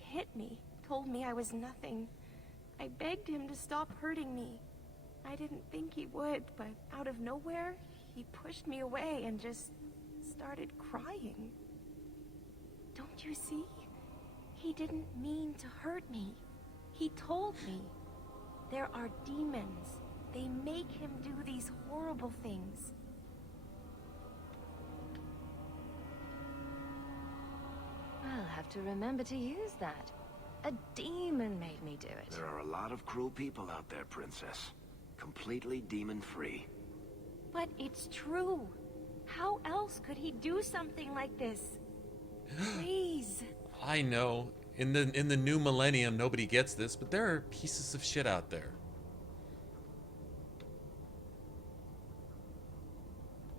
hit me, told me I was nothing. I begged him to stop hurting me. I didn't think he would, but out of nowhere, he pushed me away and just started crying. Don't you see? He didn't mean to hurt me. He told me. There are demons. They make him do these horrible things. I'll have to remember to use that. A demon made me do it. There are a lot of cruel people out there, Princess. Completely demon-free. But it's true. How else could he do something like this? Please. I know. In the new millennium, nobody gets this, but there are pieces of shit out there.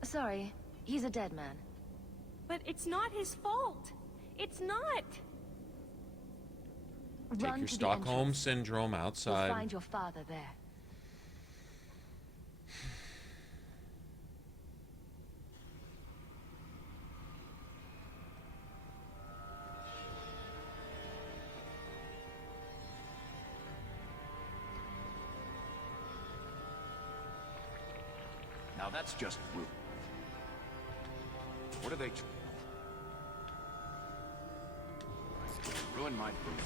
Sorry, he's a dead man. But it's not his fault. It's not. Take your Stockholm Syndrome outside. We'll find your father there. Now that's just rude. What are they? Ruin my boots.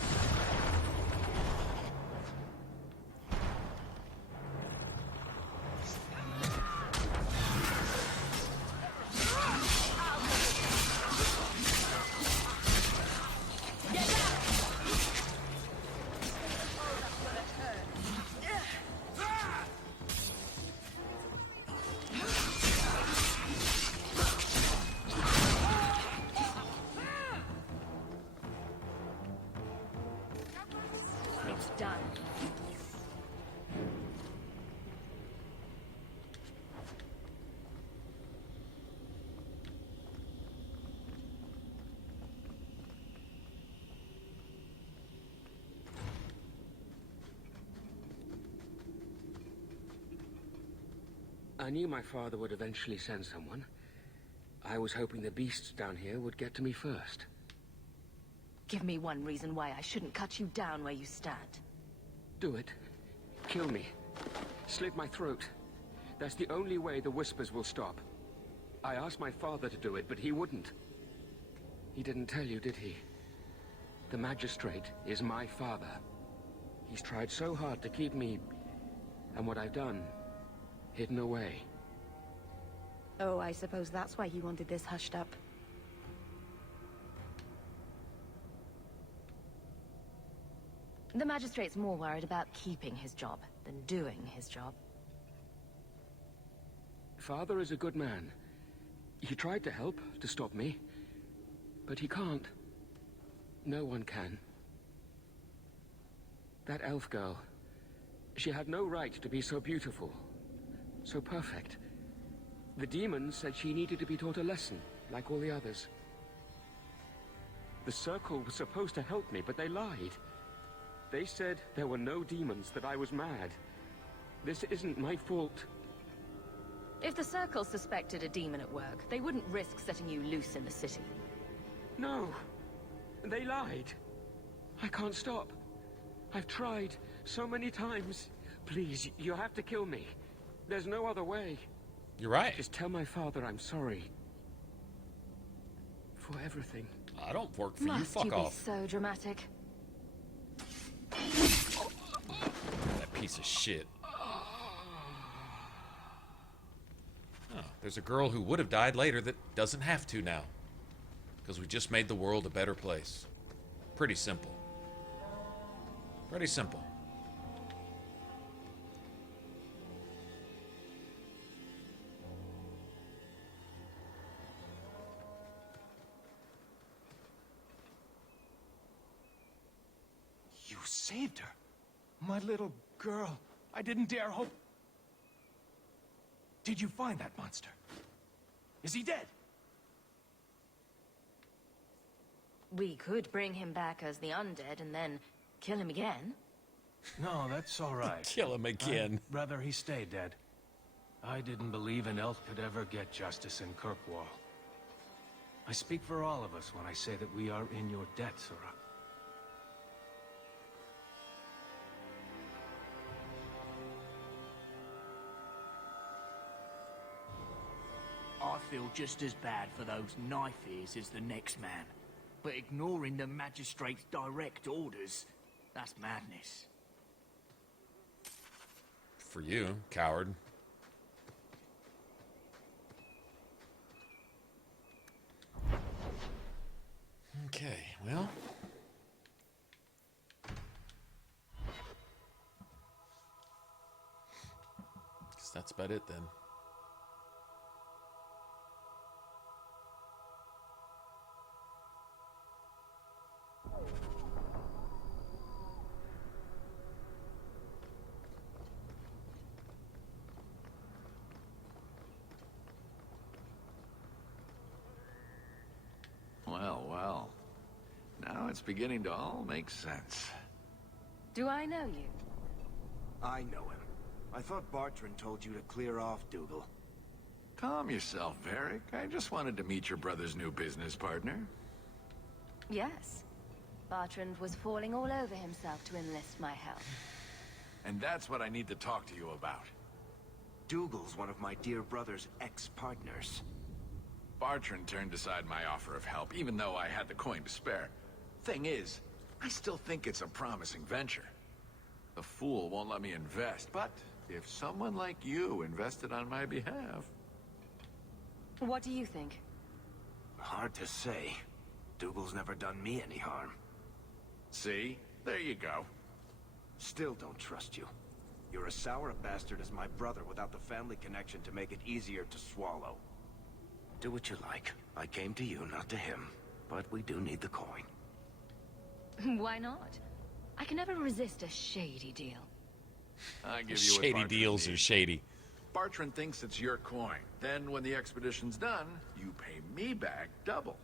I knew my father would eventually send someone. I was hoping the beasts down here would get to me first. Give me one reason why I shouldn't cut you down where you stand. Do it. Kill me. Slit my throat. That's the only way the whispers will stop. I asked my father to do it, but he wouldn't. He didn't tell you, did he? The magistrate is my father. He's tried so hard to keep me, and what I've done, hidden away. Oh, I suppose that's why he wanted this hushed up. The magistrate's more worried about keeping his job than doing his job. Father is a good man. He tried to help, to stop me. But he can't. No one can. That elf girl, she had no right to be so beautiful, so perfect. The demons said she needed to be taught a lesson, like all the others. The Circle was supposed to help me, but they lied. They said there were no demons, that I was mad. This isn't my fault. If the Circle suspected a demon at work, they wouldn't risk setting you loose in the city. No. They lied. I can't stop. I've tried so many times. Please, you have to kill me. There's no other way. You're right. Just tell my father I'm sorry. For everything. I don't work for you. Must Fuck you off. be so dramatic? That piece of shit. Oh, there's a girl who would have died later that doesn't have to now. Because we just made the world a better place. Pretty simple. Pretty simple. You saved her. My little girl. I didn't dare hope. Did you find that monster? Is he dead? We could bring him back as the undead and then kill him again. No, that's all right. Kill him again. I'd rather he stay dead. I didn't believe an elf could ever get justice in Kirkwall. I speak for all of us when I say that we are in your debt, Sarah. I feel just as bad for those knife ears as the next man. But ignoring the magistrate's direct orders, that's madness. For you, coward. Okay, well. Guess that's about it then. Well, well. Now it's beginning to all make sense. Do I know you? I know him. I thought Bartrand told you to clear off, Dougal. Calm yourself, Varric. I just wanted to meet your brother's new business partner. Yes. Bartrand was falling all over himself to enlist my help. And that's what I need to talk to you about. Dougal's one of my dear brother's ex-partners. Bartrand turned aside my offer of help, even though I had the coin to spare. Thing is, I still think it's a promising venture. The fool won't let me invest, but if someone like you invested on my behalf... What do you think? Hard to say. Dougal's never done me any harm. See? There you go. Still don't trust you. You're as sour a bastard as my brother without the family connection to make it easier to swallow. Do what you like. I came to you, not to him. But we do need the coin. Why not? I can never resist a shady deal. I give you Shady what deals are shady. Bartrand thinks it's your coin. Then, when the expedition's done, you pay me back double.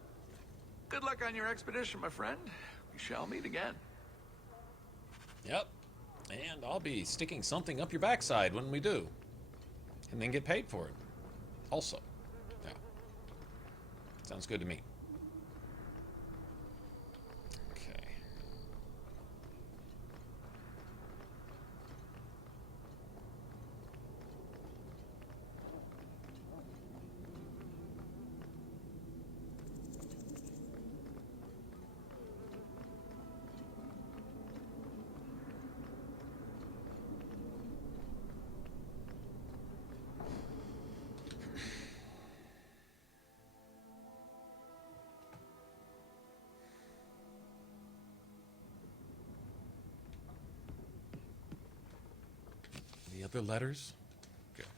Good luck on your expedition, my friend. We shall meet again. Yep. And I'll be sticking something up your backside when we do. And then get paid for it. Also. Yeah. Sounds good to me. Okay. Any other letters? Okay.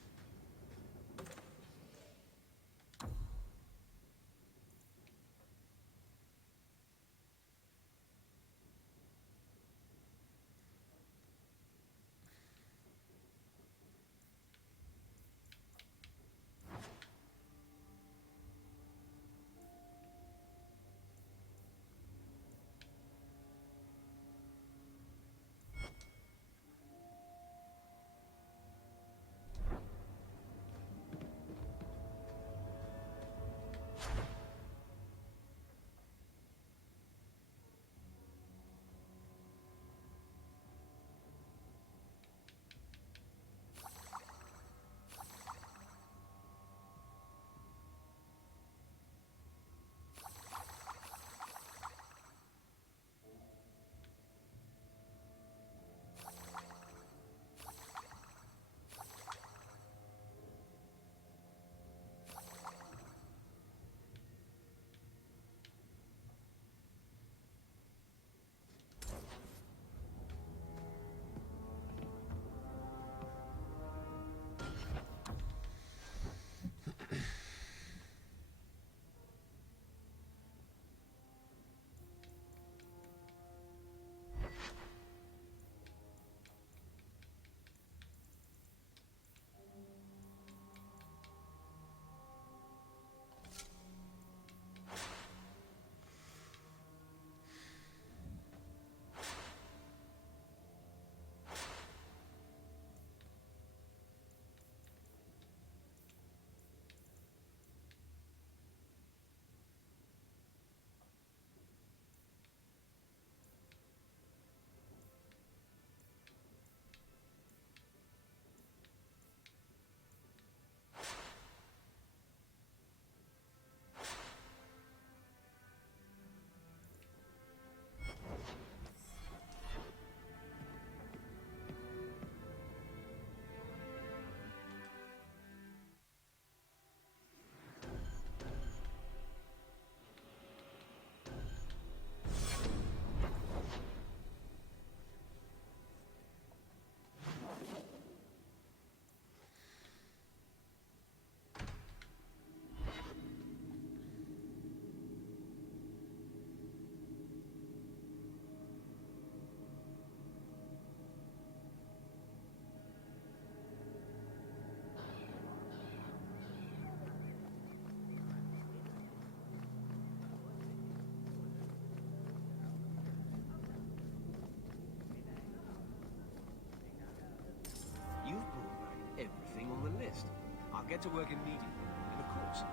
I'll get to work immediately. And of course,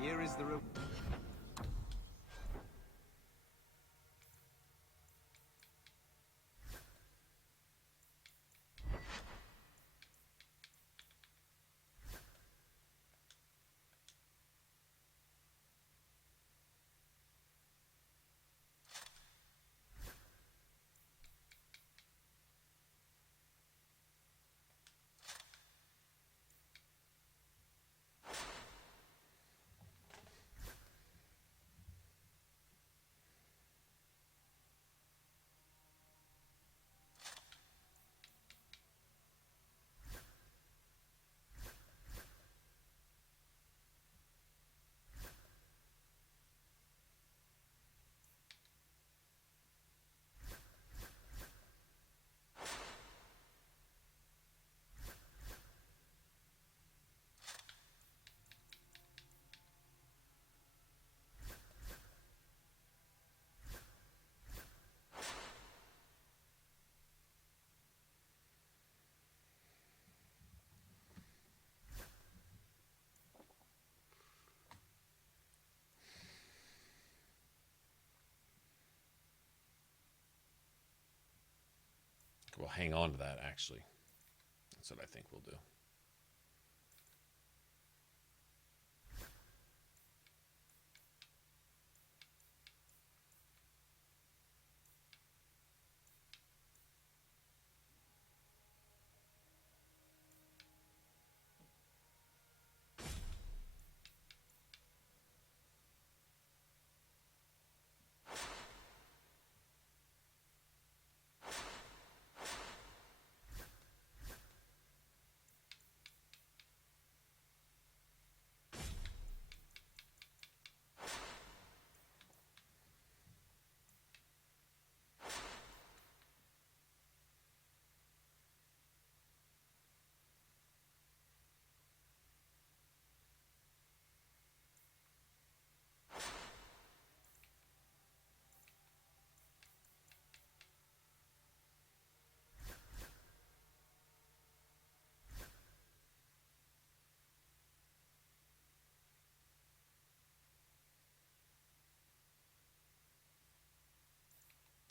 here is the reward. We'll hang on to that, actually. That's what I think we'll do.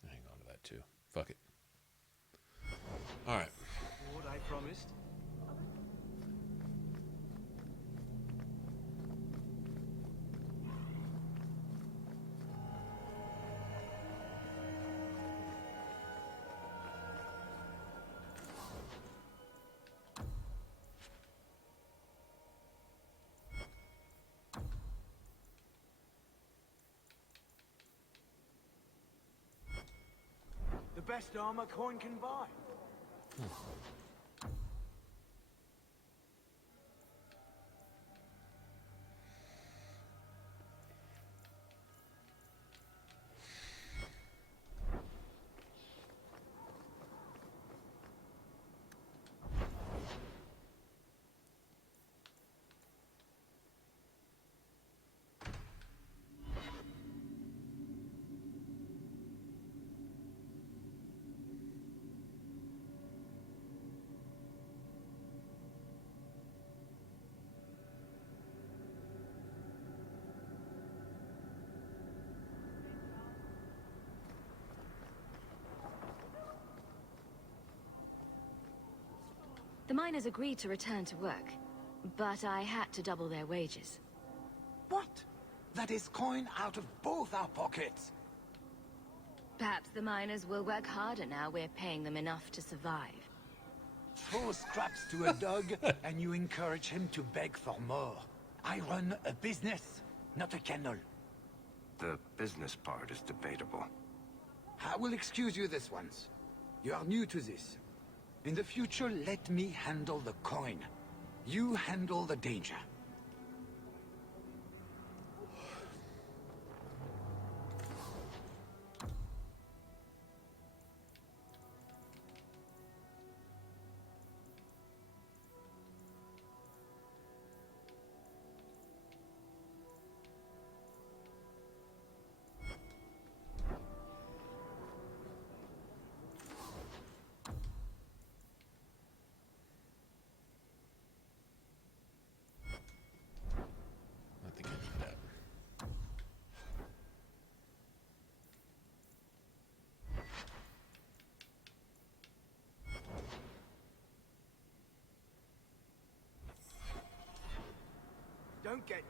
Hang on to that too. Fuck it. All right. What I promised? The best armor coin can buy. The miners agreed to return to work, but I had to double their wages. What? That is coin out of both our pockets. Perhaps the miners will work harder now we're paying them enough to survive. Throw scraps to a dog, and you encourage him to beg for more. I run a business, not a kennel. The business part is debatable. I will excuse you this once. You are new to this. In the future, let me handle the coin. You handle the danger. Don't get...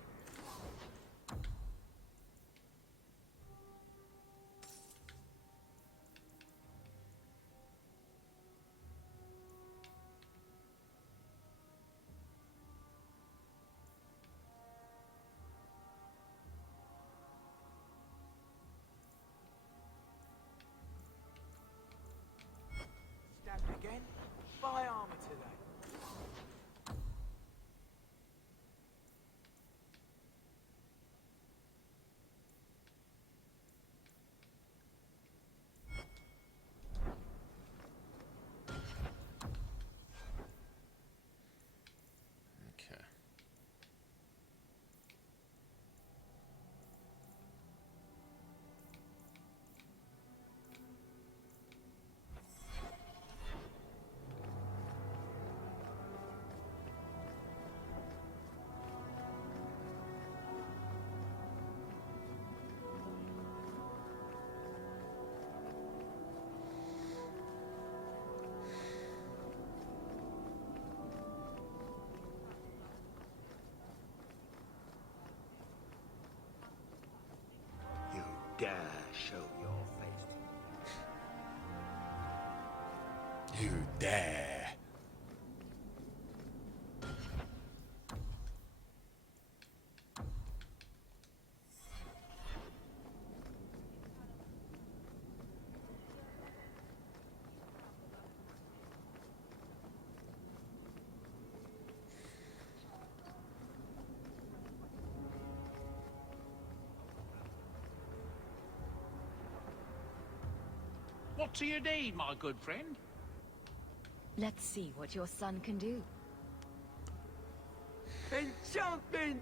Stabbed again? Buy armor today. you dare. What do you need, my good friend? Let's see what your son can do. Enchantment!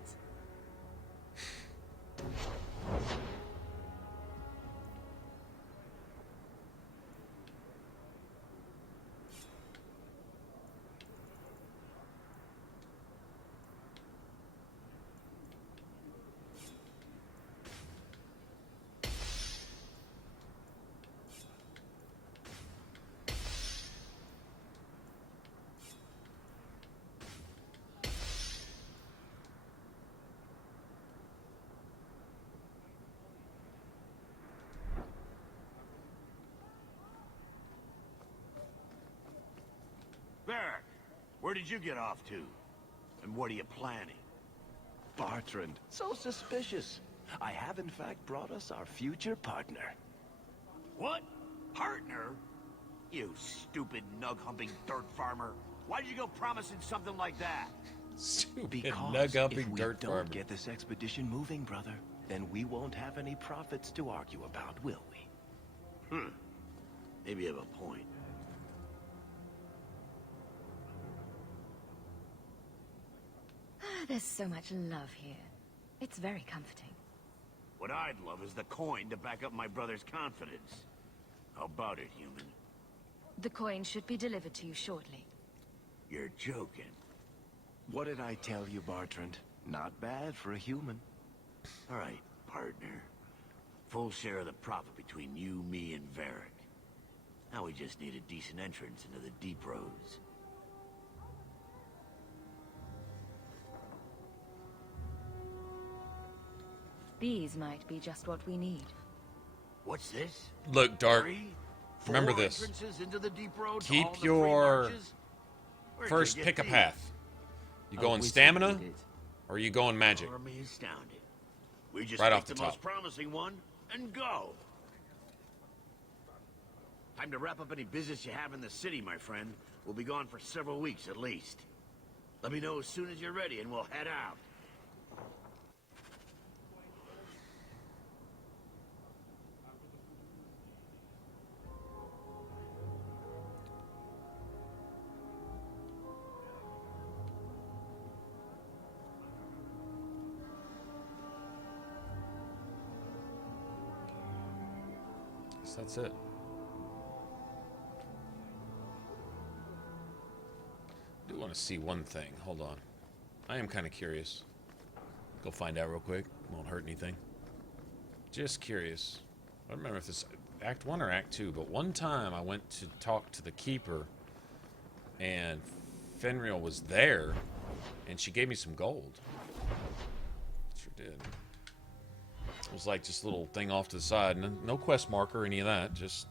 Barrack, where did you get off to? And what are you planning? Bartrand, so suspicious. I have in fact brought us our future partner. What? Partner? You stupid nug-humping dirt farmer. Why did you go promising something like that? Stupid Because nug-humping if we dirt don't farmer. get this expedition moving, brother, then we won't have any profits to argue about, will we? Maybe you have a point. There's so much love here. It's very comforting. What I'd love is the coin to back up my brother's confidence. How about it, human? The coin should be delivered to you shortly. You're joking. What did I tell you, Bartrand? Not bad for a human. All right, partner. Full share of the profit between you, me, and Varric. Now we just need a decent entrance into the deep roads. These might be just what we need. What's this? Look, Dark. 3, 4 Remember this. entrances into the deep roads, all Keep the free your marches? Where'd first you pick get a path. these? You going stamina, or you going magic? Color me astounded. We just Right pick off the the most top. promising one and go. Time to wrap up any business you have in the city, my friend. We'll be gone for several weeks at least. Let me know as soon as you're ready and we'll head out. So that's it. I do want to see one thing. Hold on. I am kind of curious. Go find out real quick. Won't hurt anything. Just curious. I don't remember if this Act 1 or Act 2, but one time I went to talk to the Keeper, and Fenrir was there, and she gave me some gold. Sure did. It was like just a little thing off to the side. No quest marker or any of that. Just...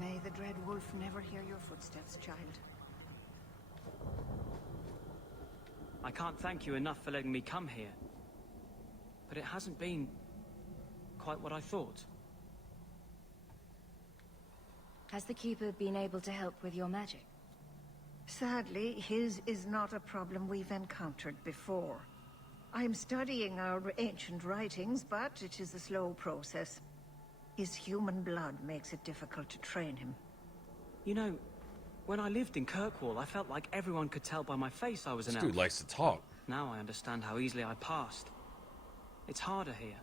May the Dread Wolf never hear your footsteps, child. I can't thank you enough for letting me come here. But it hasn't been quite what I thought. Has the Keeper been able to help with your magic? Sadly, his is not a problem we've encountered before. I'm studying our ancient writings, but it is a slow process. His human blood makes it difficult to train him. You know, when I lived in Kirkwall, I felt like everyone could tell by my face I was an This elf. dude likes to talk. Now I understand how easily I passed. It's harder here.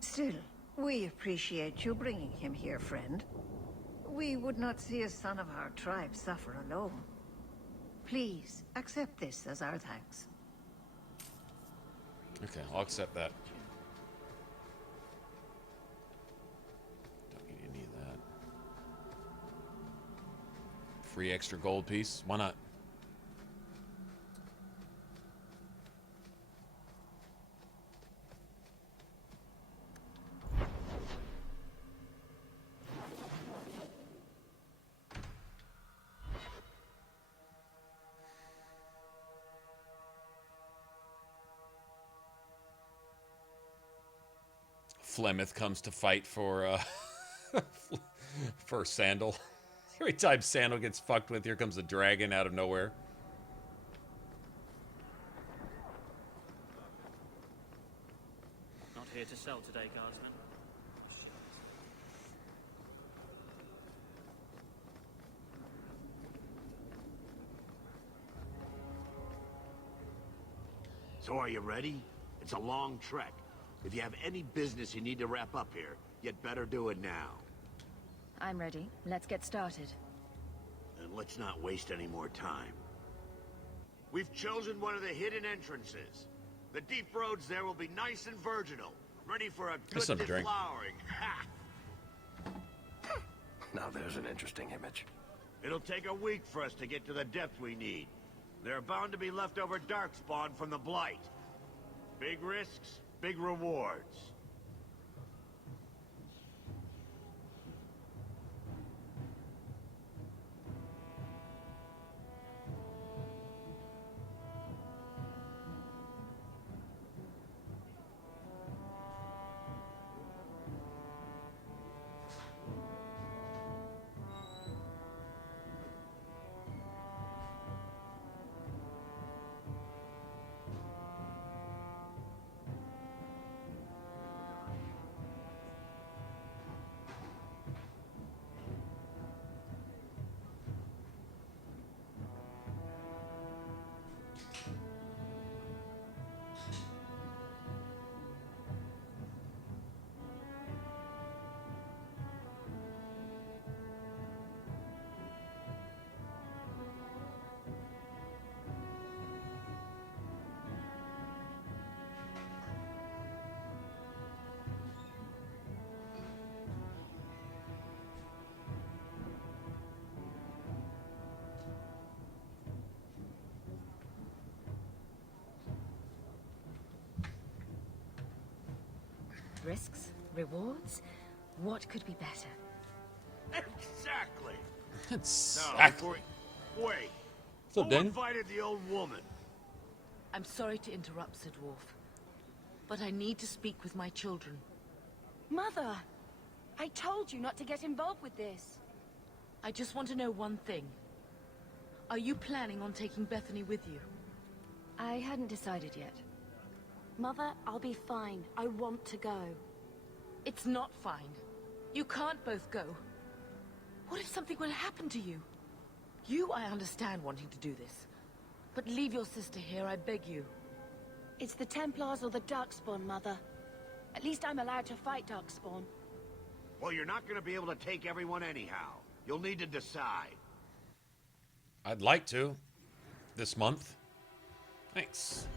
Still, we appreciate you bringing him here, friend. We would not see a son of our tribe suffer alone. Please, accept this as our thanks. Okay, I'll accept that. Don't need any of that. Free extra gold piece? Why not? Flemeth comes to fight for for Sandal. Every time Sandal gets fucked with, here comes a dragon out of nowhere. Not here to sell today, guardsman. So are you ready? It's a long trek. If you have any business you need to wrap up here, you'd better do it now. I'm ready. Let's get started. And let's not waste any more time. We've chosen one of the hidden entrances. The deep roads there will be nice and virginal, ready for a good deflowering. Ha! Now there's an interesting image. It'll take a week for us to get to the depth we need. There are bound to be leftover darkspawn from the Blight. Big risks, big rewards. Risks? Rewards? What could be better? Exactly. Exactly. Wait. So Who then? invited the old woman? I'm sorry to interrupt, Sir Dwarf, but I need to speak with my children. Mother! I told you not to get involved with this. I just want to know one thing. Are you planning on taking Bethany with you? I hadn't decided yet. Mother, I'll be fine. I want to go. It's not fine. You can't both go. What if something will happen to you? You, I understand wanting to do this. But leave your sister here, I beg you. It's the Templars or the Darkspawn, Mother. At least I'm allowed to fight Darkspawn. Well, you're not going to be able to take everyone anyhow. You'll need to decide. I'd like to. This month. Thanks.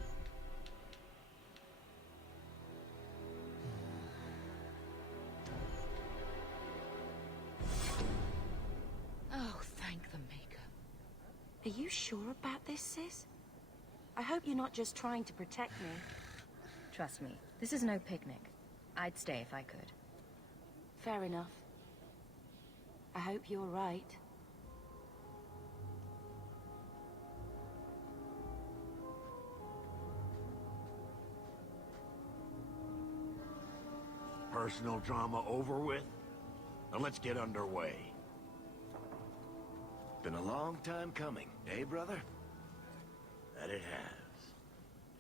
Oh, thank the Maker. Are you sure about this, sis? I hope you're not just trying to protect me. Trust me, this is no picnic. I'd stay if I could. Fair enough. I hope you're right. Personal drama over with? Now let's get underway. Been a long time coming, eh, brother? That it has.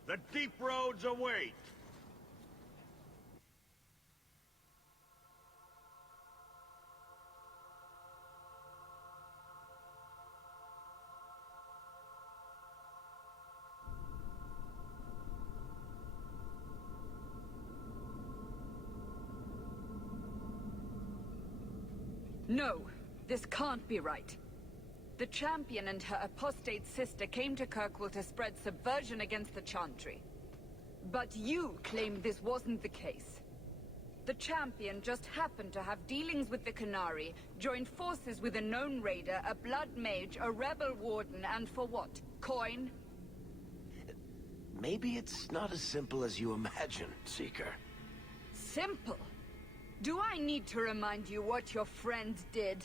The deep roads await! No, this can't be right. The champion and her apostate sister came to Kirkwall to spread subversion against the Chantry. But you claim this wasn't the case. The champion just happened to have dealings with the Qunari, joined forces with a known raider, a blood mage, a rebel warden, and for what? Coin? Maybe it's not as simple as you imagine, Seeker. Simple? Do I need to remind you what your friend did?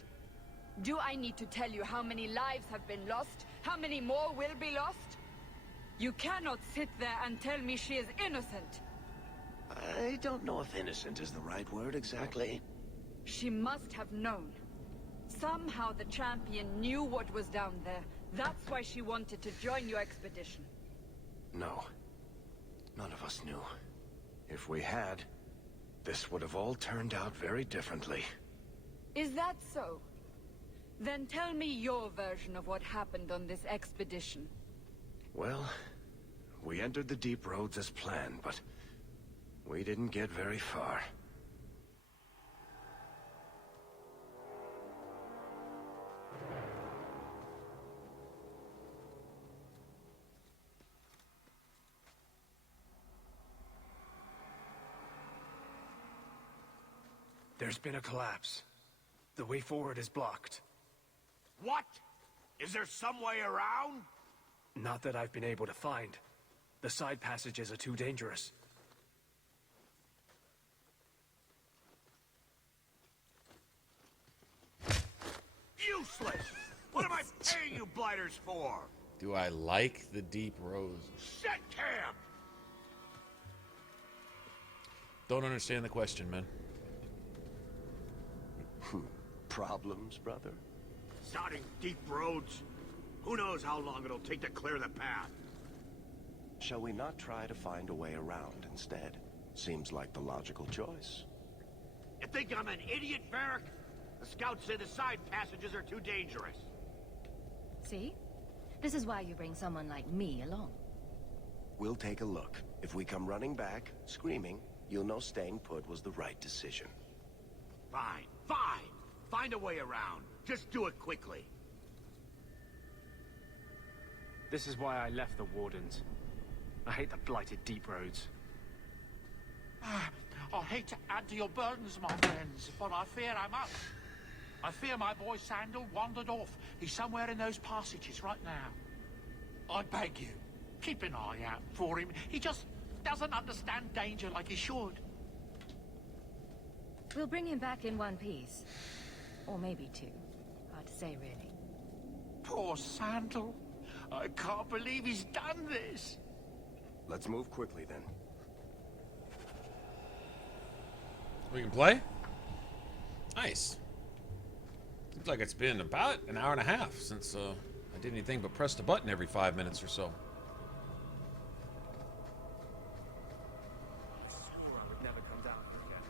Do I need to tell you how many lives have been lost? How many more will be lost? You cannot sit there and tell me she is innocent. I don't know if innocent is the right word exactly. She must have known. Somehow the champion knew what was down there. That's why she wanted to join your expedition. No. None of us knew. If we had, this would have all turned out very differently. Is that so? Then tell me your version of what happened on this expedition. Well, we entered the deep roads as planned, but we didn't get very far. There's been a collapse. The way forward is blocked. What? Is there some way around? Not that I've been able to find. The side passages are too dangerous. Useless! What am I paying you blighters for? Do I like the deep roads? Set camp! Don't understand the question, man. Problems, brother? Sodding deep roads. Who knows how long it'll take to clear the path? Shall we not try to find a way around instead? Seems like the logical choice. You think I'm an idiot, Varric? The scouts say the side passages are too dangerous. See? This is why you bring someone like me along. We'll take a look. If we come running back, screaming, you'll know staying put was the right decision. Fine, fine! Find a way around. Just do it quickly. This is why I left the Wardens. I hate the blighted deep roads. I hate to add to your burdens, my friends, but I fear I'm up. I fear my boy Sandal wandered off. He's somewhere in those passages right now. I beg you, keep an eye out for him. He just doesn't understand danger like he should. We'll bring him back in one piece. Or maybe two. Hard to say, really. Poor Sandal. I can't believe he's done this. Let's move quickly, then. We can play? Nice. Seems like it's been about an hour and a half since I did anything but press the button every 5 minutes or so. I swore I would never come down again.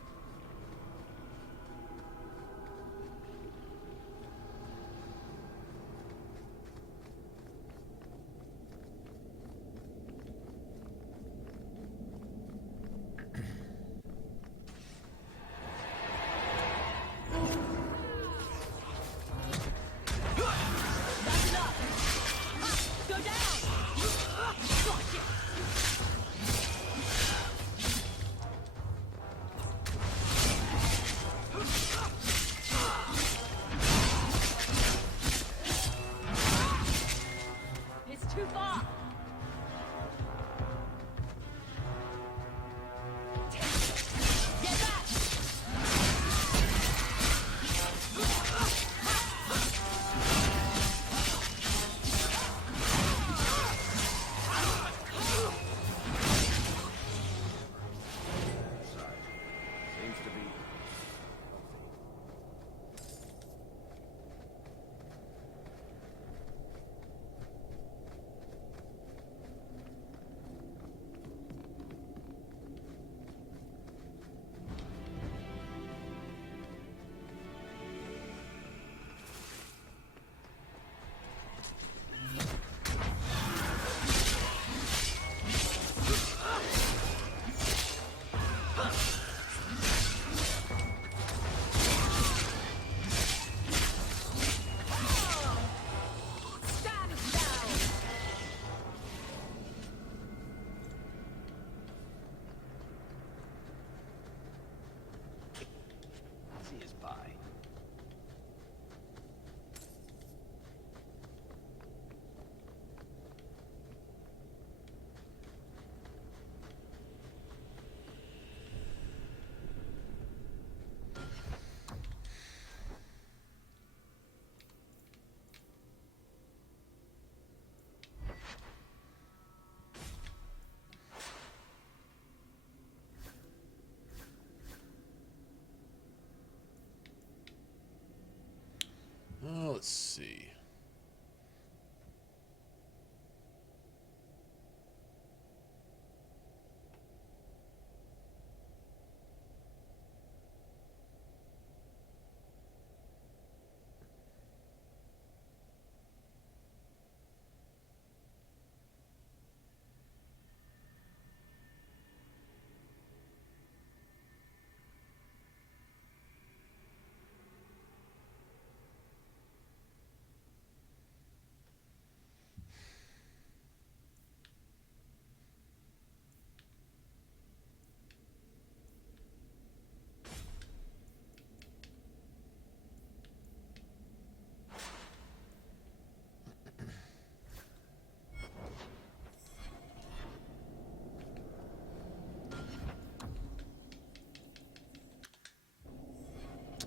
Go down!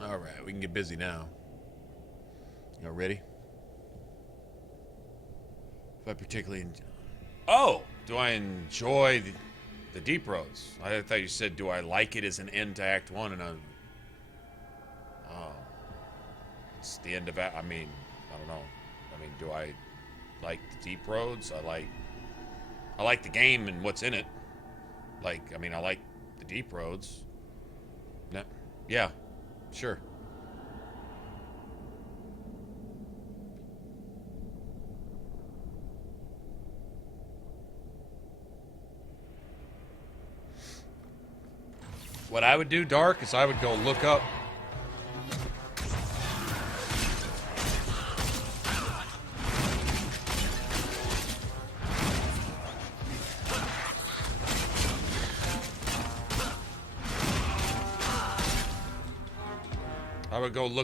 Alright, we can get busy now. Y'all ready? If I particularly... Oh! Do I enjoy the deep roads? I thought you said, do I like it as an end to Act 1? And I'm... Oh. It's the end of it. I mean, I don't know. I mean, do I like the deep roads? I like the game and what's in it. Like, I mean, I like the deep roads. No, yeah, sure. What I would do, Dark, is I would go look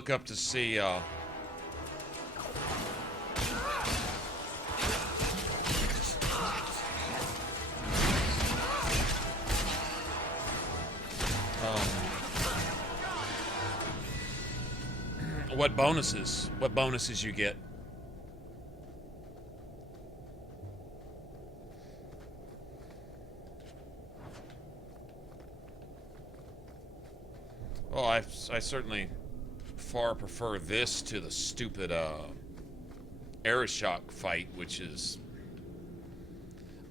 up to see what bonuses you get. Well, I certainly far prefer this to the stupid Aeroshock fight, which is...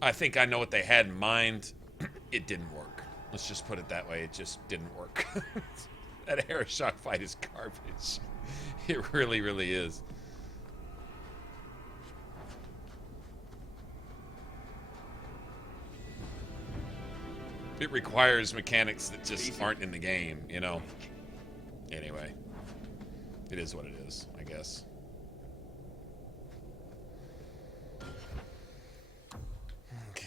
I think I know what they had in mind. It didn't work. Let's just put it that way. It just didn't work. That Aeroshock fight is garbage. It really, really is. It requires mechanics that just aren't in the game, you know? Anyway. It is what it is, I guess. Okay.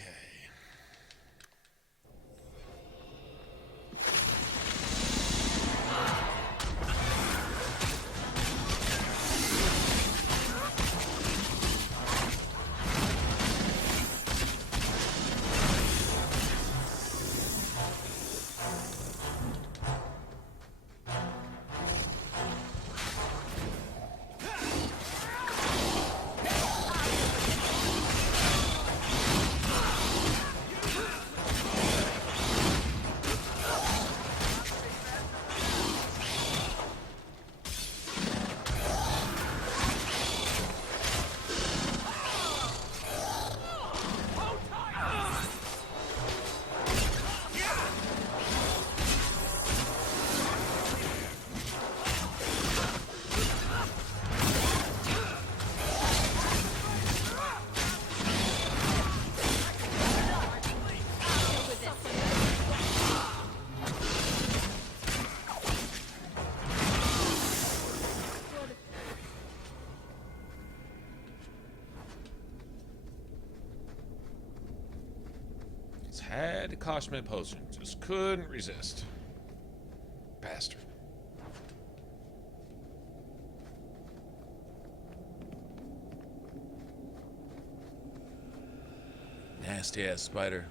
Had to cost me a potion. Just couldn't resist. Bastard. Nasty ass spider.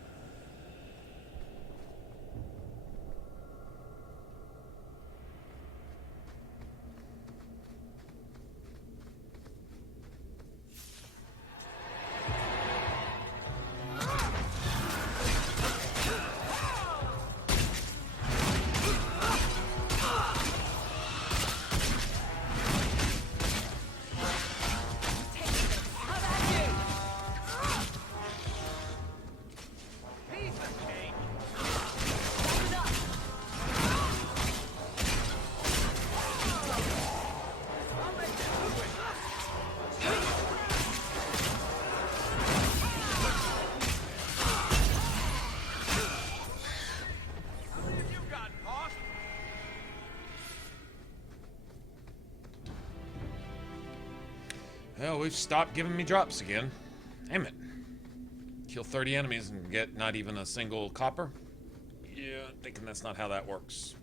Well, we've stopped giving me drops again. Damn it. Kill 30 enemies and get not even a single copper? Yeah, I'm thinking that's not how that works.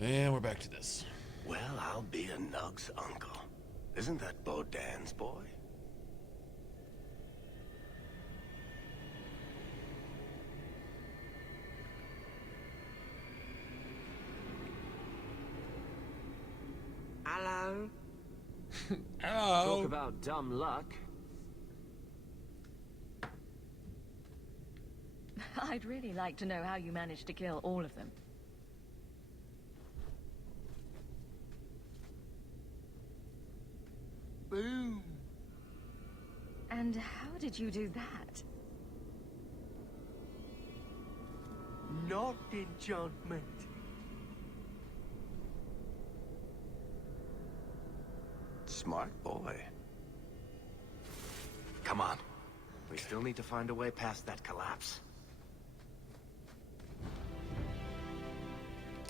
And we're back to this. Well, I'll be a Nug's uncle. Isn't that Bodan's boy? Hello. Talk about dumb luck. I'd really like to know how you managed to kill all of them. Boom. And how did you do that? Not enchantment. Smart boy. Come on. We still need to find a way past that collapse.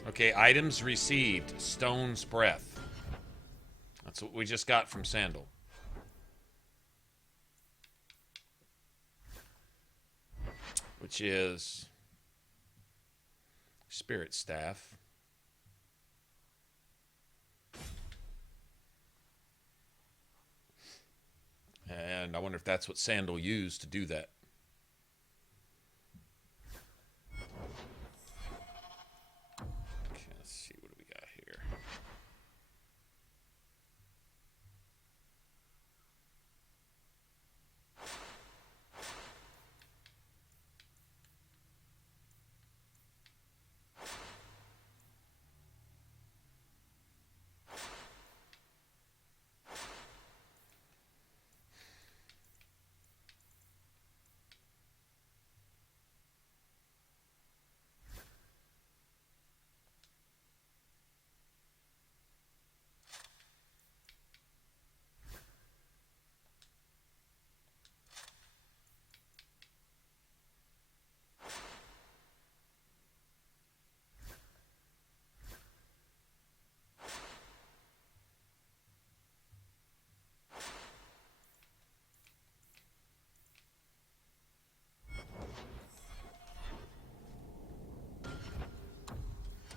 Okay, items received. Stone's Breath. That's what we just got from Sandal. Which is Spirit Staff. And I wonder if that's what Sandal used to do that. Okay, let's see what do we got here.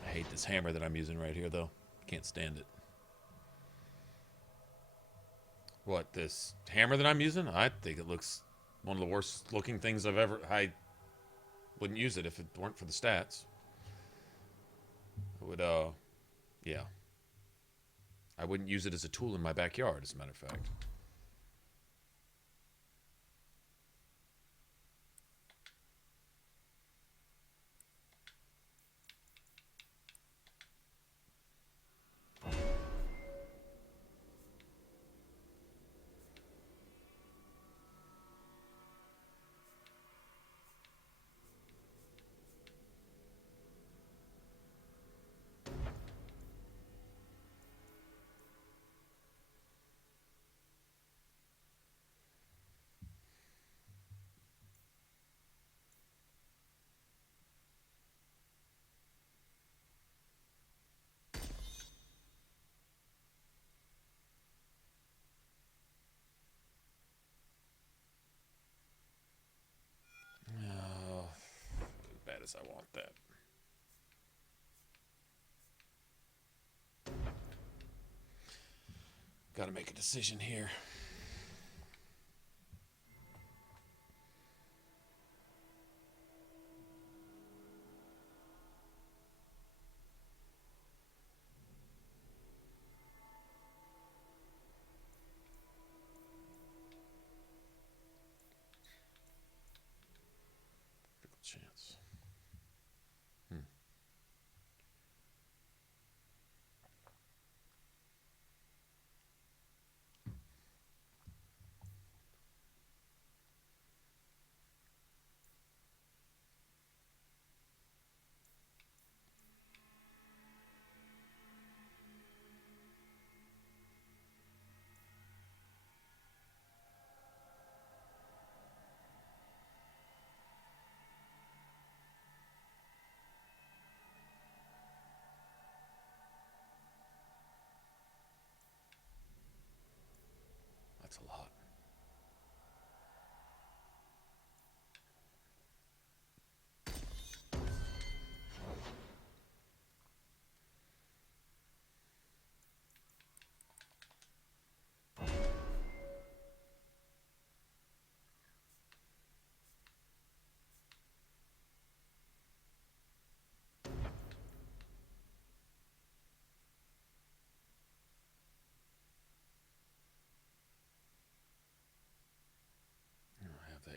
I hate this hammer that I'm using right here, though. Can't stand it. What, this hammer that I'm using? I think it looks one of the worst looking things I've ever... I wouldn't use it if it weren't for the stats. I would, yeah. I wouldn't use it as a tool in my backyard, as a matter of fact. As I want that. Got to make a decision here. Critical chance.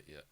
yet.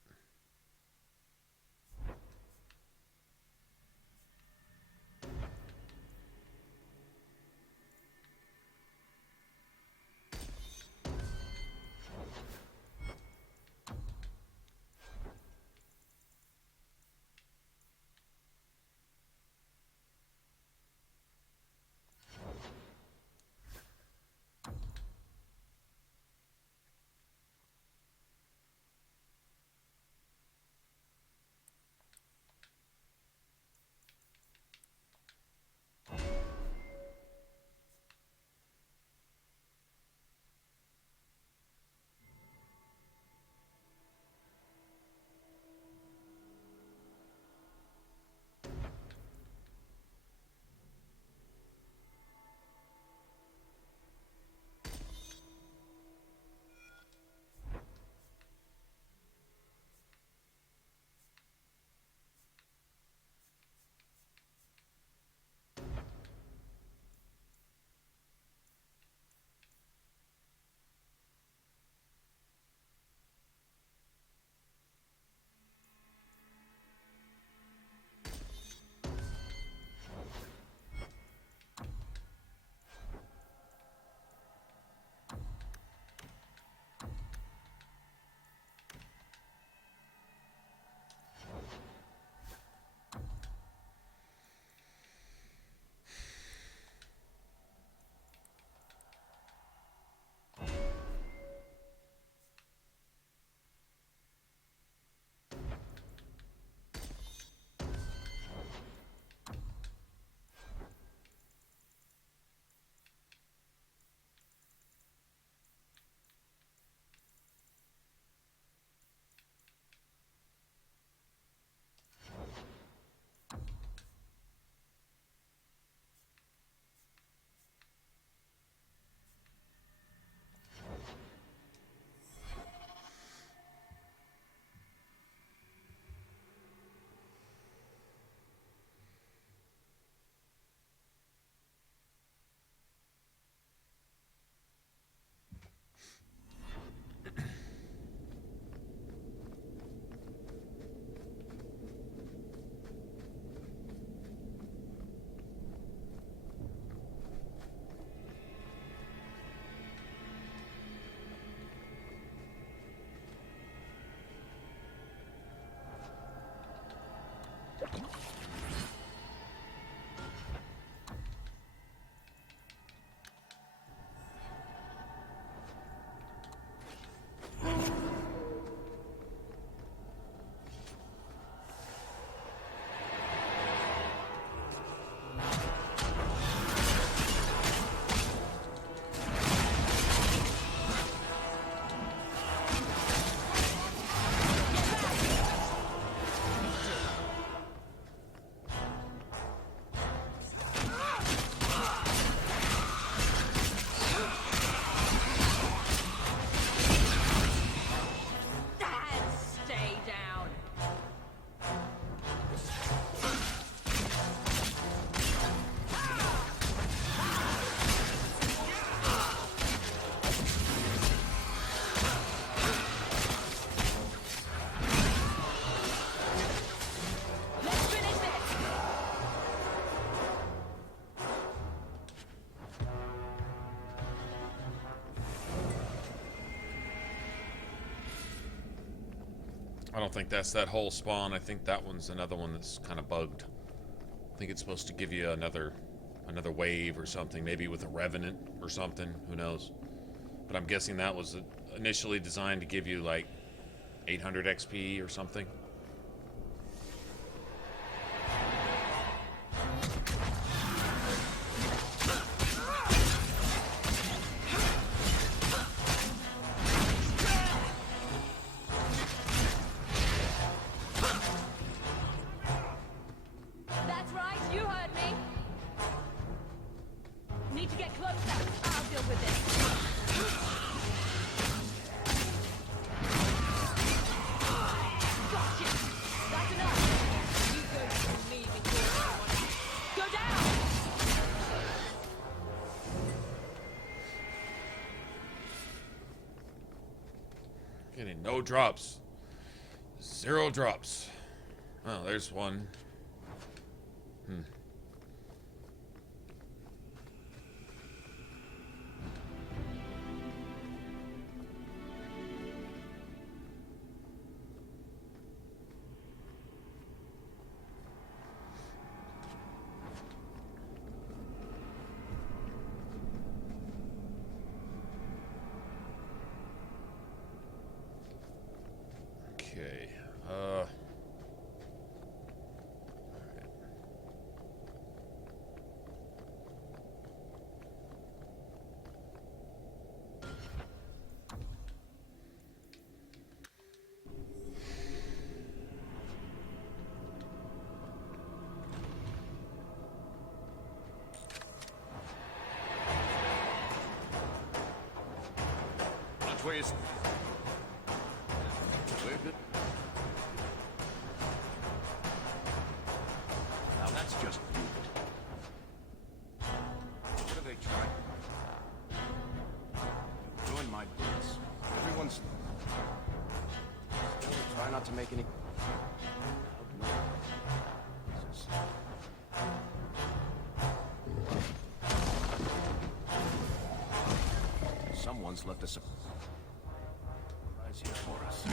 I don't think that's that whole spawn. I think that one's another one that's kind of bugged. I think it's supposed to give you another wave or something, maybe with a revenant or something. Who knows? But I'm guessing that was initially designed to give you like 800 XP or something. Getting no drops. 0 drops. Oh, there's one. Okay. Watch where you... We're good. Now that's just rude. What are they trying? Ruin my boots. Everyone's... Still try not to make any... Someone's left a surprise here for us.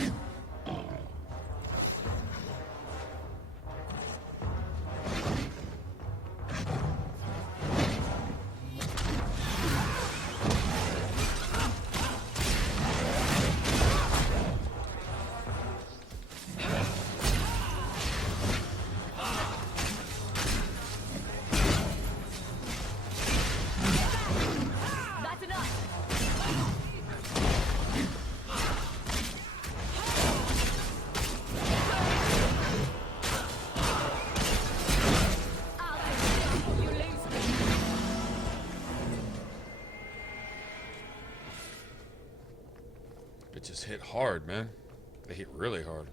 That's enough! Bitches hit hard, man. They hit really hard.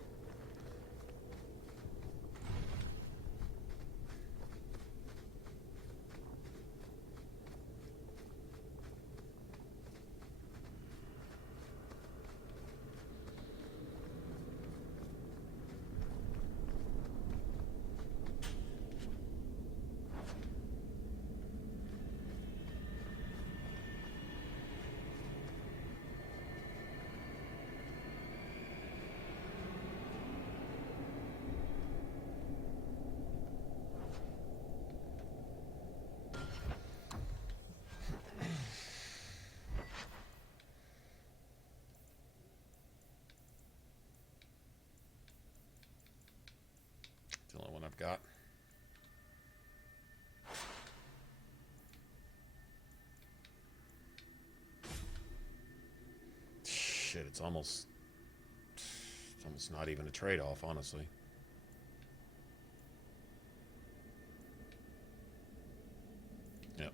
The only one I've got. Shit, it's almost not even a trade-off, honestly. Yep.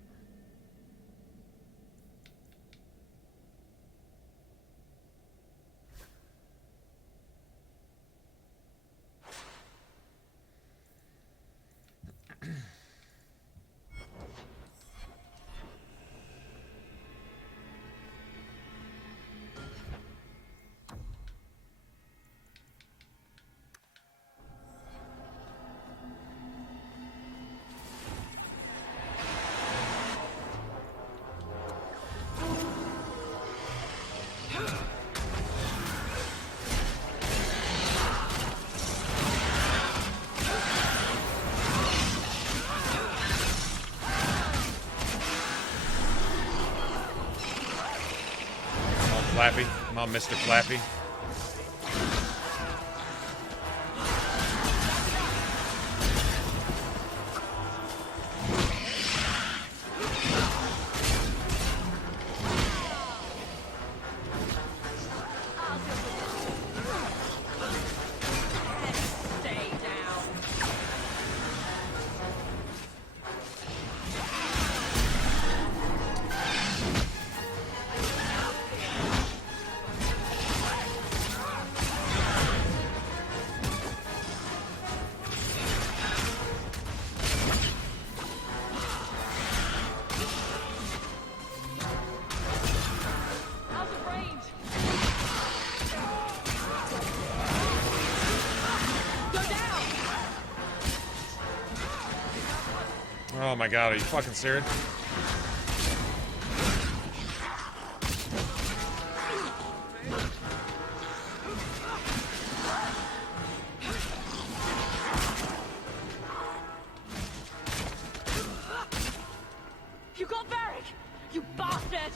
Flappy. Come on, Mr. Flappy. Oh my god, are you fucking serious? You got Varric! You bastard!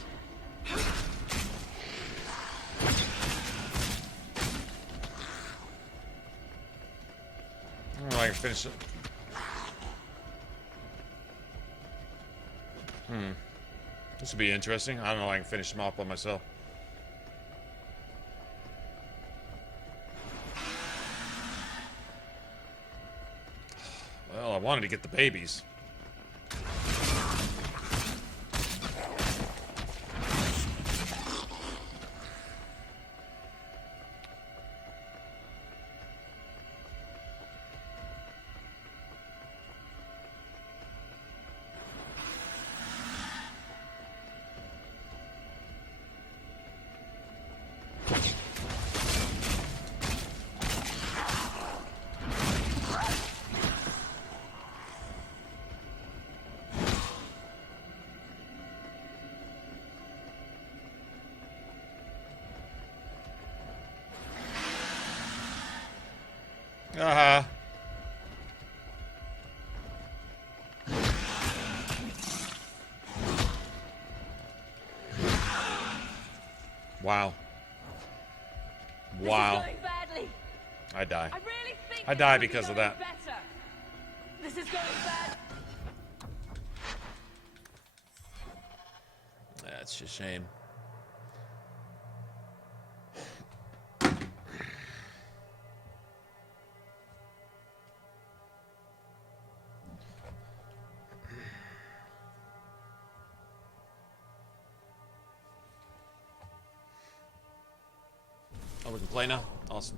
I don't know if I can finish it. This would be interesting. I don't know if I can finish them off by myself. Well, I wanted to get the babies. Uh-huh. Wow. Wow. I die. I die because of that. This is going bad. That's a shame. Oh, we can play now? Awesome.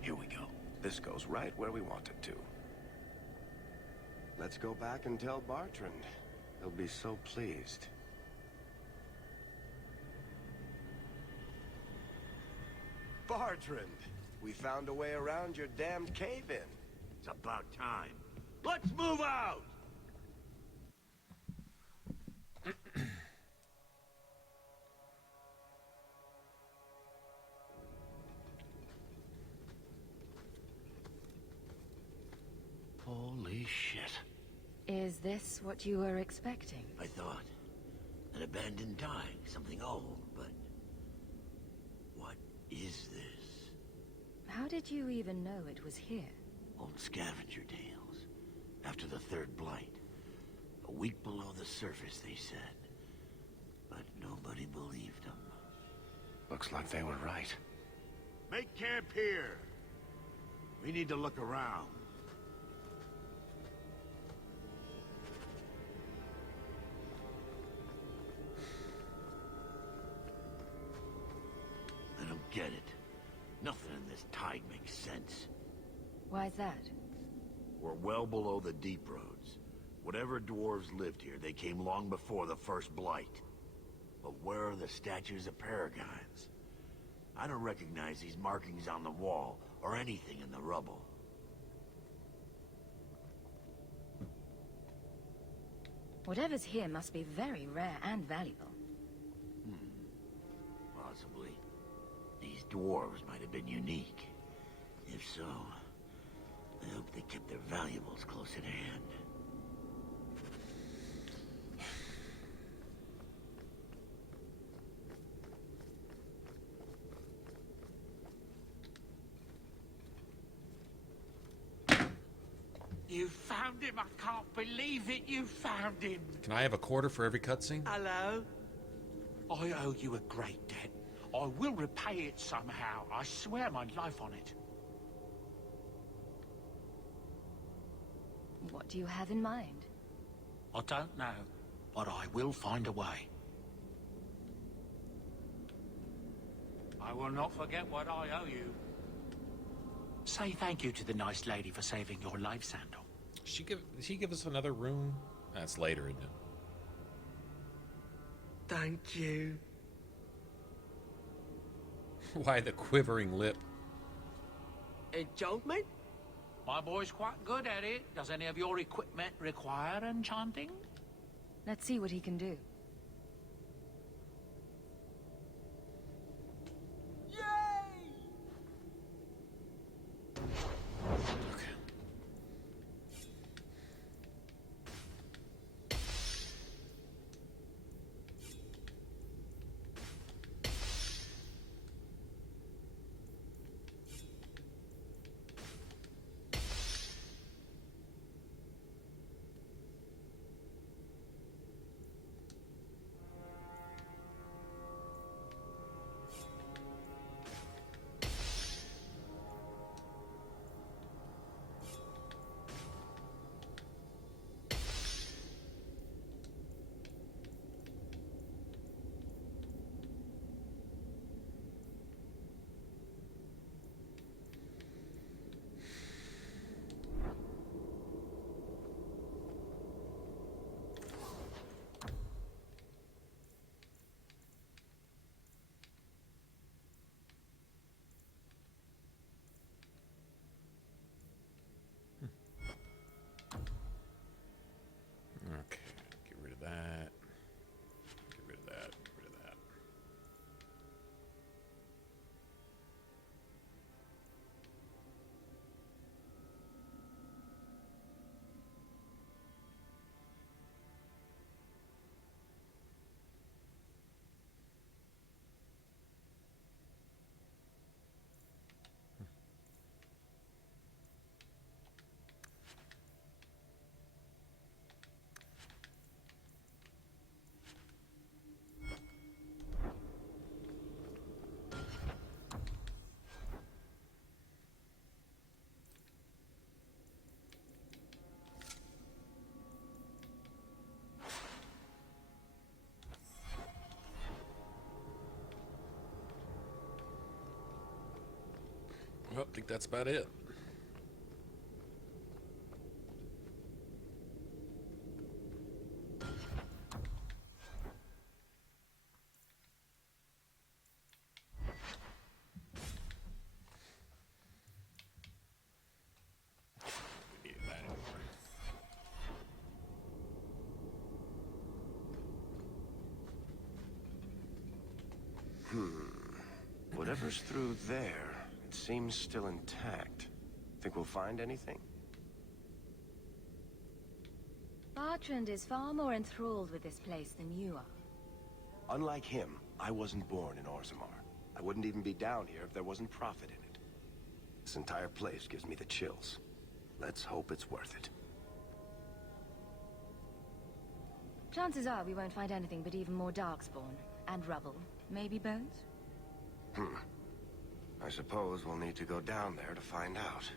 Here we go. This goes right where we want it to. Let's go back and tell Bartrand. He'll be so pleased. Bartrand, we found a way around your damned cave-in. It's about time. Let's move out! shit. Is this what you were expecting? I thought. An abandoned dike, something old, but... what is this? How did you even know it was here? Old scavenger tales. After the third blight. A week below the surface, they said. But nobody believed them. Looks like they were right. Make camp here. We need to look around. I don't get it. Nothing in this tide makes sense. Why's that? We're well below the deep roads. Whatever dwarves lived here, they came long before the first blight. But where are the statues of paragons? I don't recognize these markings on the wall, or anything in the rubble. Whatever's here must be very rare and valuable. Possibly. These dwarves might have been unique. If so, I hope they kept their valuables close at hand. You found him! I can't believe it! You found him! Can I have a quarter for every cutscene? Hello? I owe you a great debt. I will repay it somehow. I swear my life on it. What do you have in mind? I don't know, but I will find a way. I will not forget what I owe you. Say thank you to the nice lady for saving your life, Sandal. Did he give us another room? That's later, isn't it? Thank you. Why the quivering lip? Enchantment? My boy's quite good at it. Does any of your equipment require enchanting? Let's see what he can do. Okay, get rid of that. Get rid of that. Get rid of that. Well, I think that's about it. We need that anymore. Whatever's through there, it seems still intact. Think we'll find anything? Bertrand is far more enthralled with this place than you are. Unlike him, I wasn't born in Orzammar. I wouldn't even be down here if there wasn't profit in it. This entire place gives me the chills. Let's hope it's worth it. Chances are we won't find anything but even more darkspawn. And rubble. Maybe bones? I suppose we'll need to go down there to find out.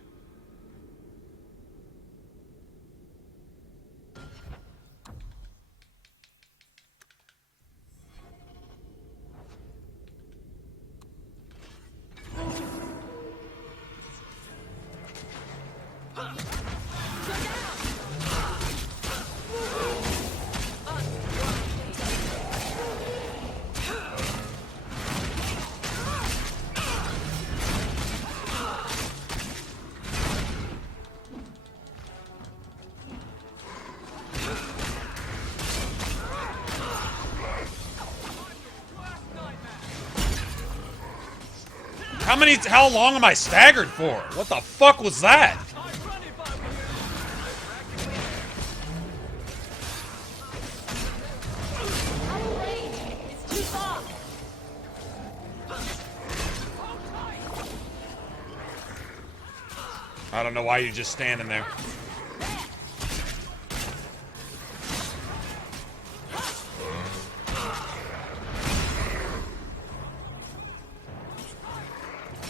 How long am I staggered for? What the fuck was that? I don't know why you're just standing there.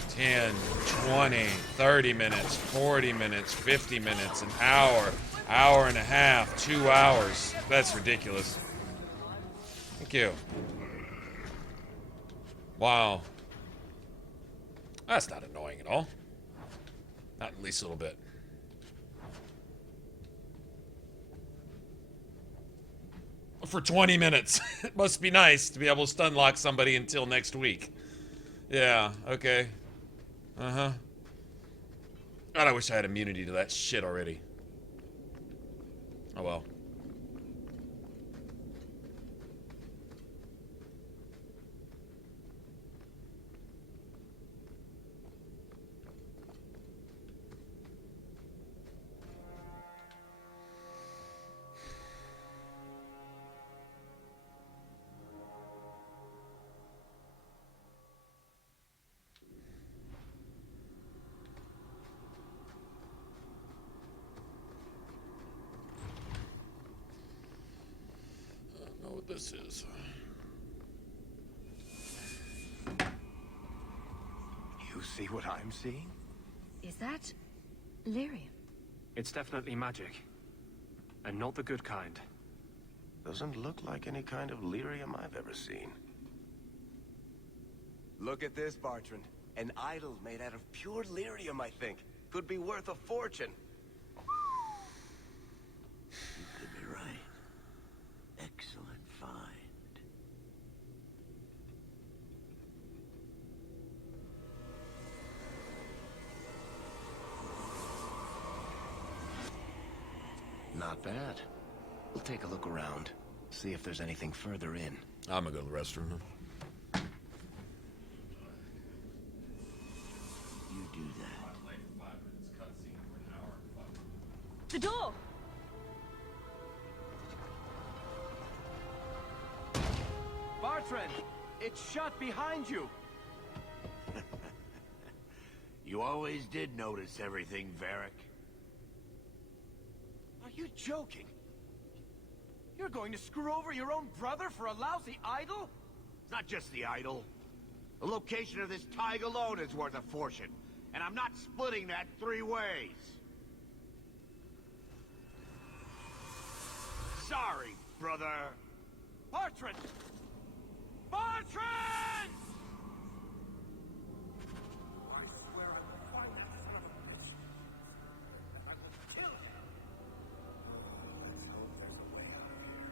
10, 20, 30 minutes, 40 minutes, 50 minutes, an hour, hour and a half, 2 hours. That's ridiculous. Thank you. Wow. That's not annoying at all. Not at least a little bit. For 20 minutes. It must be nice to be able to stun lock somebody until next week. Yeah, okay. Uh-huh. God, I wish I had immunity to that shit already. Oh well. This is. You see what I'm seeing? Is that lyrium? It's definitely magic. And not the good kind. Doesn't look like any kind of lyrium I've ever seen. Look at this, Bertrand. An idol made out of pure lyrium, I think. Could be worth a fortune. You could be right. Excellent find. Not bad. We'll take a look around. See if there's anything further in. I'm gonna go to the restroom. You do that. The door! Bertrand! It's shut behind you! You always did notice everything, Varric. Are you joking? You're going to screw over your own brother for a lousy idol? It's not just the idol. The location of this tag alone is worth a fortune, and I'm not splitting that 3 ways. Sorry, brother. Bertrand! Bertrand! I swear I will find that son of a bitch. And I will kill him. Let's hope there's a way out of here.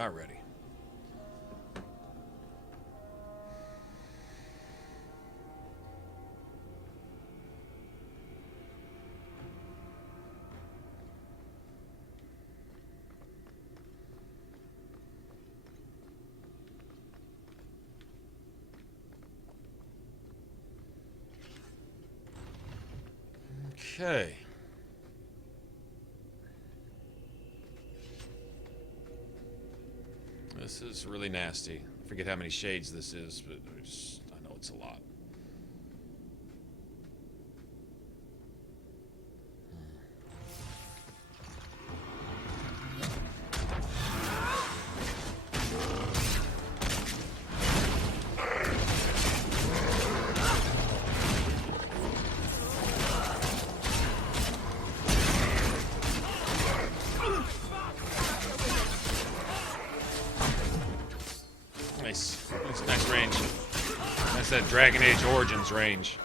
Alrighty. Okay. This is really nasty. I forget how many shades this is, but I know it's a lot. Nice range. That's that Dragon Age Origins range.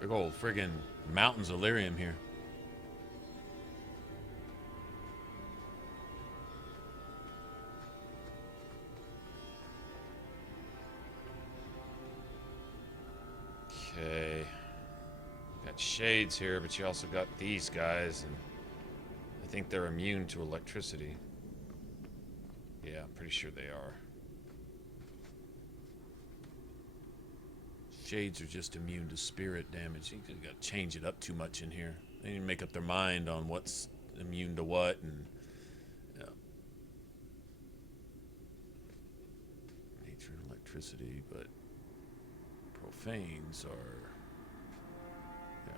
Big old friggin' mountains of lyrium here. Okay. Got shades here, but you also got these guys, and I think they're immune to electricity. Yeah, I'm pretty sure they are. Shades are just immune to spirit damage. You got to change it up too much in here. They need to make up their mind on what's immune to what, and yeah. Nature and electricity, but profanes are, yeah.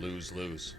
lose-lose.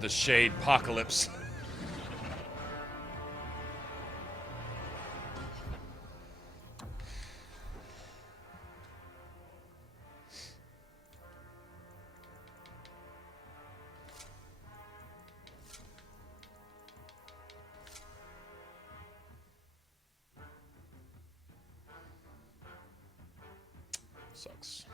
The Shade Apocalypse. Sucks.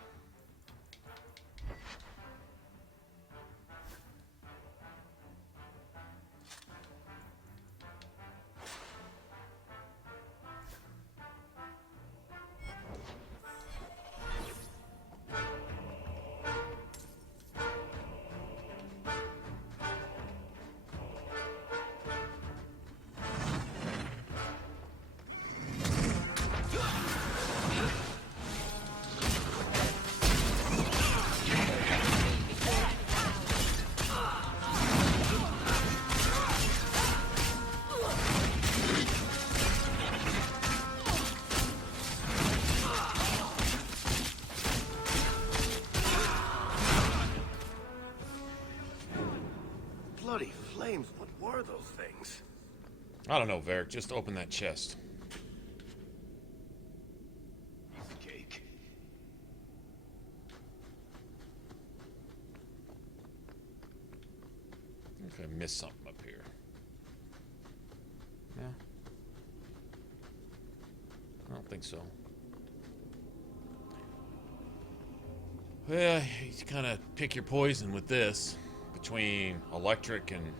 Bloody flames, what were those things? I don't know, Varric. Just open that chest. Cake. I think I missed something up here. Yeah. I don't think so. Well, you kind of pick your poison with this. Between electric and...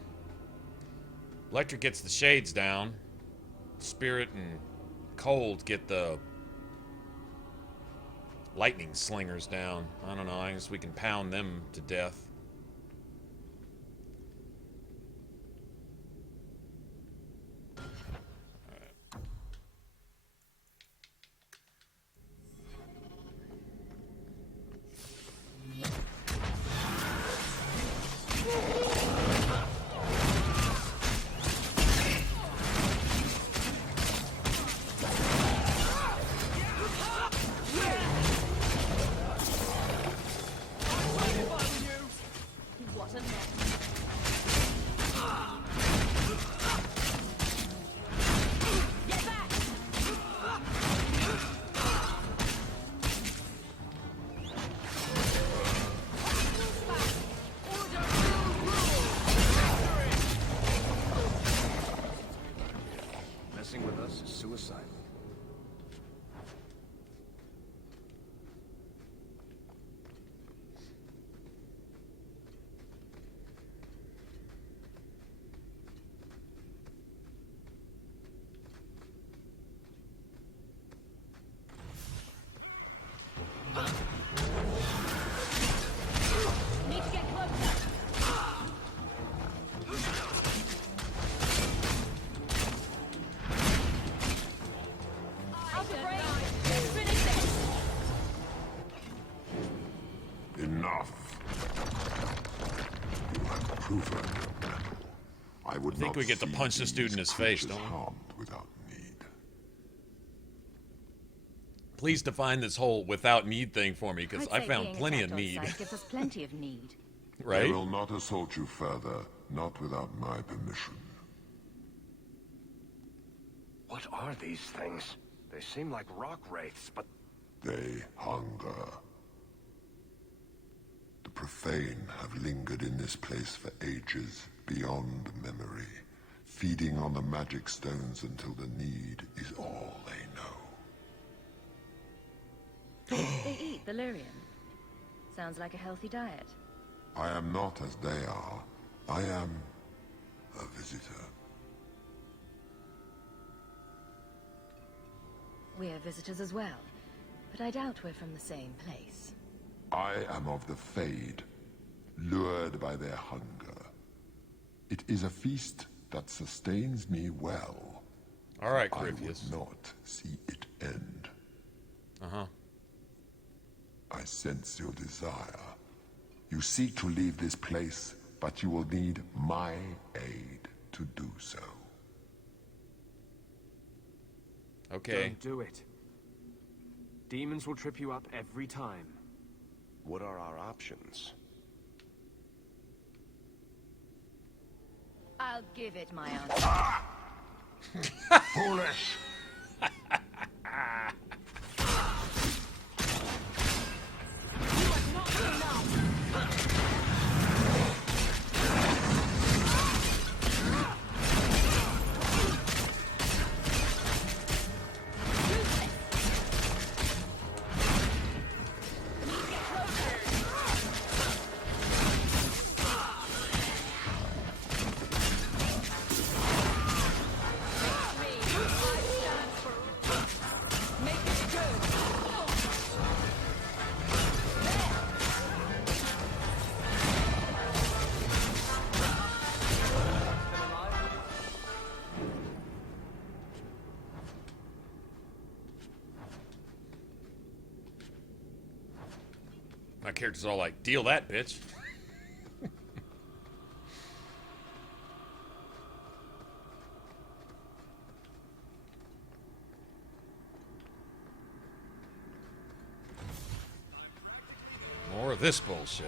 Electric gets the shades down. Spirit and cold get the lightning slingers down. I don't know, I guess we can pound them to death. I think we get to punch this dude in his face, don't we? Please define this whole without need thing for me, because I found plenty of need. Gives us plenty of need. Right? They will not assault you further, not without my permission. What are these things? They seem like rock wraiths, but... They hunger. The profane have lingered in this place for ages, beyond memory, feeding on the magic stones until the need is all they know. They eat Valyrian. Sounds like a healthy diet. I am not as they are. I am a visitor. We're visitors as well, but I doubt we're from the same place. I am of the Fade, lured by their hunger. It is a feast that sustains me well. All right, I would Corypheus. not see it end. Uh-huh. I sense your desire. You seek to leave this place, but you will need my aid to do so. Okay. Don't do it. Demons will trip you up every time. What are our options? I'll give it my answer. Foolish! My character's all like, deal that, bitch. More of this bullshit.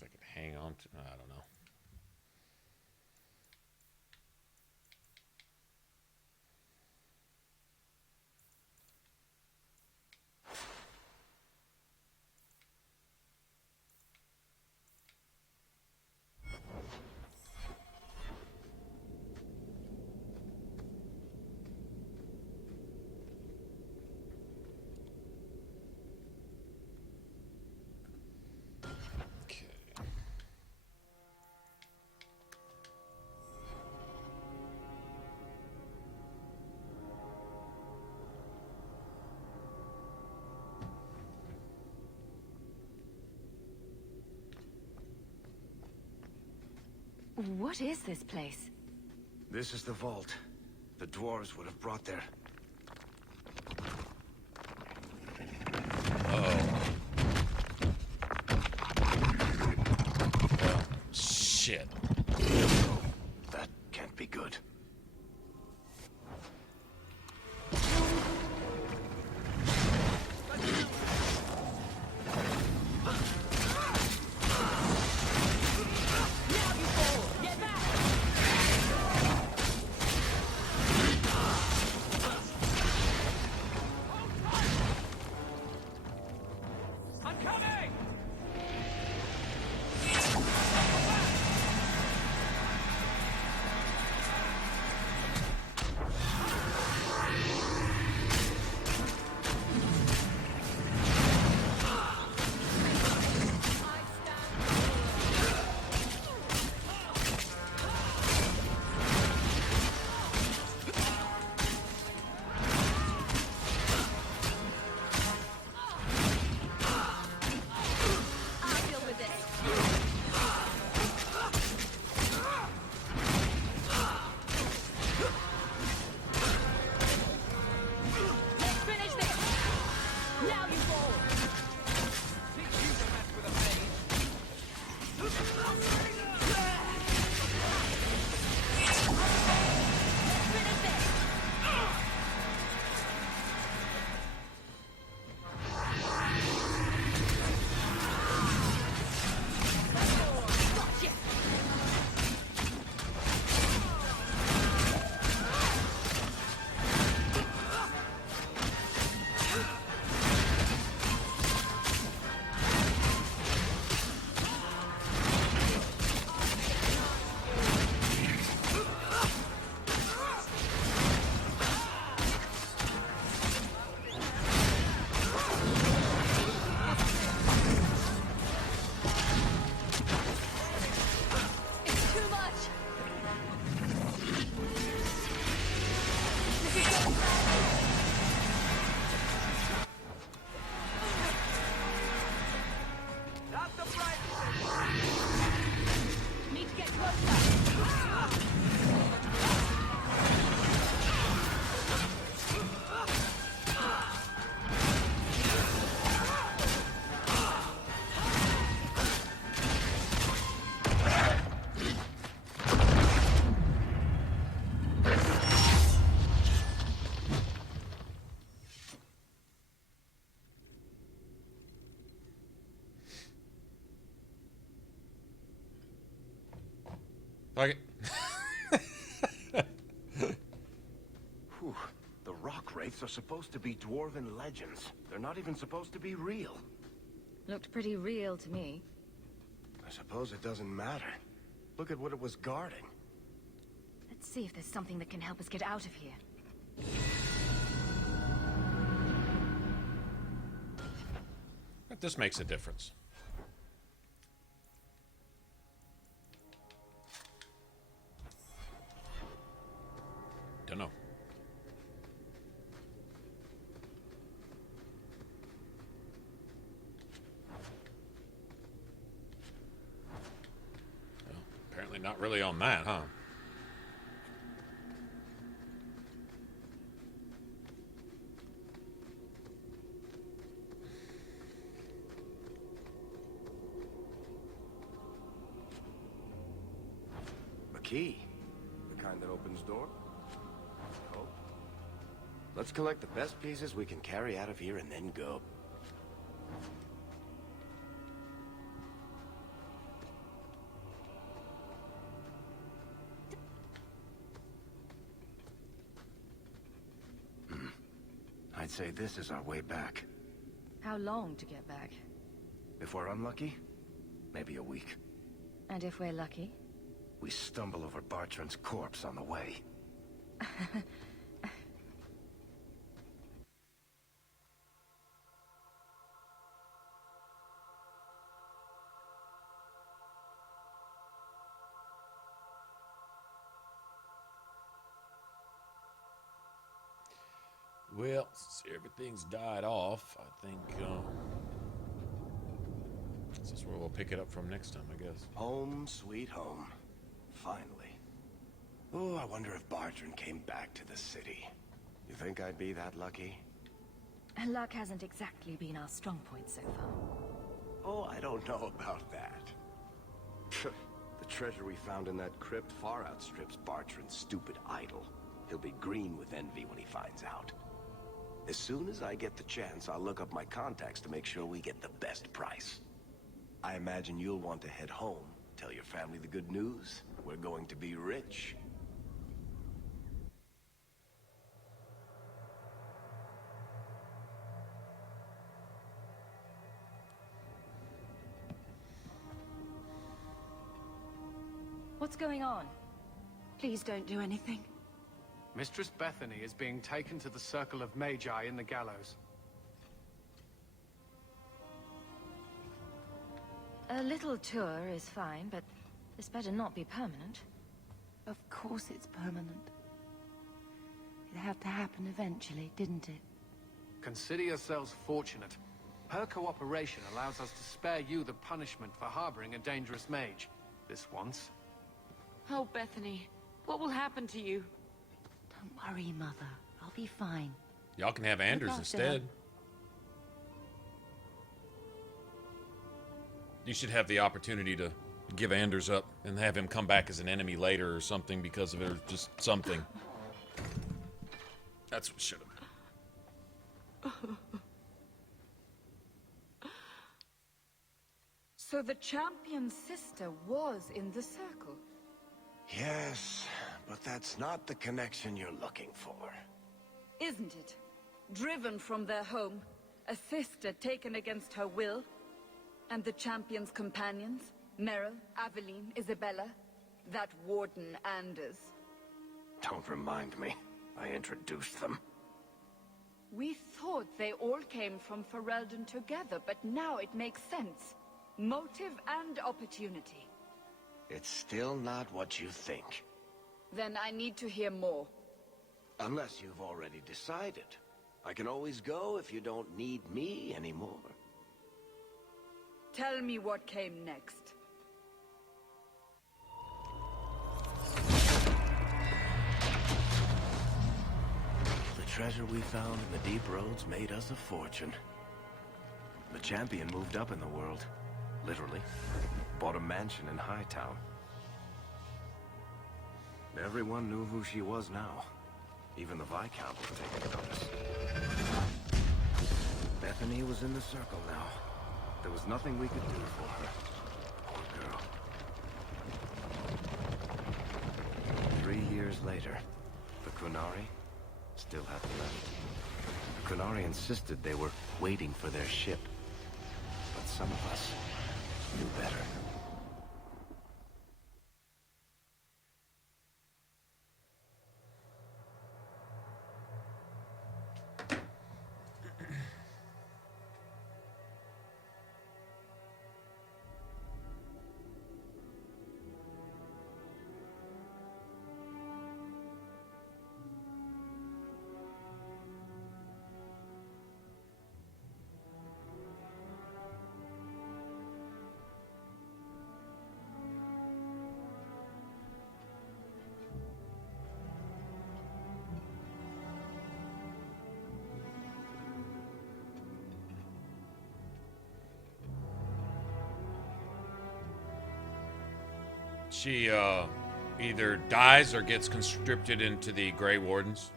I could hang on to, I don't know. What is this place? This is the vault. The dwarves would have brought their... Well, shit. That can't be good. Fuck it. Whew. The rock wraiths are supposed to be dwarven legends. They're not even supposed to be real. Looked pretty real to me. I suppose it doesn't matter. Look at what it was guarding. Let's see if there's something that can help us get out of here. But this makes a difference. Don't know. Well, apparently not really on that, huh? A key. The kind that opens door. Oh. Let's collect the best pieces we can carry out of here and then go. I'd say this is our way back. How long to get back? If we're unlucky, maybe a week. And if we're lucky? We stumble over Bartran's corpse on the way. Well, since everything's died off, I think, this is where we'll pick it up from next time, I guess. Home, sweet home. Finally. Oh, I wonder if Bartran came back to the city. You think I'd be that lucky? Luck hasn't exactly been our strong point so far. Oh, I don't know about that. The treasure we found in that crypt far outstrips Bartran's stupid idol. He'll be green with envy when he finds out. As soon as I get the chance, I'll look up my contacts to make sure we get the best price. I imagine you'll want to head home, tell your family the good news. We're going to be rich. What's going on? Please don't do anything. Mistress Bethany is being taken to the Circle of Magi in the Gallows. A little tour is fine, but this better not be permanent. Of course it's permanent. It had to happen eventually, didn't it? Consider yourselves fortunate. Her cooperation allows us to spare you the punishment for harboring a dangerous mage. This once. Oh, Bethany, what will happen to you? Don't worry, Mother. I'll be fine. Y'all can have Anders instead. You should have the opportunity to give Anders up and have him come back as an enemy later or something because of it, or just something. That's what should have. So the champion's sister was in the circle? Yes, but that's not the connection you're looking for. Isn't it? Driven from their home, a sister taken against her will, and the champion's companions, Merrill, Aveline, Isabella, that warden Anders. Don't remind me. I introduced them. We thought they all came from Ferelden together, but now it makes sense. Motive and opportunity. It's still not what you think. Then I need to hear more. Unless you've already decided. I can always go if you don't need me anymore. Tell me what came next. The treasure we found in the deep roads made us a fortune. The champion moved up in the world. Literally. Bought a mansion in Hightown. Everyone knew who she was now. Even the Viscount was taking notice. Bethany was in the circle now. There was nothing we could do for her. Poor girl. 3 years later, the Qunari still haven't left. The Qunari insisted they were waiting for their ship. But some of us knew better. She, either dies or gets conscripted into the Grey Wardens.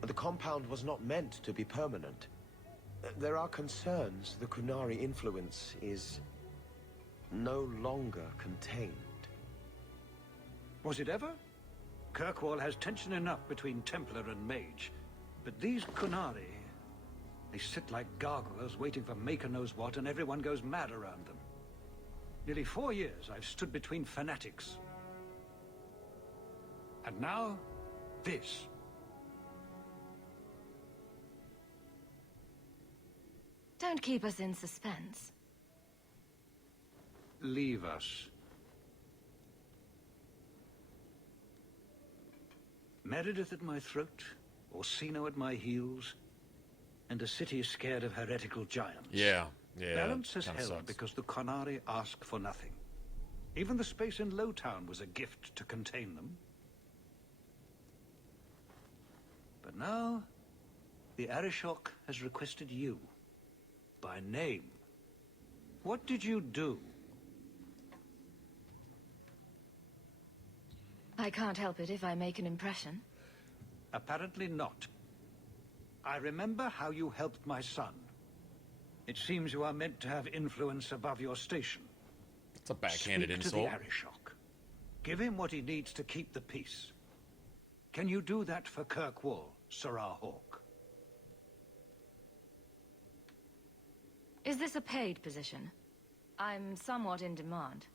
The compound was not meant to be permanent. There are concerns the Qunari influence is no longer contained. Was it ever? Kirkwall has tension enough between Templar and Mage. But these Qunari, they sit like gargoyles waiting for Maker knows what, and everyone goes mad around them. Nearly 4 years I've stood between fanatics. And now, this. Don't keep us in suspense. Leave us. Meredith at my throat, Orsino at my heels, and a city scared of heretical giants. Yeah. Balance has held sucks. because the Qunari ask for nothing. Even the space in Lowtown was a gift to contain them. But now, the Arishok has requested you. By name. What did you do? I can't help it if I make an impression. Apparently not. I remember how you helped my son. It seems you are meant to have influence above your station. It's a backhanded Speak insult. to the Arishok. Give him what he needs to keep the peace. Can you do that for Kirkwall, Sarah Hawk? Is this a paid position? I'm somewhat in demand.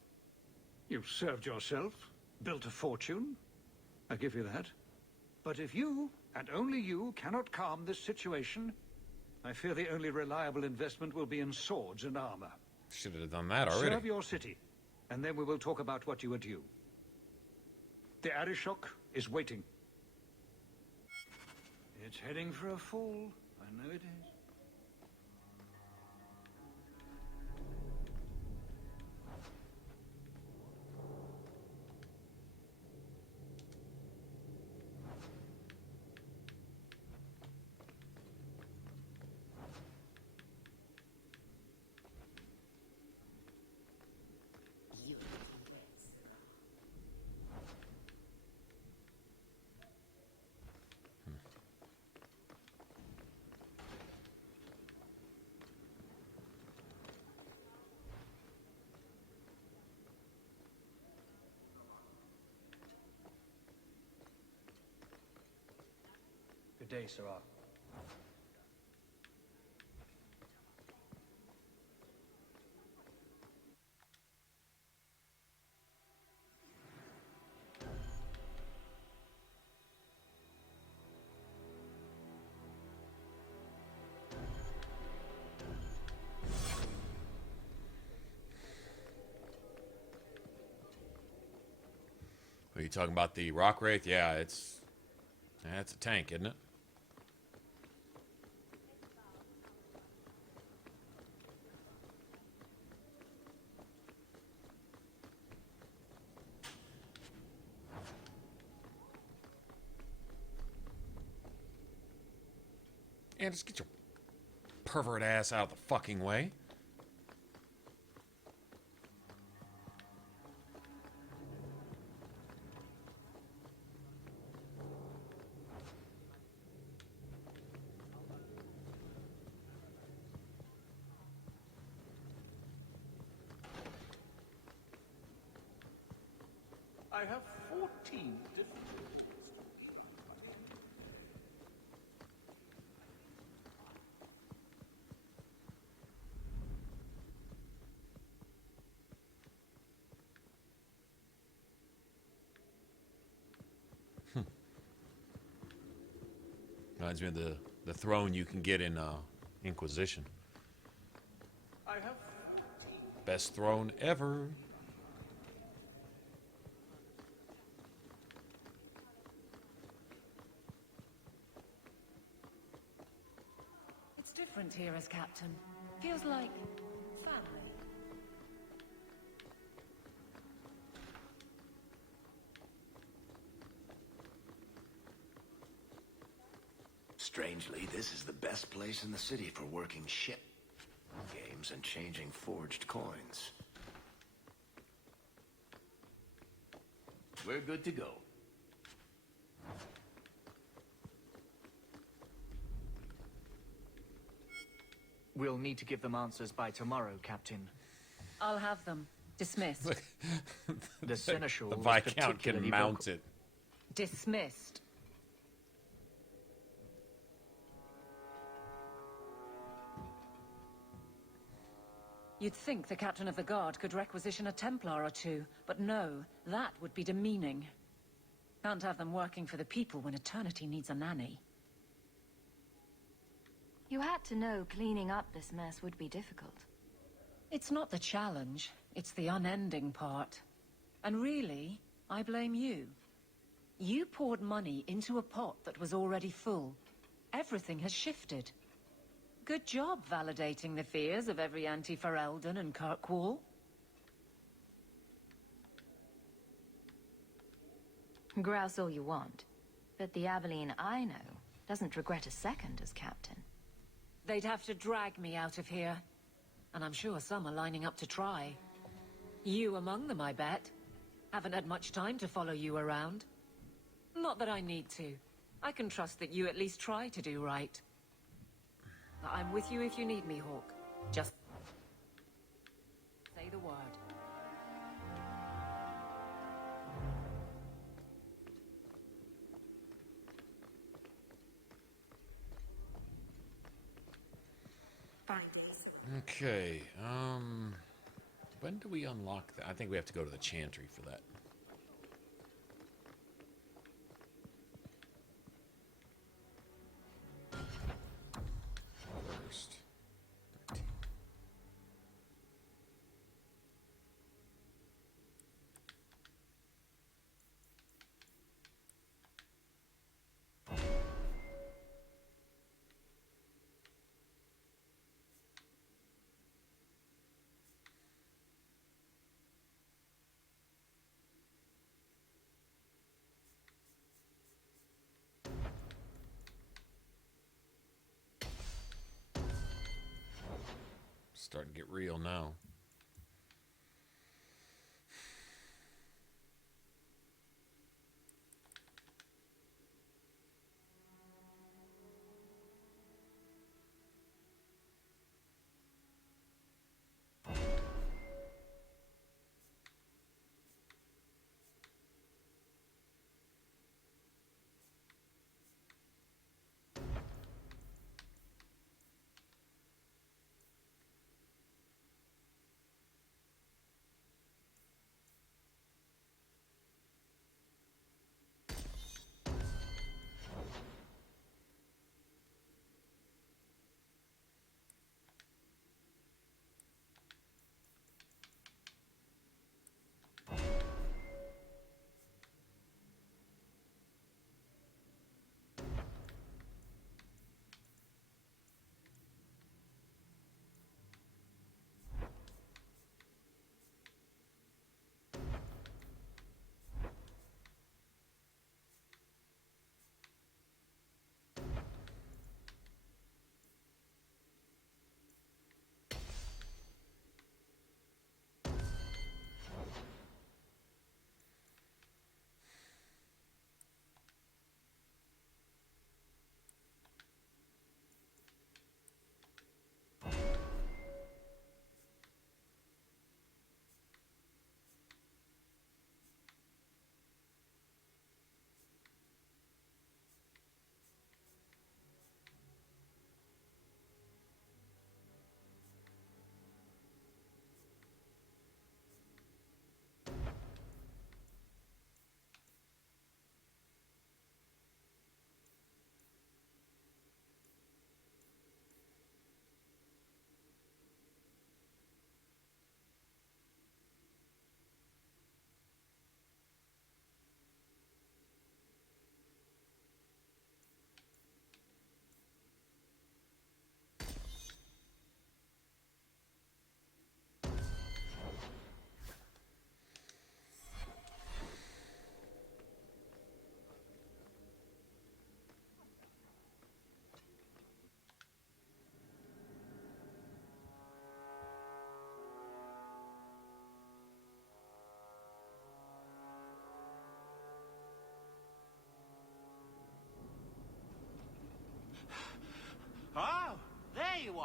You've served yourself, built a fortune. I give you that. But if you, and only you, cannot calm this situation, I fear the only reliable investment will be in swords and armor. Should have done that already. Serve your city, and then we will talk about what you are due. The Arishok is waiting. It's heading for a fall. I know it is. Good day, Sarah. Are you talking about the Rock Wraith? Yeah, it's a tank, isn't it? And just get your pervert ass out of the fucking way. I have 14 different... Reminds me of the throne you can get in Inquisition. I have Best throne ever. It's different here as captain. Feels like family. Strangely, this is the best place in the city for working ship games and changing forged coins. We're good to go. We'll need to give them answers by tomorrow, Captain. I'll have them. Dismissed. The Seneschal The was Viscount can particularly mount vocal. it. Dismissed. You'd think the captain of the guard could requisition a Templar or two, but no, that would be demeaning. Can't have them working for the people when eternity needs a nanny. You had to know cleaning up this mess would be difficult. It's not the challenge, it's the unending part. And really, I blame you. You poured money into a pot that was already full. Everything has shifted. Good job validating the fears of every anti-Ferelden and Kirkwall. Grouse all you want, but the Aveline I know doesn't regret a second as captain. They'd have to drag me out of here. And I'm sure some are lining up to try. You among them, I bet. Haven't had much time to follow you around. Not that I need to. I can trust that you at least try to do right. I'm with you if you need me, Hawk. Just say the word. Okay, when do we unlock that? I think we have to go to the Chantry for that. First. 13. Starting to get real now.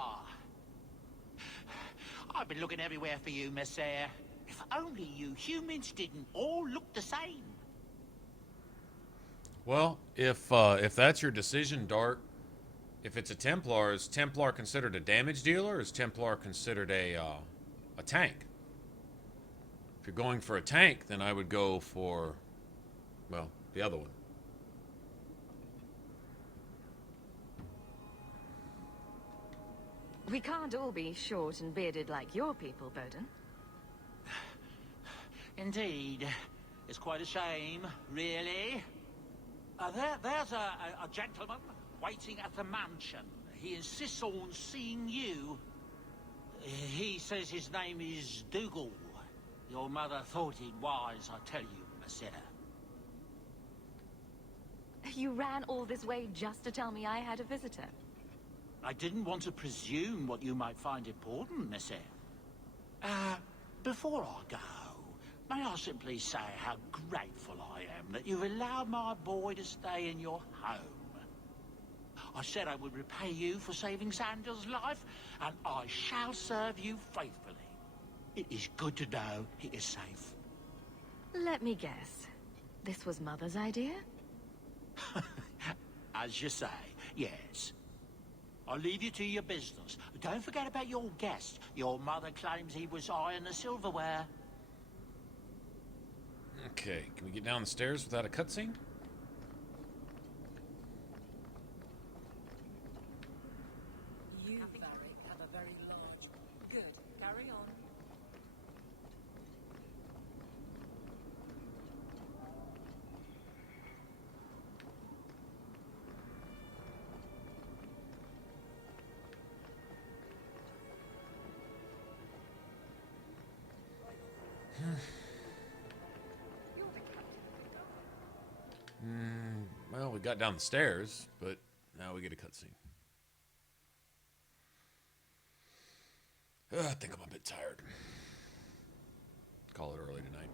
are. I've been looking everywhere for you, Messiah. If only you humans didn't all look the same. Well, if that's your decision, Dart, if it's a Templar, is Templar considered a damage dealer, or is Templar considered a tank? If you're going for a tank, then I would go for, well, the other one. We can't all be short and bearded like your people, Bowden. Indeed. It's quite a shame, really. There's a gentleman waiting at the mansion. He insists on seeing you. He says his name is Dougal. Your mother thought it was, I tell you, Messiah. You ran all this way just to tell me I had a visitor. I didn't want to presume what you might find important, Messiah. Before I go, may I simply say how grateful I am that you've allowed my boy to stay in your home. I said I would repay you for saving Sandal's life, and I shall serve you faithfully. It is good to know he is safe. Let me guess. This was Mother's idea? As you say, yes. I'll leave you to your business. Don't forget about your guest. Your mother claims he was eyeing the silverware. Okay, can we get down the stairs without a cutscene? You, Varric, have a very large... Good. Carry on. Well, we got down the stairs, but now we get a cutscene. I think I'm a bit tired. Call it early tonight.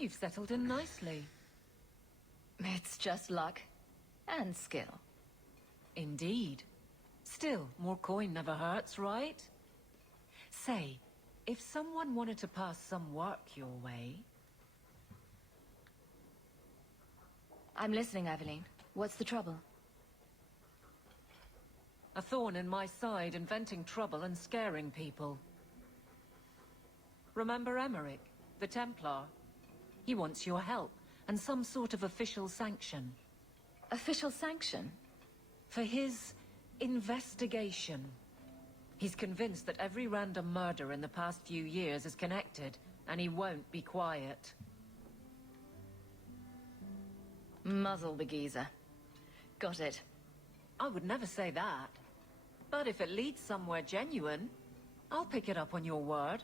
You've settled in nicely. It's just luck. And skill. Indeed. Still, more coin never hurts, right? Say, if someone wanted to pass some work your way... I'm listening, Aveline. What's the trouble? A thorn in my side, inventing trouble and scaring people. Remember Emmerich, the Templar? He wants your help, and some sort of official sanction. Official sanction? For his investigation. He's convinced that every random murder in the past few years is connected, and he won't be quiet. Muzzle the geezer. Got it. I would never say that. But if it leads somewhere genuine, I'll pick it up on your word.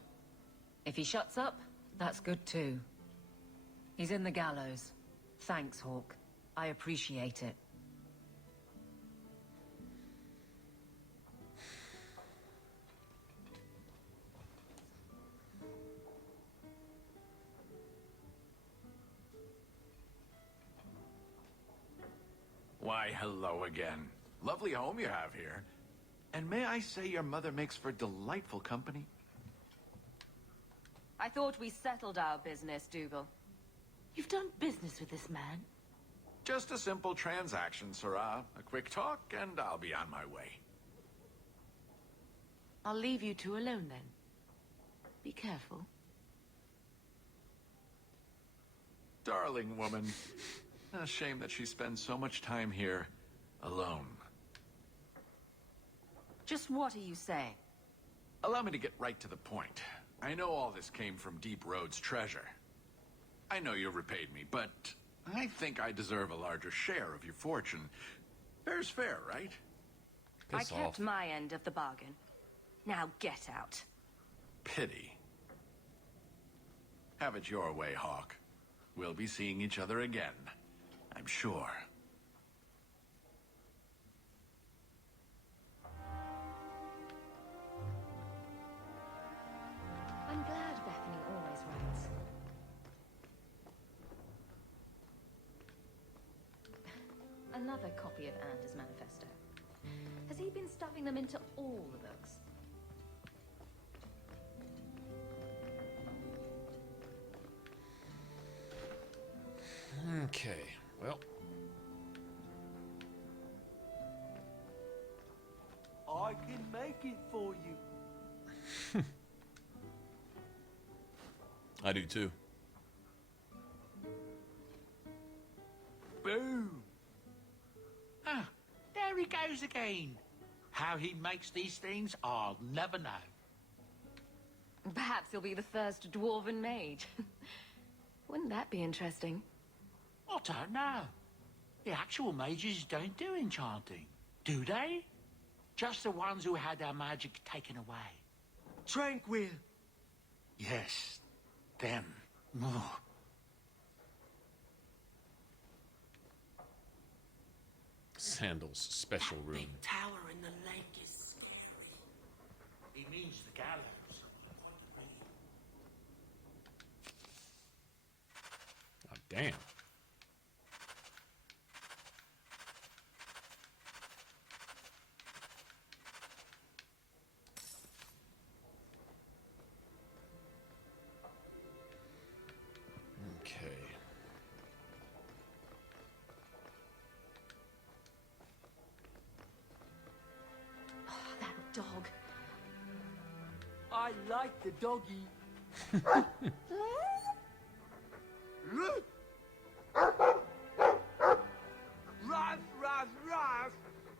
If he shuts up, that's good too. He's in the gallows. Thanks, Hawk. I appreciate it. Why, hello again. Lovely home you have here. And may I say your mother makes for delightful company? I thought we settled our business, Dougal. You've done business with this man? Just a simple transaction, Sarah. A quick talk, and I'll be on my way. I'll leave you two alone then. Be careful. Darling woman. A shame that she spends so much time here, alone. Just what are you saying? Allow me to get right to the point. I know all this came from Deep Road's treasure. I know you repaid me, but I think I deserve a larger share of your fortune. Fair's fair, right? I kept my end of the bargain. Now get out. Pity. Have it your way, Hawk. We'll be seeing each other again, I'm sure. I'm glad Bethany always writes. Another copy of Anders' manifesto. Has he been stuffing them into all the books? Okay, well. I can make it for you. I do too. Boom. Ah, there he goes again. How he makes these things, I'll never know. Perhaps he'll be the first dwarven mage. Wouldn't that be interesting? I don't know. The actual mages don't do enchanting, do they? Just the ones who had their magic taken away. Tranquil. Yes, them. Oh. Sandal's special room. Big tower in the lake is scary. He means the gallows. Oh, damn. Okay. Oh, that dog. I like the doggy.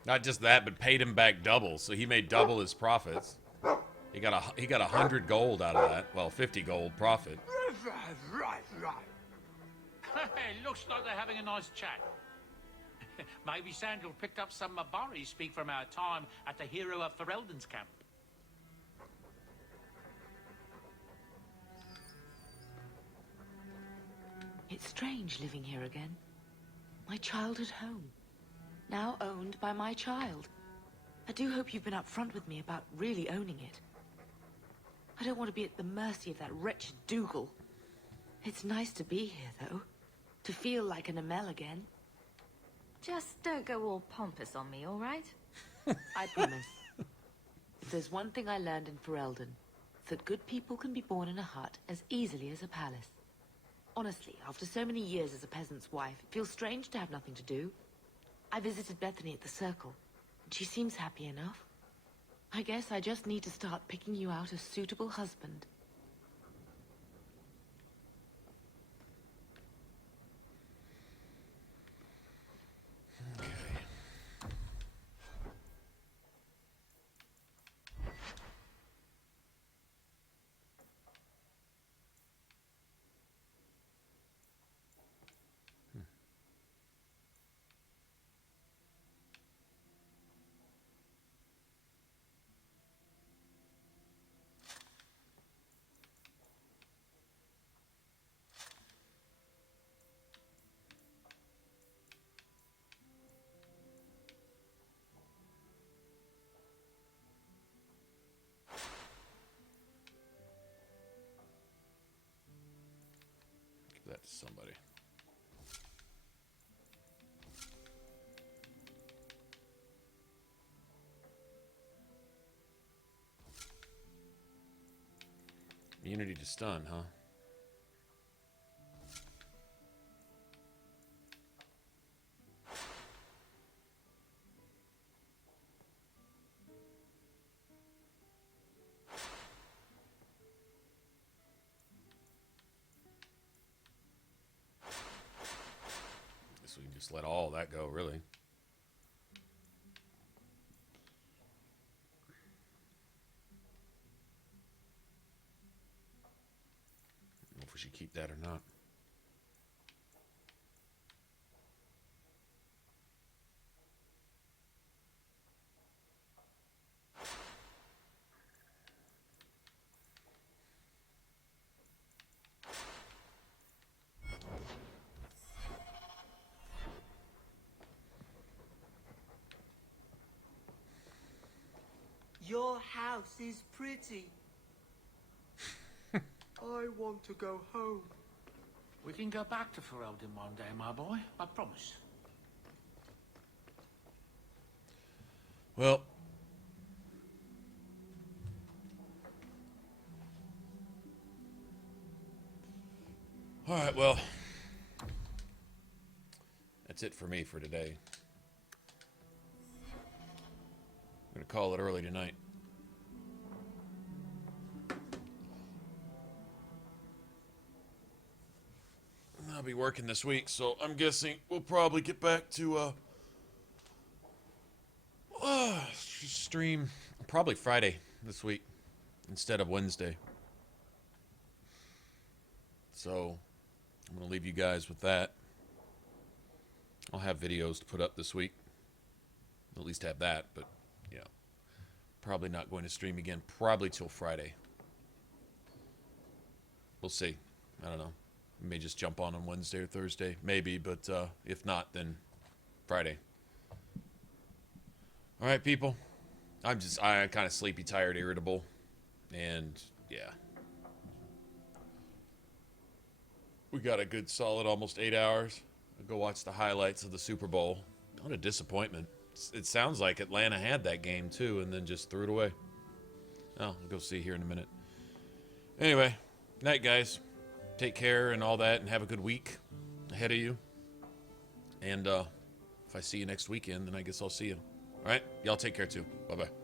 Not just that, but paid him back double, so he made double his profits. He got 100 gold out of that. Well, 50 gold profit. Looks like they're having a nice chat. Maybe Sandal picked up some Mabari speak from our time at the hero of Ferelden's camp. It's strange living here again. My childhood home. Now owned by my child. I do hope you've been upfront with me about really owning it. I don't want to be at the mercy of that wretched Dougal. It's nice to be here, though. To feel like an Amel again. Just don't go all pompous on me, all right? I promise. If there's one thing I learned in Ferelden, it's that good people can be born in a hut as easily as a palace. Honestly, after so many years as a peasant's wife, it feels strange to have nothing to do. I visited Bethany at the Circle, and she seems happy enough. I guess I just need to start picking you out a suitable husband. Give that to somebody. Immunity to stun, huh? Guess we can just let all that go, really. should keep that or not. Your house is pretty. I want to go home. We can go back to Ferelden one day, my boy. I promise. Well, all right, well, that's it for me for today. I'm going to call it early tonight. I'll be working this week, so I'm guessing we'll probably get back to stream probably Friday this week instead of Wednesday. So I'm going to leave you guys with that. I'll have videos to put up this week. At least have that, but yeah. Probably not going to stream again probably till Friday. We'll see. I don't know. We may just jump on Wednesday or Thursday. Maybe, but if not, then Friday. All right, people. I'm kind of sleepy, tired, irritable. And, yeah. We got a good solid almost 8 hours. I'll go watch the highlights of the Super Bowl. What a disappointment. It sounds like Atlanta had that game, too, and then just threw it away. Oh, I'll go see here in a minute. Anyway, night, guys. Take care and all that, and have a good week ahead of you. And if I see you next weekend, then I guess I'll see you. All right? Y'all take care, too. Bye-bye.